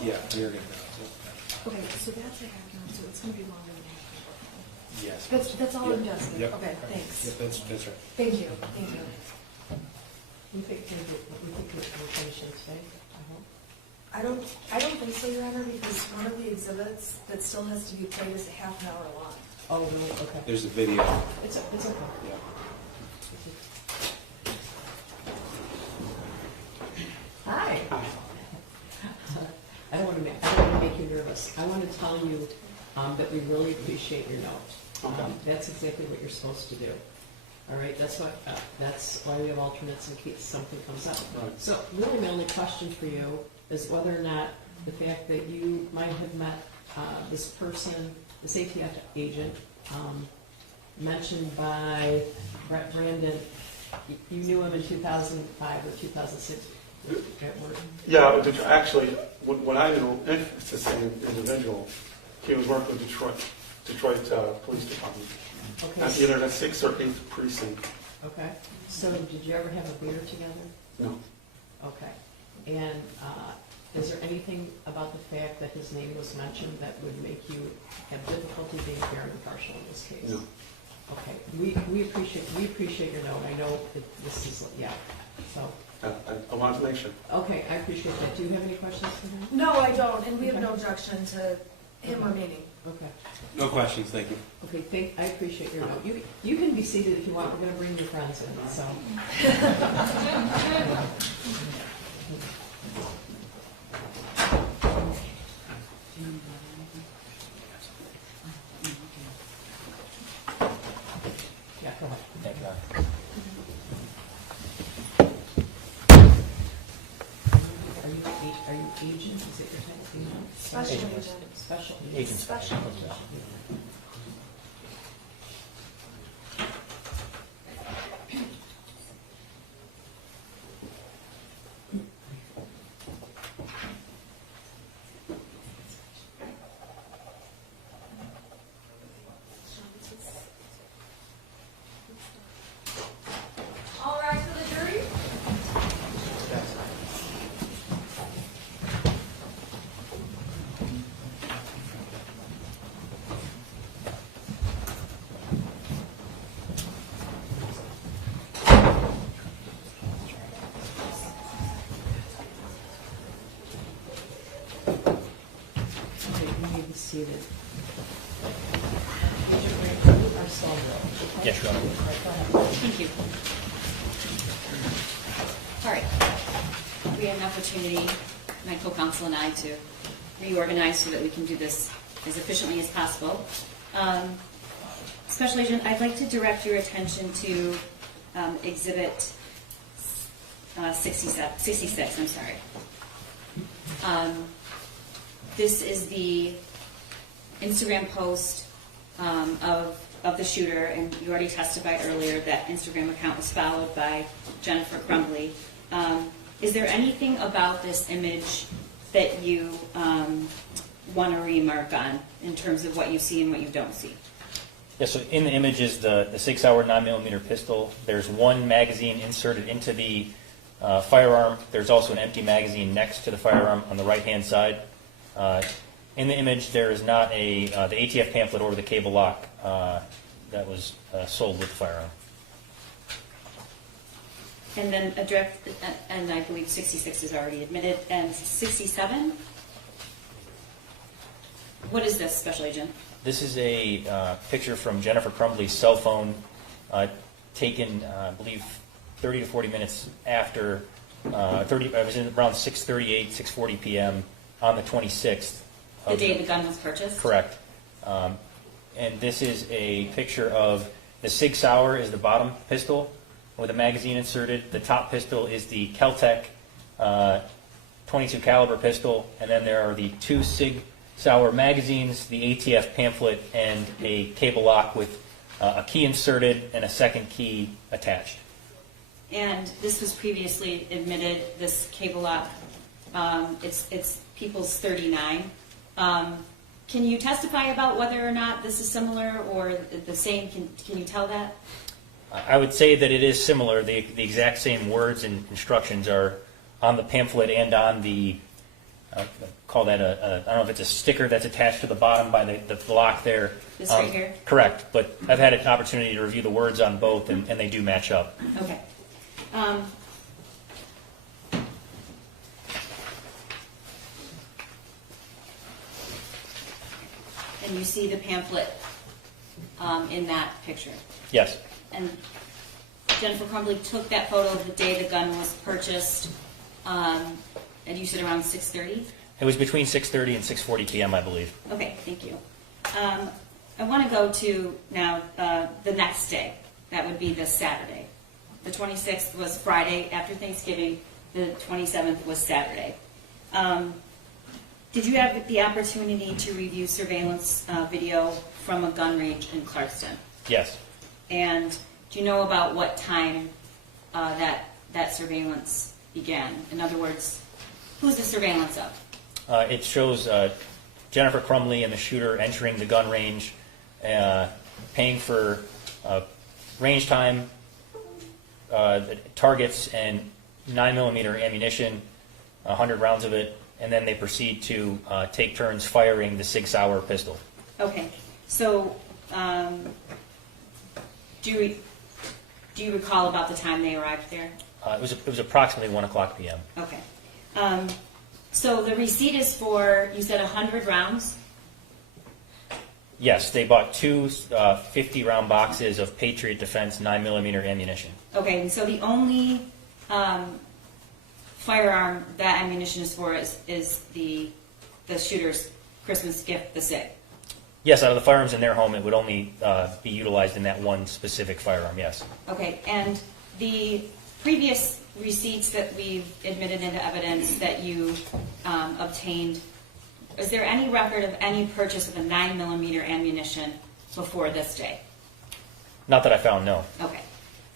Yeah, you're going to. Okay, so that's a half hour, so it's going to be longer than half hour. Yes. That's all I'm asking. Yep. Okay, thanks. Yep, that's right. Thank you. Thank you. We think we're finishing today, I hope. I don't think so, Your Honor, because one of the exhibits that still has to be played is a half an hour long. Oh, really? Okay. There's a video. It's okay. Yeah. Hi. I don't want to make you nervous. I want to tell you that we really appreciate your note. That's exactly what you're supposed to do. All right, that's why we have alternates in case something comes up. Right. So really my only question for you is whether or not the fact that you might have met this person, this ATF agent, mentioned by Brandon, you knew him in 2005 or 2006 at work? Yeah, actually, when I knew it's the same individual, he was working with Detroit Police Department. Okay. Either the 6th or 8th precinct. Okay. So did you ever have a beer together? No. Okay. And is there anything about the fact that his name was mentioned that would make you have difficulty being fair and impartial in this case? No. Okay. We appreciate your note. I know that this is, yeah. So. I wanted to make sure. Okay, I appreciate that. Do you have any questions for him? No, I don't, and we have no objection to him remaining. Okay. No questions, thank you. Okay, I appreciate your note. You can be seated if you want. We're going to bring your friends in, so. Yeah, go ahead. Thank you. Are you agent? Is it your title? Special Agent. agent. Special agent. Agent Special special. agent. Yes, Your Honor. Thank you. All right. We have an opportunity, my co-counsel and I, to reorganize so that we can do this as efficiently as possible. Special Agent, I'd like to direct your attention to Exhibit 66. I'm sorry. This is the Instagram post of the shooter, and you already testified earlier that Instagram account was followed by Jennifer Crumbley. Is there anything about this image that you want to remark on in terms of what you see and what you don't see? Yeah, so in the image is the 6-hour 9mm pistol. There's one magazine inserted into the firearm. There's also an empty magazine next to the firearm on the right-hand side. In the image, there is not the ATF pamphlet or the cable lock that was sold with the firearm. And then and I believe 66 is already admitted, and 67? What is this, Special Agent? This is a picture from Jennifer Crumbley's cell phone taken, I believe, 30 to 40 minutes after, it was in around 6:38, 6:40 p.m. on the 26th. The day the gun was purchased? Correct. And this is a picture of the Sig Sauer is the bottom pistol with a magazine inserted. The top pistol is the Kel-Tec 22 caliber pistol, and then there are the two Sig Sauer magazines, the ATF pamphlet, and a cable lock with a key inserted and a second key attached. And this was previously admitted, this cable lock. It's People's 39. Can you testify about whether or not this is similar or the same? Can you tell that? I would say that it is similar. The exact same words and instructions are on the pamphlet and on the, call that I don't know if it's a sticker that's attached to the bottom by the lock there. This right here? Correct, but I've had an opportunity to review the words on both, and they do match up. Okay. And you see the pamphlet in that picture? Yes. And Jennifer Crumbley took that photo of the day the gun was purchased, and you said around 6:30? It was between 6:30 and 6:40 p.m., I believe. Okay, thank you. I want to go to now the next day. That would be this Saturday. The 26th was Friday after Thanksgiving. The 27th was Saturday. Did you have the opportunity to review surveillance video from a gun range in Clarkston? Yes. And do you know about what time that surveillance began? In other words, who's the surveillance of? It shows Jennifer Crumbley and the shooter entering the gun range, paying for range time, targets, and 9mm ammunition, 100 rounds of it, and then they proceed to take turns firing the Sig Sauer pistol. Okay, so do you recall about the time they arrived there? It was approximately 1 o'clock p.m. Okay. So the receipt is for, you said 100 rounds? Yes, they bought two 50-round boxes of Patriot Defense 9mm ammunition. Okay, and so the only firearm that ammunition is for is the shooter's Christmas gift, the SIG? Yes, out of the firearms in their home, it would only be utilized in that one specific firearm, yes. Okay, and the previous receipts that we've admitted into evidence that you obtained, is there any record of any purchase of a 9mm ammunition before this day? Not that I found, no. Okay.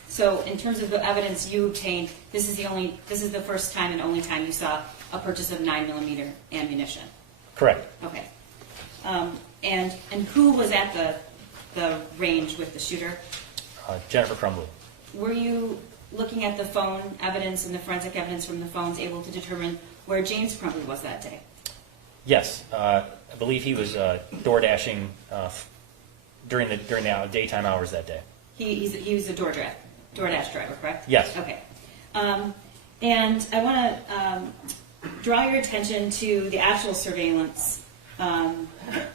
So in terms of the evidence you obtained, this is the first time and only time you saw a purchase of 9mm ammunition? Correct. Okay. And who was at the range with the shooter? Jennifer Crumbley. Were you looking at the phone evidence and the forensic evidence from the phones able to determine where James Crumbley was that day? Yes, I believe he was door-dashing during the daytime hours that day. He was a DoorDash driver, correct? Yes. Okay. And I want to draw your attention to the actual surveillance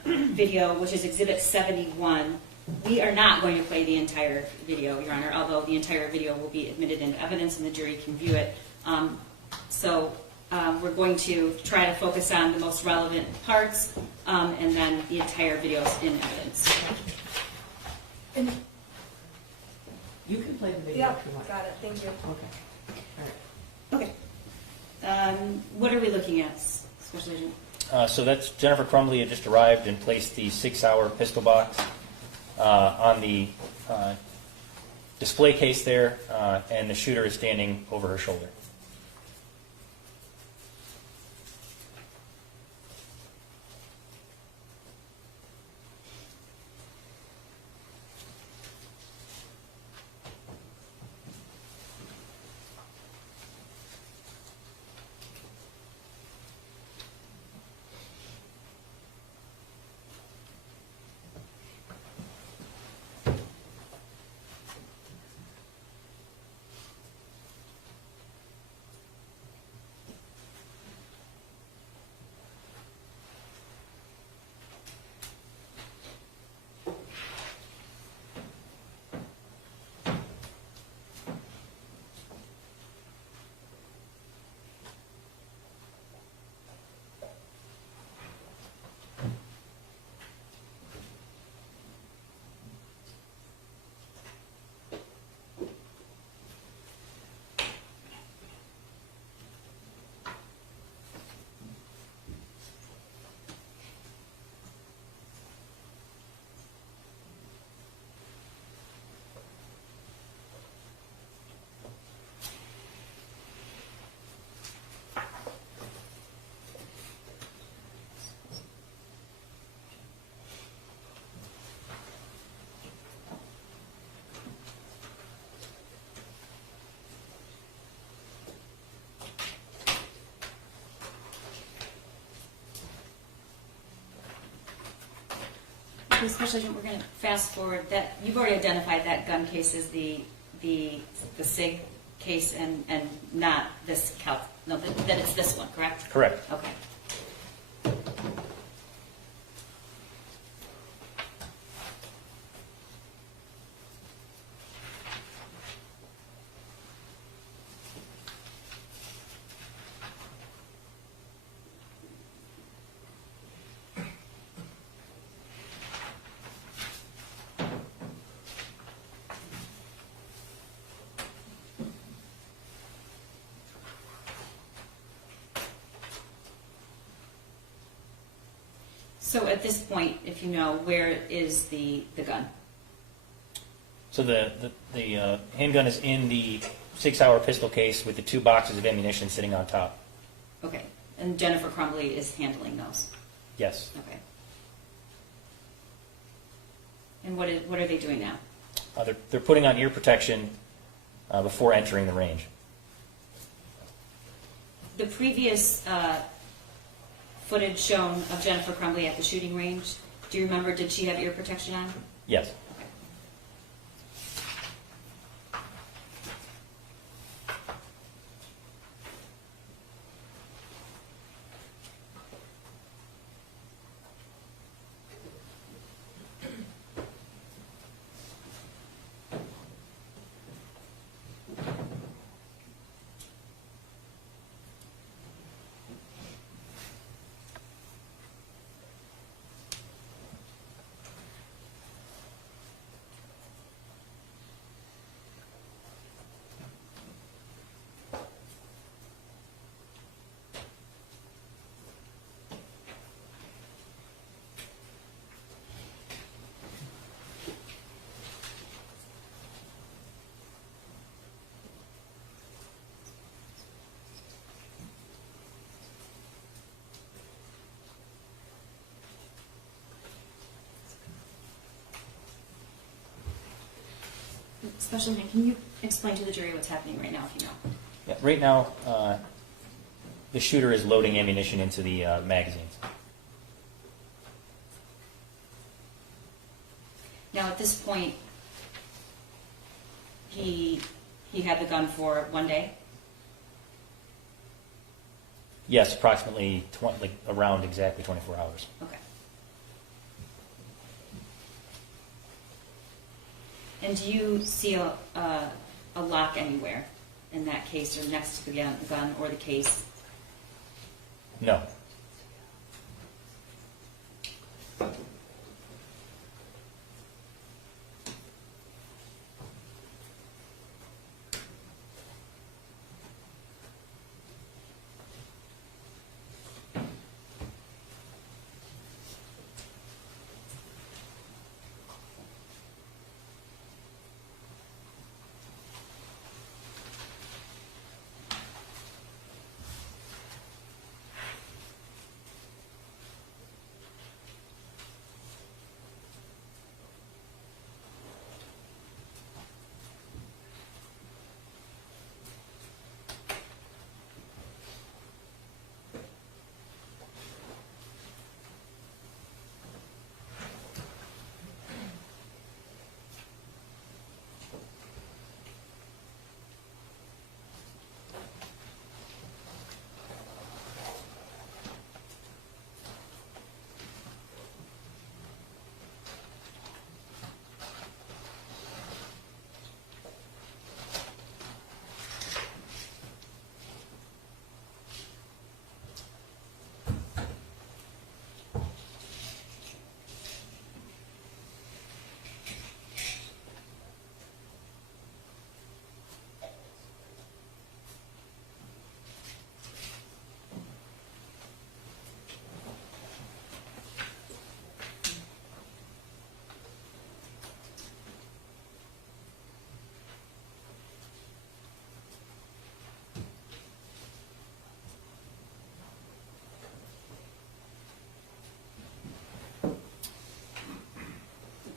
video, which is Exhibit 71. We are not going to play the entire video, Your Honor, although the entire video will be admitted into evidence and the jury can view it. We're going to try to focus on the most relevant parts, and then the entire video is in evidence. And, You can play the video yeah, if you want. got it, thank you. Okay. All right. Okay. What are we looking at, Special Agent? So that's Jennifer Crumbley had just arrived and placed the 6-hour pistol box on the display case there, and the shooter is standing over her shoulder. Okay, Special Agent, we're going to fast forward. That you've already identified that gun case as the SIG case and not this no, that it's this one, correct? Correct. Okay. So at this point, if you know, where is the gun? So the handgun is in the 6-hour pistol case with the 2 boxes of ammunition sitting on top. Okay. And Jennifer Crumbley is handling those? Yes. Okay. And what are they doing now? They're putting on ear protection before entering the range. The previous footage shown of Jennifer Crumbley at the shooting range, do you remember, did she have ear protection on? Yes. Okay. Special Agent, can you explain to the jury what's happening right now, if you know? Yeah, right now, the shooter is loading ammunition into the magazines. Now, at this point, he had the gun for 1 day? Yes, approximately around exactly 24 hours. Okay. And do you see a lock anywhere in that case or next to the gun or the case? No.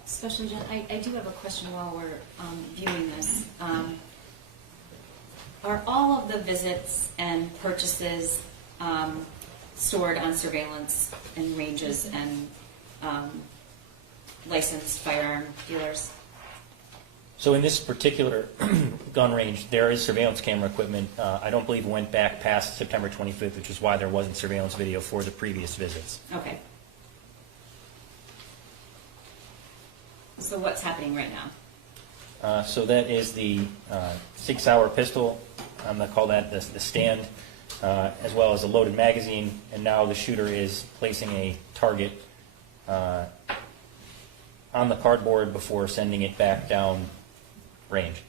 Special Agent, I do have a question while we're viewing this. Are all of the visits and purchases stored on surveillance and ranges and licensed firearm dealers? So in this particular gun range, there is surveillance camera equipment. I don't believe it went back past September 25th, which is why there wasn't surveillance video for the previous visits. Okay. So what's happening right now? So that is the 6-hour pistol. I'm going to call that the stand, as well as a loaded magazine. And now the shooter is placing a target on the cardboard before sending it back down range.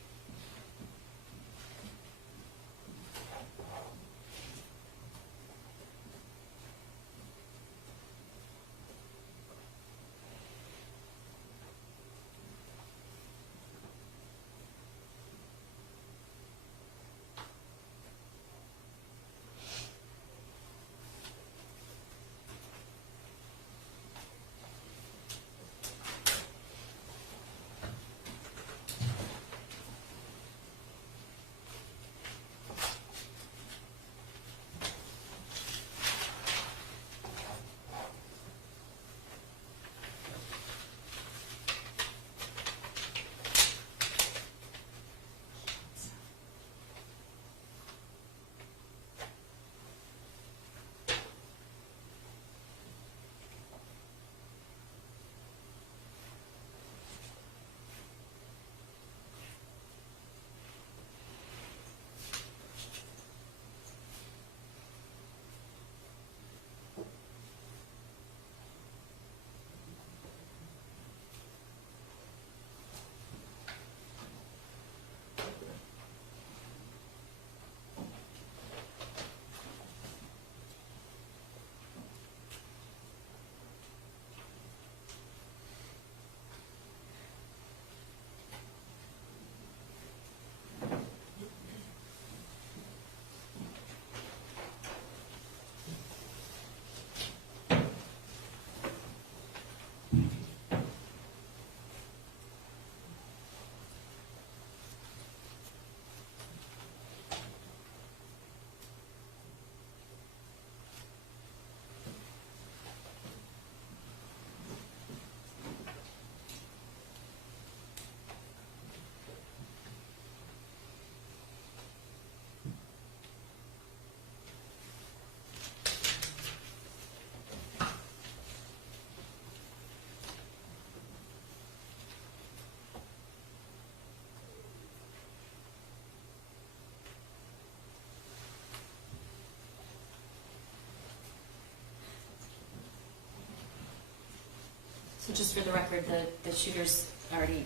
just for the record, the shooters already,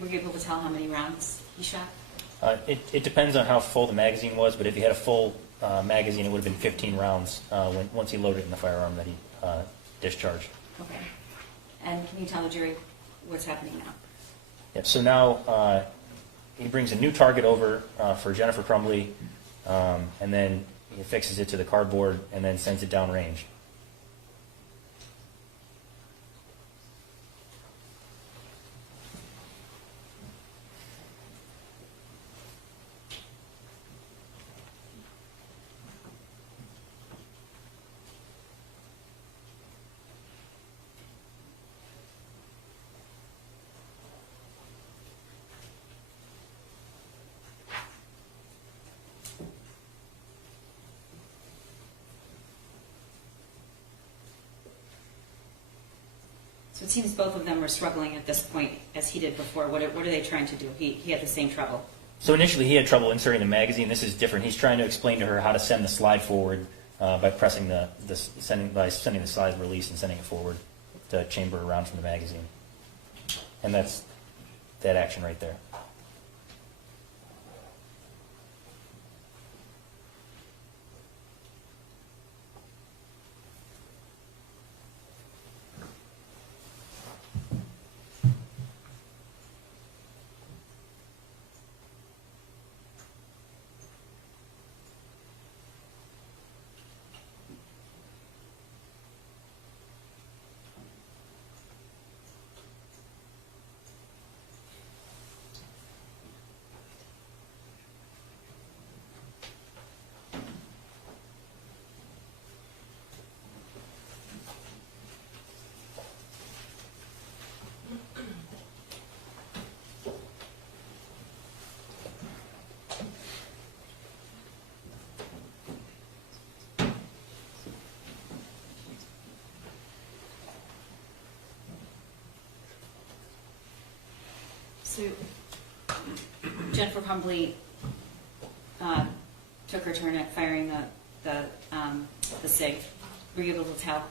were you able to tell how many rounds he shot? It depends on how full the magazine was, but if he had a full magazine, it would have been 15 rounds once he loaded in the firearm that he discharged. Okay. And can you tell the jury what's happening now? Yep, so now he brings a new target over for Jennifer Crumbley, and then he affixes it to the cardboard and then sends it downrange. So it seems both of them were struggling at this point as he did before. What are they trying to do? He had the same trouble. So initially he had trouble inserting the magazine. This is different. He's trying to explain to her how to send the slide forward by pressing sending the slide release and sending it forward to chamber around from the magazine. And that's that action right there. So Jennifer Crumbley took her turn at firing the SIG. Were you able to tell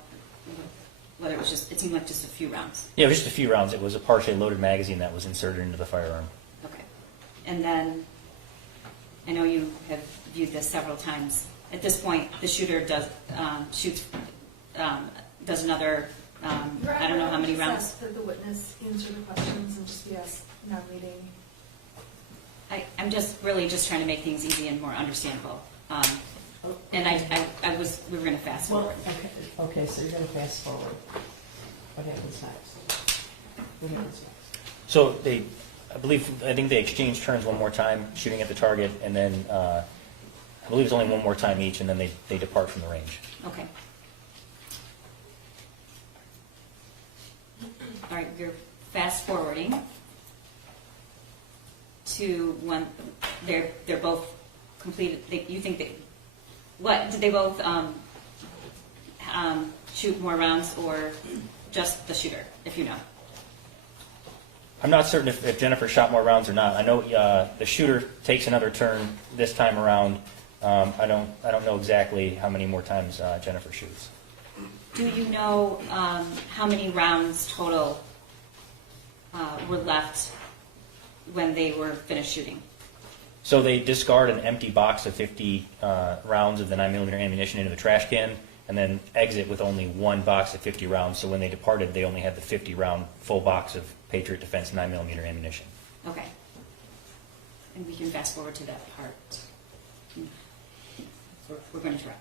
whether it was just? It seemed like just a few rounds. Yeah, it was just a few rounds. It was a partially loaded magazine that was inserted into the firearm. Okay. And then I know you have viewed this several times. At this point, the shooter does another. I don't know how many rounds. That the witness answer the questions and just be asked non-leading. I'm just really just trying to make things easy and more understandable. And we were going to fast forward. Okay, so you're going to fast forward. What happens next? So I think they exchanged turns one more time, shooting at the target, and then I believe it's only one more time each, and then they depart from the range. Okay. All right, you're fast forwarding to when they're both completed. You think did they both shoot more rounds, or just the shooter, if you know? I'm not certain if Jennifer shot more rounds or not. I know the shooter takes another turn this time around. I don't know exactly how many more times Jennifer shoots. Do you know how many rounds total were left when they were finished shooting? So they discard an empty box of 50 rounds of the 9mm ammunition into the trash can, and then exit with only one box of 50 rounds. So when they departed, they only had the 50-round full box of Patriot Defense 9mm ammunition. Okay. And we can fast forward to that part. We're going to try.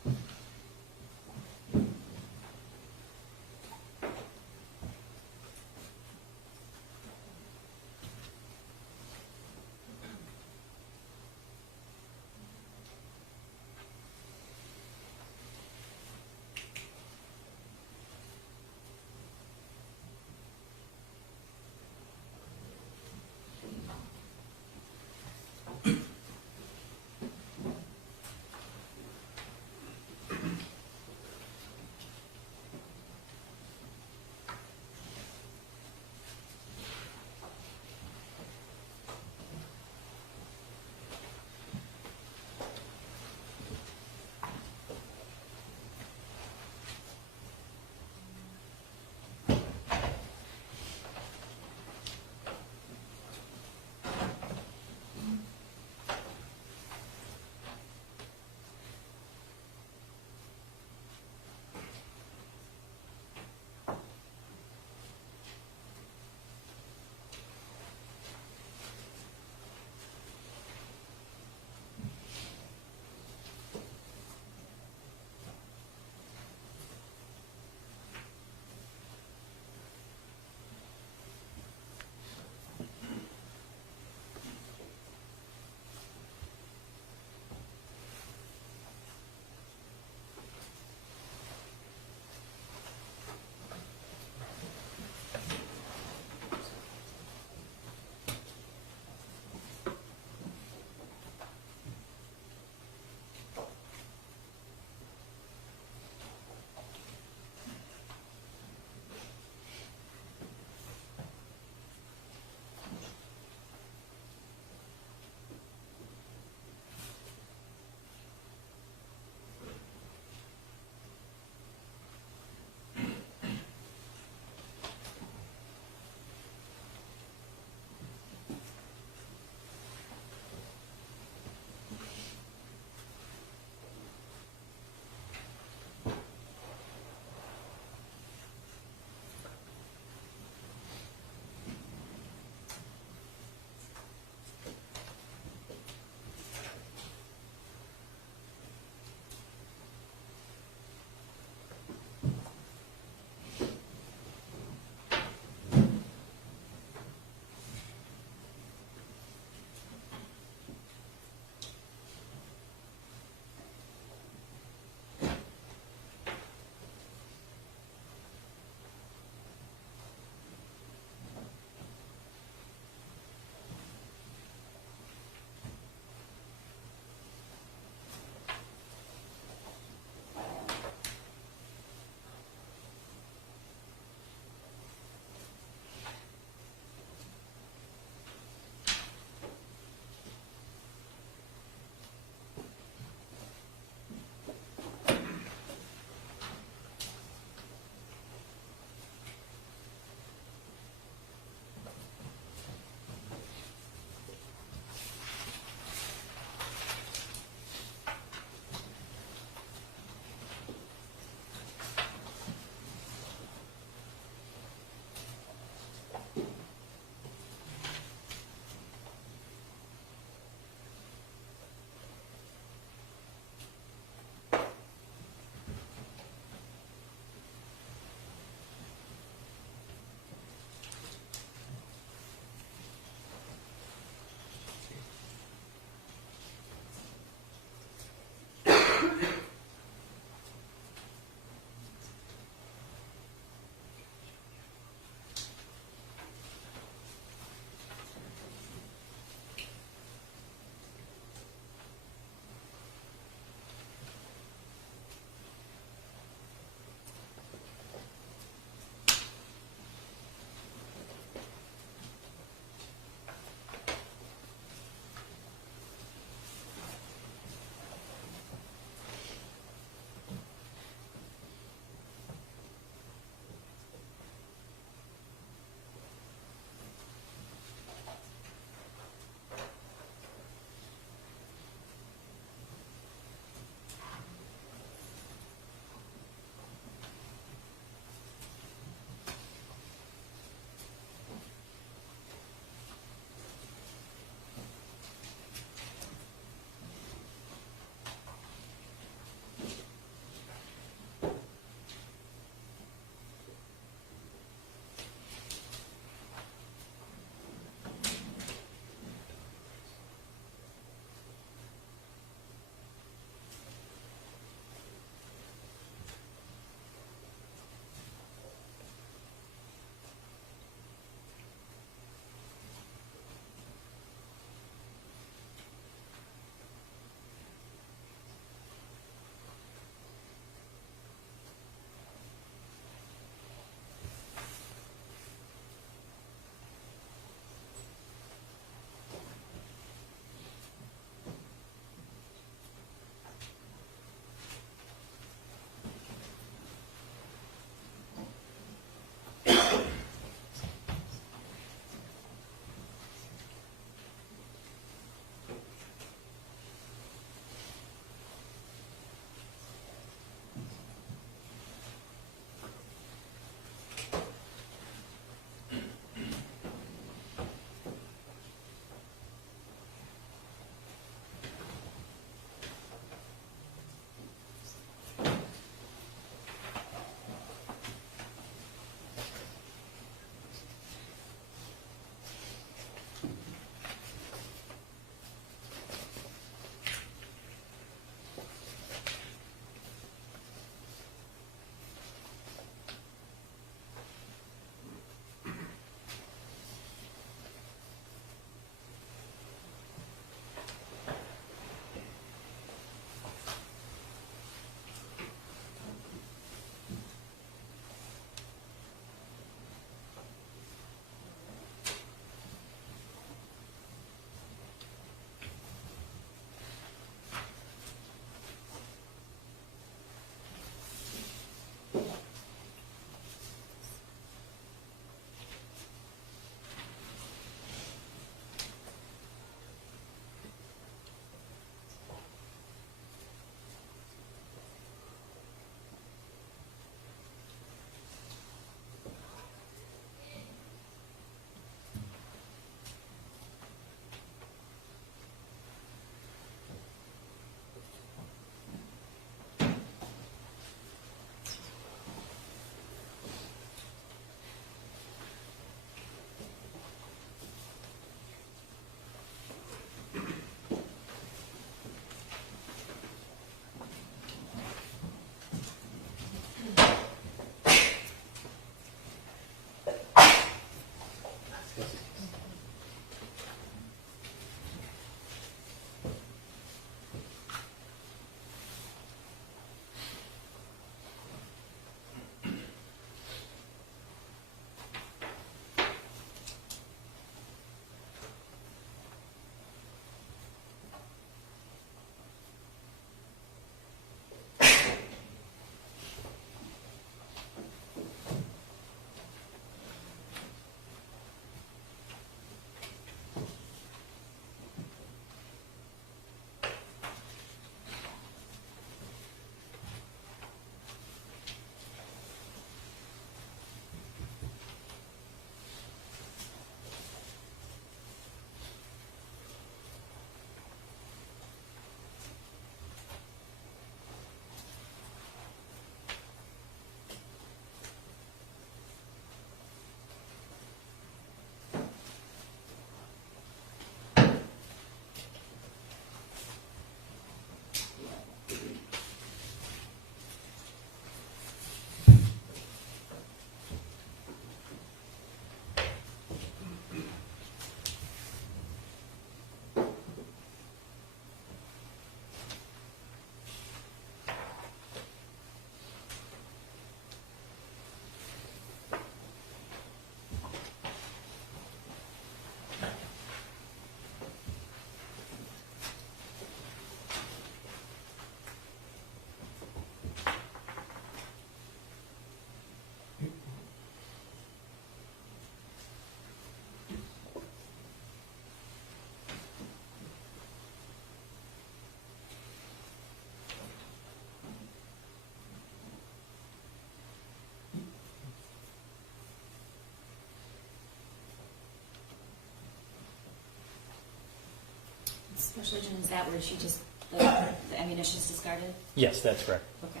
Special Agent, is that where she just, the ammunition's discarded? Yes, that's correct. Okay.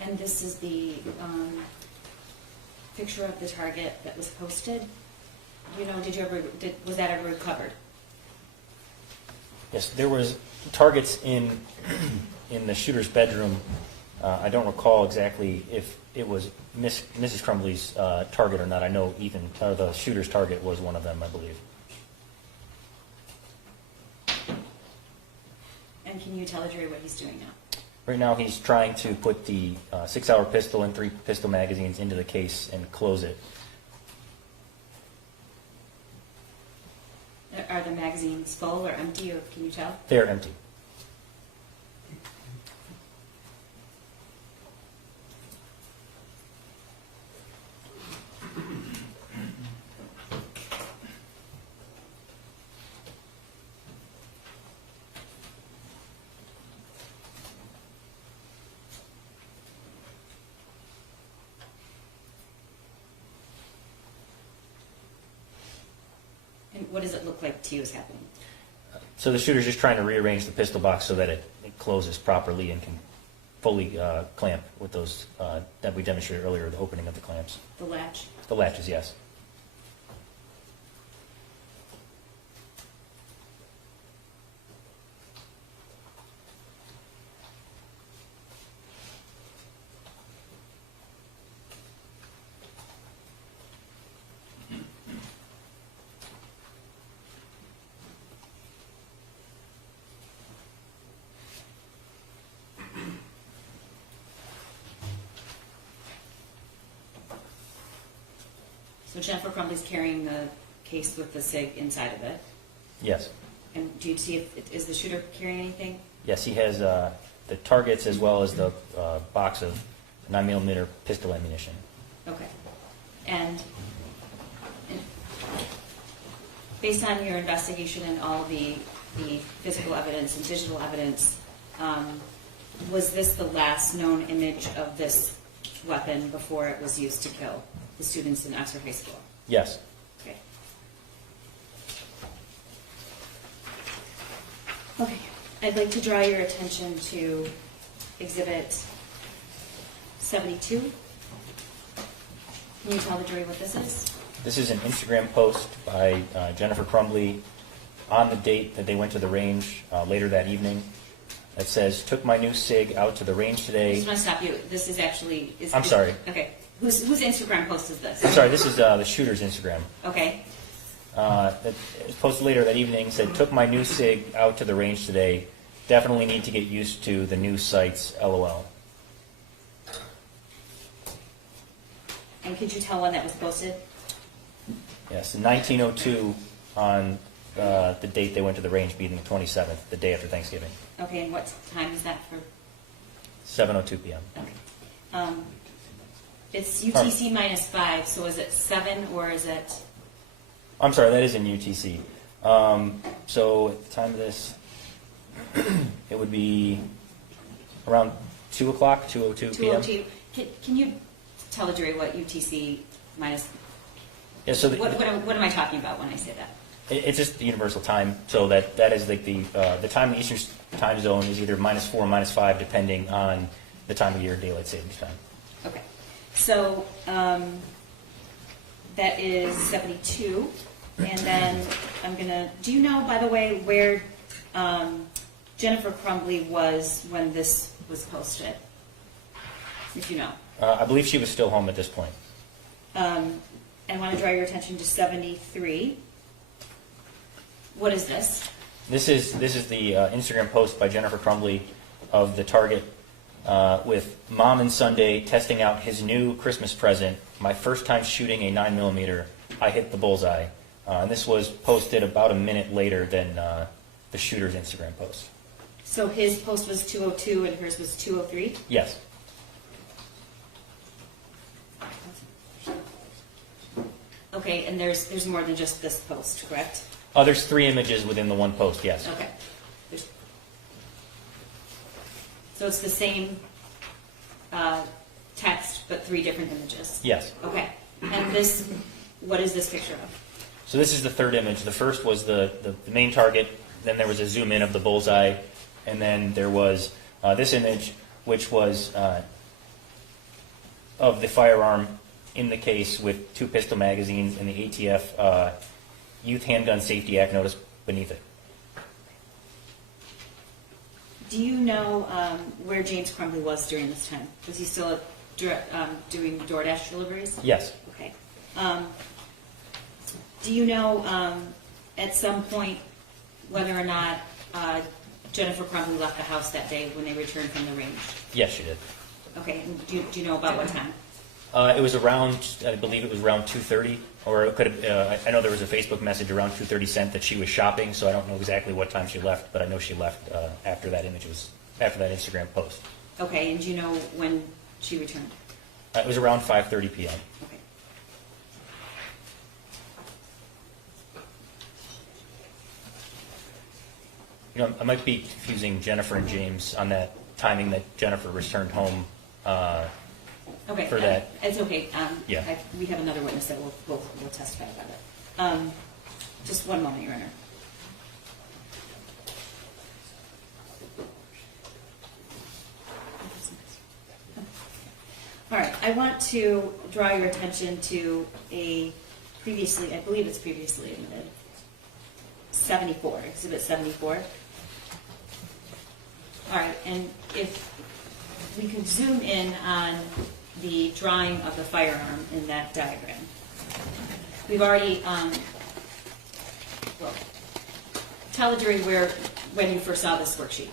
And this is the picture of the target that was posted. You know, was that ever recovered? Yes, there was targets in the shooter's bedroom. I don't recall exactly if it was Mrs. Crumbley's target or not. I know the shooter's target was one of them, I believe. And can you tell the jury what he's doing now? Right now, he's trying to put the 6-hour pistol and 3 pistol magazines into the case and close it. Are the magazines full or empty, or can you tell? They're empty. What does it look like to you is happening? So the shooter's just trying to rearrange the pistol box so that it closes properly and can fully clamp with those that we demonstrated earlier, the opening of the clamps. The latch? The latches, yes. So Jennifer Crumbley's carrying the case with the SIG inside of it. Yes. And do you see is the shooter carrying anything? Yes, he has the targets as well as the box of 9mm pistol ammunition. Okay. And based on your investigation and all the physical evidence and digital evidence, was this the last known image of this weapon before it was used to kill the students in Oxford High School? Yes. Okay. Okay. I'd like to draw your attention to Exhibit 72. Can you tell the jury what this is? This is an Instagram post by Jennifer Crumbley on the date that they went to the range later that evening. It says, "Took my new SIG out to the range I today." just want to stop you. This is actually... I'm sorry. Okay. Whose Instagram post is this? I'm sorry, this is the shooter's Instagram. Okay. It was posted later that evening, said, "Took my new SIG out to the range today. Definitely need to get used to the new sights, LOL." And could you tell when that was posted? Yes, in 1902 on the date they went to the range being the 27th, the day after Thanksgiving. Okay, and what time is that for? 7:02 p.m. Okay. It's UTC -5, so is it 7 or is it... I'm sorry, that is in UTC. So at the time of this, it would be around 2 o'clock, 2:02 p.m. 2:02. Can you tell the jury what UTC minus... Yeah, so what am I talking about when I say that? It's just the universal time. So that is like the time in the Eastern time zone is either -4 or -5, depending on the time of year, daylight savings time. Okay. So that is 72. And then I'm going to... Do you know, by the way, where Jennifer Crumbley was when this was posted? If you know. I believe she was still home at this point. I want to draw your attention to 73. What is this? This is the Instagram post by Jennifer Crumbley of the target with Mom and Sunday testing out his new Christmas present. My first time shooting a 9mm I hit the bullseye. And this was posted about a minute later than the shooter's Instagram post. So his post was 2:02 and hers was 2:03? Yes. Okay, and there's more than just this post, correct? There's 3 images within the one post, yes. Okay. So it's the same text, but 3 different images? Yes. Okay. And this, what is this picture of? So this is the 3rd image. The first was the main target, then there was a zoom in of the bullseye, and then there was this image, which was of the firearm in the case with 2 pistol magazines and the ATF Youth Handgun Safety Act notice beneath it. Do you know where James Crumbley was during this time? Was he still doing DoorDash deliveries? Yes. Okay. Do you know at some point whether or not Jennifer Crumbley left the house that day when they returned from the range? Yes, she did. Okay. And do you know about what time? It was around, I believe it was around 2:30, or it could have, I know there was a Facebook message around 2:30 sent that she was shopping, so I don't know exactly what time she left, but I know she left after that after that Instagram post. Okay, and do you know when she returned? It was around 5:30 p.m. Okay. You know, I might be confusing Jennifer and James on that timing that Jennifer returned home Okay, for that. It's okay. Yeah. We have another witness that will testify about it. Just one moment, Your Honor. All right, I want to draw your attention to a previously, I believe it's previously admitted, 74, Exhibit 74. All right, and if we could zoom in on the drawing of the firearm in that diagram. We've already, well, tell the jury when you first saw this worksheet.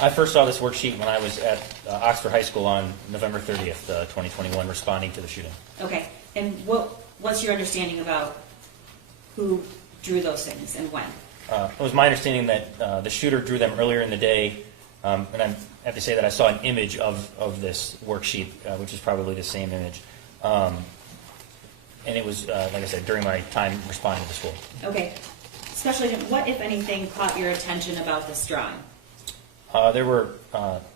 I first saw this worksheet when I was at Oxford High School on November 30th, 2021, responding to the shooting. Okay, and what's your understanding about who drew those things and when? It was my understanding that the shooter drew them earlier in the day, and I have to say that I saw an image of this worksheet, which is probably the same image. And it was, like I said, during my time responding to school. Okay. Special Agent, what, if anything, caught your attention about this drawing? There were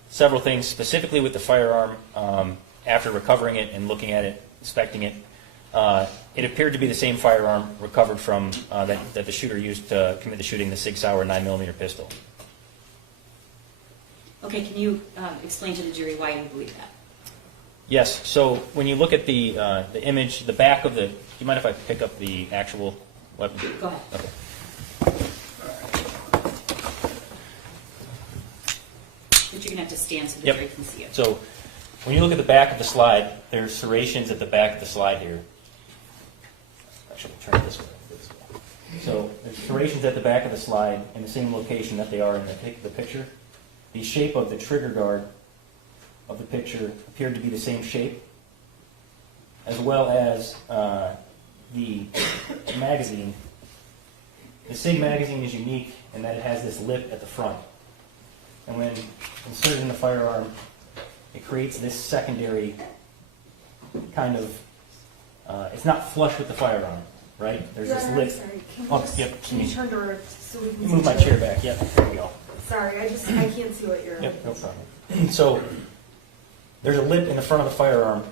several things, specifically with the firearm. After recovering it and looking at it, inspecting it, it appeared to be the same firearm recovered from that the shooter used to commit the shooting, the Sig Sauer 9mm pistol. Okay, can you explain to the jury why you believe that? Yes. So when you look at the image, the back of the. Do you mind if I pick up the actual weapon? Go ahead. Okay. But you're going to have to stand so the Yep. jury can see it. So when you look at the back of the slide, there's serrations at the back of the slide here. I should turn it this way. So there's serrations at the back of the slide in the same location that they are in the picture. The shape of the trigger guard of the picture appeared to be the same shape, as well as the magazine. The SIG magazine is unique in that it has this lip at the front. And when inserted in the firearm, it creates this secondary kind of, it's not flush with the firearm, right? There's this lip. Sorry, Can you turn to so we can move my chair back? Yep, there we go. Sorry, I can't see what you're. Yep, no problem. So there's a lip in the front of the firearm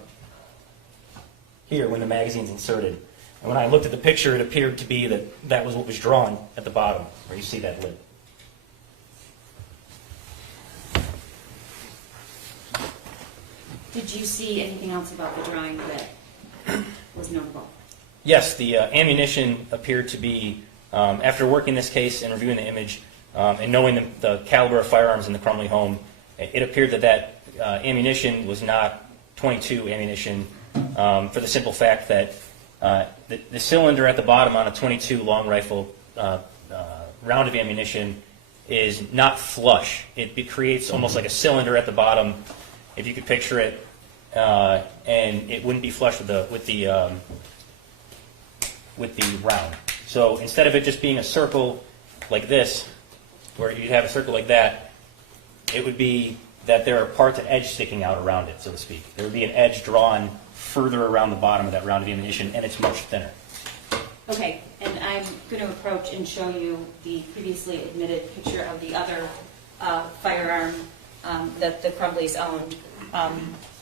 here when the magazine's inserted. And when I looked at the picture, it appeared to be that was what was drawn at the bottom, where you see that lip. Did you see anything else about the drawing that was notable? Yes, the ammunition appeared to be, after working this case and reviewing the image and knowing the caliber of firearms in the Crumbley home, it appeared that ammunition was not .22 ammunition for the simple fact that the cylinder at the bottom on a .22 long rifle round of ammunition is not flush. It creates almost like a cylinder at the bottom, if you could picture it, and it wouldn't be flush with the with the round. So instead of it just being a circle like this, where you'd have a circle like that, it would be that there are parts of edge sticking out around it, so to speak. There would be an edge drawn further around the bottom of that round of ammunition, and it's much thinner. Okay, and I'm going to approach and show you the previously admitted picture of the other firearm that the Crumbleys owned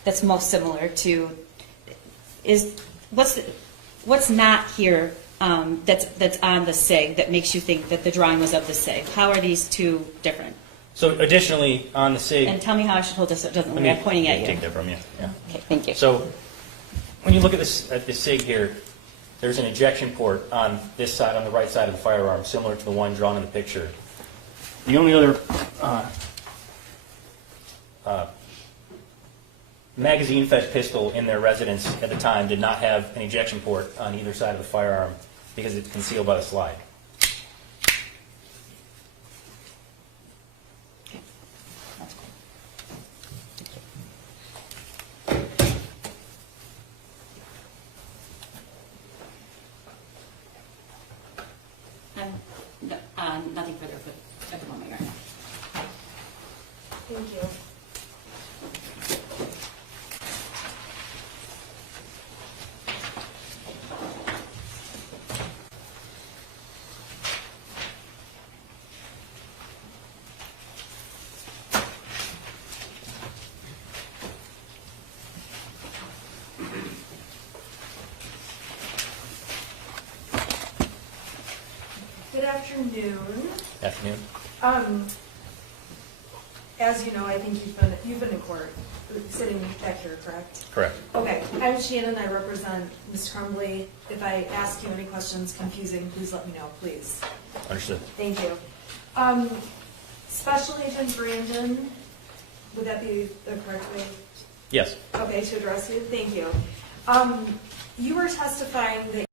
that's most similar to, what's not here that's on the SIG that makes you think that the drawing was of the SIG? How are these two different? So additionally, on the SIG... And tell me how I should hold this so it doesn't look like I'm pointing at you. Take that from you. Yeah. Okay, thank you. So when you look at this at the SIG here, there's an ejection port on this side, on the right side of the firearm, similar to the one drawn in the picture. The only other magazine-fed pistol in their residence at the time did not have an ejection port on either side of the firearm because it's concealed by the slide. Nothing further at the moment, Your Honor. Thank you. Good afternoon. Afternoon. As you know, I think you've been in court, sitting back here, correct? Correct. Okay, I'm Shannon, I represent Ms. Crumbley. If I ask you any questions confusing, please let me know, please. Understood. Thank you. Special Agent Brandon, would that be the correct way? Yes. Okay, to address you, thank you. You were testifying that